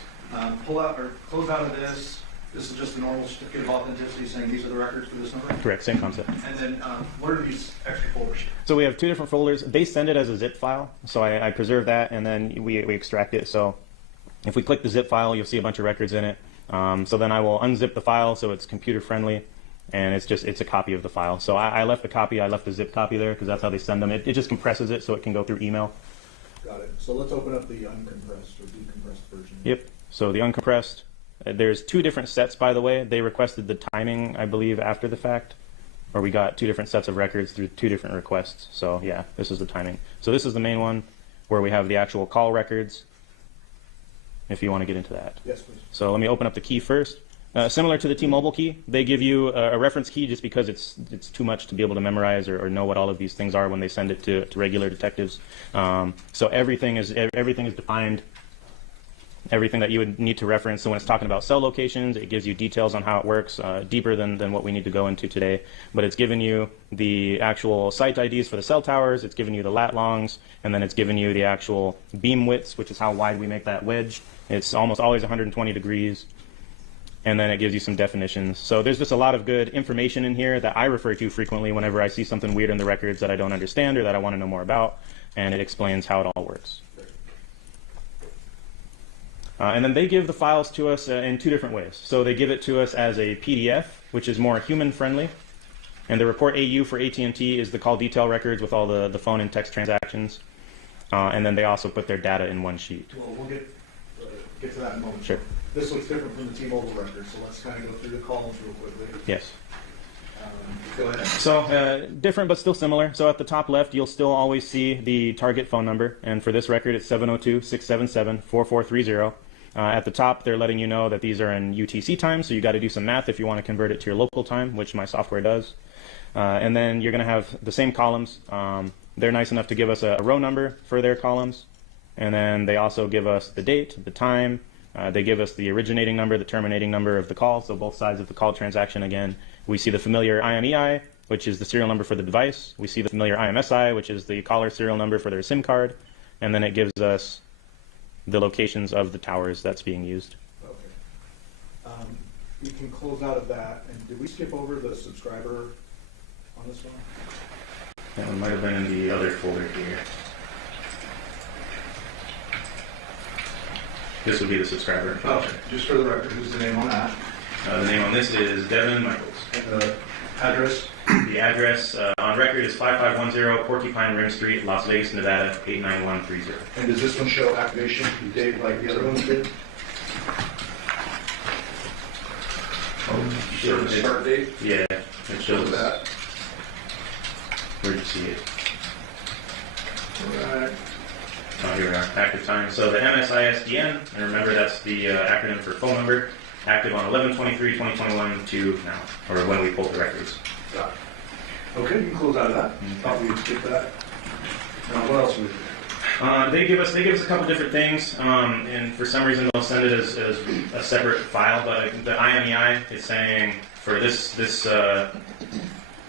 Pull out or close out of this. This is just a normal certificate of authenticity saying these are the records for this number? Correct, same concept. And then what are these extra folders? So we have 2 different folders. They send it as a zip file, so I preserve that and then we extract it. So if we click the zip file, you'll see a bunch of records in it. So then I will unzip the file so it's computer friendly, and it's a copy of the file. So I left the copy, I left the zip copy there because that's how they send them. It just compresses it so it can go through email. Got it. So let's open up the uncompressed or decompressed version. Yep. So the uncompressed, there's 2 different sets, by the way. They requested the timing, I believe, after the fact, or we got 2 different sets of records through 2 different requests. So yeah, this is the timing. So this is the main one where we have the actual call records, if you want to get into that. Yes, please. So let me open up the key first. Similar to the T-Mobile key, they give you a reference key just because it's too much to be able to memorize or know what all of these things are when they send it to regular detectives. So everything is defined, everything that you would need to reference. So when it's talking about cell locations, it gives you details on how it works, deeper than what we need to go into today. But it's given you the actual site IDs for the cell towers, it's given you the lat longs, and then it's given you the actual beam widths, which is how wide we make that wedge. It's almost always 120 degrees. And then it gives you some definitions. So there's just a lot of good information in here that I refer to frequently whenever I see something weird in the records that I don't understand or that I want to know more about, and it explains how it all works. And then they give the files to us in 2 different ways. So they give it to us as a PDF, which is more human-friendly, and the report AU for AT&T is the call detail records with all the phone and text transactions, and then they also put their data in one sheet. Well, we'll get to that in a moment. Sure. This looks different from the T-Mobile record, so let's kind of go through the columns real quickly. Yes. Go ahead. So different but still similar. So at the top left, you'll still always see the target phone number, and for this record, it's 702-677-4430. At the top, they're letting you know that these are in UTC time, so you got to do some math if you want to convert it to your local time, which my software does. And then you're going to have the same columns. They're nice enough to give us a row number for their columns, and then they also give us the date, the time. They give us the originating number, the terminating number of the call, so both sides of the call transaction again. We see the familiar IMEI, which is the serial number for the device. We see the familiar IMSI, which is the caller serial number for their SIM card. And then it gives us the locations of the towers that's being used. Okay. we can close out of that. And did we skip over the subscriber on this one? That one might have been in the other folder here. This would be the subscriber. Okay, just for the record, who's the name on that? The name on this is Devyn Michaels. And the address? The address on record is 5510 Porcupine Rim Street, Las Vegas, Nevada, 89130. And does this one show activation date like the other ones did? Show the start date? Yeah, it shows that. Where did you see it? Right. Oh, here we are. Active time. So the MSISDN, and remember that's the acronym for phone number, active on 11/23/2021 to now, or when we pulled the records. Got it. Okay, you can close out of that. Thought we'd skip that. What else would we do? They give us a couple different things, and for some reason they'll send it as a separate file. But the IMEI is saying for this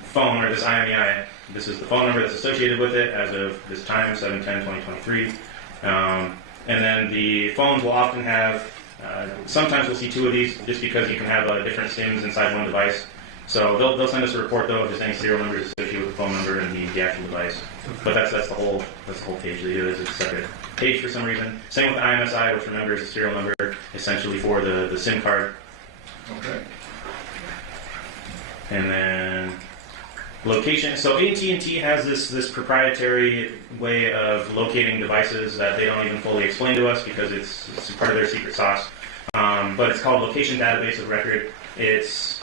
phone or this IMEI, this is the phone number that's associated with it as of this time, 7/10/2023. And then the phones will often have. Sometimes we'll see two of these, just because you can have different SIMs inside one device. So they'll send us a report though of just any serial numbers associated with the phone number and the actual device. But that's the whole page. They do it as a separate page for some reason. Same with the IMSI, which remember is a serial number essentially for the SIM card. Okay. And then location. So AT&T has this proprietary way of locating devices that they don't even fully explain to us because it's part of their secret sauce. But it's called Location Database of Record. It's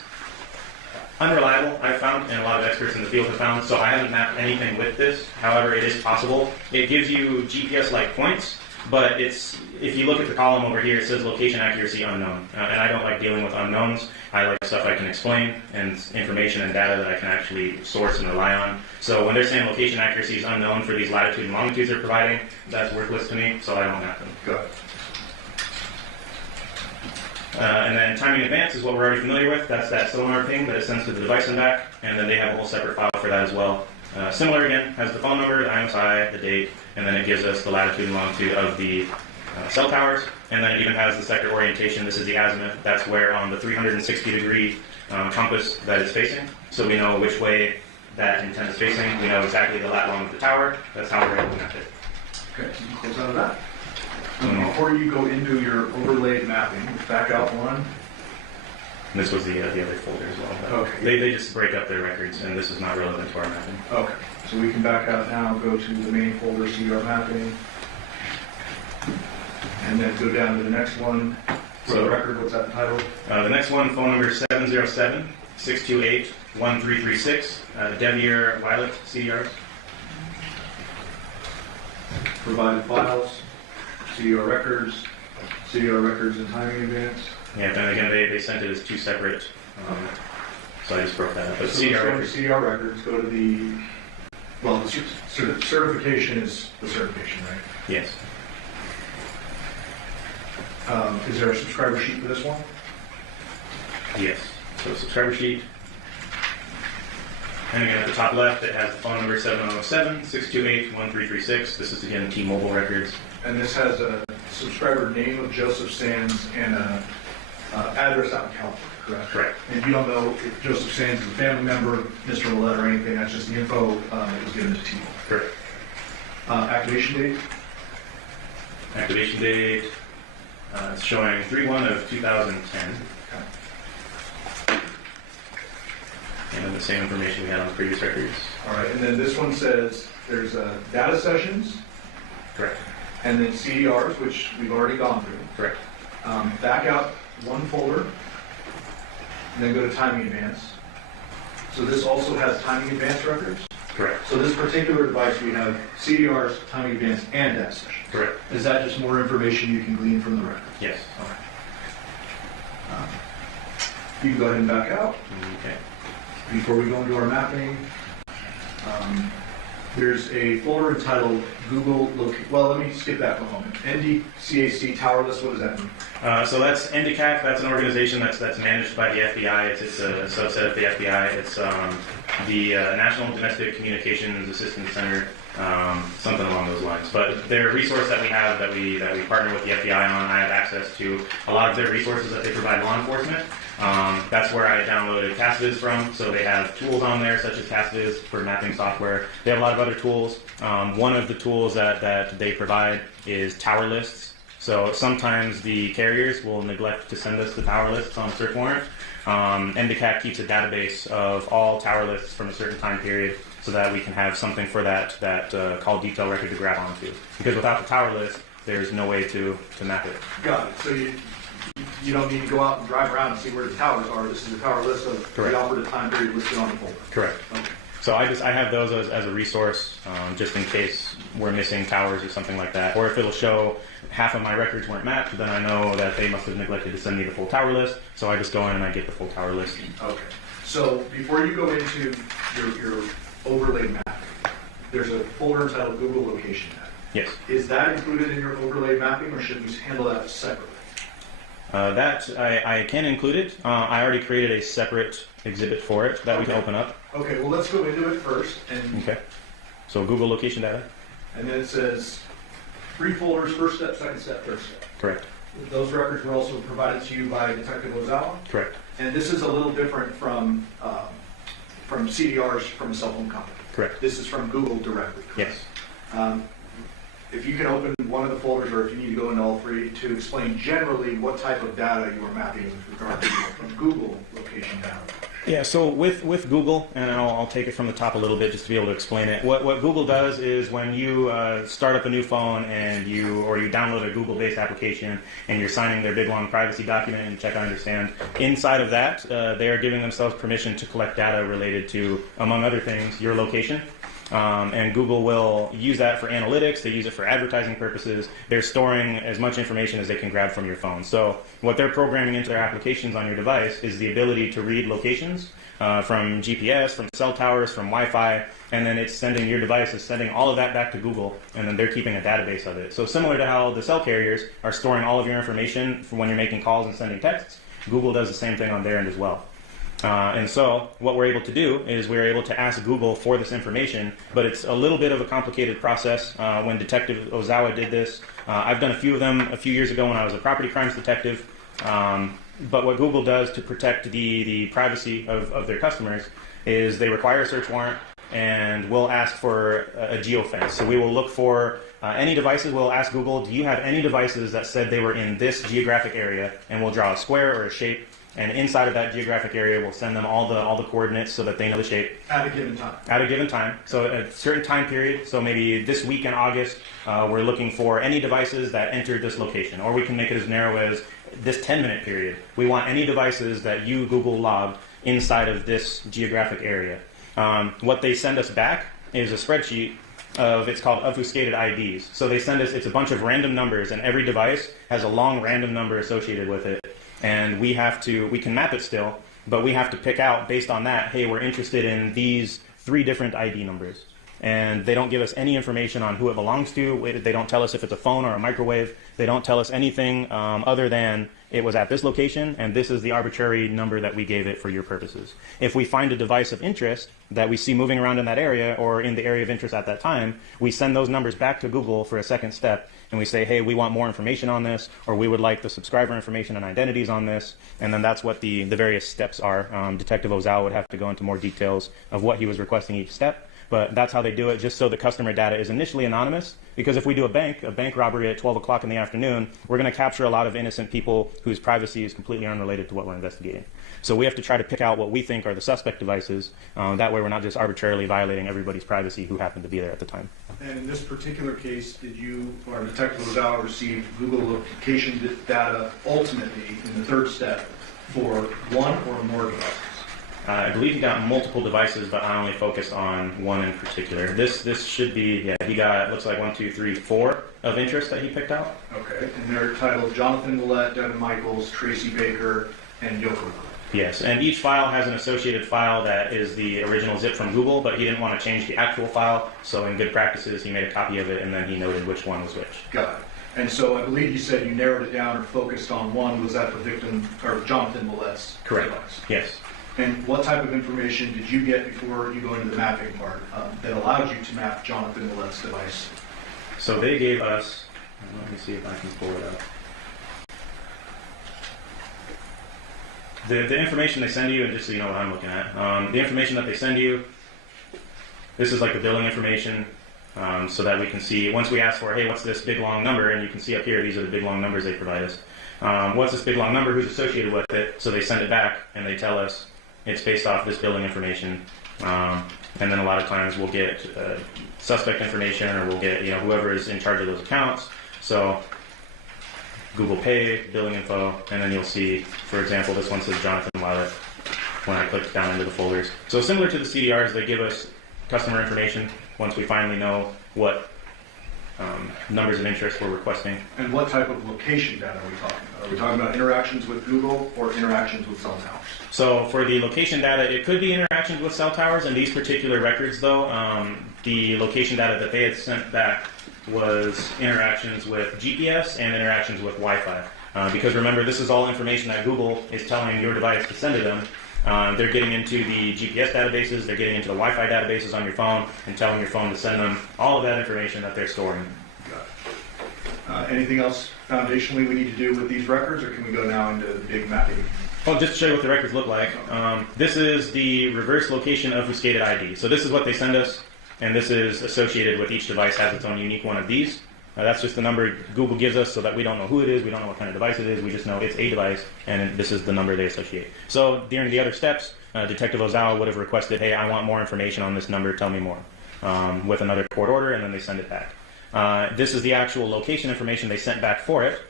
unreliable, I've found, and a lot of experts in the field have found, so I haven't mapped anything with this. However, it is possible. It gives you GPS-like points, but if you look at the column over here, it says location accuracy unknown. And I don't like dealing with unknowns. I like stuff I can explain and information and data that I can actually source and rely on. So when they're saying location accuracy is unknown for these latitude and longitudes they're providing, that's worthless to me, so I don't map them. Good. And then timing in advance is what we're already familiar with. That's that sonar ping that it sends to the device and back. And then they have a whole separate file for that as well. Similar again, has the phone number, the IMSI, the date, and then it gives us the latitude and longitude of the cell towers. And then it even has the sector orientation. This is the azimuth. That's where on the 360-degree compass that it's facing. So we know which way that antenna is facing. We know exactly the lat long of the tower. That's how we're able to map it. Okay, so you close out of that. Before you go into your overlaid mapping, back out one. This was the other folder as well. Okay. They just break up their records, and this is not relevant to our mapping. Okay, so we can back out now, go to the main folder, CDR mapping, and then go down to the next one. For the record, what's that title? The next one, phone number 707-628-1336, Devyn Willette, CDRs. Provided files, CDR records and timing advance. Yeah, and again, they sent it as two separate, so I just broke that up. But So CDR records go to the certification is the certification, right? Yes. Is there a subscriber sheet for this one? Yes. So subscriber sheet. And again, at the top left, it has the phone number 707-628-1336. This is again T-Mobile records. And this has a subscriber name of Joseph Sands and a address out in California, correct? Correct. And you don't know if Joseph Sands is a family member, Mr. Willette, or anything. That's just the info that was given to T-Mobile. Correct. Activation date? Activation date, it's showing 3/1/2010. Okay. And then the same information we had on the previous records. All right, and then this one says there's data sessions. Correct. And then CDRs, which we've already gone through. Correct. Back out one folder, and then go to timing advance. So this also has timing advance records? Correct. So this particular device, we have CDRs, timing advance, and data sessions. Correct. Is that just more information you can glean from the record? Yes. Okay. You can go ahead and back out. Okay. Before we go into our mapping, there's a folder entitled Google well, let me skip that for a moment. NDCAC Tower List, what does that mean? So that's NDCAC. That's an organization that's managed by the FBI. It's a subset of the FBI. It's the National Domestic Communications Assistance Center, something along those lines. But they're a resource that we have that we partner with the FBI on. I have access to a lot of their resources that they provide law enforcement. That's where I downloaded CastViz from. So they have tools on there such as CastViz for mapping software. They have a lot of other tools. One of the tools that they provide is tower lists. So sometimes the carriers will neglect to send us the tower lists on a search warrant. NDCAP keeps a database of all tower lists from a certain time period so that we can have something for that call detail record to grab onto. Because without the tower list, there's no way to map it. Got it. So you don't need to go out and drive around and see where the towers are. This is a tower list of the operative time period listed on the folder. Correct. Okay. So I have those as a resource, just in case we're missing towers or something like that. Or if it'll show half of my records weren't mapped, then I know that they must have neglected to send me the full tower list. So I just go in and I get the full tower list. Okay. So before you go into your overlay mapping, there's a folder entitled Google Location Map. Yes. Is that included in your overlay mapping, or should we handle that separately? That I can include it. I already created a separate exhibit for it that we can open up. Okay, well, let's go into it first. Okay. So Google location data. And then it says 3 folders, first step, second step, third step. Correct. Those records were also provided to you by Detective Ozawa. Correct. And this is a little different from CDRs from a cell phone company. Correct. This is from Google directly. Correct? Yes. If you can open one of the folders, or if you need to go into all 3, to explain generally what type of data you are mapping with regard to Google location data. Yeah, so with Google, and I'll take it from the top a little bit just to be able to explain it. What Google does is when you start up a new phone and you download a Google-based application and you're signing their big long privacy document and check I understand, inside of that they are giving themselves permission to collect data related to, among other things, your location. And Google will use that for analytics, they use it for advertising purposes, they're storing as much information as they can grab from your phone. So what they're programming into their applications on your device is the ability to read locations from GPS, from cell towers, from Wi-Fi, and then it's sending, your device is sending all of that back to Google, and then they're keeping a database of it. So similar to how the cell carriers are storing all of your information for when you're making calls and sending texts, Google does the same thing on their end as well. And so what we're able to do is we're able to ask Google for this information, but it's a little bit of a complicated process. When Detective Ozawa did this, I've done a few of them a few years ago when I was a property crimes detective. But what Google does to protect the privacy of their customers is they require a search warrant, and we'll ask for a geofence. So we will look for any devices. We'll ask Google, do you have any devices that said they were in this geographic area? And we'll draw a square or a shape. And inside of that geographic area, we'll send them all the coordinates so that they know the shape. At a given time. At a given time. So at a certain time period, so maybe this week in August, we're looking for any devices that entered this location. Or we can make it as narrow as this 10-minute period. We want any devices that you, Google, logged inside of this geographic area. What they send us back is a spreadsheet of, it's called obfuscated IDs. So they send us, it's a bunch of random numbers, and every device has a long random number associated with it. And we can map it still, but we have to pick out based on that, hey, we're interested in these 3 different ID numbers. And they don't give us any information on who it belongs to. They don't tell us if it's a phone or a microwave. They don't tell us anything other than it was at this location, and this is the arbitrary number that we gave it for your purposes. If we find a device of interest that we see moving around in that area or in the area of interest at that time, we send those numbers back to Google for a second step, and we say, hey, we want more information on this, or we would like the subscriber information and identities on this, and then that's what the various steps are. Detective Ozawa would have to go into more details of what he was requesting each step. But that's how they do it, just so the customer data is initially anonymous. Because if we do a bank robbery at 12 o'clock in the afternoon, we're going to capture a lot of innocent people whose privacy is completely unrelated to what we're investigating. So we have to try to pick out what we think are the suspect devices. That way we're not just arbitrarily violating everybody's privacy who happened to be there at the time. And in this particular case, did you or Detective Ozawa receive Google location data ultimately in the 3rd step for 1 or more devices? I believe he got multiple devices, but I only focused on 1 in particular. This should be, yeah, he got, looks like 1, 2, 3, 4 of interest that he picked out. Okay, and they're titled Johnathan Willette, Devyn Michaels, Tracy Baker, and Yoko. Yes, and each file has an associated file that is the original zip from Google, but he didn't want to change the actual file, so in good practices, he made a copy of it, and then he noted which one was which. Got it. And so I believe you said you narrowed it down or focused on 1. Was that the victim, or Johnathan Willette's Correct. device? Yes. And what type of information did you get before you go into the mapping part that allowed you to map Johnathan Willette's device? So they gave us, let me see if I can pull it up. The information they send you, and just so you know what I'm looking at, the information that they send you, this is like the billing information, so that we can see, once we ask for, hey, what's this big long number, and you can see up here, these are the big long numbers they provide us. What's this big long number, who's associated with it, so they send it back, and they tell us it's based off this billing information, and then a lot of times we'll get suspect information, or we'll get, whoever is in charge of those accounts, so Google Pay, billing info, and then you'll see, for example, this one says Johnathan Willette when I click down into the folders. So similar to the CDRs, they give us customer information once we finally know what numbers of interest we're requesting. And what type of location data are we talking about? Are we talking about interactions with Google or interactions with cell towers? So for the location data, it could be interactions with cell towers. In these particular records, though, the location data that they had sent back was interactions with GPS and interactions with Wi-Fi. Because remember, this is all information that Google is telling your device to send to them. They're getting into the GPS databases, they're getting into the Wi-Fi databases on your phone, and telling your phone to send them all of that information that they're storing. Got it. Anything else foundationally we need to do with these records, or can we go now into the big mapping? Well, just to show you what the records look like, this is the reverse location obfuscated ID. So this is what they send us, and this is associated with each device, has its own unique one of these. That's just the number Google gives us so that we don't know who it is, we don't know what kind of device it is, we just know it's a device, and this is the number they associate. So during the other steps, Detective Ozawa would have requested, hey, I want more information on this number, tell me more, with another court order, and then they send it back. This is the actual location information they sent back for it,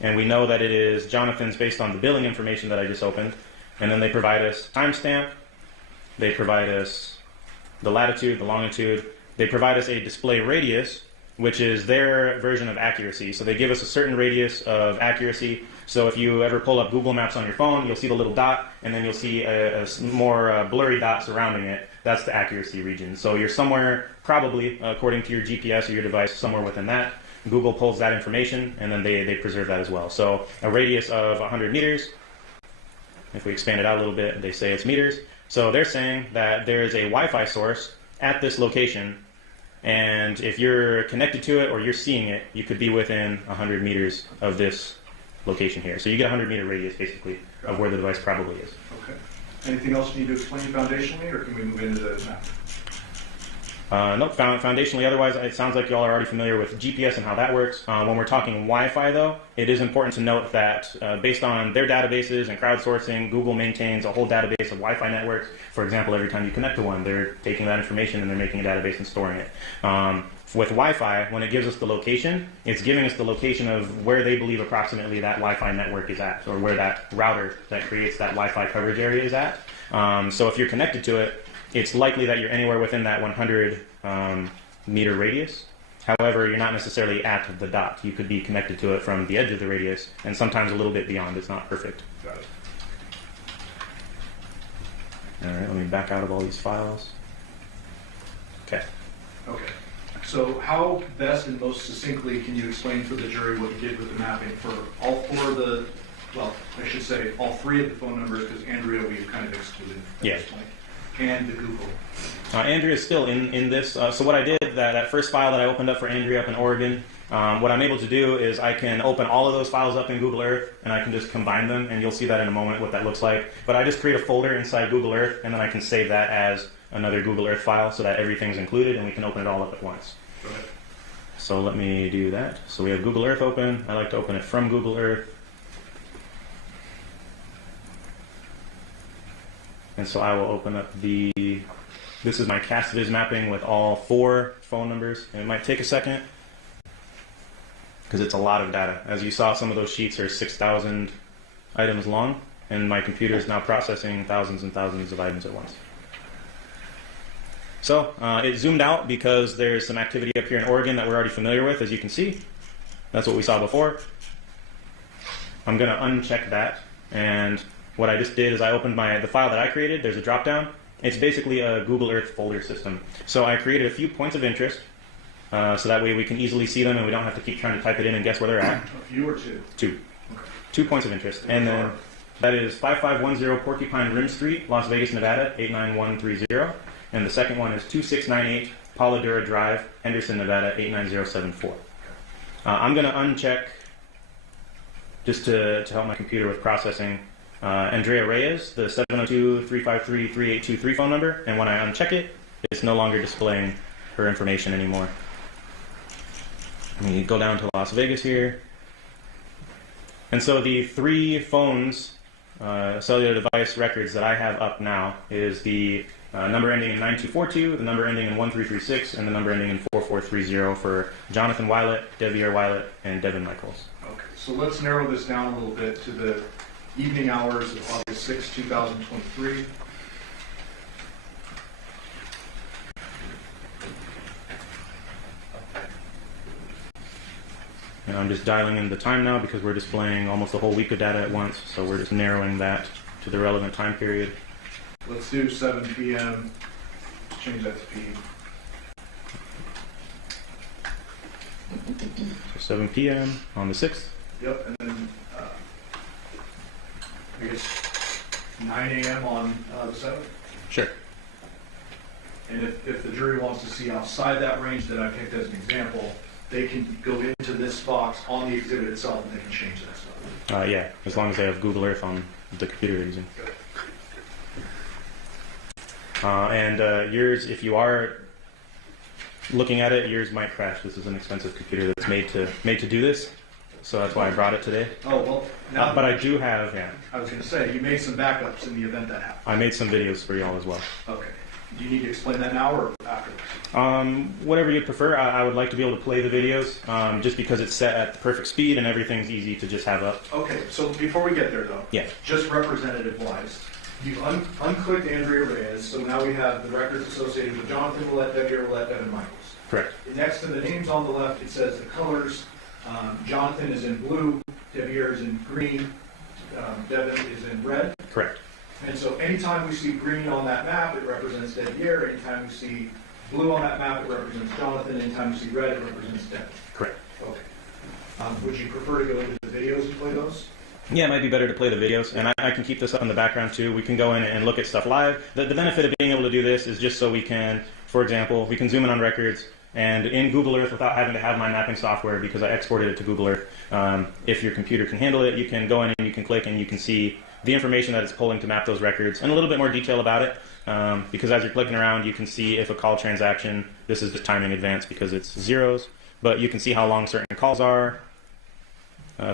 and we know that it is Jonathan's based on the billing information that I just opened, and then they provide us timestamp, they provide us the latitude, the longitude, they provide us a display radius, which is their version of accuracy. So they give us a certain radius of accuracy. So if you ever pull up Google Maps on your phone, you'll see the little dot, and then you'll see a more blurry dot surrounding it. That's the accuracy region. So you're somewhere, probably, according to your GPS or your device, somewhere within that. Google pulls that information, and then they preserve that as well. So a radius of 100 meters, if we expand it out a little bit, they say it's meters. So they're saying that there is a Wi-Fi source at this location, and if you're connected to it or you're seeing it, you could be within 100 meters of this location here. So you get a 100-meter radius, basically, of where the device probably is. Okay. Anything else you need to explain foundationally, or can we move into the map? No, foundationally, otherwise, it sounds like you all are already familiar with GPS and how that works. When we're talking Wi-Fi, though, it is important to note that based on their databases and crowdsourcing, Google maintains a whole database of Wi-Fi networks. For example, every time you connect to one, they're taking that information and they're making a database and storing it. With Wi-Fi, when it gives us the location, it's giving us the location of where they believe approximately that Wi-Fi network is at, or where that router that creates that Wi-Fi coverage area is at. So if you're connected to it, it's likely that you're anywhere within that 100 meter radius. However, you're not necessarily at the dot. You could be connected to it from the edge of the radius, and sometimes a little bit beyond. It's not perfect. Got it. All right, let me back out of all these files. Okay. Okay. So how best and most succinctly can you explain for the jury what you did with the mapping for all four of the, well, I should say all three of the phone numbers, because Andrea we've kind of excluded at this point, and the Google? Andrea's still in this. So what I did, that first file that I opened up for Andrea up in Oregon, what I'm able to do is I can open all of those files up in Google Earth, and I can just combine them, and you'll see that in a moment what that looks like. But I just create a folder inside Google Earth, and then I can save that as another Google Earth file so that everything's included, and we can open it all up at once. Go ahead. So let me do that. So we have Google Earth open. I like to open it from Google Earth. And so I will open up this is my CastViz mapping with all 4 phone numbers. And it might take a second because it's a lot of data. As you saw, some of those sheets are 6,000 items long, and my computer is now processing thousands and thousands of items at once. So it zoomed out because there's some activity up here in Oregon that we're already familiar with, as you can see. That's what we saw before. I'm going to uncheck that, and what I just did is I opened the file that I created. There's a drop-down. It's basically a Google Earth folder system. So I created a few points of interest, so that way we can easily see them and we don't have to keep trying to type it in and guess where they're at. A few or two? 2. Okay. 2 points of interest. And then That is 5510 Porcupine Rim Street, Las Vegas, Nevada, 89130. And the second one is 2698 Pauladura Drive, Henderson, Nevada, 89074. I'm going to uncheck, just to help my computer with processing, Andrea Reyes, the 702-353-3823 phone number, and when I uncheck it, it's no longer displaying her information anymore. Let me go down to Las Vegas here. And so the 3 phones, cellular device records that I have up now is the number ending in 9242, the number ending in 1336, and the number ending in 4430 for Johnathan Willette, Willette, and Devyn Michaels. Okay, so let's narrow this down a little bit to the evening hours of August 6, 2023. And I'm just dialing in the time now because we're displaying almost a whole week of data at once, so we're just narrowing that to the relevant time period. Let's do 7 p.m. Change that to P. So 7 p.m. on the 6th. Yep, and then I guess 9 a.m. on the 7th. Sure. And if the jury wants to see outside that range that I picked as an example, they can go into this box on the exhibit itself and they can change that stuff. Yeah, as long as they have Google Earth on the computer they're using. And yours, if you are looking at it, yours might crash. This is an expensive computer that's made to do this, so that's why I brought it today. Oh, well, now. But I do have, I was going to say, you made some backups in the event that happened. I made some videos for y'all as well. Okay. Do you need to explain that now or afterwards? Whatever you prefer. I would like to be able to play the videos, just because it's set at the perfect speed and everything's easy to just have up. Okay, so before we get there though, yeah, just representative-wise, you've unclicked Andrea Reyes, so now we have the records associated with Johnathan Willette, Devyn Michaels. Correct. Next to the names on the left, it says the colors. Johnathan is in blue, Devyn is in green, Devyn is in red. Correct. And so anytime we see green on that map, it represents Devyn. Anytime we see blue on that map, it represents Johnathan. Anytime we see red, it represents Devyn. Correct. Okay. Would you prefer to go into the videos and play those? Yeah, it might be better to play the videos, and I can keep this up in the background too. We can go in and look at stuff live. The benefit of being able to do this is just so we can, for example, we can zoom in on records, and in Google Earth without having to have my mapping software because I exported it to Google Earth. If your computer can handle it, you can go in and you can click and you can see the information that it's pulling to map those records and a little bit more detail about it, because as you're clicking around you can see if a call transaction, this is just timing advance because it's zeros, but you can see how long certain calls are.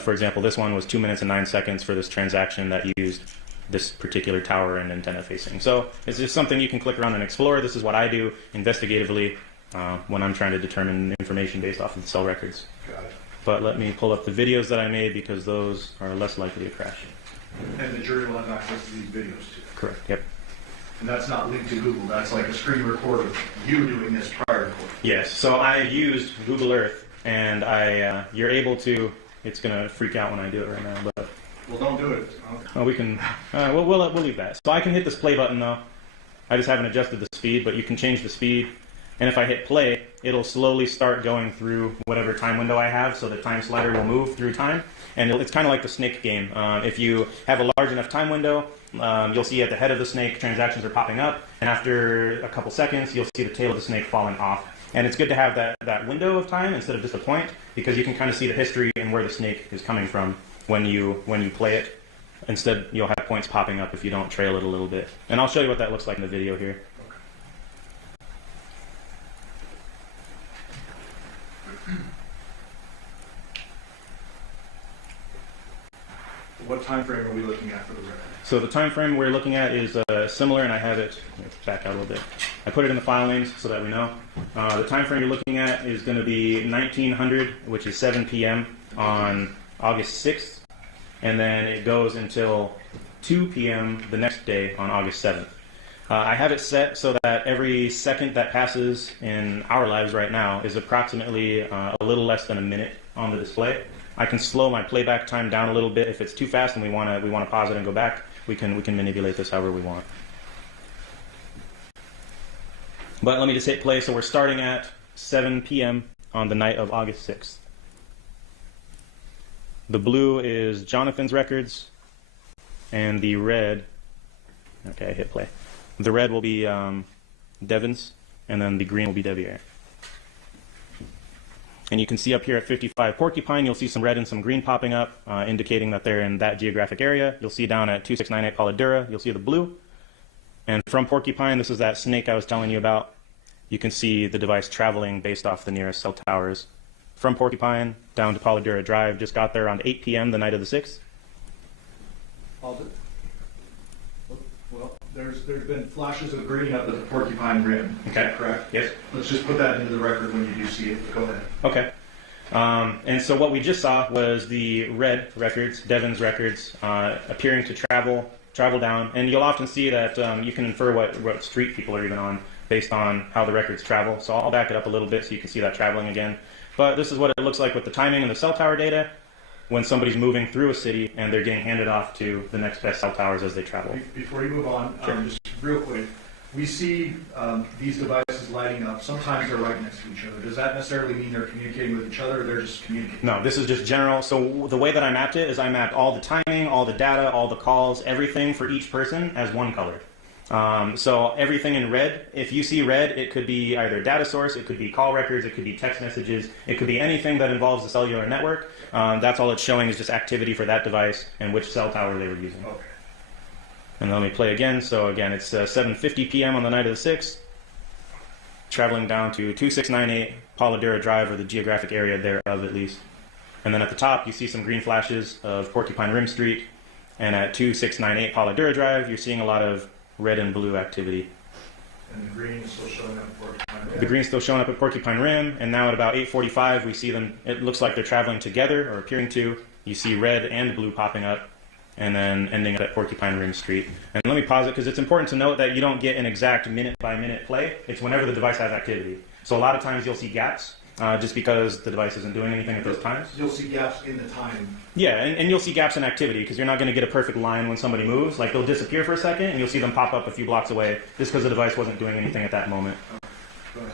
For example, this one was 2 minutes and 9 seconds for this transaction that used this particular tower and antenna facing. So it's just something you can click around and explore. This is what I do investigatively when I'm trying to determine information based off of the cell records. Got it. But let me pull up the videos that I made because those are less likely to crash. And the jury will have access to these videos too. Correct, yep. And that's not linked to Google, that's like a screen record of you doing this prior to court. Yes, so I used Google Earth, and you're able to, it's going to freak out when I do it right now, but... Well, don't do it. Oh, we can, we'll leave that. So I can hit this play button though. I just haven't adjusted the speed, but you can change the speed. And if I hit play, it'll slowly start going through whatever time window I have, so the time slider will move through time. And it's kind of like the snake game. If you have a large enough time window, you'll see at the head of the snake transactions are popping up, and after a couple seconds, you'll see the tail of the snake falling off. And it's good to have that window of time instead of just a point, because you can kind of see the history and where the snake is coming from when you play it. Instead, you'll have points popping up if you don't trail it a little bit. And I'll show you what that looks like in the video here. What time frame are we looking at for the record? So the time frame we're looking at is similar, and I have it, back out a little bit. I put it in the file names so that we know. The time frame you're looking at is going to be 1900, which is 7 p.m. on August 6th, and then it goes until 2 p.m. the next day on August 7th. I have it set so that every second that passes in our lives right now is approximately a little less than a minute on the display. I can slow my playback time down a little bit if it's too fast and we want to pause it and go back. We can manipulate this however we want. But let me just hit play. So we're starting at 7 p.m. on the night of August 6th. The blue is Johnathan's records. and the red, okay, I hit play. The red will be Devyn's, and then the green will be Devyn. And you can see up here at 55 Porcupine, you'll see some red and some green popping up, indicating that they're in that geographic area. You'll see down at 2698 Polidura, you'll see the blue. And from Porcupine, this is that snake I was telling you about. You can see the device traveling based off the nearest cell towers. From Porcupine down to Polidura Drive, just got there around 8 p.m. the night of the 6th. Pause it. Well, there's been flashes of green up at the Porcupine Rim. Okay. Correct? Yes. Let's just put that into the record when you do see it. Go ahead. Okay. And so what we just saw was the red records, Devyn's records, appearing to travel down. And you'll often see that you can infer what street people are even on based on how the records travel. So I'll back it up a little bit so you can see that traveling again. But this is what it looks like with the timing and the cell tower data when somebody's moving through a city and they're getting handed off to the next best cell towers as they travel. Before you move on, Sure. just real quick, we see these devices lighting up. Sometimes they're right next to each other. Does that necessarily mean they're communicating with each other, or they're just communicating? No, this is just general. So the way that I mapped it is I mapped all the timing, all the data, all the calls, everything for each person as one color. So everything in red, if you see red, it could be either data source, it could be call records, it could be text messages, it could be anything that involves the cellular network. That's all it's showing is just activity for that device and which cell tower they were using. Okay. And let me play again. So again, it's 7:50 p.m. on the night of the 6th, traveling down to 2698 Polidura Drive, or the geographic area thereof at least. And then at the top, you see some green flashes of Porcupine Rim Street. And at 2698 Polidura Drive, you're seeing a lot of red and blue activity. And the green is still showing up at Porcupine Rim. The green's still showing up at Porcupine Rim, and now at about 8:45, we see them. It looks like they're traveling together, or appearing to. You see red and blue popping up, and then ending up at Porcupine Rim Street. And let me pause it, because it's important to note that you don't get an exact minute-by-minute play. It's whenever the device has activity. So a lot of times you'll see gaps, just because the device isn't doing anything at those times. You'll see gaps in the time. Yeah, and you'll see gaps in activity, because you're not going to get a perfect line when somebody moves. Like, they'll disappear for a second, and you'll see them pop up a few blocks away, just because the device wasn't doing anything at that moment. Go ahead.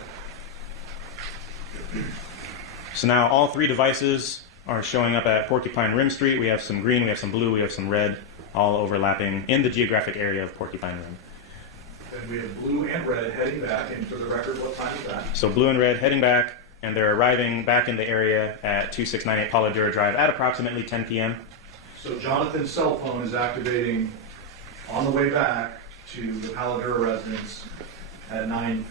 So now all three devices are showing up at Porcupine Rim Street. We have some green, we have some blue, we have some red, all overlapping in the geographic area of Porcupine Rim. And we have blue and red heading back, and for the record, what time is that? So blue and red heading back, and they're arriving back in the area at 2698 Polidura Drive at approximately 10 p.m. So Jonathan's cell phone is activating on the way back to the Polidura residence at 9:50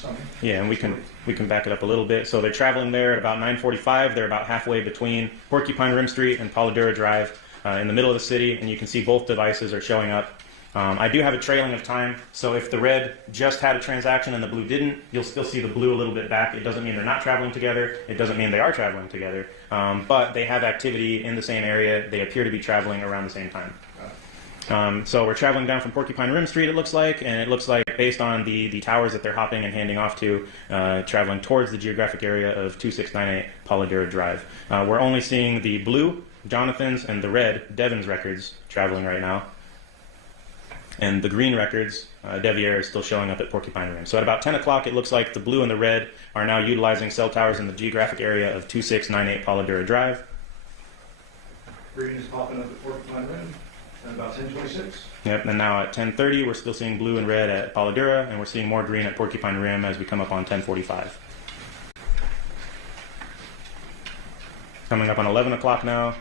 something? Yeah, and we can back it up a little bit. So they're traveling there at about 9:45. They're about halfway between Porcupine Rim Street and Polidura Drive in the middle of the city, and you can see both devices are showing up. I do have a trailing of time, so if the red just had a transaction and the blue didn't, you'll still see the blue a little bit back. It doesn't mean they're not traveling together. It doesn't mean they are traveling together. But they have activity in the same area. They appear to be traveling around the same time. So we're traveling down from Porcupine Rim Street, it looks like, and it looks like, based on the towers that they're hopping and handing off to, traveling towards the geographic area of 2698 Polidura Drive. We're only seeing the blue, Johnathan's, and the red, Devyn's records, traveling right now. And the green records, Devyn, is still showing up at Porcupine Rim. So at about 10 o'clock, it looks like the blue and the red are now utilizing cell towers in the geographic area of 2698 Polidura Drive. Green is popping up at Porcupine Rim at about 10:26. Yep, and now at 10:30, we're still seeing blue and red at Polidura, and we're seeing more green at Porcupine Rim as we come up on 10:45. Coming up on 11 o'clock now.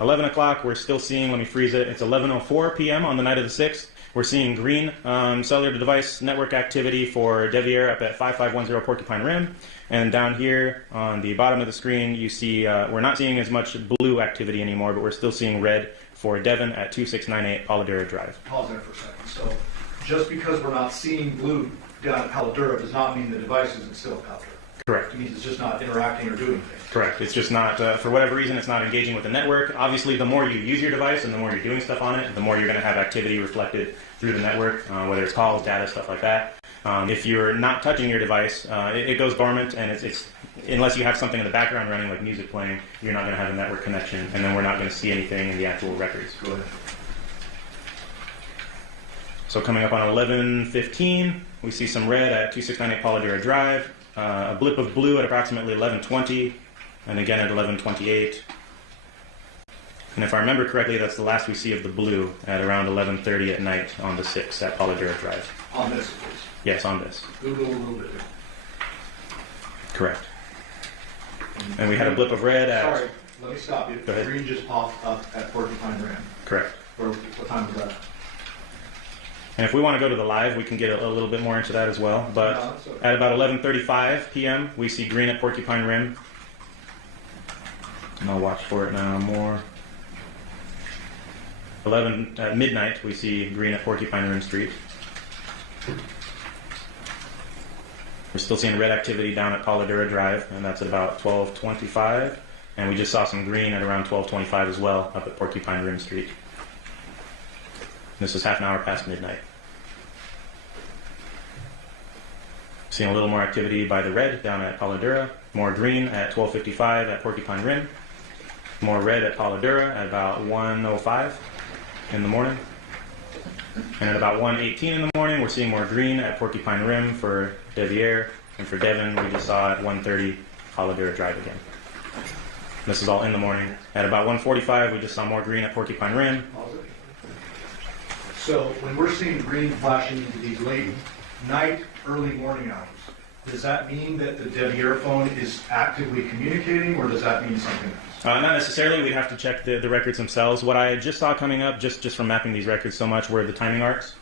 11 o'clock, we're still seeing, let me freeze it, it's 11:04 p.m. on the night of the 6th. We're seeing green cellular device network activity for Devyn up at 5510 Porcupine Rim. And down here on the bottom of the screen, you see we're not seeing as much blue activity anymore, but we're still seeing red for Devyn at 2698 Polidura Drive. Pause there for a second. So just because we're not seeing blue down at Polidura does not mean the device isn't still at Polidura. Correct. It means it's just not interacting or doing anything. Correct. It's just not, for whatever reason, it's not engaging with the network. Obviously, the more you use your device and the more you're doing stuff on it, the more you're going to have activity reflected through the network, whether it's calls, data, stuff like that. If you're not touching your device, it goes dormant, and it's unless you have something in the background running, like music playing, you're not going to have a network connection, and then we're not going to see anything in the actual records. Go ahead. So coming up on 11:15, we see some red at 2698 Polidura Drive, a blip of blue at approximately 11:20, and again at 11:28. And if I remember correctly, that's the last we see of the blue at around 11:30 at night on the 6th at Polidura Drive. On this, please. Yes, on this. Google a little bit. Correct. And we had a blip of red at... Sorry, let me stop you. Go ahead. Green just popped up at Porcupine Rim. Correct. What time was that? And if we want to go to the live, we can get a little bit more into that as well. But No, that's okay. at about 11:35 p.m., we see green at Porcupine Rim. And I'll watch for it now more. At midnight, we see green at Porcupine Rim Street. We're still seeing red activity down at Polidura Drive, and that's at about 12:25. And we just saw some green at around 12:25 as well up at Porcupine Rim Street. This is half an hour past midnight. Seeing a little more activity by the red down at Polidura. More green at 12:55 at Porcupine Rim. More red at Polidura at about 1:05 in the morning. And at about 1:18 in the morning, we're seeing more green at Porcupine Rim for Devier. And for Devyn, we just saw at 1:30 Polidura Drive again. This is all in the morning. At about 1:45, we just saw more green at Porcupine Rim. So when we're seeing green flashing into these late night, early morning hours, does that mean that the Devier phone is actively communicating, or does that mean something else? Not necessarily. We'd have to check the records themselves. What I just saw coming up, just from mapping these records so much, were the timing arcs.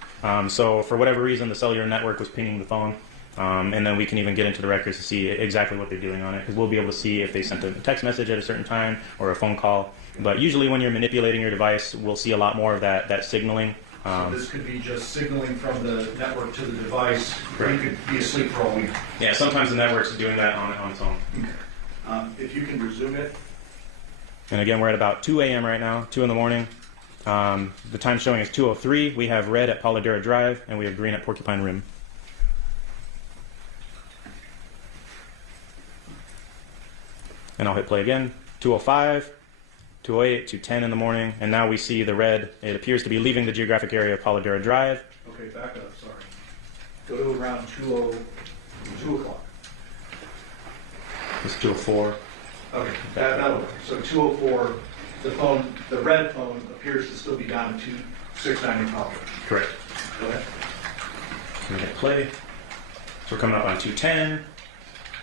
So for whatever reason, the cellular network was pinging the phone. And then we can even get into the records to see exactly what they're doing on it, because we'll be able to see if they sent a text message at a certain time or a phone call. But usually when you're manipulating your device, we'll see a lot more of that signaling. So this could be just signaling from the network to the device. You could be asleep for all we know. Yeah, sometimes the network's doing that on its own. If you can resume it. And again, we're at about 2 a.m. right now, 2 in the morning. The time showing is 2:03. We have red at Polidura Drive, and we have green at Porcupine Rim. And I'll hit play again. 2:05, 2:08, 2:10 in the morning, and now we see the red. It appears to be leaving the geographic area of Polidura Drive. Okay, back up, sorry. Go to around 2 o'clock. It's 2:04. Okay, that'll work. So 2:04, the red phone appears to still be down at 2690 power. Correct. Go ahead. I'm gonna hit play. So we're coming up on 2:10,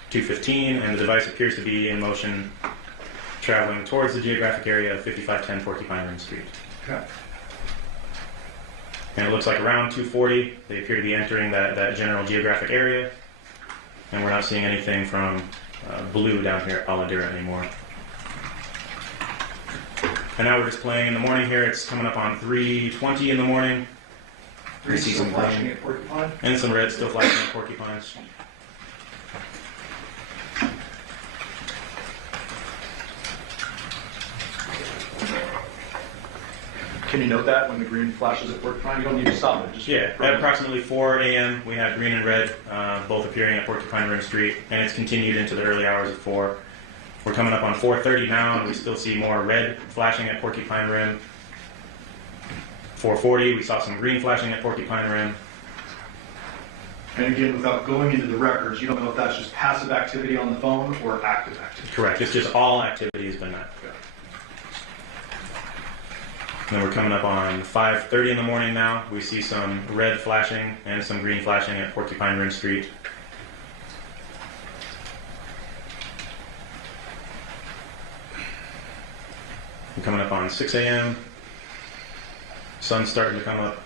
2:15, and the device appears to be in motion, traveling towards the geographic area of 5510 Porcupine Rim Street. Okay. And it looks like around 2:40, they appear to be entering that general geographic area, and we're not seeing anything from blue down here at Polidura anymore. And now we're just playing in the morning here. It's coming up on 3:20 in the morning. We see some flashing green at Porcupine. and some red still flashing at Porcupines. Can you note that when the green flashes at Porcupine? You don't need to stop it. Just Yeah, at approximately 4 a.m. we have green and red both appearing at Porcupine Rim Street, and it's continued into the early hours of 4. We're coming up on 4:30 now, and we still see more red flashing at Porcupine Rim. 4:40, we saw some green flashing at Porcupine Rim. And again, without going into the records, you don't know if that's just passive activity on the phone or active activity. Correct, it's just all activity has been met. And then we're coming up on 5:30 in the morning now. We see some red flashing and some green flashing at Porcupine Rim Street. We're coming up on 6 a.m. Sun's starting to come up.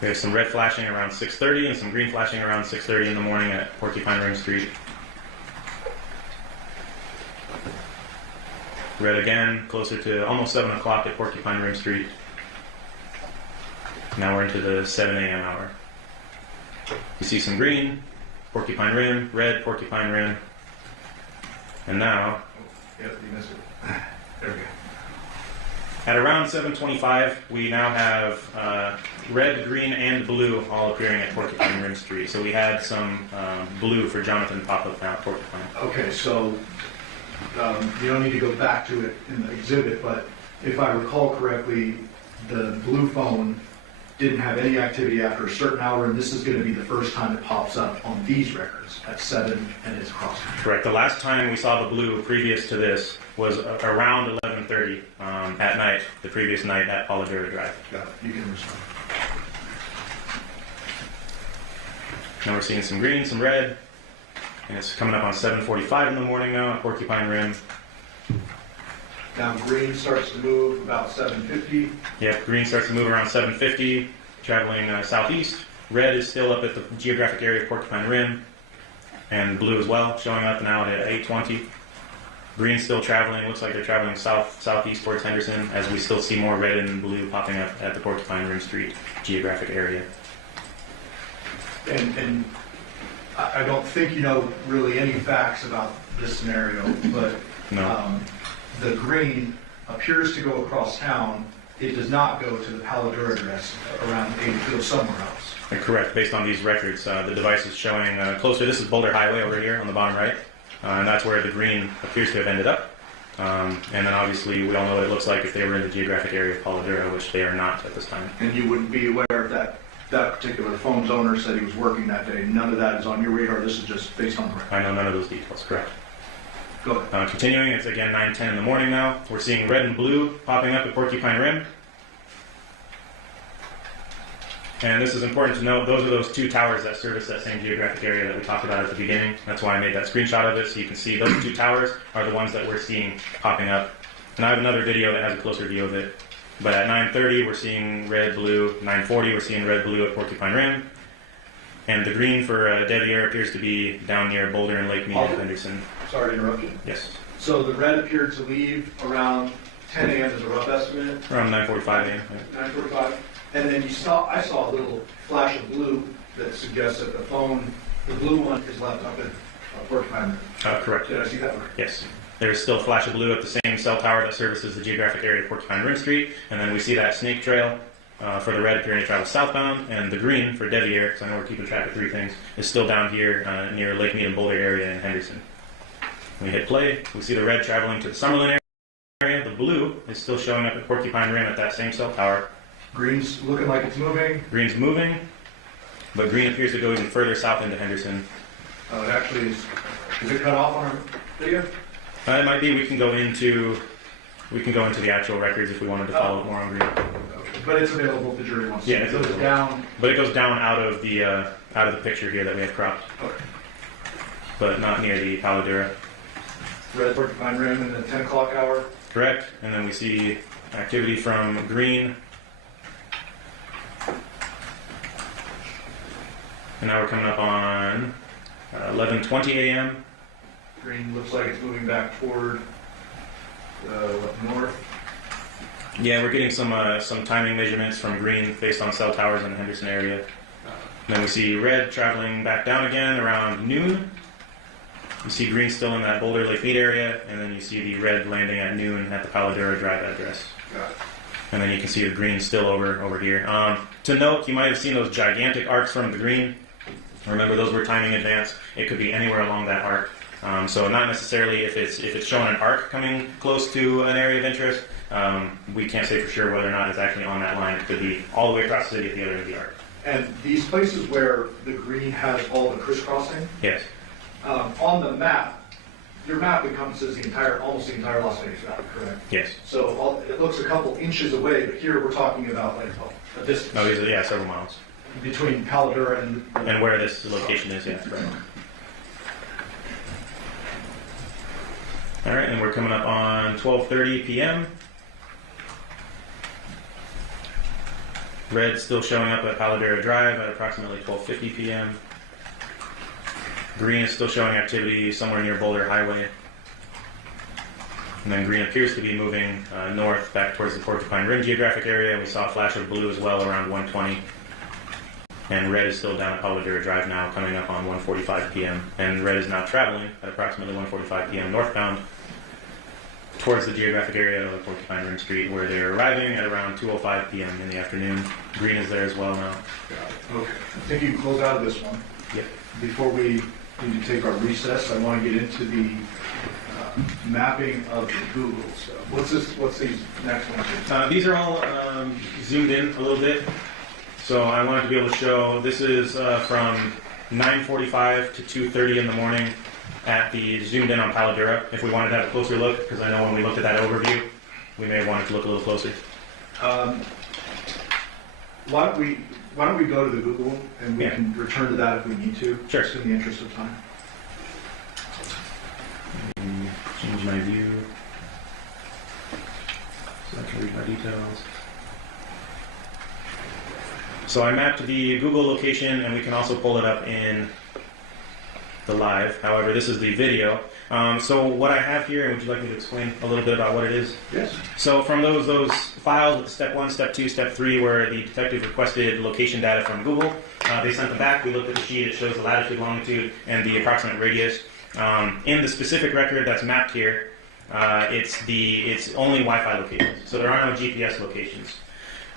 We have some red flashing around 6:30 and some green flashing around 6:30 in the morning at Porcupine Rim Street. Red again, closer to almost 7 o'clock at Porcupine Rim Street. Now we're into the 7 a.m. hour. You see some green, Porcupine Rim, red, Porcupine Rim. And now, Yep, you missed it. There we go. at around 7:25, we now have red, green, and blue all appearing at Porcupine Rim Street. So we had some blue for Johnathan pop up now at Porcupine. Okay, so you don't need to go back to it in the exhibit, but if I recall correctly, the blue phone didn't have any activity after a certain hour, and this is going to be the first time it pops up on these records at 7 and it's crossing. Correct. The last time we saw the blue previous to this was around 11:30 at night, the previous night at Polidera Drive. Got it. You can respond. Now we're seeing some green, some red, and it's coming up on 7:45 in the morning now at Porcupine Rim. Now green starts to move about 7:50. Yep, green starts to move around 7:50, traveling southeast. Red is still up at the geographic area of Porcupine Rim, and blue as well, showing up now at 8:20. Green still traveling, looks like they're traveling southeast towards Henderson, as we still see more red and blue popping up at the Porcupine Rim Street geographic area. And I don't think you know really any facts about this scenario, but No. the green appears to go across town. It does not go to the Polidera address around 8. It goes somewhere else. Correct. Based on these records, the device is showing closer. This is Boulder Highway over here on the bottom right, and that's where the green appears to have ended up. And then obviously we all know what it looks like if they were in the geographic area of Polidera, which they are not at this time. And you wouldn't be aware of that particular phone's owner said he was working that day. None of that is on your radar. This is just based on the record. I know none of those details. Correct. Go ahead. Continuing, it's again 9:10 in the morning now. We're seeing red and blue popping up at Porcupine Rim. And this is important to note, those are those 2 towers that service that same geographic area that we talked about at the beginning. That's why I made that screenshot of it, so you can see those 2 towers are the ones that we're seeing popping up. And I have another video that has a closer view of it. But at 9:30, we're seeing red, blue. 9:40, we're seeing red, blue at Porcupine Rim. And the green for Devier appears to be down near Boulder and Lake Mead and Henderson. Sorry to interrupt you. Yes. So the red appeared to leave around 10 a.m. is a rough estimate. Around 9:45 a.m. 9:45. And then I saw a little flash of blue that suggests that the blue one is left up at Porcupine Rim. Correct. Did I see that right? Yes. There's still a flash of blue at the same cell tower that services the geographic area of Porcupine Rim Street. And then we see that snake trail for the red appearing to travel southbound. And the green for Devier, because I know we're keeping track of 3 things, is still down here near Lake Mead and Boulder area in Henderson. We hit play. We see the red traveling to the Summerlin area. The blue is still showing up at Porcupine Rim at that same cell tower. Green's looking like it's moving. Green's moving, but green appears to go even further south into Henderson. It actually is. Is it cut off on our video? It might be. We can go into the actual records if we wanted to follow more on green. Okay. But it's available if the jury wants to. Yeah, it goes down. But it goes down out of the picture here that we have cropped. Okay. But not near the Polidera. Red Porcupine Rim in the 10 o'clock hour. Correct. And then we see activity from green. And now we're coming up on 11:20 a.m. Green looks like it's moving back toward north. Yeah, we're getting some timing measurements from green based on cell towers in the Henderson area. Then we see red traveling back down again around noon. You see green still in that Boulder Lake Mead area, and then you see the red landing at noon at the Polidera Drive address. Got it. And then you can see the green still over here. To note, you might have seen those gigantic arcs from the green. Remember, those were timing advance. It could be anywhere along that arc. So not necessarily if it's showing an arc coming close to an area of interest. We can't say for sure whether or not it's actually on that line. It could be all the way across the city at the other end of the arc. And these places where the green has all the crisscrossing, Yes. On the map, your map encompasses almost the entire Las Vegas Valley, correct? Yes. So it looks a couple inches away, but here we're talking about like a distance. No, these are, several miles. Between Polidera And where this location is, yes, right. All right, and we're coming up on 12:30 p.m. Red still showing up at Polidera Drive at approximately 12:50 p.m. Green is still showing activity somewhere near Boulder Highway. And then green appears to be moving north back towards the Porcupine Rim geographic area. We saw a flash of blue as well around 1:20. And red is still down at Polidera Drive now, coming up on 1:45 p.m. And red is now traveling at approximately 1:45 p.m. northbound towards the geographic area of the Porcupine Rim Street, where they're arriving at around 2:05 p.m. in the afternoon. Green is there as well now. Okay. I think you can close out of this one. Yep. Before we need to take our recess, I want to get into the mapping of the Google stuff. What's these next ones? These are all zoomed in a little bit. So I wanted to be able to show, this is from 9:45 to 2:30 in the morning at the zoomed in on Paladura. If we wanted to have a closer look, because I know when we looked at that overview, we may have wanted to look a little closer. Why don't we go to the Google and we can return to that if we need to, Sure. just in the interest of time. Change my view so I can read my details. So I mapped the Google location, and we can also pull it up in the live. However, this is the video. So what I have here, and would you like me to explain a little bit about what it is? Yes. So from those files with step 1, step 2, step 3, where the detective requested location data from Google, they sent them back. We looked at the sheet. It shows the latitude, longitude, and the approximate radius. In the specific record that's mapped here, it's only Wi-Fi locations. So there are no GPS locations.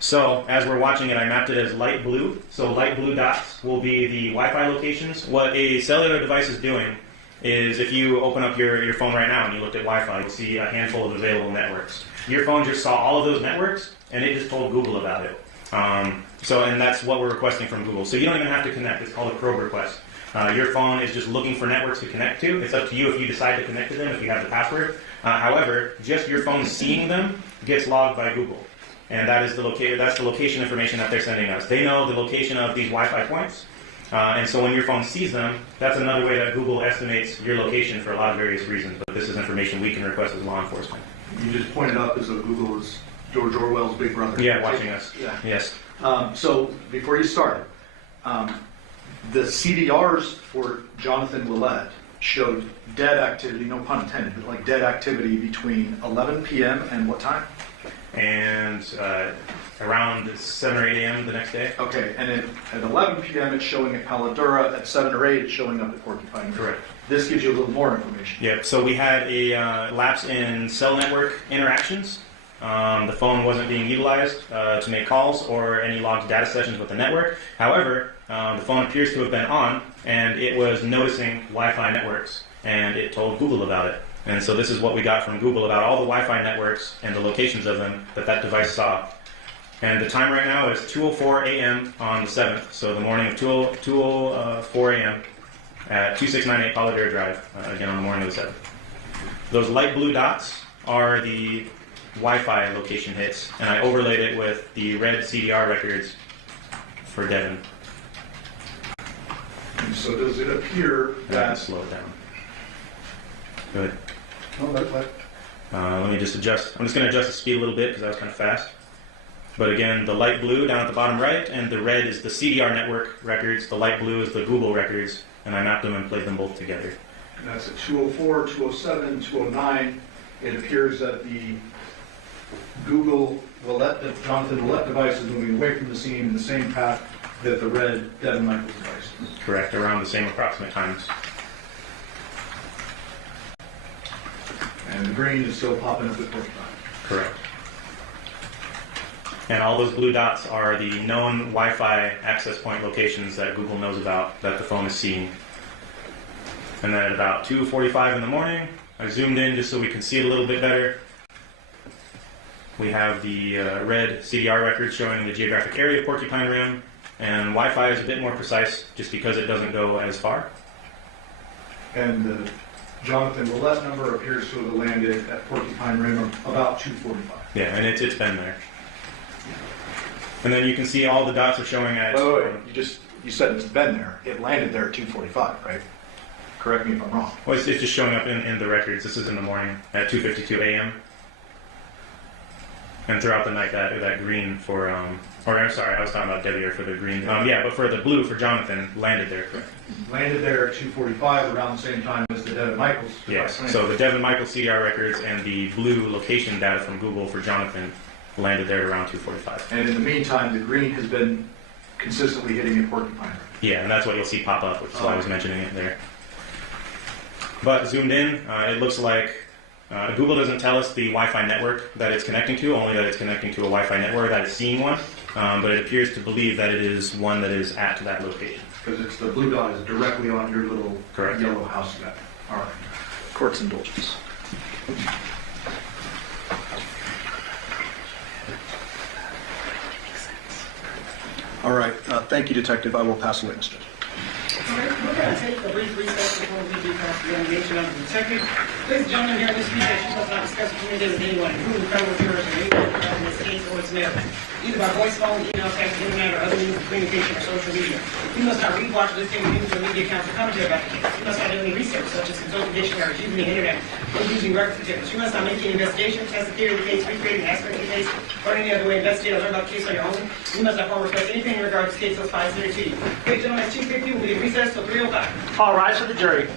So as we're watching it, I mapped it as light blue. So light blue dots will be the Wi-Fi locations. What a cellular device is doing is, if you open up your phone right now and you looked at Wi-Fi, you'll see a handful of available networks. Your phone just saw all of those networks, and it just told Google about it. And that's what we're requesting from Google. So you don't even have to connect. It's called a probe request. Your phone is just looking for networks to connect to. It's up to you if you decide to connect to them, if you have the password. However, just your phone seeing them gets logged by Google. And that's the location information that they're sending us. They know the location of these Wi-Fi points. And so when your phone sees them, that's another way that Google estimates your location for a lot of various reasons. But this is information we can request as law enforcement. You just pointed out as though Google is George Orwell's big brother. Yeah, watching us. Yeah. Yes. So before you started, the CDRs for Johnathan Willette showed dead activity, no pun intended, but like dead activity between 11 p.m. and what time? And around 7 or 8 a.m. the next day. Okay, and at 11 p.m. it's showing at Paladura, at 7 or 8 it's showing up at Porcupine. Correct. This gives you a little more information. Yep, so we had a lapse in cell network interactions. The phone wasn't being utilized to make calls or any logged data sessions with the network. However, the phone appears to have been on, and it was noticing Wi-Fi networks, and it told Google about it. And so this is what we got from Google about all the Wi-Fi networks and the locations of them that device saw. And the time right now is 2:04 a.m. on the 7th, so the morning of 2:04 a.m. at 2698 Paladura Drive, again on the morning of the 7th. Those light blue dots are the Wi-Fi location hits, and I overlaid it with the red CDR records for Devyn. And so does it appear that... Slow it down. Good. Oh, Let me just adjust. I'm just going to adjust the speed a little bit because that was kind of fast. But again, the light blue down at the bottom right, and the red is the CDR network records. The light blue is the Google records, and I mapped them and played them both together. And that's at 2:04, 2:07, 2:09. It appears that the Google Johnathan Willette device is moving away from the scene in the same path that the red Devyn Michaels device is. Correct, around the same approximate times. And the green is still popping up at Porcupine. Correct. And all those blue dots are the known Wi-Fi access point locations that Google knows about that the phone is seeing. And then at about 2:45 in the morning, I zoomed in just so we can see it a little bit better. We have the red CDR records showing the geographic area of Porcupine Rim, and Wi-Fi is a bit more precise just because it doesn't go as far. And the Johnathan Willette number appears to have landed at Porcupine Rim about 2:45. Yeah, and it's been there. And then you can see all the dots are showing at... Wait. You said it's been there. It landed there at 2:45, right? Correct me if I'm wrong. Well, it's just showing up in the records. This is in the morning at 2:52 a.m. And throughout the night, that green for... or I'm sorry, I was talking about Debbie for the green. Yeah, but for the blue for Johnathan, landed there. Landed there at 2:45 around the same time as the Devyn Michaels. Yes, so the Devyn Michaels CDR records and the blue location data from Google for Johnathan landed there at around 2:45. And in the meantime, the green has been consistently hitting at Porcupine. Yeah, and that's what you'll see pop up, which is why I was mentioning it there. But zoomed in, it looks like Google doesn't tell us the Wi-Fi network that it's connecting to, only that it's connecting to a Wi-Fi network, that it's seeing one, but it appears to believe that it is one that is at that location. Because it's the blue dot is directly on your little yellow house you got. All right. Court's indulgence. All right. Thank you, Detective. I will pass the witness, Judge. Okay, we're going to take a brief recess before we do cross-examination of the detective. Ladies and gentlemen, during this recess, you must not discuss or communicate with anyone, including fellow jurors or anyone in this case or its merits, either by voice, phone, email, text, internet, or other means of communication or social media. You must not read, watch, listen to news or media accounts or commentary about the case. You must not do any research, such as consulting dictionaries, using the internet, or using record certificates. You must not make any investigation, test the theory of the case, recreate an aspect of the case, or any other way investigate or learn about the case on your own. You must not form or request anything in regard to this case unless filed to you. Ladies and gentlemen, at 2:50, we'll be in recess till 3:05. All rise for the jury.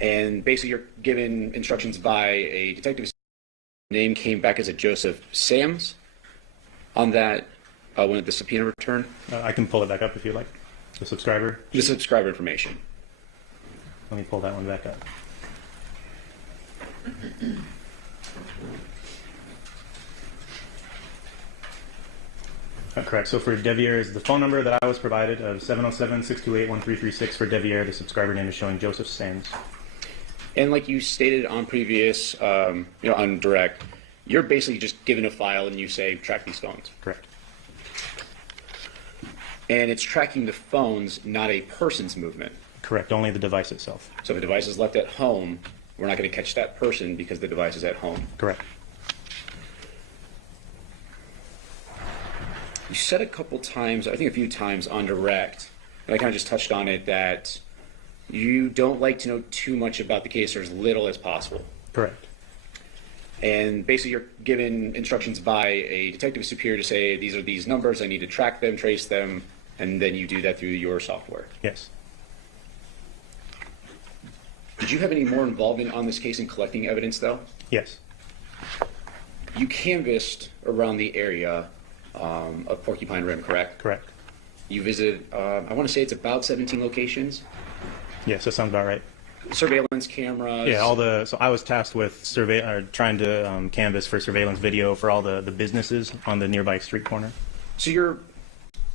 And basically you're given instructions by a detective. Name came back as a Joseph Sams on that when the subpoena returned. I can pull it back up if you like. The subscriber? The subscriber information. Let me pull that one back up. Correct. So for Devier is the phone number that I was provided of 707-628-1336 for Devier. The subscriber name is showing Joseph Sands. And like you stated on previous, on direct, you're basically just given a file and you say track these phones. Correct. And it's tracking the phones, not a person's movement. Correct. Only the device itself. So if a device is left at home, we're not going to catch that person because the device is at home. Correct. You said a couple times, I think a few times on direct, and I kind of just touched on it, that you don't like to know too much about the case or as little as possible. Correct. And basically you're given instructions by a detective superior to say, these are these numbers, I need to track them, trace them, and then you do that through your software. Yes. Did you have any more involvement on this case in collecting evidence, though? Yes. You canvassed around the area of Porcupine Rim, correct? Correct. You visited, I want to say it's about 17 locations? Yes, that sounds about right. Surveillance cameras? Yeah, so I was tasked with trying to canvass for surveillance video for all the businesses on the nearby street corner. So you're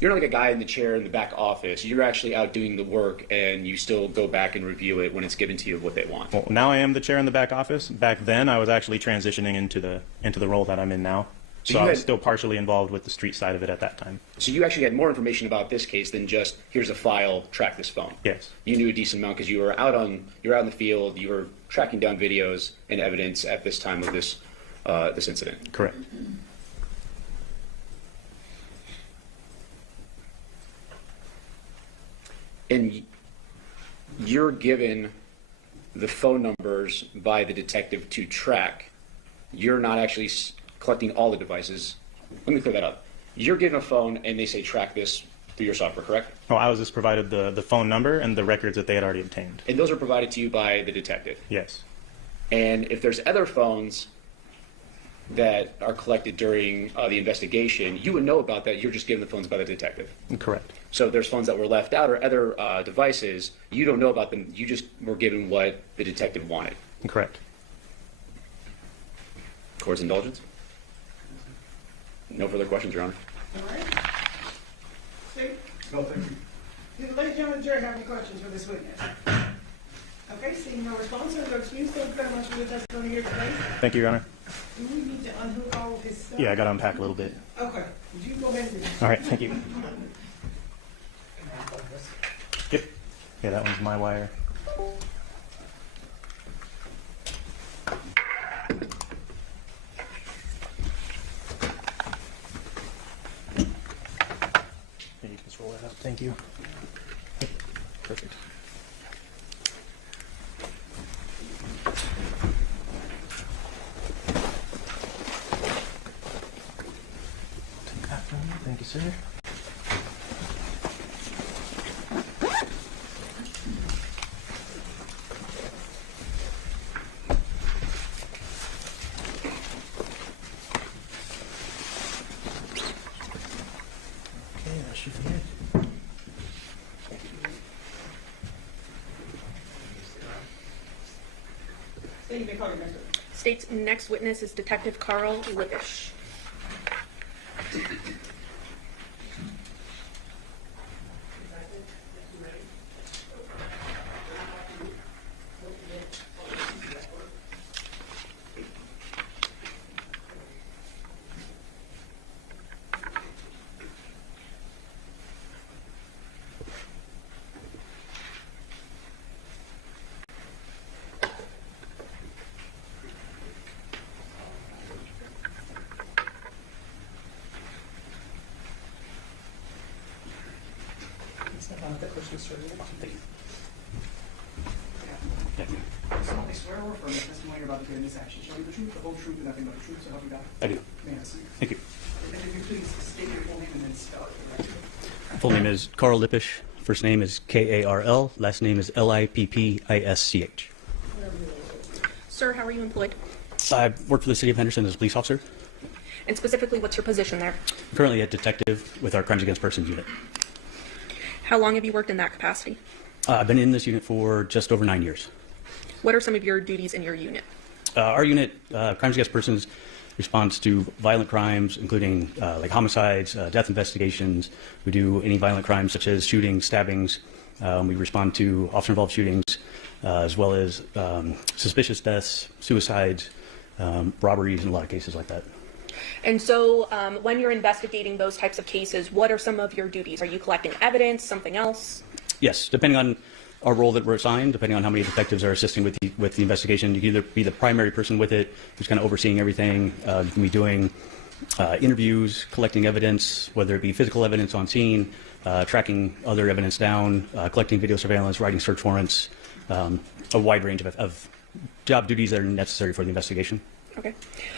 not like a guy in the chair in the back office. You're actually out doing the work, and you still go back and review it when it's given to you of what they want. Well, now I am the chair in the back office. Back then, I was actually transitioning into the role that I'm in now. So I was still partially involved with the street side of it at that time. So you actually had more information about this case than just, here's a file, track this phone. Yes. You knew a decent amount because you were out in the field, you were tracking down videos and evidence at this time of this incident. Correct. And you're given the phone numbers by the detective to track. You're not actually collecting all the devices. Let me clear that up. You're given a phone and they say track this through your software, correct? Oh, I was just provided the phone number and the records that they had already obtained. And those are provided to you by the detective? Yes. And if there's other phones that are collected during the investigation, you would know about that. You're just given the phones by the detective. Correct. So if there's phones that were left out or other devices, you don't know about them. You just were given what the detective wanted. Correct. Court's indulgence? No further questions, Your Honor. All right. Steve? No, thank you. Do the ladies and gentlemen of the jury have any questions for this witness? Okay, seeing no response, or excuse, thank you very much for your testimony here today. Thank you, Your Honor. Do we need to unhook all of his stuff? Yeah, I got to unpack a little bit. Okay, would you go ahead and do that? All right, thank you. Yep. Yeah, that one's my wire. Yeah, you can just roll that up. Thank you. Perfect. Take that from you. Thank you, sir. Okay, that should be it. Steve, they call you next witness. State's next witness is Detective Carl Lippish. I swear or affirm that testimony you're about to give in this action shall be the truth, the whole truth, and nothing but the truth, so help you God. I do. May I see? Thank you. And if you please state your full name and then spell it for the record. Full name is Carl Lippish. First name is Karl. Last name is Lippisch. Sir, how are you employed? I work for the City of Henderson as a police officer. And specifically, what's your position there? I'm currently a detective with our Crimes Against Persons unit. How long have you worked in that capacity? I've been in this unit for just over 9 years. What are some of your duties in your unit? Our unit, Crimes Against Persons, responds to violent crimes, including like homicides, death investigations. We do any violent crimes such as shootings, stabbings. We respond to officer-involved shootings, as well as suspicious deaths, suicides, robberies, and a lot of cases like that. And so when you're investigating those types of cases, what are some of your duties? Are you collecting evidence, something else? Yes, depending on our role that we're assigned, depending on how many detectives are assisting with the investigation, you can either be the primary person with it, who's kind of overseeing everything. You can be doing interviews, collecting evidence, whether it be physical evidence on scene, tracking other evidence down, collecting video surveillance, writing search warrants, a wide range of job duties that are necessary for the investigation. Okay.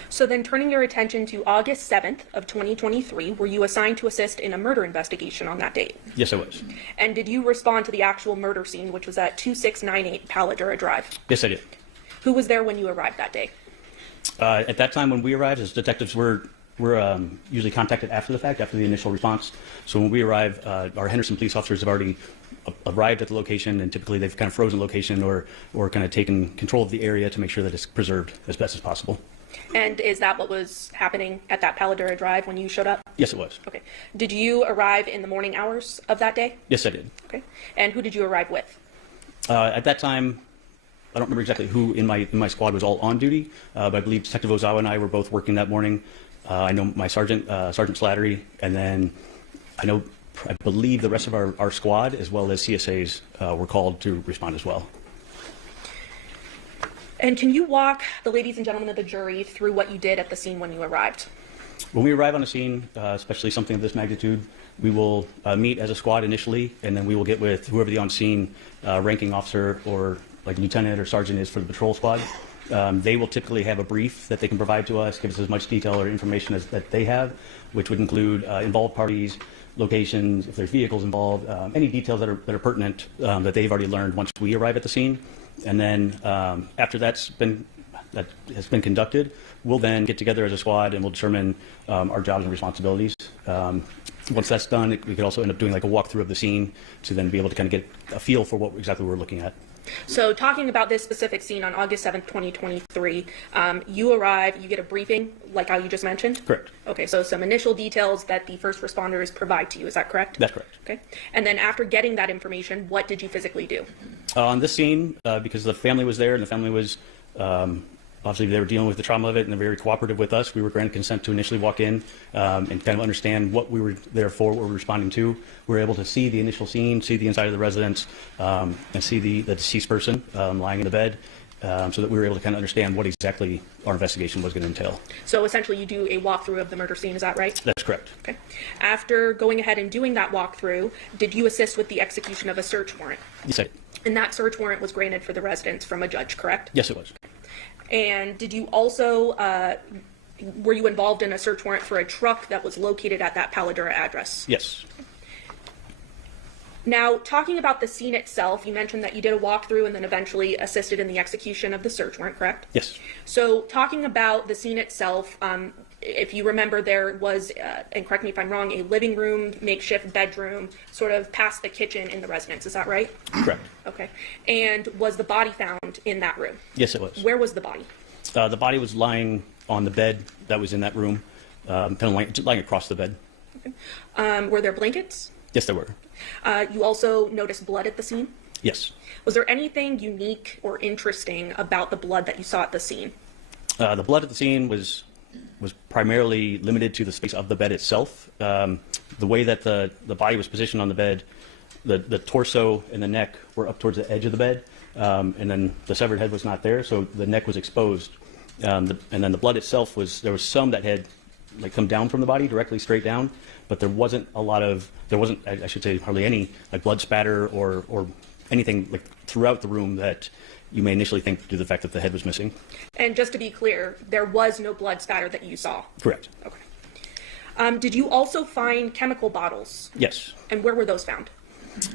So then turning your attention to August 7th of 2023, were you assigned to assist in a murder investigation on that date? Yes, I was. And did you respond to the actual murder scene, which was at 2698 Paladura Drive? Yes, I did. Who was there when you arrived that day? At that time when we arrived, as detectives were usually contacted after the fact, after the initial response. So when we arrive, our Henderson police officers have already arrived at the location, and typically they've kind of frozen location or kind of taken control of the area to make sure that it's preserved as best as possible. And is that what was happening at that Paladura Drive when you showed up? Yes, it was. Okay. Did you arrive in the morning hours of that day? Yes, I did. Okay. And who did you arrive with? At that time, I don't remember exactly who in my squad was all on duty, but I believe Detective Ozawa and I were both working that morning. I know my Sergeant Slattery, and then I believe the rest of our squad, as well as CSAs, were called to respond as well. And can you walk the ladies and gentlemen of the jury through what you did at the scene when you arrived? When we arrive on a scene, especially something of this magnitude, we will meet as a squad initially, and then we will get with whoever the on-scene ranking officer or like lieutenant or sergeant is for the patrol squad. They will typically have a brief that they can provide to us, give us as much detail or information as that they have, which would include involved parties, locations, if there's vehicles involved, any details that are pertinent that they've already learned once we arrive at the scene. And then after that has been conducted, we'll then get together as a squad and we'll determine our jobs and responsibilities. Once that's done, we could also end up doing like a walkthrough of the scene to then be able to kind of get a feel for what exactly we're looking at. So talking about this specific scene on August 7th, 2023, you arrive, you get a briefing, like how you just mentioned? Correct. Okay, so some initial details that the first responders provide to you, is that correct? That's correct. Okay. And then after getting that information, what did you physically do? On this scene, because the family was there and the family was, obviously they were dealing with the trauma of it and they're very cooperative with us, we were granted consent to initially walk in and kind of understand what we were there for, what we were responding to. We were able to see the initial scene, see the inside of the residence, and see the deceased person lying in the bed, so that we were able to kind of understand what exactly our investigation was going to entail. So essentially you do a walkthrough of the murder scene, is that right? That's correct. Okay. After going ahead and doing that walkthrough, did you assist with the execution of a search warrant? Yes, I did. And that search warrant was granted for the residence from a judge, correct? Yes, it was. And did you also, were you involved in a search warrant for a truck that was located at that Paladura address? Yes. Now, talking about the scene itself, you mentioned that you did a walkthrough and then eventually assisted in the execution of the search warrant, correct? Yes. So talking about the scene itself, if you remember, there was, and correct me if I'm wrong, a living room, makeshift bedroom, sort of past the kitchen in the residence. Is that right? Correct. Okay. And was the body found in that room? Yes, it was. Where was the body? The body was lying on the bed that was in that room, kind of lying across the bed. Okay. Were there blankets? Yes, there were. You also noticed blood at the scene? Yes. Was there anything unique or interesting about the blood that you saw at the scene? The blood at the scene was primarily limited to the space of the bed itself. The way that the body was positioned on the bed, the torso and the neck were up towards the edge of the bed, and then the severed head was not there, so the neck was exposed. And then the blood itself there was some that had like come down from the body directly straight down, but there wasn't I should say hardly any like blood spatter or anything like throughout the room that you may initially think due to the fact that the head was missing. And just to be clear, there was no blood spatter that you saw? Correct. Okay. Did you also find chemical bottles? Yes. And where were those found?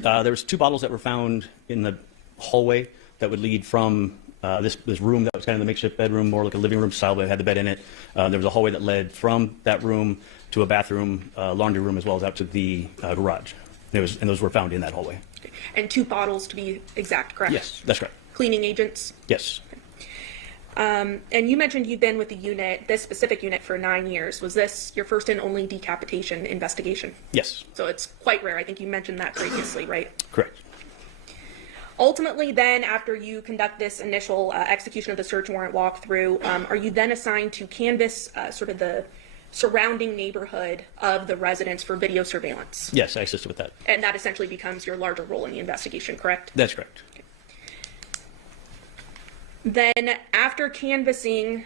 There was 2 bottles that were found in the hallway that would lead from this room that was kind of the makeshift bedroom, more like a living room style, but it had the bed in it. There was a hallway that led from that room to a bathroom, laundry room, as well as out to the garage. And those were found in that hallway. And 2 bottles to be exact, correct? Yes, that's correct. Cleaning agents? Yes. And you mentioned you've been with the unit, this specific unit, for 9 years. Was this your first and only decapitation investigation? Yes. So it's quite rare. I think you mentioned that previously, right? Correct. Ultimately, then, after you conduct this initial execution of the search warrant walkthrough, are you then assigned to canvass sort of the surrounding neighborhood of the residents for video surveillance? Yes, I assisted with that. And that essentially becomes your larger role in the investigation, correct? That's correct. Okay. Then, after canvassing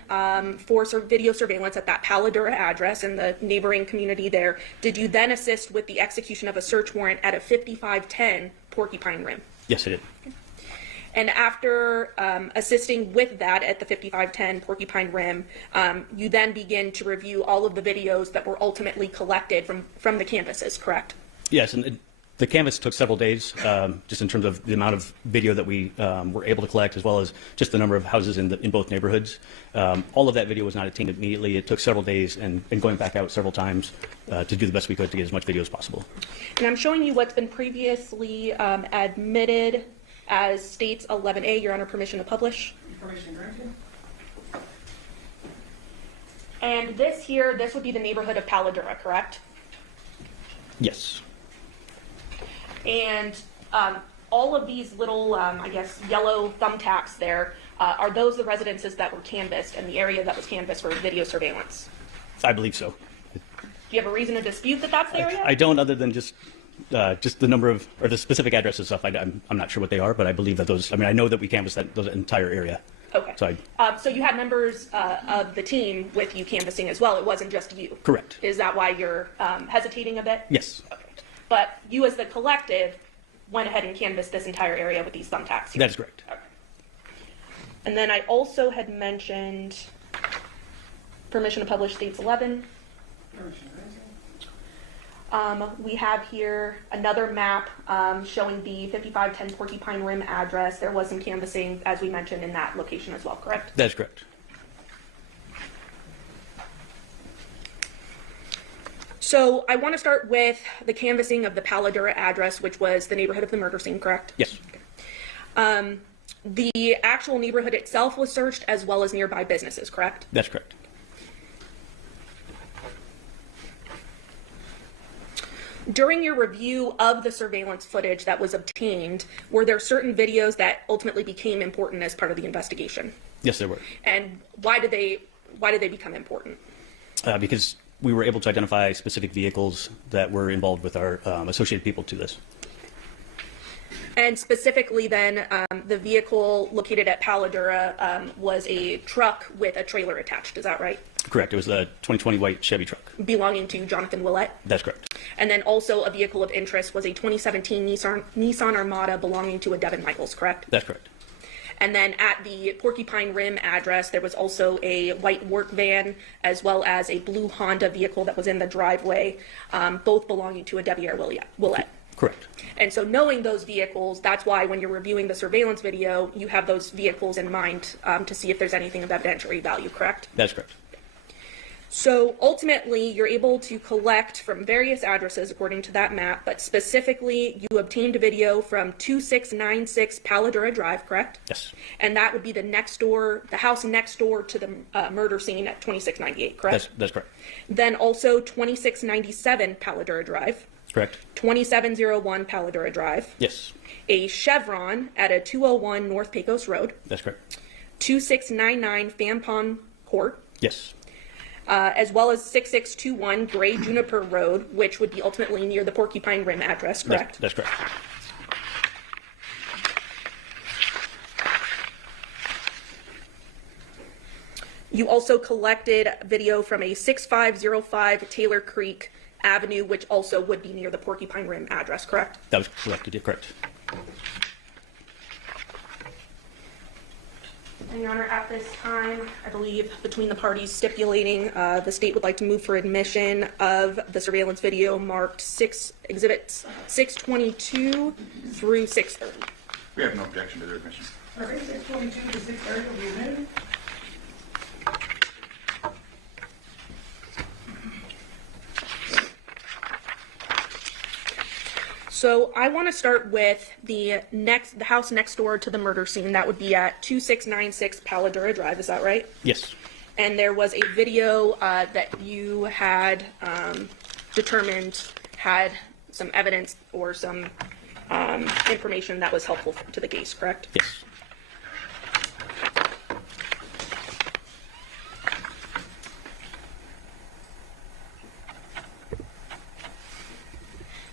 for video surveillance at that Paladura address and the neighboring community there, did you then assist with the execution of a search warrant at a 5510 Porcupine Rim? Yes, I did. And after assisting with that at the 5510 Porcupine Rim, you then begin to review all of the videos that were ultimately collected from the canvases, correct? Yes, and the canvass took several days, just in terms of the amount of video that we were able to collect, as well as just the number of houses in both neighborhoods. All of that video was not obtained immediately. It took several days and going back out several times to do the best we could to get as much video as possible. And I'm showing you what's been previously admitted as states 11A. You're under permission to publish. Permission granted. And this here, this would be the neighborhood of Paladura, correct? Yes. And all of these little, I guess, yellow thumbtacks there, are those the residences that were canvassed and the area that was canvassed for video surveillance? I believe so. Do you have a reason to dispute that that's the area? I don't, other than just the number of, or the specific addresses stuff. I'm not sure what they are, but I believe that those, I mean, I know that we canvassed those entire area. Okay. So So you had members of the team with you canvassing as well. It wasn't just you. Correct. Is that why you're hesitating a bit? Yes. Okay. But you as the collective went ahead and canvassed this entire area with these thumbtacks here. That is correct. Okay. And then I also had mentioned permission to publish states 11. Permission granted. We have here another map showing the 5510 Porcupine Rim address. There was some canvassing, as we mentioned, in that location as well, correct? That is correct. So I want to start with the canvassing of the Paladura address, which was the neighborhood of the murder scene, correct? Yes. The actual neighborhood itself was searched, as well as nearby businesses, correct? That's correct. During your review of the surveillance footage that was obtained, were there certain videos that ultimately became important as part of the investigation? Yes, there were. And why did they become important? Because we were able to identify specific vehicles that were involved with our associated people to this. And specifically then, the vehicle located at Paladura was a truck with a trailer attached, is that right? Correct. It was the 2020 white Chevy truck. Belonging to Johnathan Willette? That's correct. And then also a vehicle of interest was a 2017 Nissan Armada belonging to a Devyn Michaels, correct? That's correct. And then at the Porcupine Rim address, there was also a white work van, as well as a blue Honda vehicle that was in the driveway, both belonging to a Devyn Willette. Correct. And so knowing those vehicles, that's why when you're reviewing the surveillance video, you have those vehicles in mind to see if there's anything of evidentiary value, correct? That's correct. So ultimately, you're able to collect from various addresses according to that map, but specifically, you obtained a video from 2696 Paladura Drive, correct? Yes. And that would be the house next door to the murder scene at 2698, correct? That's correct. Then also 2697 Paladura Drive. Correct. 2701 Paladura Drive. Yes. A Chevron at a 201 North Pecos Road. That's correct. 2699 Fampon Court. Yes. As well as 6621 Gray Juniper Road, which would be ultimately near the Porcupine Rim address, correct? That's correct. You also collected video from a 6505 Taylor Creek Avenue, which also would be near the Porcupine Rim address, correct? That was correct. Correct. And Your Honor, at this time, I believe between the parties stipulating, the state would like to move for admission of the surveillance video marked exhibits 622 through 630. We have no objection to their admission. All right, 6:22 to 6:30 will be admitted. So I want to start with the house next door to the murder scene. That would be at 2696 Paladura Drive. Is that right? Yes. And there was a video that you had determined had some evidence or some information that was helpful to the case, correct? Yes.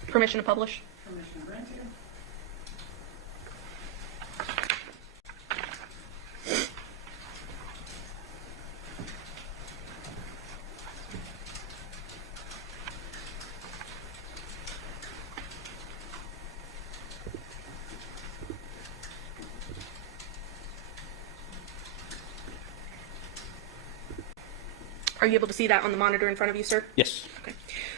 Permission to publish? Permission granted. Are you able to see that on the monitor in front of you, sir? Yes. Okay.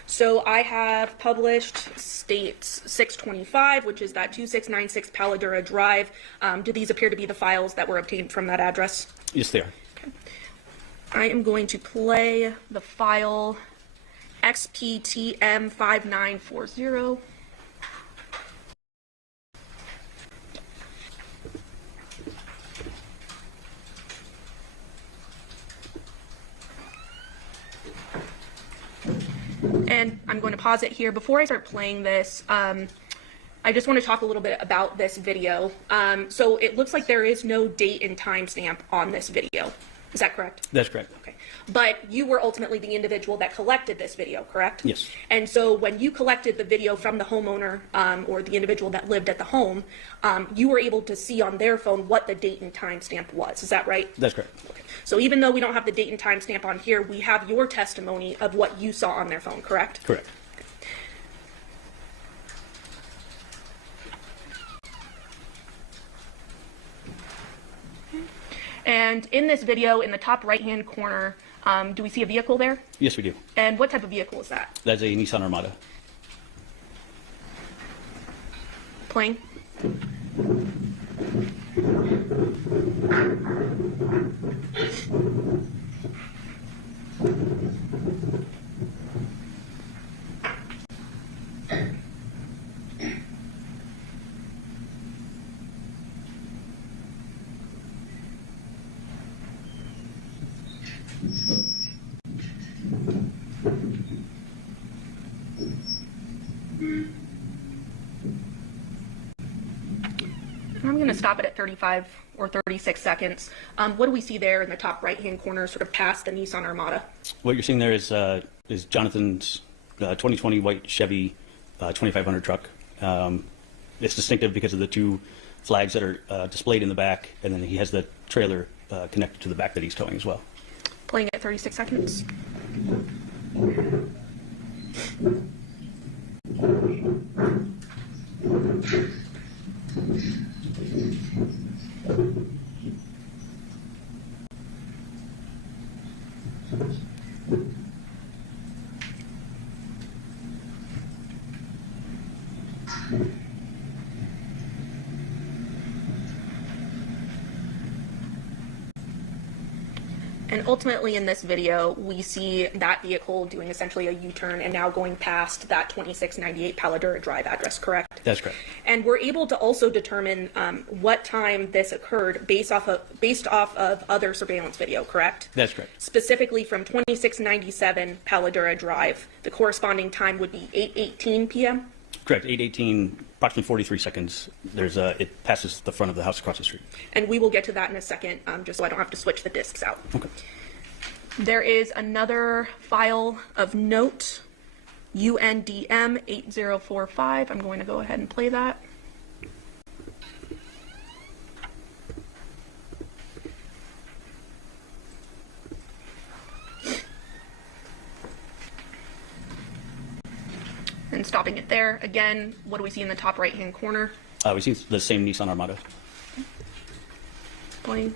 So I have published states 625, which is that 2696 Paladura Drive. Do these appear to be the files that were obtained from that address? Yes, they are. Okay. I am going to play the file XPTM5940. And I'm going to pause it here. Before I start playing this, I just want to talk a little bit about this video. So it looks like there is no date and timestamp on this video. Is that correct? That's correct. Okay. But you were ultimately the individual that collected this video, correct? Yes. And so when you collected the video from the homeowner or the individual that lived at the home, you were able to see on their phone what the date and timestamp was. Is that right? That's correct. Okay. So even though we don't have the date and timestamp on here, we have your testimony of what you saw on their phone, correct? Correct. And in this video, in the top right-hand corner, do we see a vehicle there? Yes, we do. And what type of vehicle is that? That's a Nissan Armada. Playing? I'm going to stop it at 35 or 36 seconds. What do we see there in the top right-hand corner, sort of past the Nissan Armada? What you're seeing there is Jonathan's 2020 white Chevy 2500 truck. It's distinctive because of the two flags that are displayed in the back, and then he has the trailer connected to the back that he's towing as well. Playing at 36 seconds. And ultimately in this video, we see that vehicle doing essentially a U-turn and now going past that 2698 Paladura Drive address, correct? That's correct. And we're able to also determine what time this occurred based off of other surveillance video, correct? That's correct. Specifically from 2697 Paladura Drive, the corresponding time would be 8:18 p.m.? Correct. 8:18, approximately 43 seconds. It passes the front of the house across the street. And we will get to that in a second, just so I don't have to switch the discs out. Okay. There is another file of note, UNDM 8045. I'm going to go ahead and play that. And stopping it there. Again, what do we see in the top right-hand corner? We see the same Nissan Armada. Playing.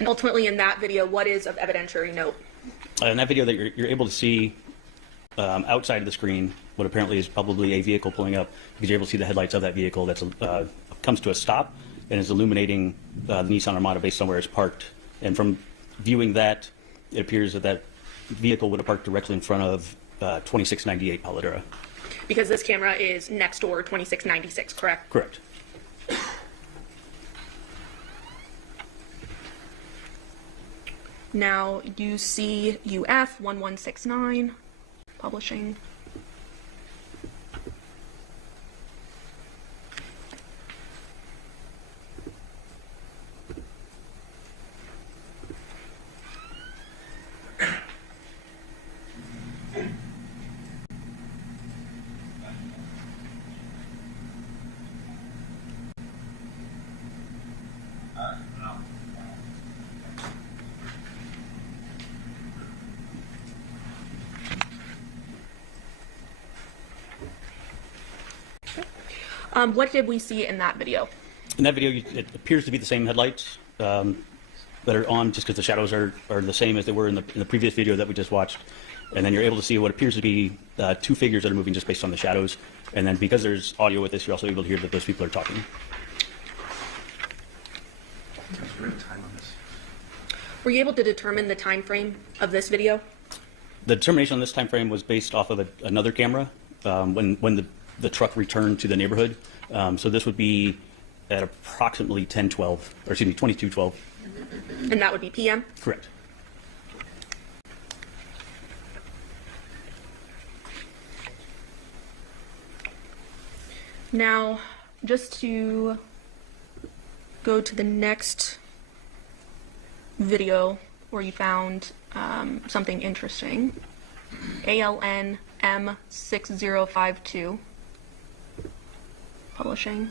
And ultimately, in that video, what is of evidentiary note? In that video, that you're able to see outside of the screen what apparently is probably a vehicle pulling up, because you're able to see the headlights of that vehicle that's comes to a stop and is illuminating the Nissan Armada based on where it's parked. And from viewing that, it appears that that vehicle would have parked directly in front of 2698 Paladera. Because this camera is next door 2696, correct? Correct. Now you see UF 1169 publishing. What did we see in that video? In that video, it appears to be the same headlights that are on, just because the shadows are the same as they were in the previous video that we just watched. And then you're able to see what appears to be two figures that are moving just based on the shadows. And then because there's audio with this, you're also able to hear that those people are talking. Were you able to determine the time frame of this video? The determination on this time frame was based off of another camera when the truck returned to the neighborhood. So this would be at approximately 22:12. And that would be PM? Correct. Now, just to go to the next video where you found something interesting. ALN M6052 publishing.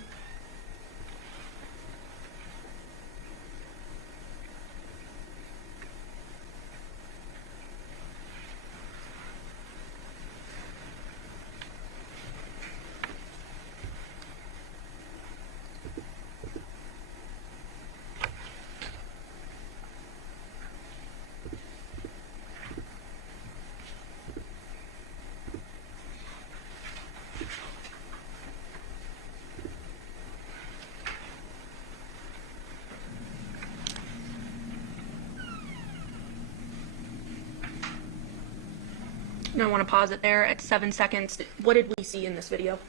And I want to pause it there at 7 seconds. What did we see in this video?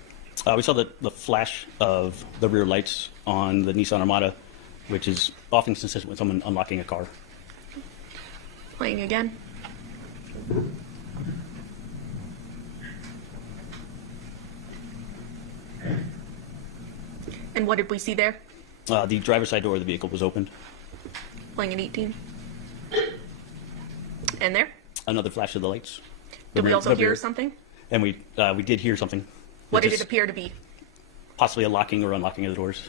We saw the flash of the rear lights on the Nissan Armada, which is often consistent with someone unlocking a car. Playing again. And what did we see there? The driver's side door of the vehicle was opened. Playing at 18. And there? Another flash of the lights. Did we also hear something? And we did hear something. What did it appear to be? Possibly a locking or unlocking of the doors.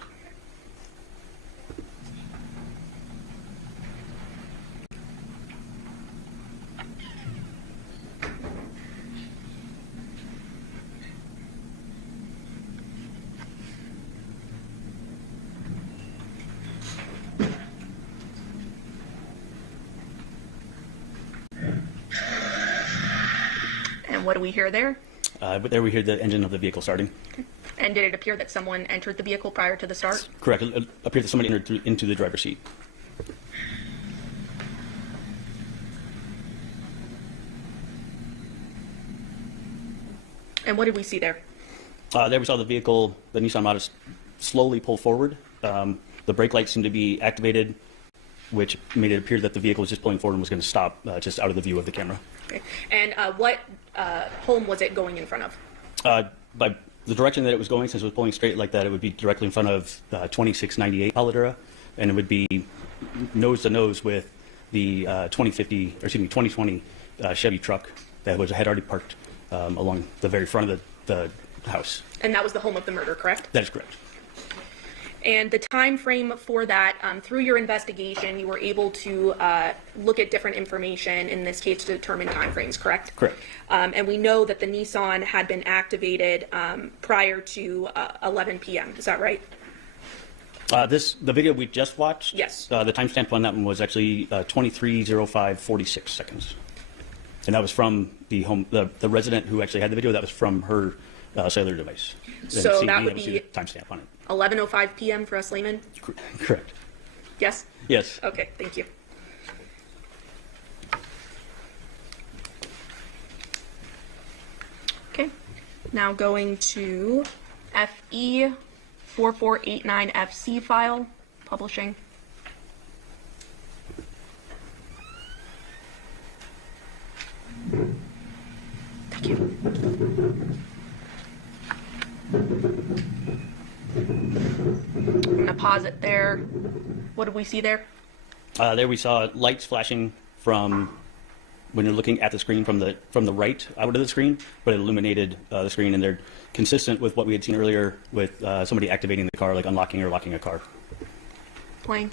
And what do we hear there? But there we hear the engine of the vehicle starting. Okay. And did it appear that someone entered the vehicle prior to the start? Correct. It appeared that somebody entered into the driver's seat. And what did we see there? There we saw the vehicle, the Nissan Armada, slowly pull forward. The brake lights seemed to be activated, which made it appear that the vehicle was just pulling forward and was going to stop just out of the view of the camera. Okay. And what home was it going in front of? By the direction that it was going, since it was pulling straight like that, it would be directly in front of 2698 Paladera, and it would be nose to nose with the 2020 Chevy truck that had already parked along the very front of the house. And that was the home of the murder, correct? That is correct. And the time frame for that, through your investigation, you were able to look at different information, in this case to determine time frames, correct? Correct. And we know that the Nissan had been activated prior to 11 p.m. Is that right? The video we just watched. Yes. The timestamp on that one was actually 23:05:46 seconds, and that was from the resident who actually had the video. That was from her cellular device. So that would be be the timestamp on it. 11:05 p.m. for us laymen. Correct. Yes. Yes. Okay. Thank you. Okay. Now going to FE 4489FC file, publishing. Thank you. I'm gonna pause it there. What did we see there? There we saw lights flashing from when you're looking at the screen from the right out of the screen, but it illuminated the screen, and they're consistent with what we had seen earlier with somebody activating the car, like unlocking or locking a car. Playing.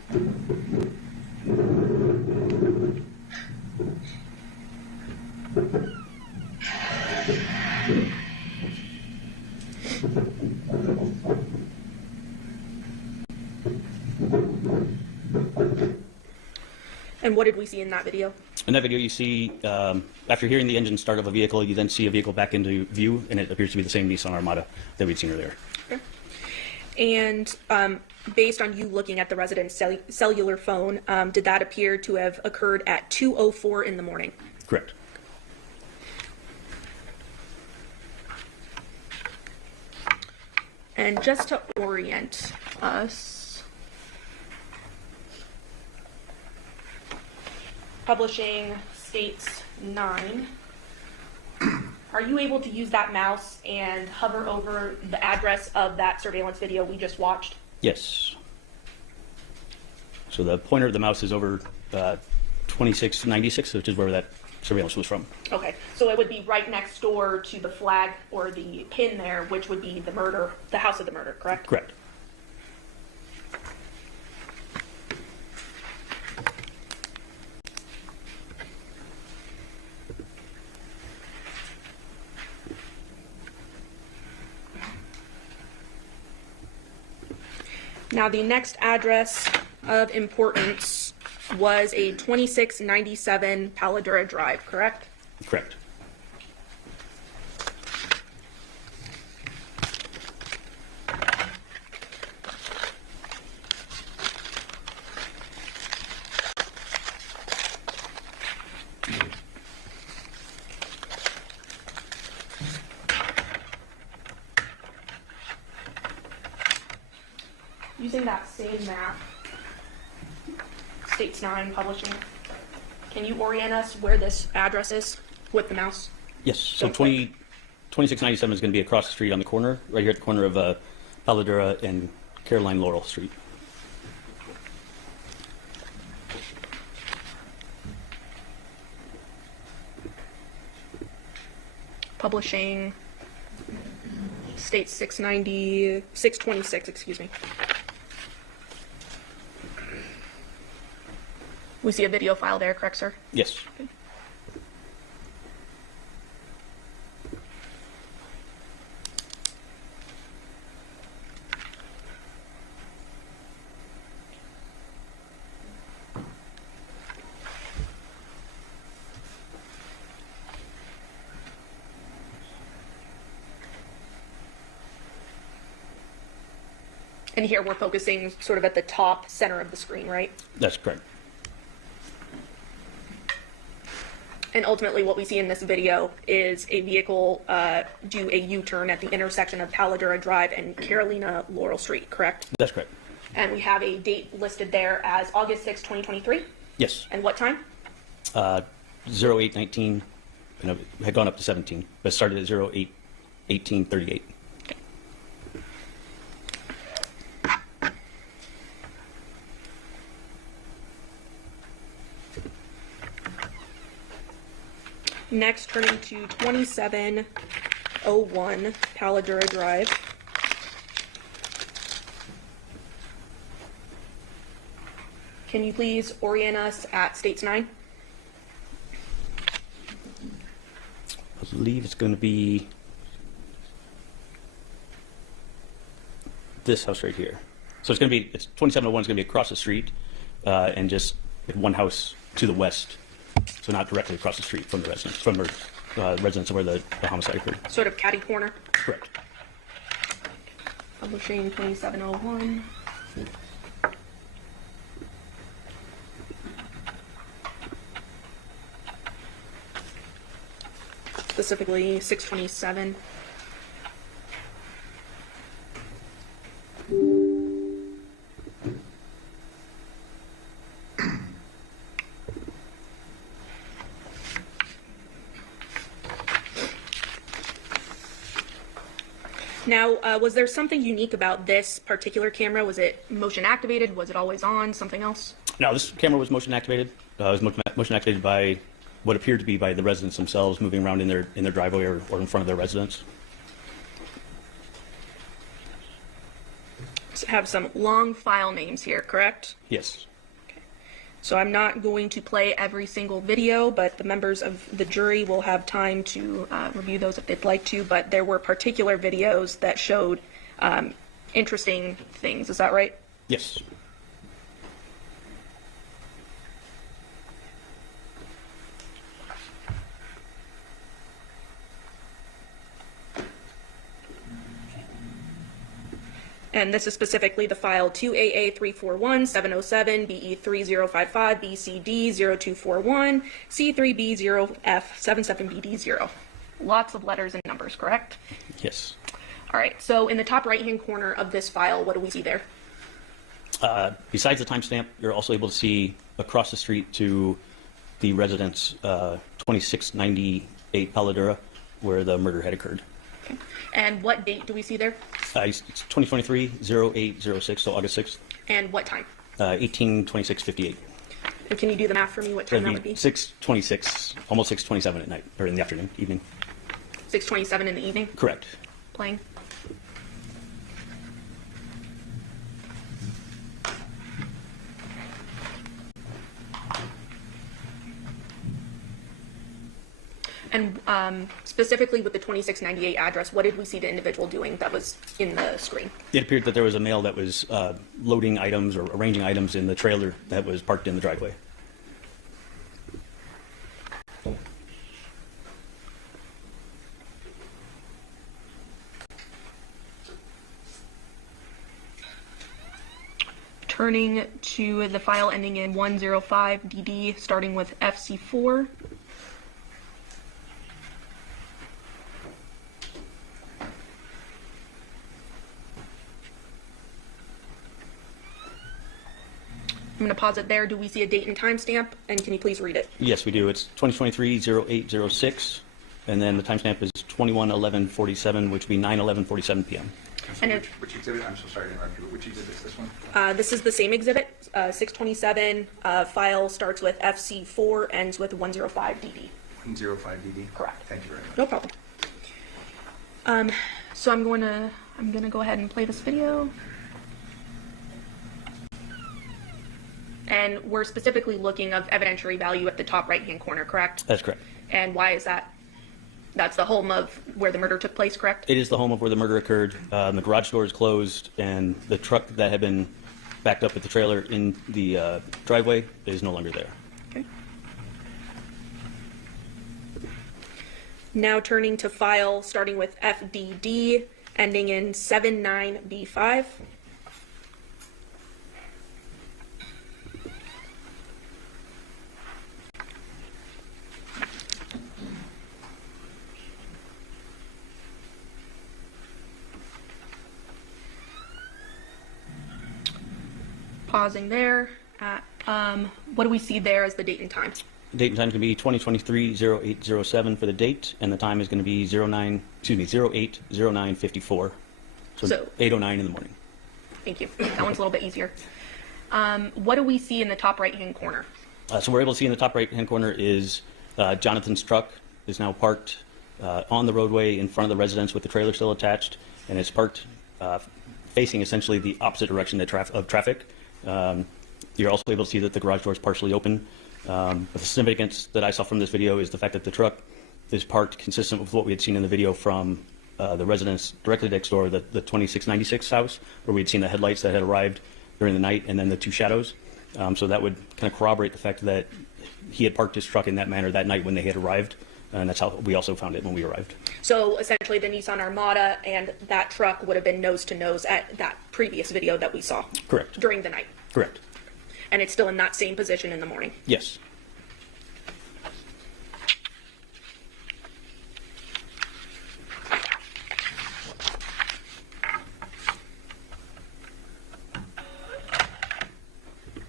And what did we see in that video? In that video, you see, after hearing the engine start of a vehicle, you then see a vehicle back into view, and it appears to be the same Nissan Armada that we'd seen earlier. Okay. And based on you looking at the resident's cellular phone, did that appear to have occurred at 2:04 in the morning? Correct. And just to orient us, publishing states 9. Are you able to use that mouse and hover over the address of that surveillance video we just watched? Yes. So the pointer of the mouse is over 2696, which is where that surveillance was from. Okay, so it would be right next door to the flag or the pin there, which would be the murder, the house of the murder, correct? Correct. Now, the next address of importance was a 2697 Paladura Drive, correct? Correct. Using that same map, States 9 Publishing, can you orient us where this address is with the mouse? Yes. So 2697 is going to be across the street on the corner, right here at the corner of Paladura and Caroline Laurel Street. Publishing State 626, excuse me. We see a video file there, correct, sir? Yes. Okay. And here we're focusing sort of at the top center of the screen, right? That's correct. And ultimately what we see in this video is a vehicle do a U-turn at the intersection of Paladura Drive and Carolina Laurel Street, correct? That's correct. And we have a date listed there as August 6, 2023? Yes. And what time? 0819, and it had gone up to 17, but it started at 081838. Next, turning to 2701 Paladura Drive. Can you please orient us at States 9? I believe it's going to be this house right here. So it's 2701 is going to be across the street and just one house to the west. So not directly across the street from the residence, from the residence where the homicide occurred. Sort of catty corner. Correct. Publishing 2701. Specifically 627. Now, was there something unique about this particular camera? Was it motion activated? Was it always on? Something else? No, this camera was motion activated. It was motion activated by what appeared to be by the residents themselves moving around in their driveway or in front of their residence. Have some long file names here, correct? Yes. So I'm not going to play every single video, but the members of the jury will have time to review those if they'd like to, but there were particular videos that showed interesting things. Is that right? Yes. And this is specifically the file 2AA341707, BE3055, BCD0241, C3B0F77BD0. Lots of letters and numbers, correct? Yes. All right, so in the top right-hand corner of this file, what do we see there? Besides the timestamp, you're also able to see across the street to the residence 2698 Paladura, where the murder had occurred. Okay. And what date do we see there? It's 2023-0806, so August 6th. And what time? 18:26:58. And can you do the math for me, what time that would be? 6:26, almost 6:27 at night, or in the afternoon, evening. 6:27 in the evening? Correct. Playing? And specifically with the 2698 address, what did we see the individual doing that was in the screen? It appeared that there was a male that was loading items or arranging items in the trailer that was parked in the driveway. Turning to the file ending in 105DD, starting with FC4. I'm going to pause it there. Do we see a date and time stamp? And can you please read it? Yes, we do. It's 2023-0806, and then the timestamp is 21/11/47, which would be 9/11/47 p.m. And which exhibit? I'm so sorry to interrupt you, but which exhibit is this one? This is the same exhibit. 627 file starts with FC4, ends with 105DD. 105DD? Correct. Thank you very much. No problem. So I'm gonna go ahead and play this video. And we're specifically looking of evidentiary value at the top right-hand corner, correct? That's correct. And why is that? That's the home of where the murder took place, correct? It is the home of where the murder occurred. The garage door is closed, and the truck that had been backed up with the trailer in the driveway is no longer there. Okay. Now turning to file starting with FDD, ending in 79B5. Pausing there. What do we see there as the date and time? The date and time is going to be 2023-0807 for the date, and the time is going to be 080954. So 8:09 in the morning. Thank you. That one's a little bit easier. What do we see in the top right-hand corner? So we're able to see in the top right-hand corner is Johnathan's truck is now parked on the roadway in front of the residence with the trailer still attached, and it's parked facing essentially the opposite direction of traffic. You're also able to see that the garage door is partially open. But the significance that I saw from this video is the fact that the truck is parked consistent with what we had seen in the video from the residence directly next door, the 2696 house, where we'd seen the headlights that had arrived during the night, and then the two shadows. So that would kind of corroborate the fact that he had parked his truck in that manner that night when they had arrived, and that's how we also found it when we arrived. So essentially the Nissan Armada and that truck would have been nose to nose at that previous video that we saw. Correct. During the night. Correct. And it's still in that same position in the morning. Yes.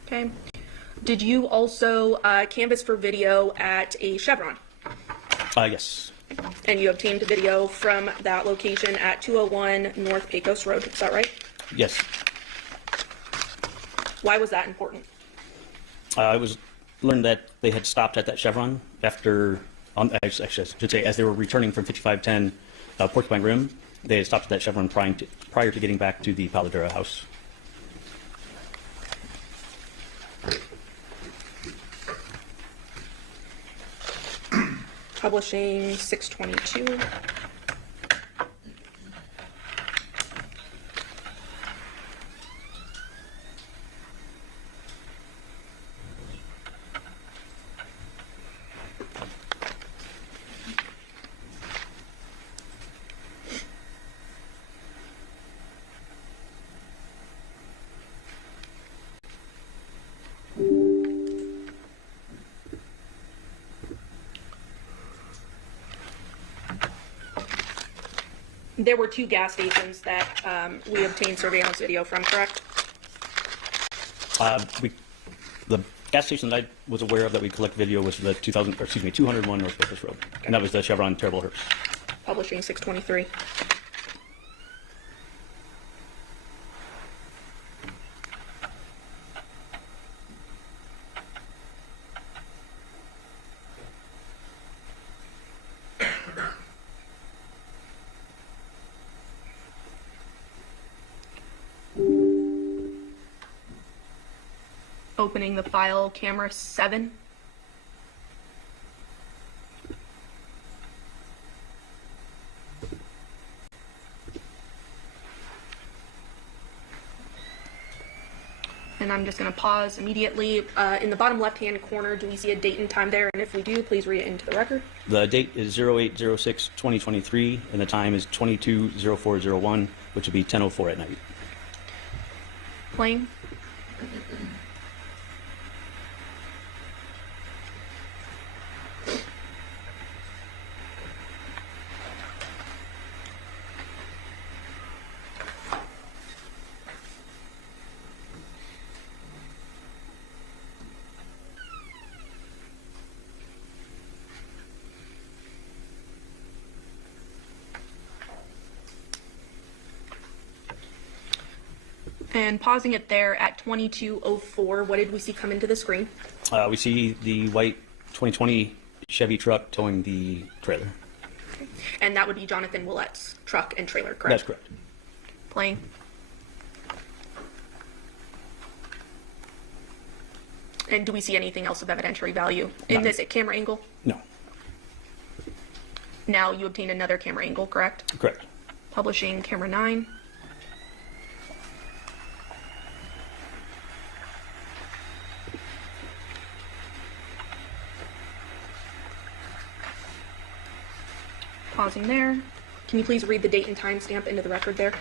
Okay. Did you also canvass for video at a Chevron? Yes. And you obtained video from that location at 201 North Pecos Road, is that right? Yes. Why was that important? It was learned that they had stopped at that Chevron after, I should say, as they were returning from 5510 Porcupine Rim, they had stopped at that Chevron prior to getting back to the Paladera house. Publishing 622. There were two gas stations that we obtained surveillance video from, correct? The gas station that I was aware of that we collect video was the 201 North Pecos Road, and that was the Chevron Terrible Hearse. Publishing 623. Opening the file, camera 7. And I'm just going to pause immediately. In the bottom left-hand corner, do we see a date and time there? And if we do, please read it into the record. The date is 08/06/2023, and the time is 22/04/01, which would be 10:04 at night. Playing. And pausing it there at 22:04, what did we see come into the screen? We see the white 2020 Chevy truck towing the trailer. Okay. And that would be Johnathan Willette's truck and trailer, correct? That's correct. Playing. And do we see anything else of evidentiary value in this camera angle? No. Now you obtained another camera angle, correct? Correct. Publishing camera 9. Pausing there. Can you please read the date and time stamp into the record there?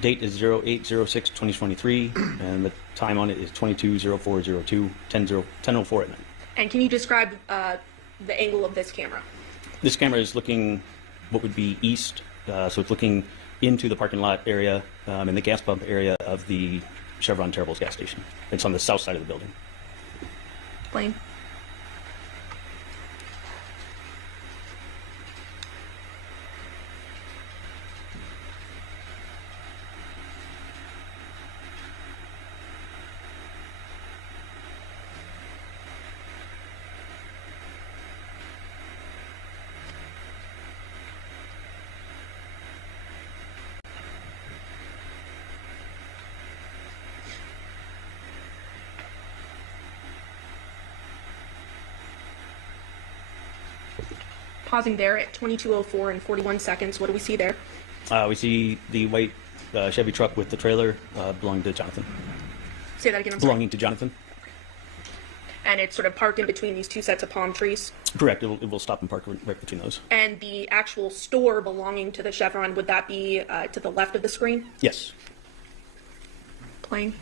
Date is 08/06/2023, and the time on it is 22/04/02, 10:04 at night. And can you describe the angle of this camera? This camera is looking what would be east, so it's looking into the parking lot area and the gas pump area of the Chevron Terribles gas station. It's on the south side of the building. Blaine. pausing there at 22:04 and 41 seconds, what do we see there? We see the white Chevy truck with the trailer belonging to Johnathan. Say that again, I'm sorry. Belonging to Johnathan. And it's sort of parked in between these two sets of palm trees. Correct. It will stop and park right between those. And the actual store belonging to the Chevron, would that be to the left of the screen? Yes. Playing.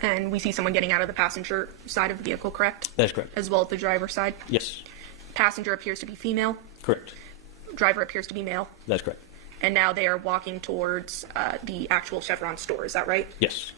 And we see someone getting out of the passenger side of the vehicle, correct? That's correct. As well as the driver's side? Yes. Passenger appears to be female. Correct. Driver appears to be male. That's correct. And now they are walking towards the actual Chevron store, is that right? Yes.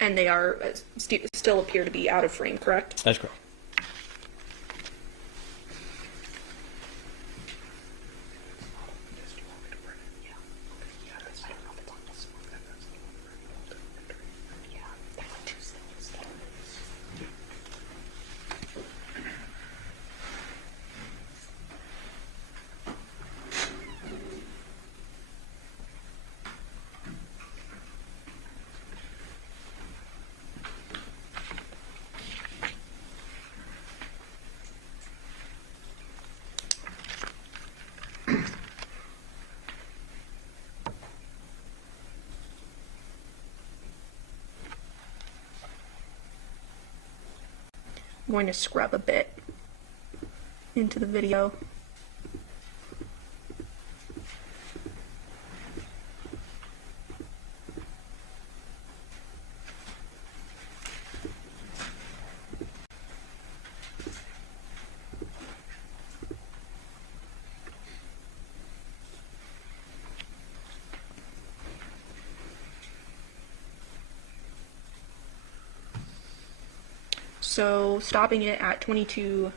And they are still appear to be out of frame, correct? That's correct. I'm going to scrub a bit into the video. So stopping it at 22:10,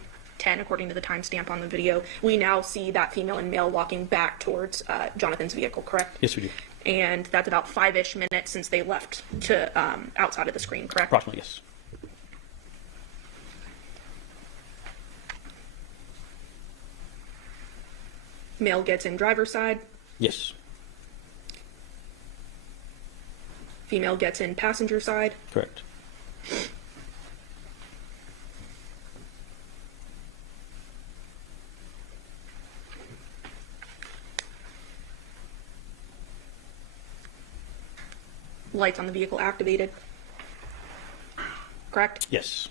according to the timestamp on the video, we now see that female and male walking back towards Jonathan's vehicle, correct? Yes, we do. And that's about 5-ish minutes since they left to outside of the screen, correct? Approximately, yes. Male gets in driver's side. Yes. Female gets in passenger side. Correct. Lights on the vehicle activated. Correct? Yes.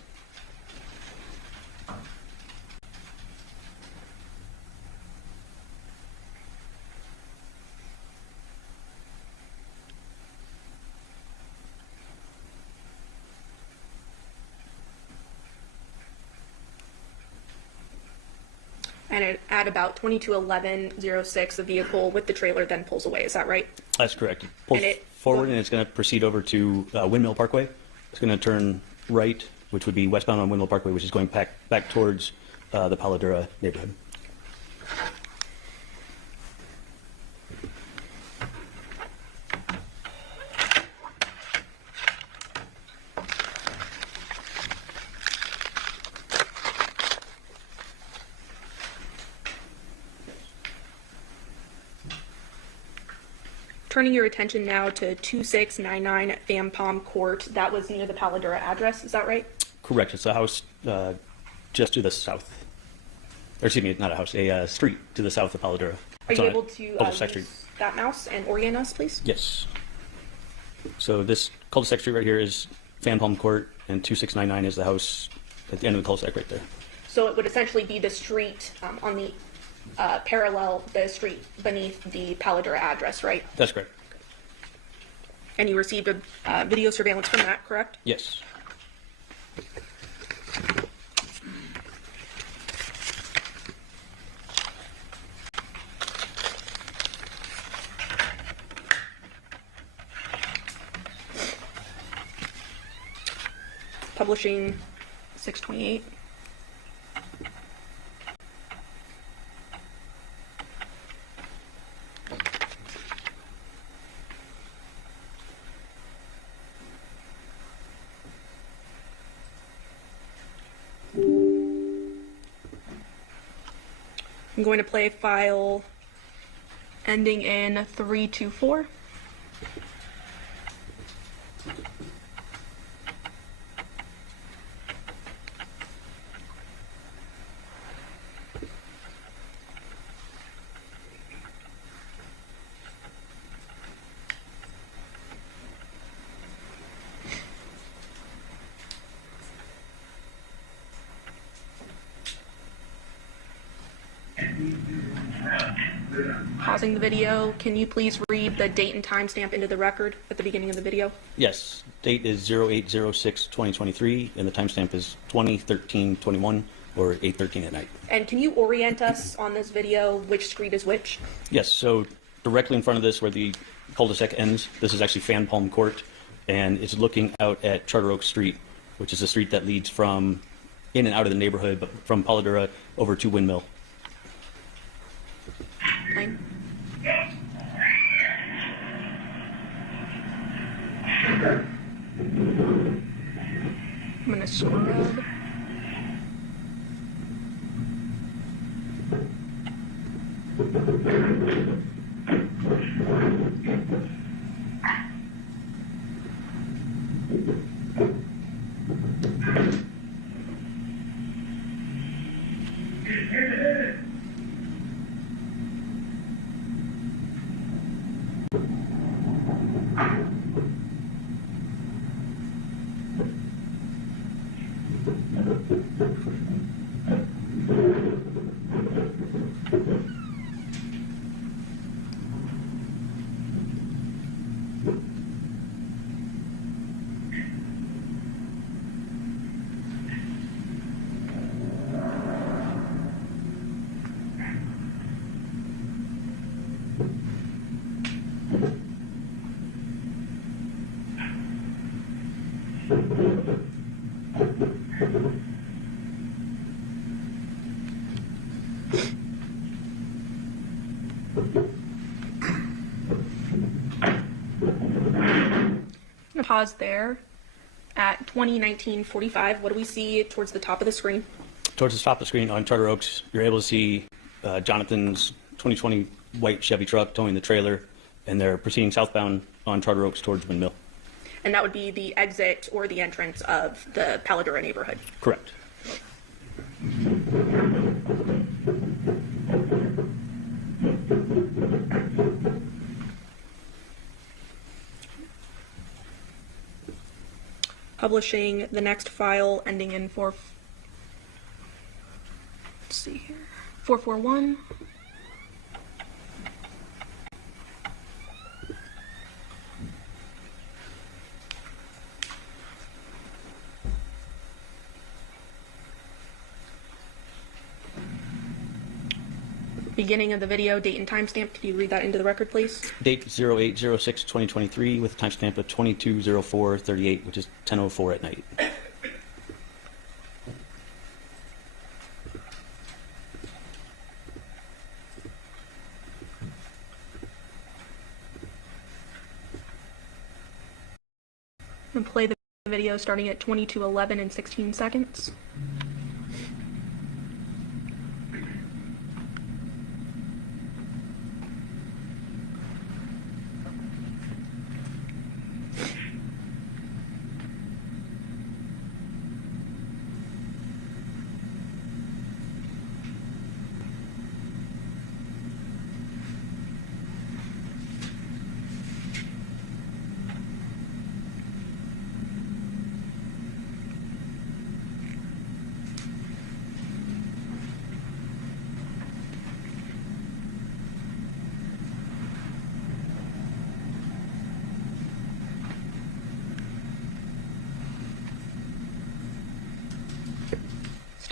And at about 22:11:06, the vehicle with the trailer then pulls away. Is that right? That's correct. It pulls And it- forward and it's going to proceed over to Windmill Parkway. It's going to turn right, which would be westbound on Windmill Parkway, which is going back towards the Paladura neighborhood. Turning your attention now to 2699 Van Palm Court. That was near the Paladura address. Is that right? Correct. It's a house just to the south. or excuse me, not a house, a street to the south of Paladura. Are It's you on a able to cul-de-sac street. use that mouse and orient us, please? Yes. So this cul-de-sac street right here is Fan Palm Court, and 2699 is the house at the end of the cul-de-sac right there. So it would essentially be the street on the parallel, the street beneath the Paladura address, right? That's correct. And you received a video surveillance from that, correct? Yes. Publishing 628. I'm going to play file ending in 324. Pausing the video, can you please read the date and timestamp into the record at the beginning of the video? Yes. Date is 08/06/2023, and the timestamp is 20/13/21 or 8:13 at night. And can you orient us on this video, which street is which? Yes. So directly in front of this, where the cul-de-sac ends, this is actually Fan Palm Court, and it's looking out at Charter Oak Street, which is a street that leads from in and out of the neighborhood, but from Paladura over to Windmill. Fine. I'm gonna scrub. I'm gonna pause there at 20:19:45. What do we see towards the top of the screen? Towards the top of the screen on Charter Oaks, you're able to see Jonathan's 2020 white Chevy truck towing the trailer, and they're proceeding southbound on Charter Oaks towards Windmill. And that would be the exit or the entrance of the Paladura neighborhood. Correct. Publishing the next file ending in 441. Beginning of the video, date and timestamp. Could you read that into the record, please? Date 08/06/2023 with a timestamp of 22/04/38, which is 10:04 at night. And play the video starting at 22:11 and 16 seconds.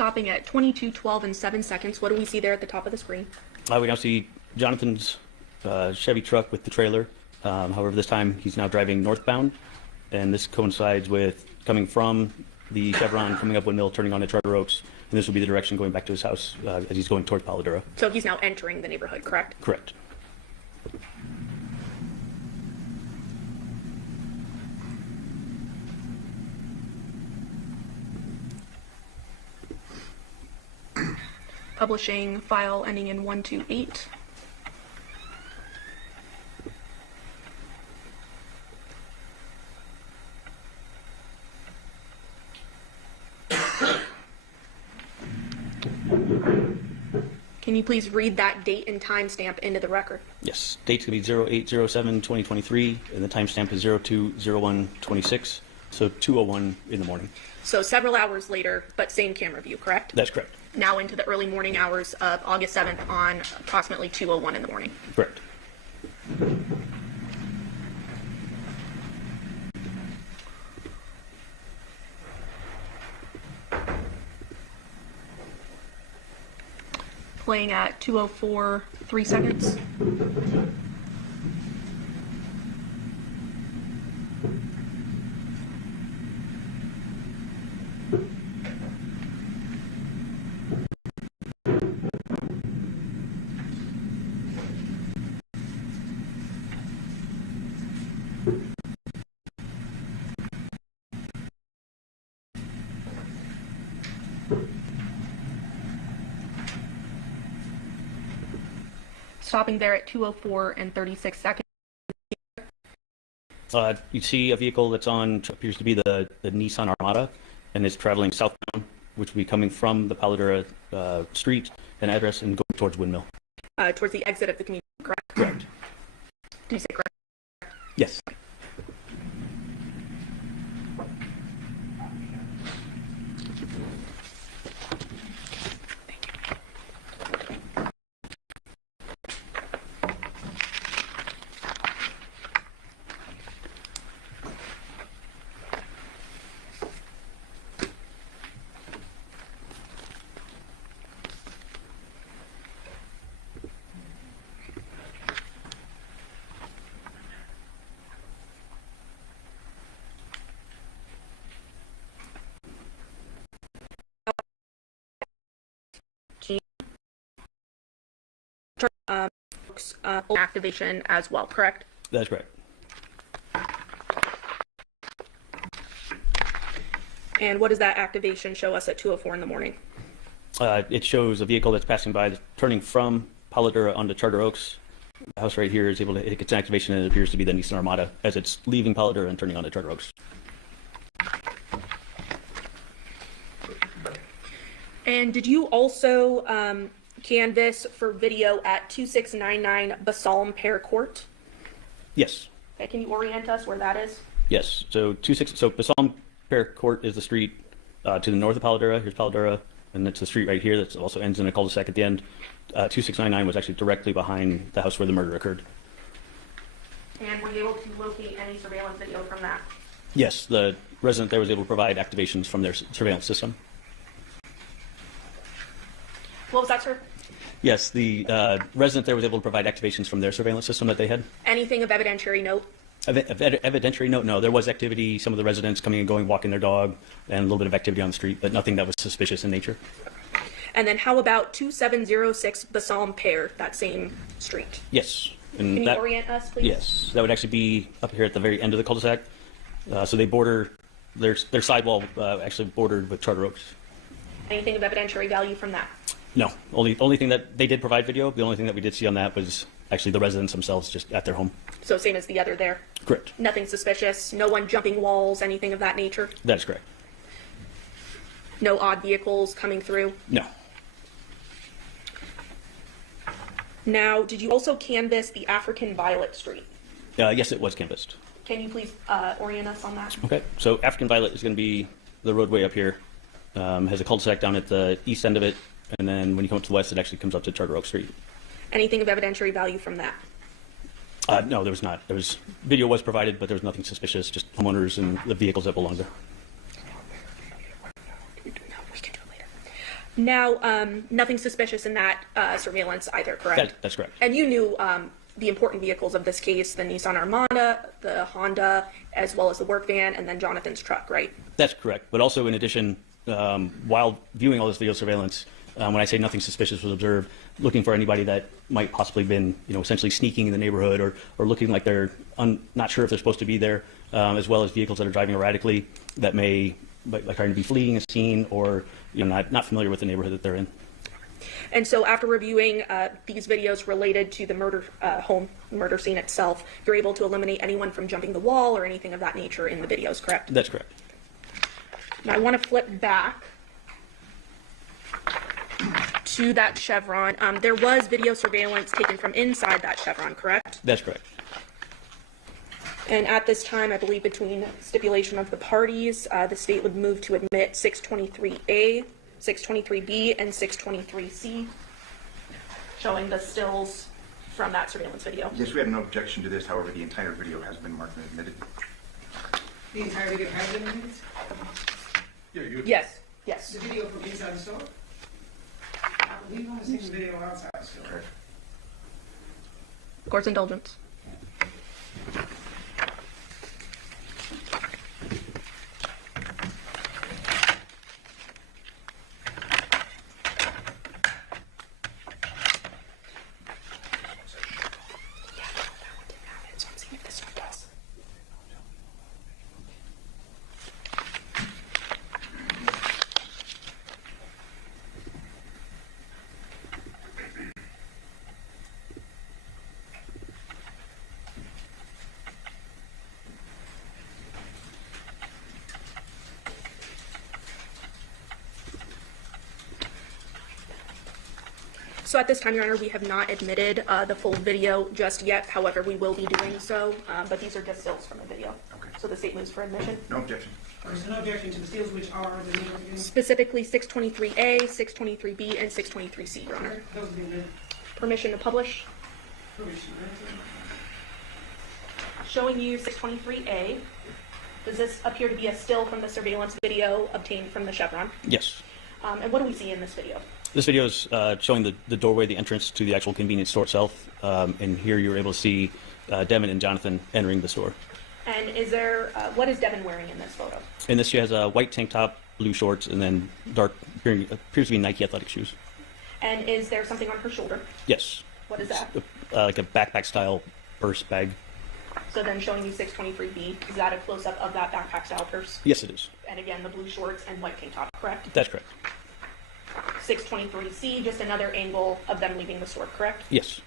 Stopping at 22:12 and 7 seconds. What do we see there at the top of the screen? We now see Jonathan's Chevy truck with the trailer. However, this time he's now driving northbound, and this coincides with coming from the Chevron, coming up Windmill, turning onto Charter Oaks, and this will be the direction going back to his house as he's going towards Paladura. So he's now entering the neighborhood, correct? Correct. Publishing file ending in 128. Can you please read that date and timestamp into the record? Yes, date's going to be 08/07/2023, and the timestamp is 02/01/26, so 2:01 in the morning. So several hours later, but same camera view, correct? That's correct. Now into the early morning hours of August 7th on approximately 2:01 in the morning. Correct. Playing at 2:04, 3 seconds. Stopping there at 2:04 and 36 seconds. You see a vehicle that's on, appears to be the Nissan Armada, and is traveling southbound, which will be coming from the Paladura street and address and going towards Windmill. Towards the exit of the community, correct? Correct. Do you say correct? Yes. Activation as well, correct? That's correct. And what does that activation show us at 2:04 in the morning? It shows a vehicle that's passing by, turning from Paladura onto Charter Oaks. The house right here is able to hit its activation, and it appears to be the Nissan Armada as it's leaving Paladura and turning onto Charter Oaks. And did you also canvass for video at 2699 Basalm Pear Court? Yes. Okay, can you orient us where that is? Yes. So Basalm Pear Court is the street to the north of Paladura. Here's Paladura, and it's the street right here that also ends in a cul-de-sac at the end. 2699 was actually directly behind the house where the murder occurred. And were you able to locate any surveillance video from that? Yes, the resident there was able to provide activations from their surveillance system. What was that, sir? Yes, the resident there was able to provide activations from their surveillance system that they had. Anything of evidentiary note? Evidentiary note, no. There was activity, some of the residents coming and going, walking their dog, and a little bit of activity on the street, but nothing that was suspicious in nature. And then how about 2706 Basalm Pear, that same street? Yes. And Can you orient us, please? Yes, that would actually be up here at the very end of the cul-de-sac. So they border, their sidewall actually bordered with Charter Oaks. Anything of evidentiary value from that? No, only thing that they did provide video. The only thing that we did see on that was actually the residents themselves just at their home. So same as the other there? Correct. Nothing suspicious, no one jumping walls, anything of that nature? That's correct. No odd vehicles coming through? No. Now, did you also canvass the African Violet Street? Yes, it was canvassed. Can you please orient us on that? Okay, so African Violet is going to be the roadway up here. Has a cul-de-sac down at the east end of it, and then when you come up to the west, it actually comes up to Charter Oak Street. Anything of evidentiary value from that? No, there was not. Video was provided, but there was nothing suspicious, just homeowners and the vehicles that belong there. Now, nothing suspicious in that surveillance either, correct? That's correct. And you knew the important vehicles of this case, the Nissan Armada, the Honda, as well as the work van, and then Jonathan's truck, right? That's correct. But also, in addition, while viewing all this video surveillance, when I say nothing suspicious was observed, looking for anybody that might possibly been, essentially sneaking in the neighborhood or looking like they're not sure if they're supposed to be there, as well as vehicles that are driving erratically that may like trying to be fleeing a scene or not familiar with the neighborhood that they're in. And so after reviewing these videos related to the home murder scene itself, you're able to eliminate anyone from jumping the wall or anything of that nature in the videos, correct? That's correct. Now I want to flip back to that Chevron. There was video surveillance taken from inside that Chevron, correct? That's correct. And at this time, I believe between stipulation of the parties, the state would move to admit 623A, 623B, and 623C, showing the stills from that surveillance video. Yes, we have no objection to this. However, the entire video has been marked and admitted. The entire video has been admitted? Yes. Yes. The video from inside the store? I believe I've seen the video outside the store. Court's indulgence. So at this time, Your Honor, we have not admitted the full video just yet. However, we will be doing so, but these are just stills from the video. Okay. So the state moves for admission. No objection. There's no objection to the stills, which are the names again? Specifically 623A, 623B, and 623C, Your Honor. Those have been admitted. Permission to publish. Permission, right? Showing you 623A. Does this appear to be a still from the surveillance video obtained from the Chevron? Yes. And what do we see in this video? This video is showing the doorway, the entrance to the actual convenience store itself. And here you're able to see Devyn and Jonathan entering the store. And is there, what is Devyn wearing in this photo? In this, she has a white tank top, blue shorts, and then dark, appears to be Nike athletic shoes. And is there something on her shoulder? Yes. What is that? Like a backpack style purse bag. So then showing you 623B, is that a close-up of that backpack style purse? Yes, it is. And again, the blue shorts and white tank top, correct? That's correct. 623C, just another angle of them leaving the store, correct? Yes.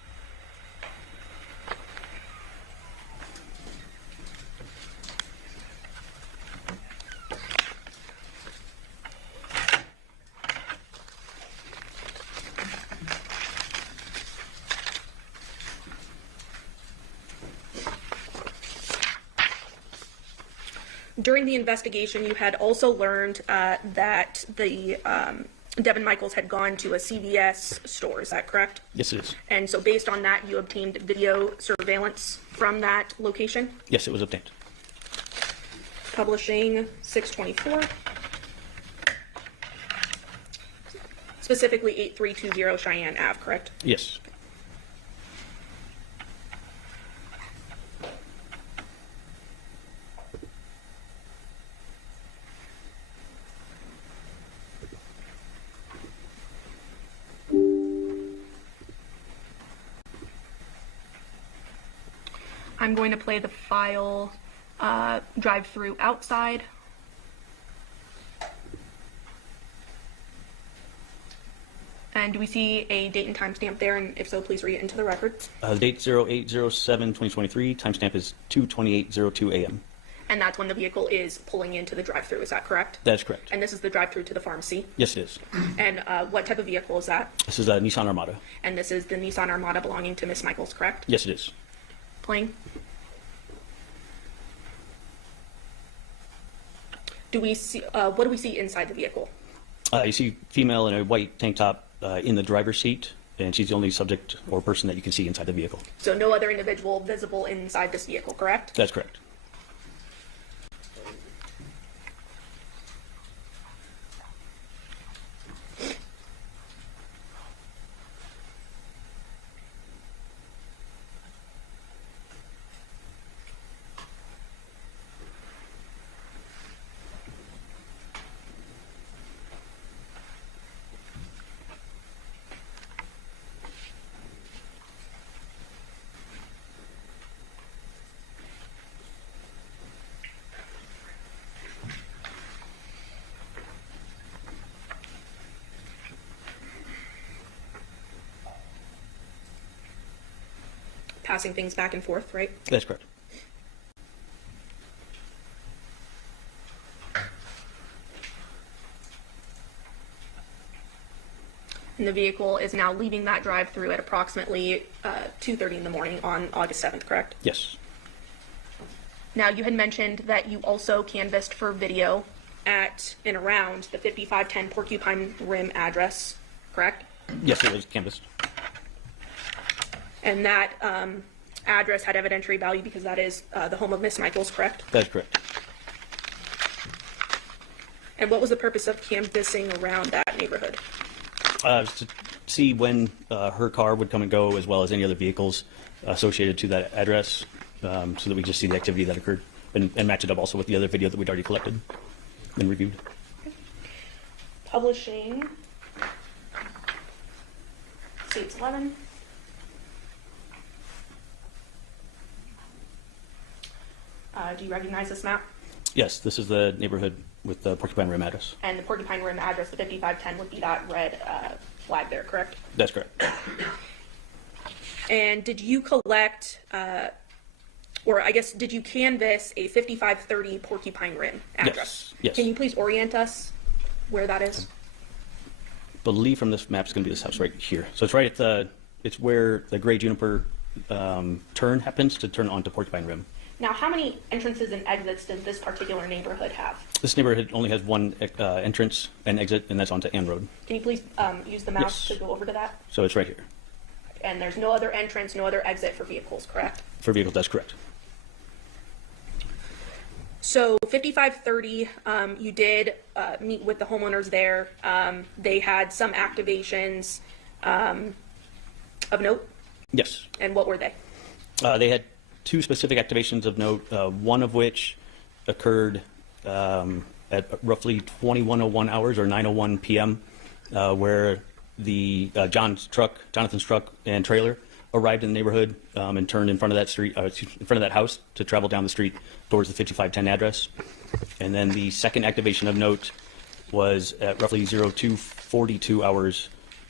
During the investigation, you had also learned that the Devyn Michaels had gone to a CVS store, is that correct? Yes, it is. And so based on that, you obtained video surveillance from that location? Yes, it was obtained. Publishing 624. Specifically 8320 Cheyenne Ave, correct? Yes. I'm going to play the file drive-through outside. And do we see a date and time stamp there? And if so, please read it into the record. The date 08/07/2023. Timestamp is 2:28:02 a.m. And that's when the vehicle is pulling into the drive-through. Is that correct? That is correct. And this is the drive-through to the pharmacy. Yes, it is. And what type of vehicle is that? This is a Nissan Armada. And this is the Nissan Armada belonging to Miss Michaels, correct? Yes, it is. Playing. Do we see? What do we see inside the vehicle? You see female in a white tank top in the driver's seat, and she's the only subject or person that you can see inside the vehicle. So no other individual visible inside this vehicle, correct? That's correct. passing things back and forth, right? That's correct. And the vehicle is now leaving that drive-through at approximately 2:30 in the morning on August 7th, correct? Yes. Now, you had mentioned that you also canvassed for video at and around the 5510 Porcupine Rim address, correct? Yes, it was canvassed. And that address had evidentiary value because that is the home of Miss Michaels, correct? That's correct. And what was the purpose of canvassing around that neighborhood? To see when her car would come and go, as well as any other vehicles associated to that address, so that we just see the activity that occurred and match it up also with the other video that we'd already collected and reviewed. Publishing, States 11. Do you recognize this map? Yes, this is the neighborhood with the Porcupine Rim address. And the Porcupine Rim address, the 5510, would be that red flag there, correct? That's correct. And did you collect, or I guess, did you canvass a 5530 Porcupine Rim address? Yes. Can you please orient us where that is? I believe from this map it's going to be this house right here. So it's right at the, it's where the gray juniper turn happens to turn onto Porcupine Rim. Now, how many entrances and exits does this particular neighborhood have? This neighborhood only has one entrance and exit, and that's onto Ann Road. Can you please use the mouse Yes. to go over to that? So it's right here. And there's no other entrance, no other exit for vehicles, correct? For vehicles, that's correct. So 5530, you did meet with the homeowners there. They had some activations of note. Yes. And what were they? They had two specific activations of note, one of which occurred at roughly 21:01 hours or 9:01 p.m., where the Johnathan's truck and trailer arrived in the neighborhood and turned in front of that street, in front of that house to travel down the street towards the 5510 address. And then the second activation of note was at roughly 02:42 hours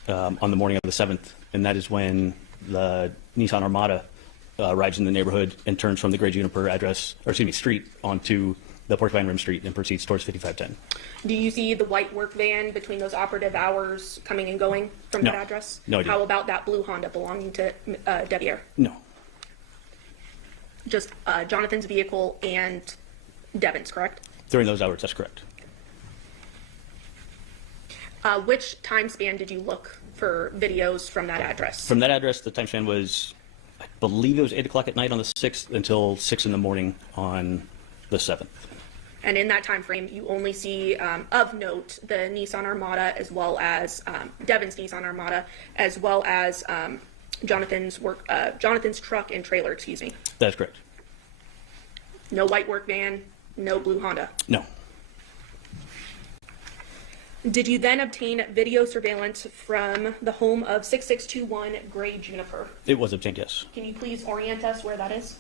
on the morning of the 7th, and that is when the Nissan Armada arrives in the neighborhood and turns from the Gray Juniper address, or excuse me, street onto the Porcupine Rim Street and proceeds towards 5510. Do you see the white work van between those operative hours coming and going from No. that address? No, I do How not. about that blue Honda belonging to Devyn? No. Just Jonathan's vehicle and Devyn's, correct? During those hours, that's correct. Which time span did you look for videos from that address? From that address, the time span was, I believe it was 8 o'clock at night on the 6th until 6 in the morning on the 7th. And in that time frame, you only see, of note, the Nissan Armada, as well as Devyn's Nissan Armada, as well as Jonathan's truck and trailer. Excuse me. That's correct. No white work van, no blue Honda. No. Did you then obtain video surveillance from the home of 6621 Gray Juniper? It was obtained, yes. Can you please orient us where that is?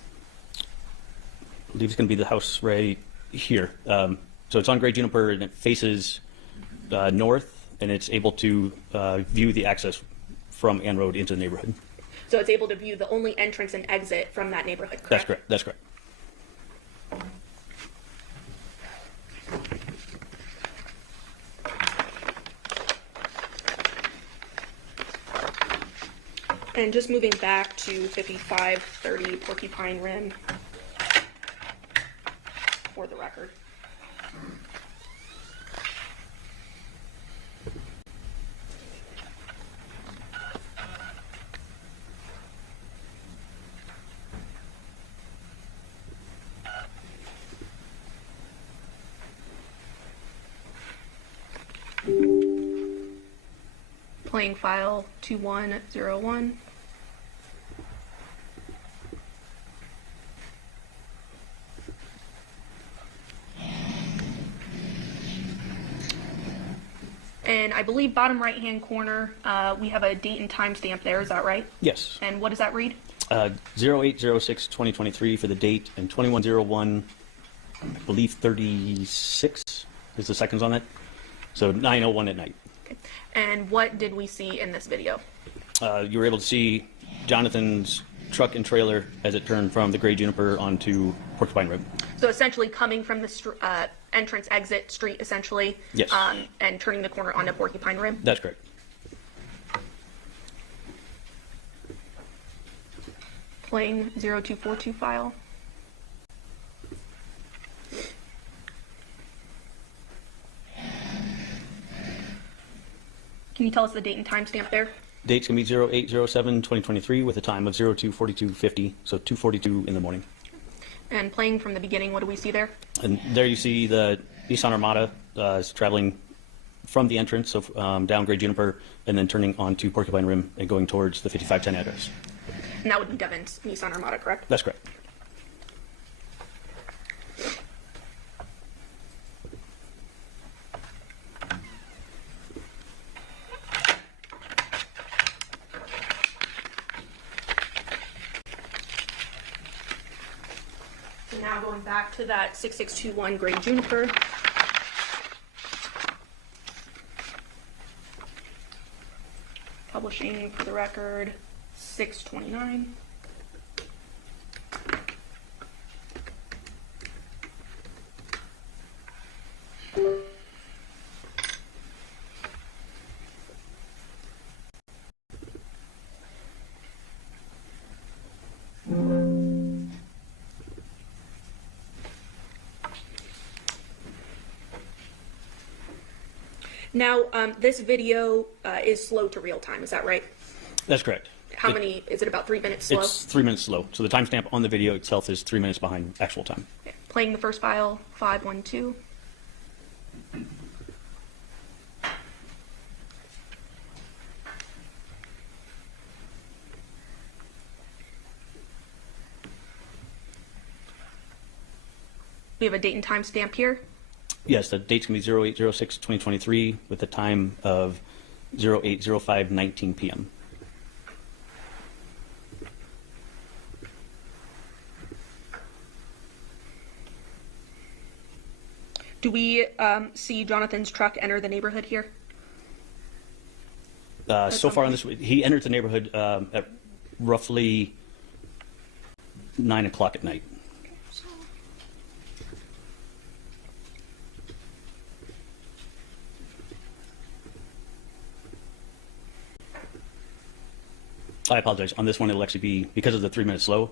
I believe it's going to be the house right here. So it's on Gray Juniper and it faces north, and it's able to view the access from Ann Road into the neighborhood. So it's able to view the only entrance and exit from that neighborhood, correct? That's correct. That's correct. And just moving back to 5530 Porcupine Rim for the record. Playing file 2101. And I believe bottom right-hand corner, we have a date and time stamp there. Is that right? Yes. And what does that read? 08/06/2023 for the date, and 2101, I believe 36 is the seconds on that. So 9:01 at night. And what did we see in this video? You were able to see Jonathan's truck and trailer as it turned from the Gray Juniper onto Porcupine Rim. So essentially coming from the entrance exit street, essentially. Yes. And turning the corner onto Porcupine Rim. That's correct. Playing 0242 file. Can you tell us the date and timestamp there? Date's going to be 08/07/2023 with a time of 02/42/50, so 2:42 in the morning. And playing from the beginning, what do we see there? And there you see the Nissan Armada is traveling from the entrance, so down Gray Juniper, and then turning onto Porcupine Rim and going towards the 5510 address. And that would be Devyn's Nissan Armada, correct? That's correct. So now going back to that 6621 Gray Juniper. Publishing for the record 629. Now, this video is slow to real time, is that right? That's correct. How many, is it about 3 minutes slow? It's 3 minutes slow. So the timestamp on the video itself is 3 minutes behind actual time. Okay. Playing the first file, 512. We have a date and time stamp here. Yes, the date's going to be 08/06/2023 with a time of 08/05/19 p.m. Do we see Jonathan's truck enter the neighborhood here? So far on this, he entered the neighborhood at roughly 9 o'clock at night. I apologize. On this one, it'll actually be, because of the 3 minute slow,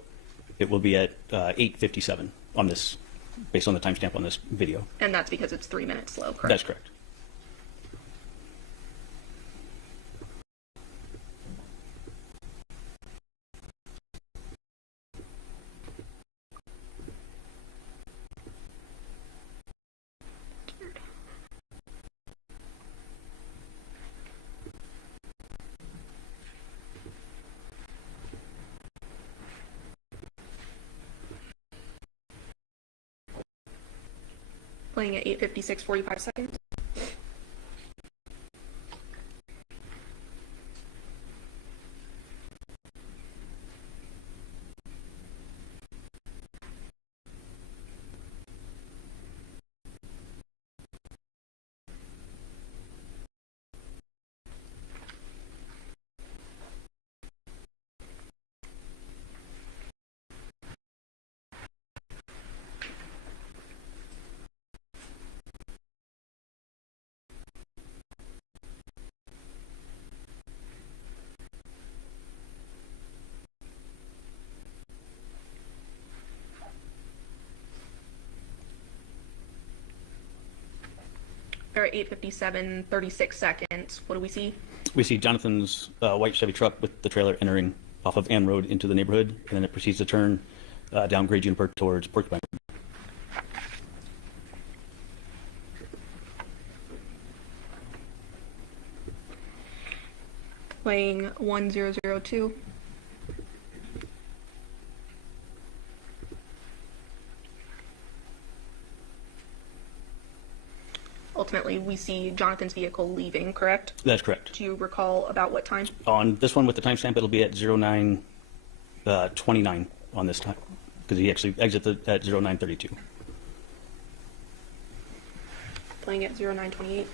it will be at 8:57 on this, based on the timestamp on this video. And that's because it's 3 minutes slow, correct? That's correct. Playing at 8:56, 45 seconds. Or 8:57, 36 seconds. What do we see? We see Jonathan's white Chevy truck with the trailer entering off of Ann Road into the neighborhood, and then it proceeds to turn down Gray Juniper towards Porcupine. Playing 1002. Ultimately, we see Jonathan's vehicle leaving, correct? That's correct. Do you recall about what time? On this one with the timestamp, it'll be at 09:29 on this time, because he actually exits at 09:32. Playing at 0928.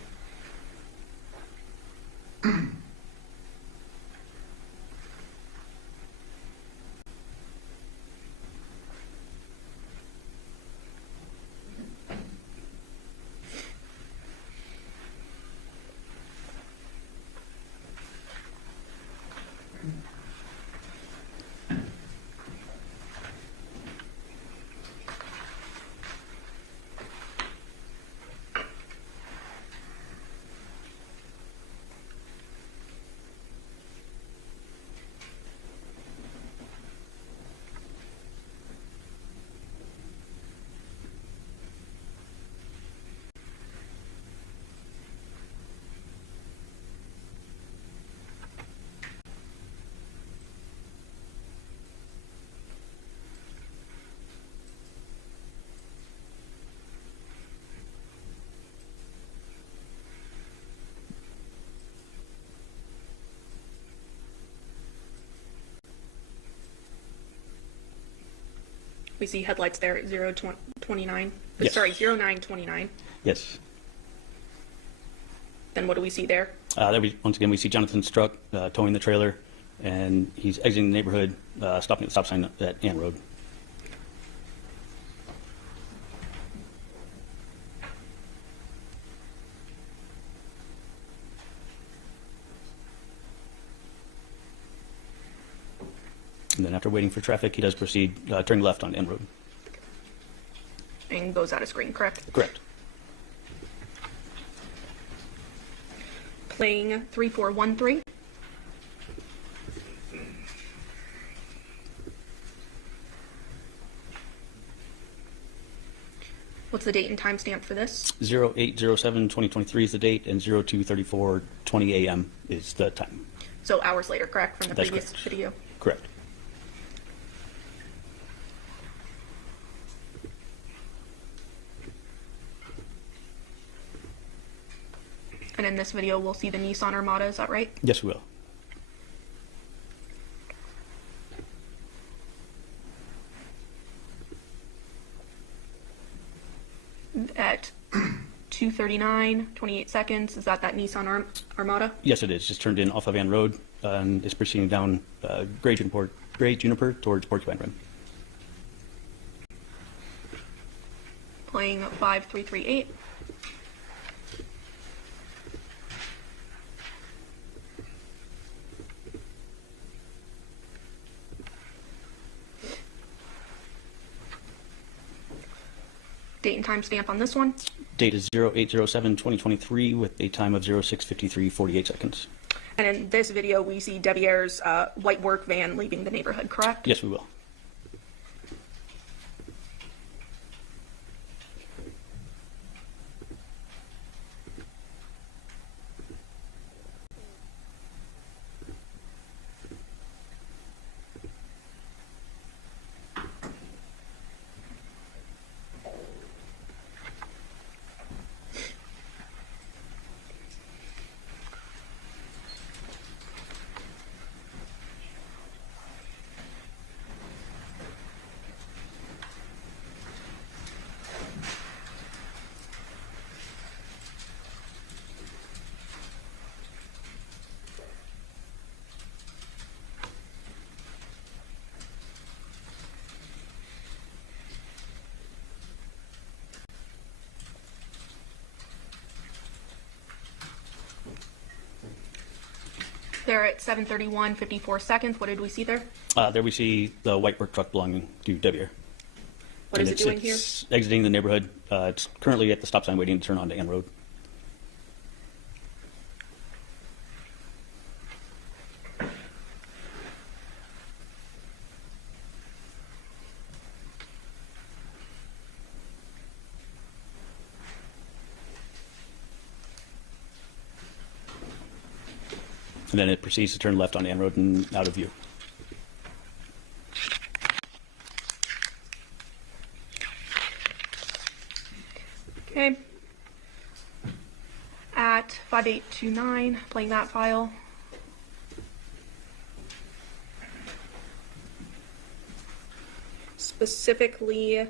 We see headlights there at 029. Yes. Sorry, 0929. Yes. Then what do we see there? Once again, we see Johnathan's truck towing the trailer, and he's exiting the neighborhood, stopping at the stop sign at Ann Road. And then after waiting for traffic, he does proceed turning left on Ann Road. And goes out of screen, correct? Correct. Playing 3413. What's the date and time stamp for this? 08/07/2023 is the date, and 02/34/20 a.m. is the time. So hours later, correct, from the That's previous correct. video? Correct. And in this video, we'll see the Nissan Armada, is that right? Yes, we will. At 2:39, 28 seconds, is that Nissan Armada? Yes, it is. Just turned in off of Ann Road and is proceeding down Gray Juniper towards Porcupine Rim. Playing 5338. Date and time stamp on this one. Date is 08/07/2023 with a time of 06:53:48 seconds. And in this video, we see Devier's white work van leaving the neighborhood, correct? Yes, we will. There at 7:31:54 seconds. What did we see there? There we see the white work truck belonging to Devier. What is it doing here? It's exiting the neighborhood. It's currently at the stop sign waiting to turn onto Ann Road. And then it proceeds to turn left on Ann Road and out of view. Okay. At 5829, playing that file. Specifically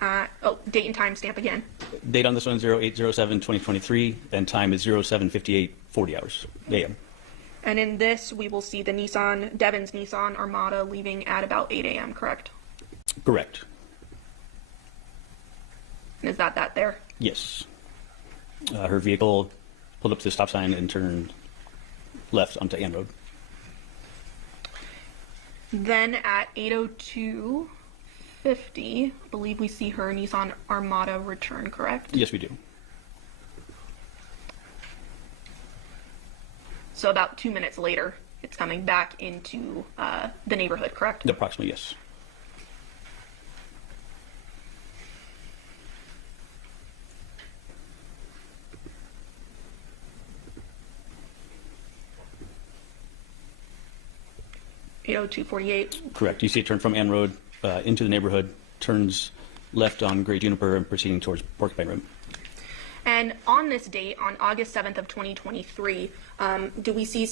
at, date and time stamp again. Date on this one, 08/07/2023, and time is 07:58:40 hours, a.m. And in this, we will see the Devyn's Nissan Armada leaving at about 8 a.m., correct? Correct. And is that there? Yes. Her vehicle pulled up to the stop sign and turned left onto Ann Road. Then at 8:02:50, I believe we see her Nissan Armada return, correct? Yes, we do. So about 2 minutes later, it's coming back into the neighborhood, correct? Approximately, yes. (8:02:48). Correct. You see it turn from Ann Road into the neighborhood, turns left on Gray Juniper and proceeding towards Porcupine Rim. And on this date, on August 7th of 2023, do we see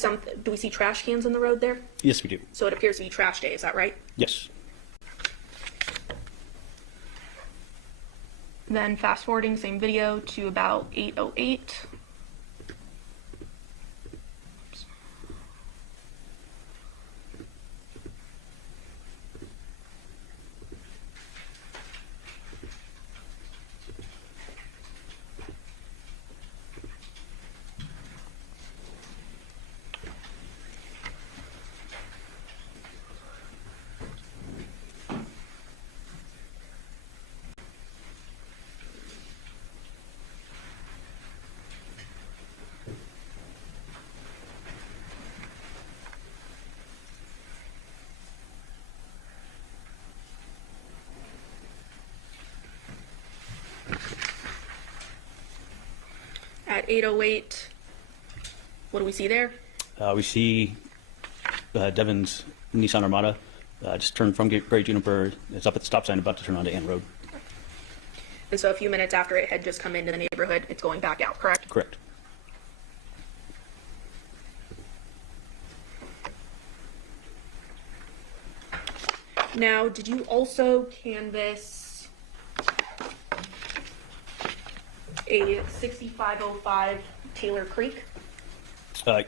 trash cans in the road there? Yes, we do. So it appears to be trash day, is that right? Yes. Then fast forwarding same video to about 8:08. At 8:08, what do we see there? We see Devyn's Nissan Armada just turned from Great Juniper. It's up at the stop sign, about to turn onto Ann Road. And so a few minutes after it had just come into the neighborhood, it's going back out, correct? Correct. Now, did you also canvass a 6505 Taylor Creek?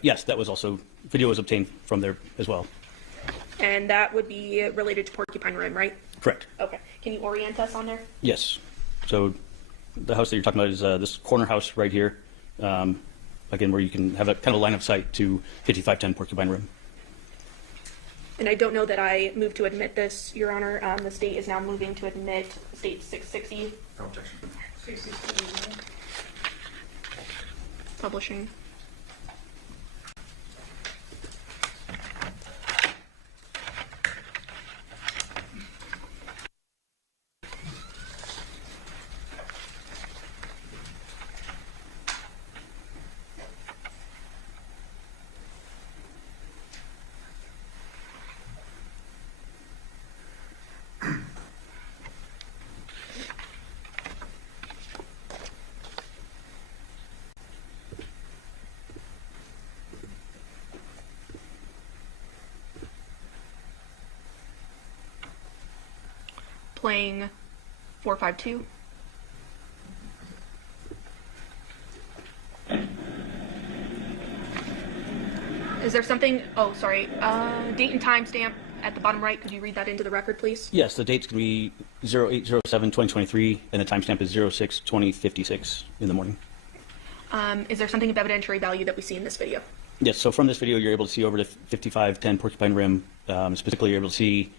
Yes, that was also, video was obtained from there as well. And that would be related to Porcupine Rim, right? Correct. Okay. Can you orient us on there? Yes. So the house that you're talking about is this corner house right here. Again, where you can have a kind of line of sight to 5510 Porcupine Rim. And I don't know that I moved to admit this, Your Honor. The state is now moving to admit State 660. No objection. Publishing. Playing 452. Is there something, oh, sorry, date and time stamp at the bottom right? Could you read that into the record, please? Yes, the date's going to be 08/07/2023, and the timestamp is 06/2056 in the morning. Is there something of evidentiary value that we see in this video? Yes, so from this video, you're able to see over to 5510 Porcupine Rim. Specifically, you're able to see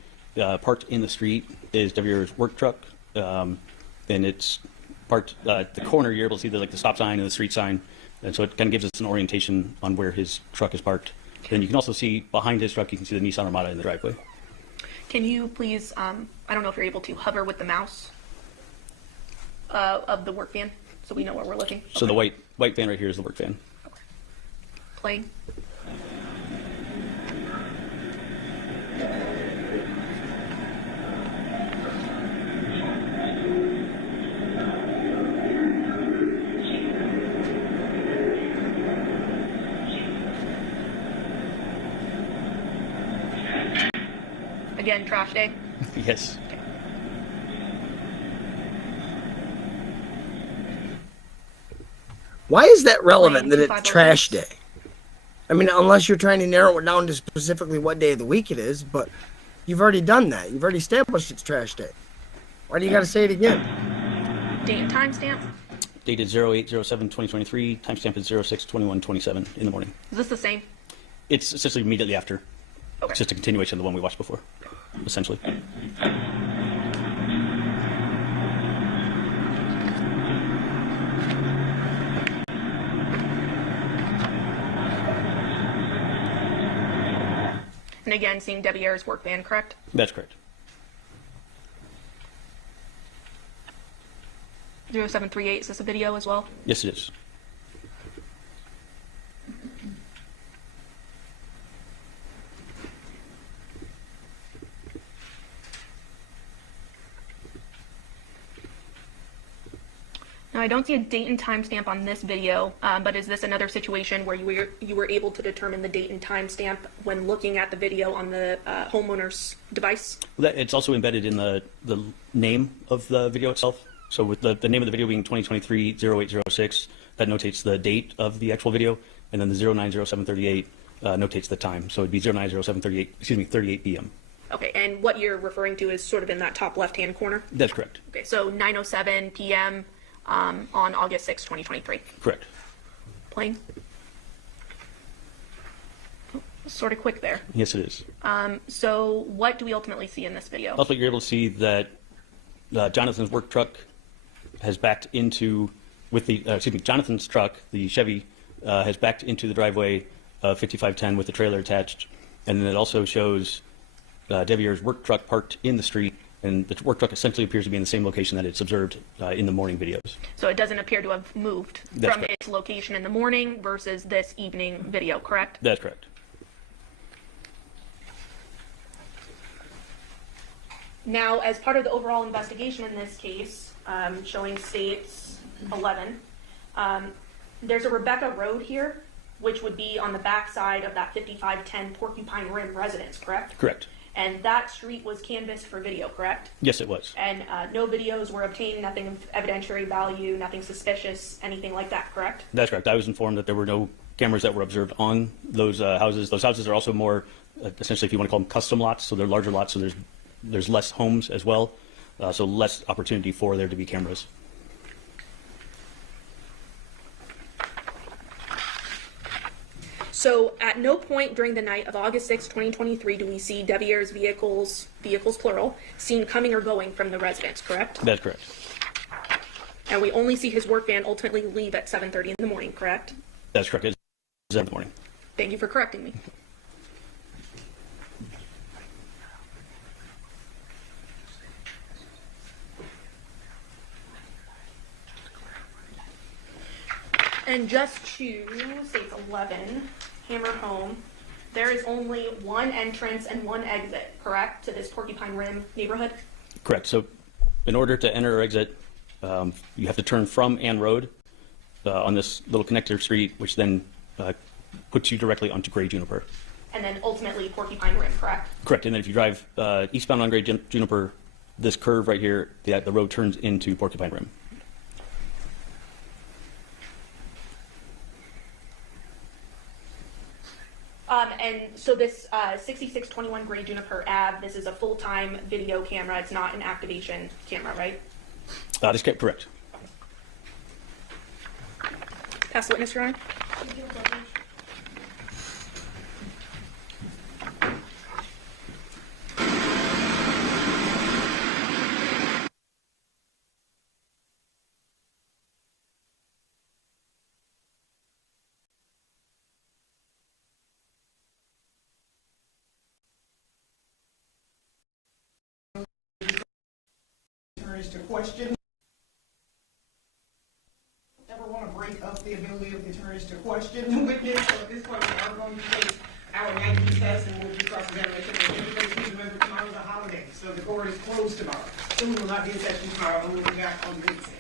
parked in the street is Devier's work truck, and it's parked at the corner. You're able to see the stop sign and the street sign, and so it kind of gives us an orientation on where his truck is parked. Then you can also see behind his truck, you can see the Nissan Armada in the driveway. Can you please, I don't know if you're able to hover with the mouse of the work van so we know where we're looking? So the white van right here is the work van. Playing. Again, trash day? Yes. Why is that relevant that Playing it's trash day? 2506. I mean, unless you're trying to narrow it down to specifically what day of the week it is, but you've already done that. You've already established it's trash day. Why do you got to say it again? Date and time stamp? Dated 08/07/2023, timestamp is 06/21/27 in the morning. Is this the same? It's essentially immediately after. Okay. It's just a continuation of the one we watched before, essentially. And again, seeing Devier's work van, correct? That's correct. 0738, is this a video as well? Yes, it is. Now, I don't see a date and time stamp on this video, but is this another situation where you were able to determine the date and time stamp when looking at the video on the homeowner's device? It's also embedded in the name of the video itself. So with the name of the video being 2023-0806, that notates the date of the actual video, and then the 090738 notates the time. So it'd be 090738, 38 p.m. Okay, and what you're referring to is sort of in that top left-hand corner? That's correct. Okay, so 9:07 p.m. On August 6, 2023. Correct. Plain? Sort of quick there. Yes, it is. So what do we ultimately see in this video? Also, you're able to see that Jonathan's work truck has backed into, Jonathan's truck, the Chevy, has backed into the driveway of 5510 with the trailer attached. And then it also shows Devier's work truck parked in the street, and the work truck essentially appears to be in the same location that it's observed in the morning videos. So it doesn't appear to have moved That's from correct. its location in the morning versus this evening video, correct? That's correct. Now, as part of the overall investigation in this case, showing states 11, there's a Rebecca Road here, which would be on the backside of that 5510 Porcupine Rim residence, correct? Correct. And that street was canvassed for video, correct? Yes, it was. And no videos were obtained, nothing of evidentiary value, nothing suspicious, anything like that, correct? That's correct. I was informed that there were no cameras that were observed on those houses. Those houses are also more, essentially, if you want to call them custom lots, so they're larger lots, so there's less homes as well, so less opportunity for there to be cameras. So at no point during the night of August 6, 2023, do we see Devier's vehicles plural, seen coming or going from the residence, correct? That's correct. And we only see his work van ultimately leave at 7:30 in the morning, correct? That's correct. It's in the morning. Thank you for correcting me. And just to states 11, hammer home, there is only one entrance and one exit, correct, to this Porcupine Rim neighborhood? Correct. So in order to enter or exit, you have to turn from Ann Road on this little connector street, which then puts you directly onto Gray Juniper. And then ultimately Porcupine Rim, correct? Correct. And then if you drive eastbound on Gray Juniper, this curve right here, the road turns into Porcupine Rim. And so this 6621 Gray Juniper Ave, this is a full-time video camera. It's not an activation camera, right? That's correct. Pass the witness, Your Honor. To question. Never want to break up the ability of the attorneys to question the witness. So at this point, we are going to take our night recess and we'll do cross-examination. Everybody please remember tomorrow is a holiday, so the court is closed tomorrow. So we will not be in session tomorrow, and we'll be back on Wednesday.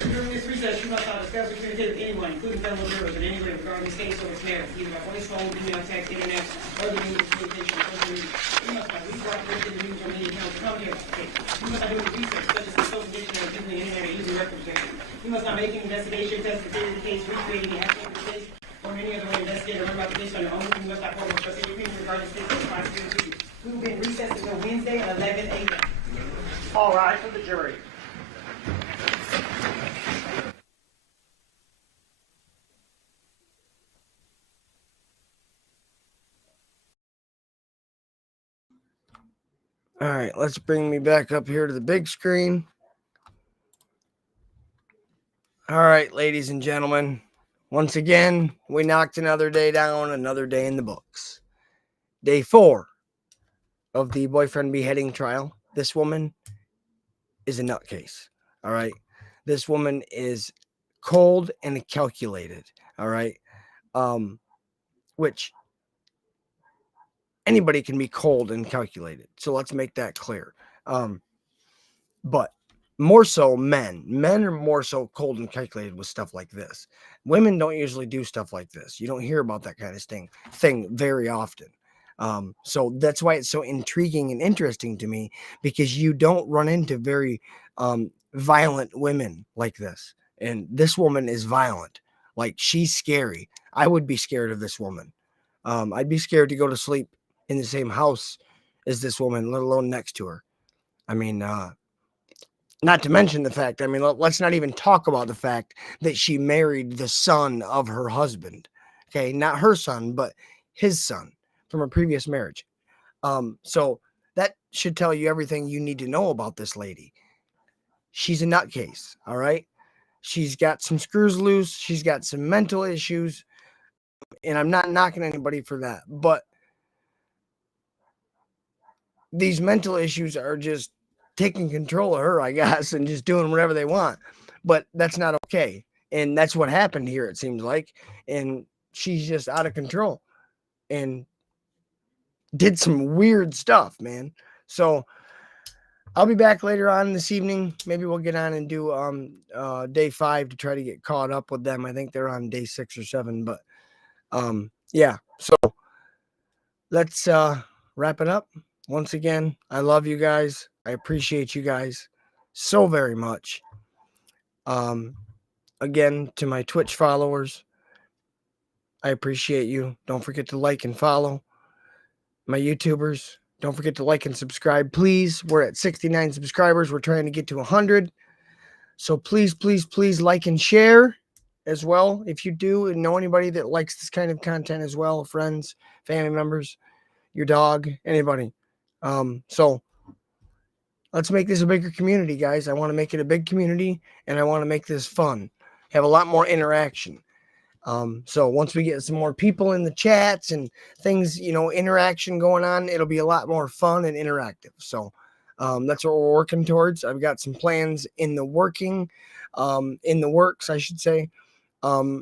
During this recess, you must not discuss or communicate with anyone, including fellow jurors, in any way regarding this case or its merits, either by voice, phone, email, text, internet, or the means of communication or social media. You must not read, write, post in the news or media accounts to come here about the case. You must not do any research, such as consulting dictionary, using the internet, or using representation. You must not make any investigation, test the theory of the case, recreate any aspect of the case, or in any other way investigate or learn about the case on your own. You must not form a specific opinion regarding this case or the prosecutor's duty. We will be in recess until Wednesday at 11 a.m. All rise for the jury. All right, let's bring me back up here to the big screen. All right, ladies and gentlemen, once again, we knocked another day down, another day in the books. Day 4 of the boyfriend beheading trial. This woman is a nutcase. All right, this woman is cold and calculated. All right, which anybody can be cold and calculated. So let's make that clear. But more so men. Men are more so cold and calculated with stuff like this. Women don't usually do stuff like this. You don't hear about that kind of thing very often. So that's why it's so intriguing and interesting to me, because you don't run into very violent women like this. And this woman is violent. Like, she's scary. I would be scared of this woman. I'd be scared to go to sleep in the same house as this woman, let alone next to her. I mean, not to mention the fact, I mean, let's not even talk about the fact that she married the son of her husband. Okay, not her son, but his son from a previous marriage. So that should tell you everything you need to know about this lady. She's a nutcase, all right? She's got some screws loose. She's got some mental issues. And I'm not knocking anybody for that. But these mental issues are just taking control of her, I guess, and just doing whatever they want. But that's not okay. And that's what happened here, it seems like. And she's just out of control and did some weird stuff, man. So I'll be back later on this evening. Maybe we'll get on and do day 5 to try to get caught up with them. I think they're on day 6 or 7. But yeah, so let's wrap it up. Once again, I love you guys. I appreciate you guys so very much. Again, to my Twitch followers, I appreciate you. Don't forget to like and follow. My YouTubers, don't forget to like and subscribe, please. We're at 69 subscribers. We're trying to get to 100. So please, please, please like and share as well. If you do and know anybody that likes this kind of content as well, friends, family members, your dog, anybody. So let's make this a bigger community, guys. I want to make it a big community, and I want to make this fun. Have a lot more interaction. So once we get some more people in the chats and things, interaction going on, it'll be a lot more fun and interactive. So that's what we're working towards. I've got some plans in the works, I should say. Yeah,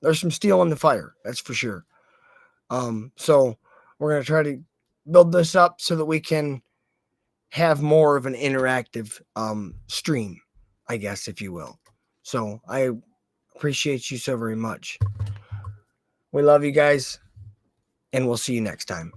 there's some steel in the fire. That's for sure. So we're going to try to build this up so that we can have more of an interactive stream, I guess, if you will. So I appreciate you so very much. We love you guys, and we'll see you next time.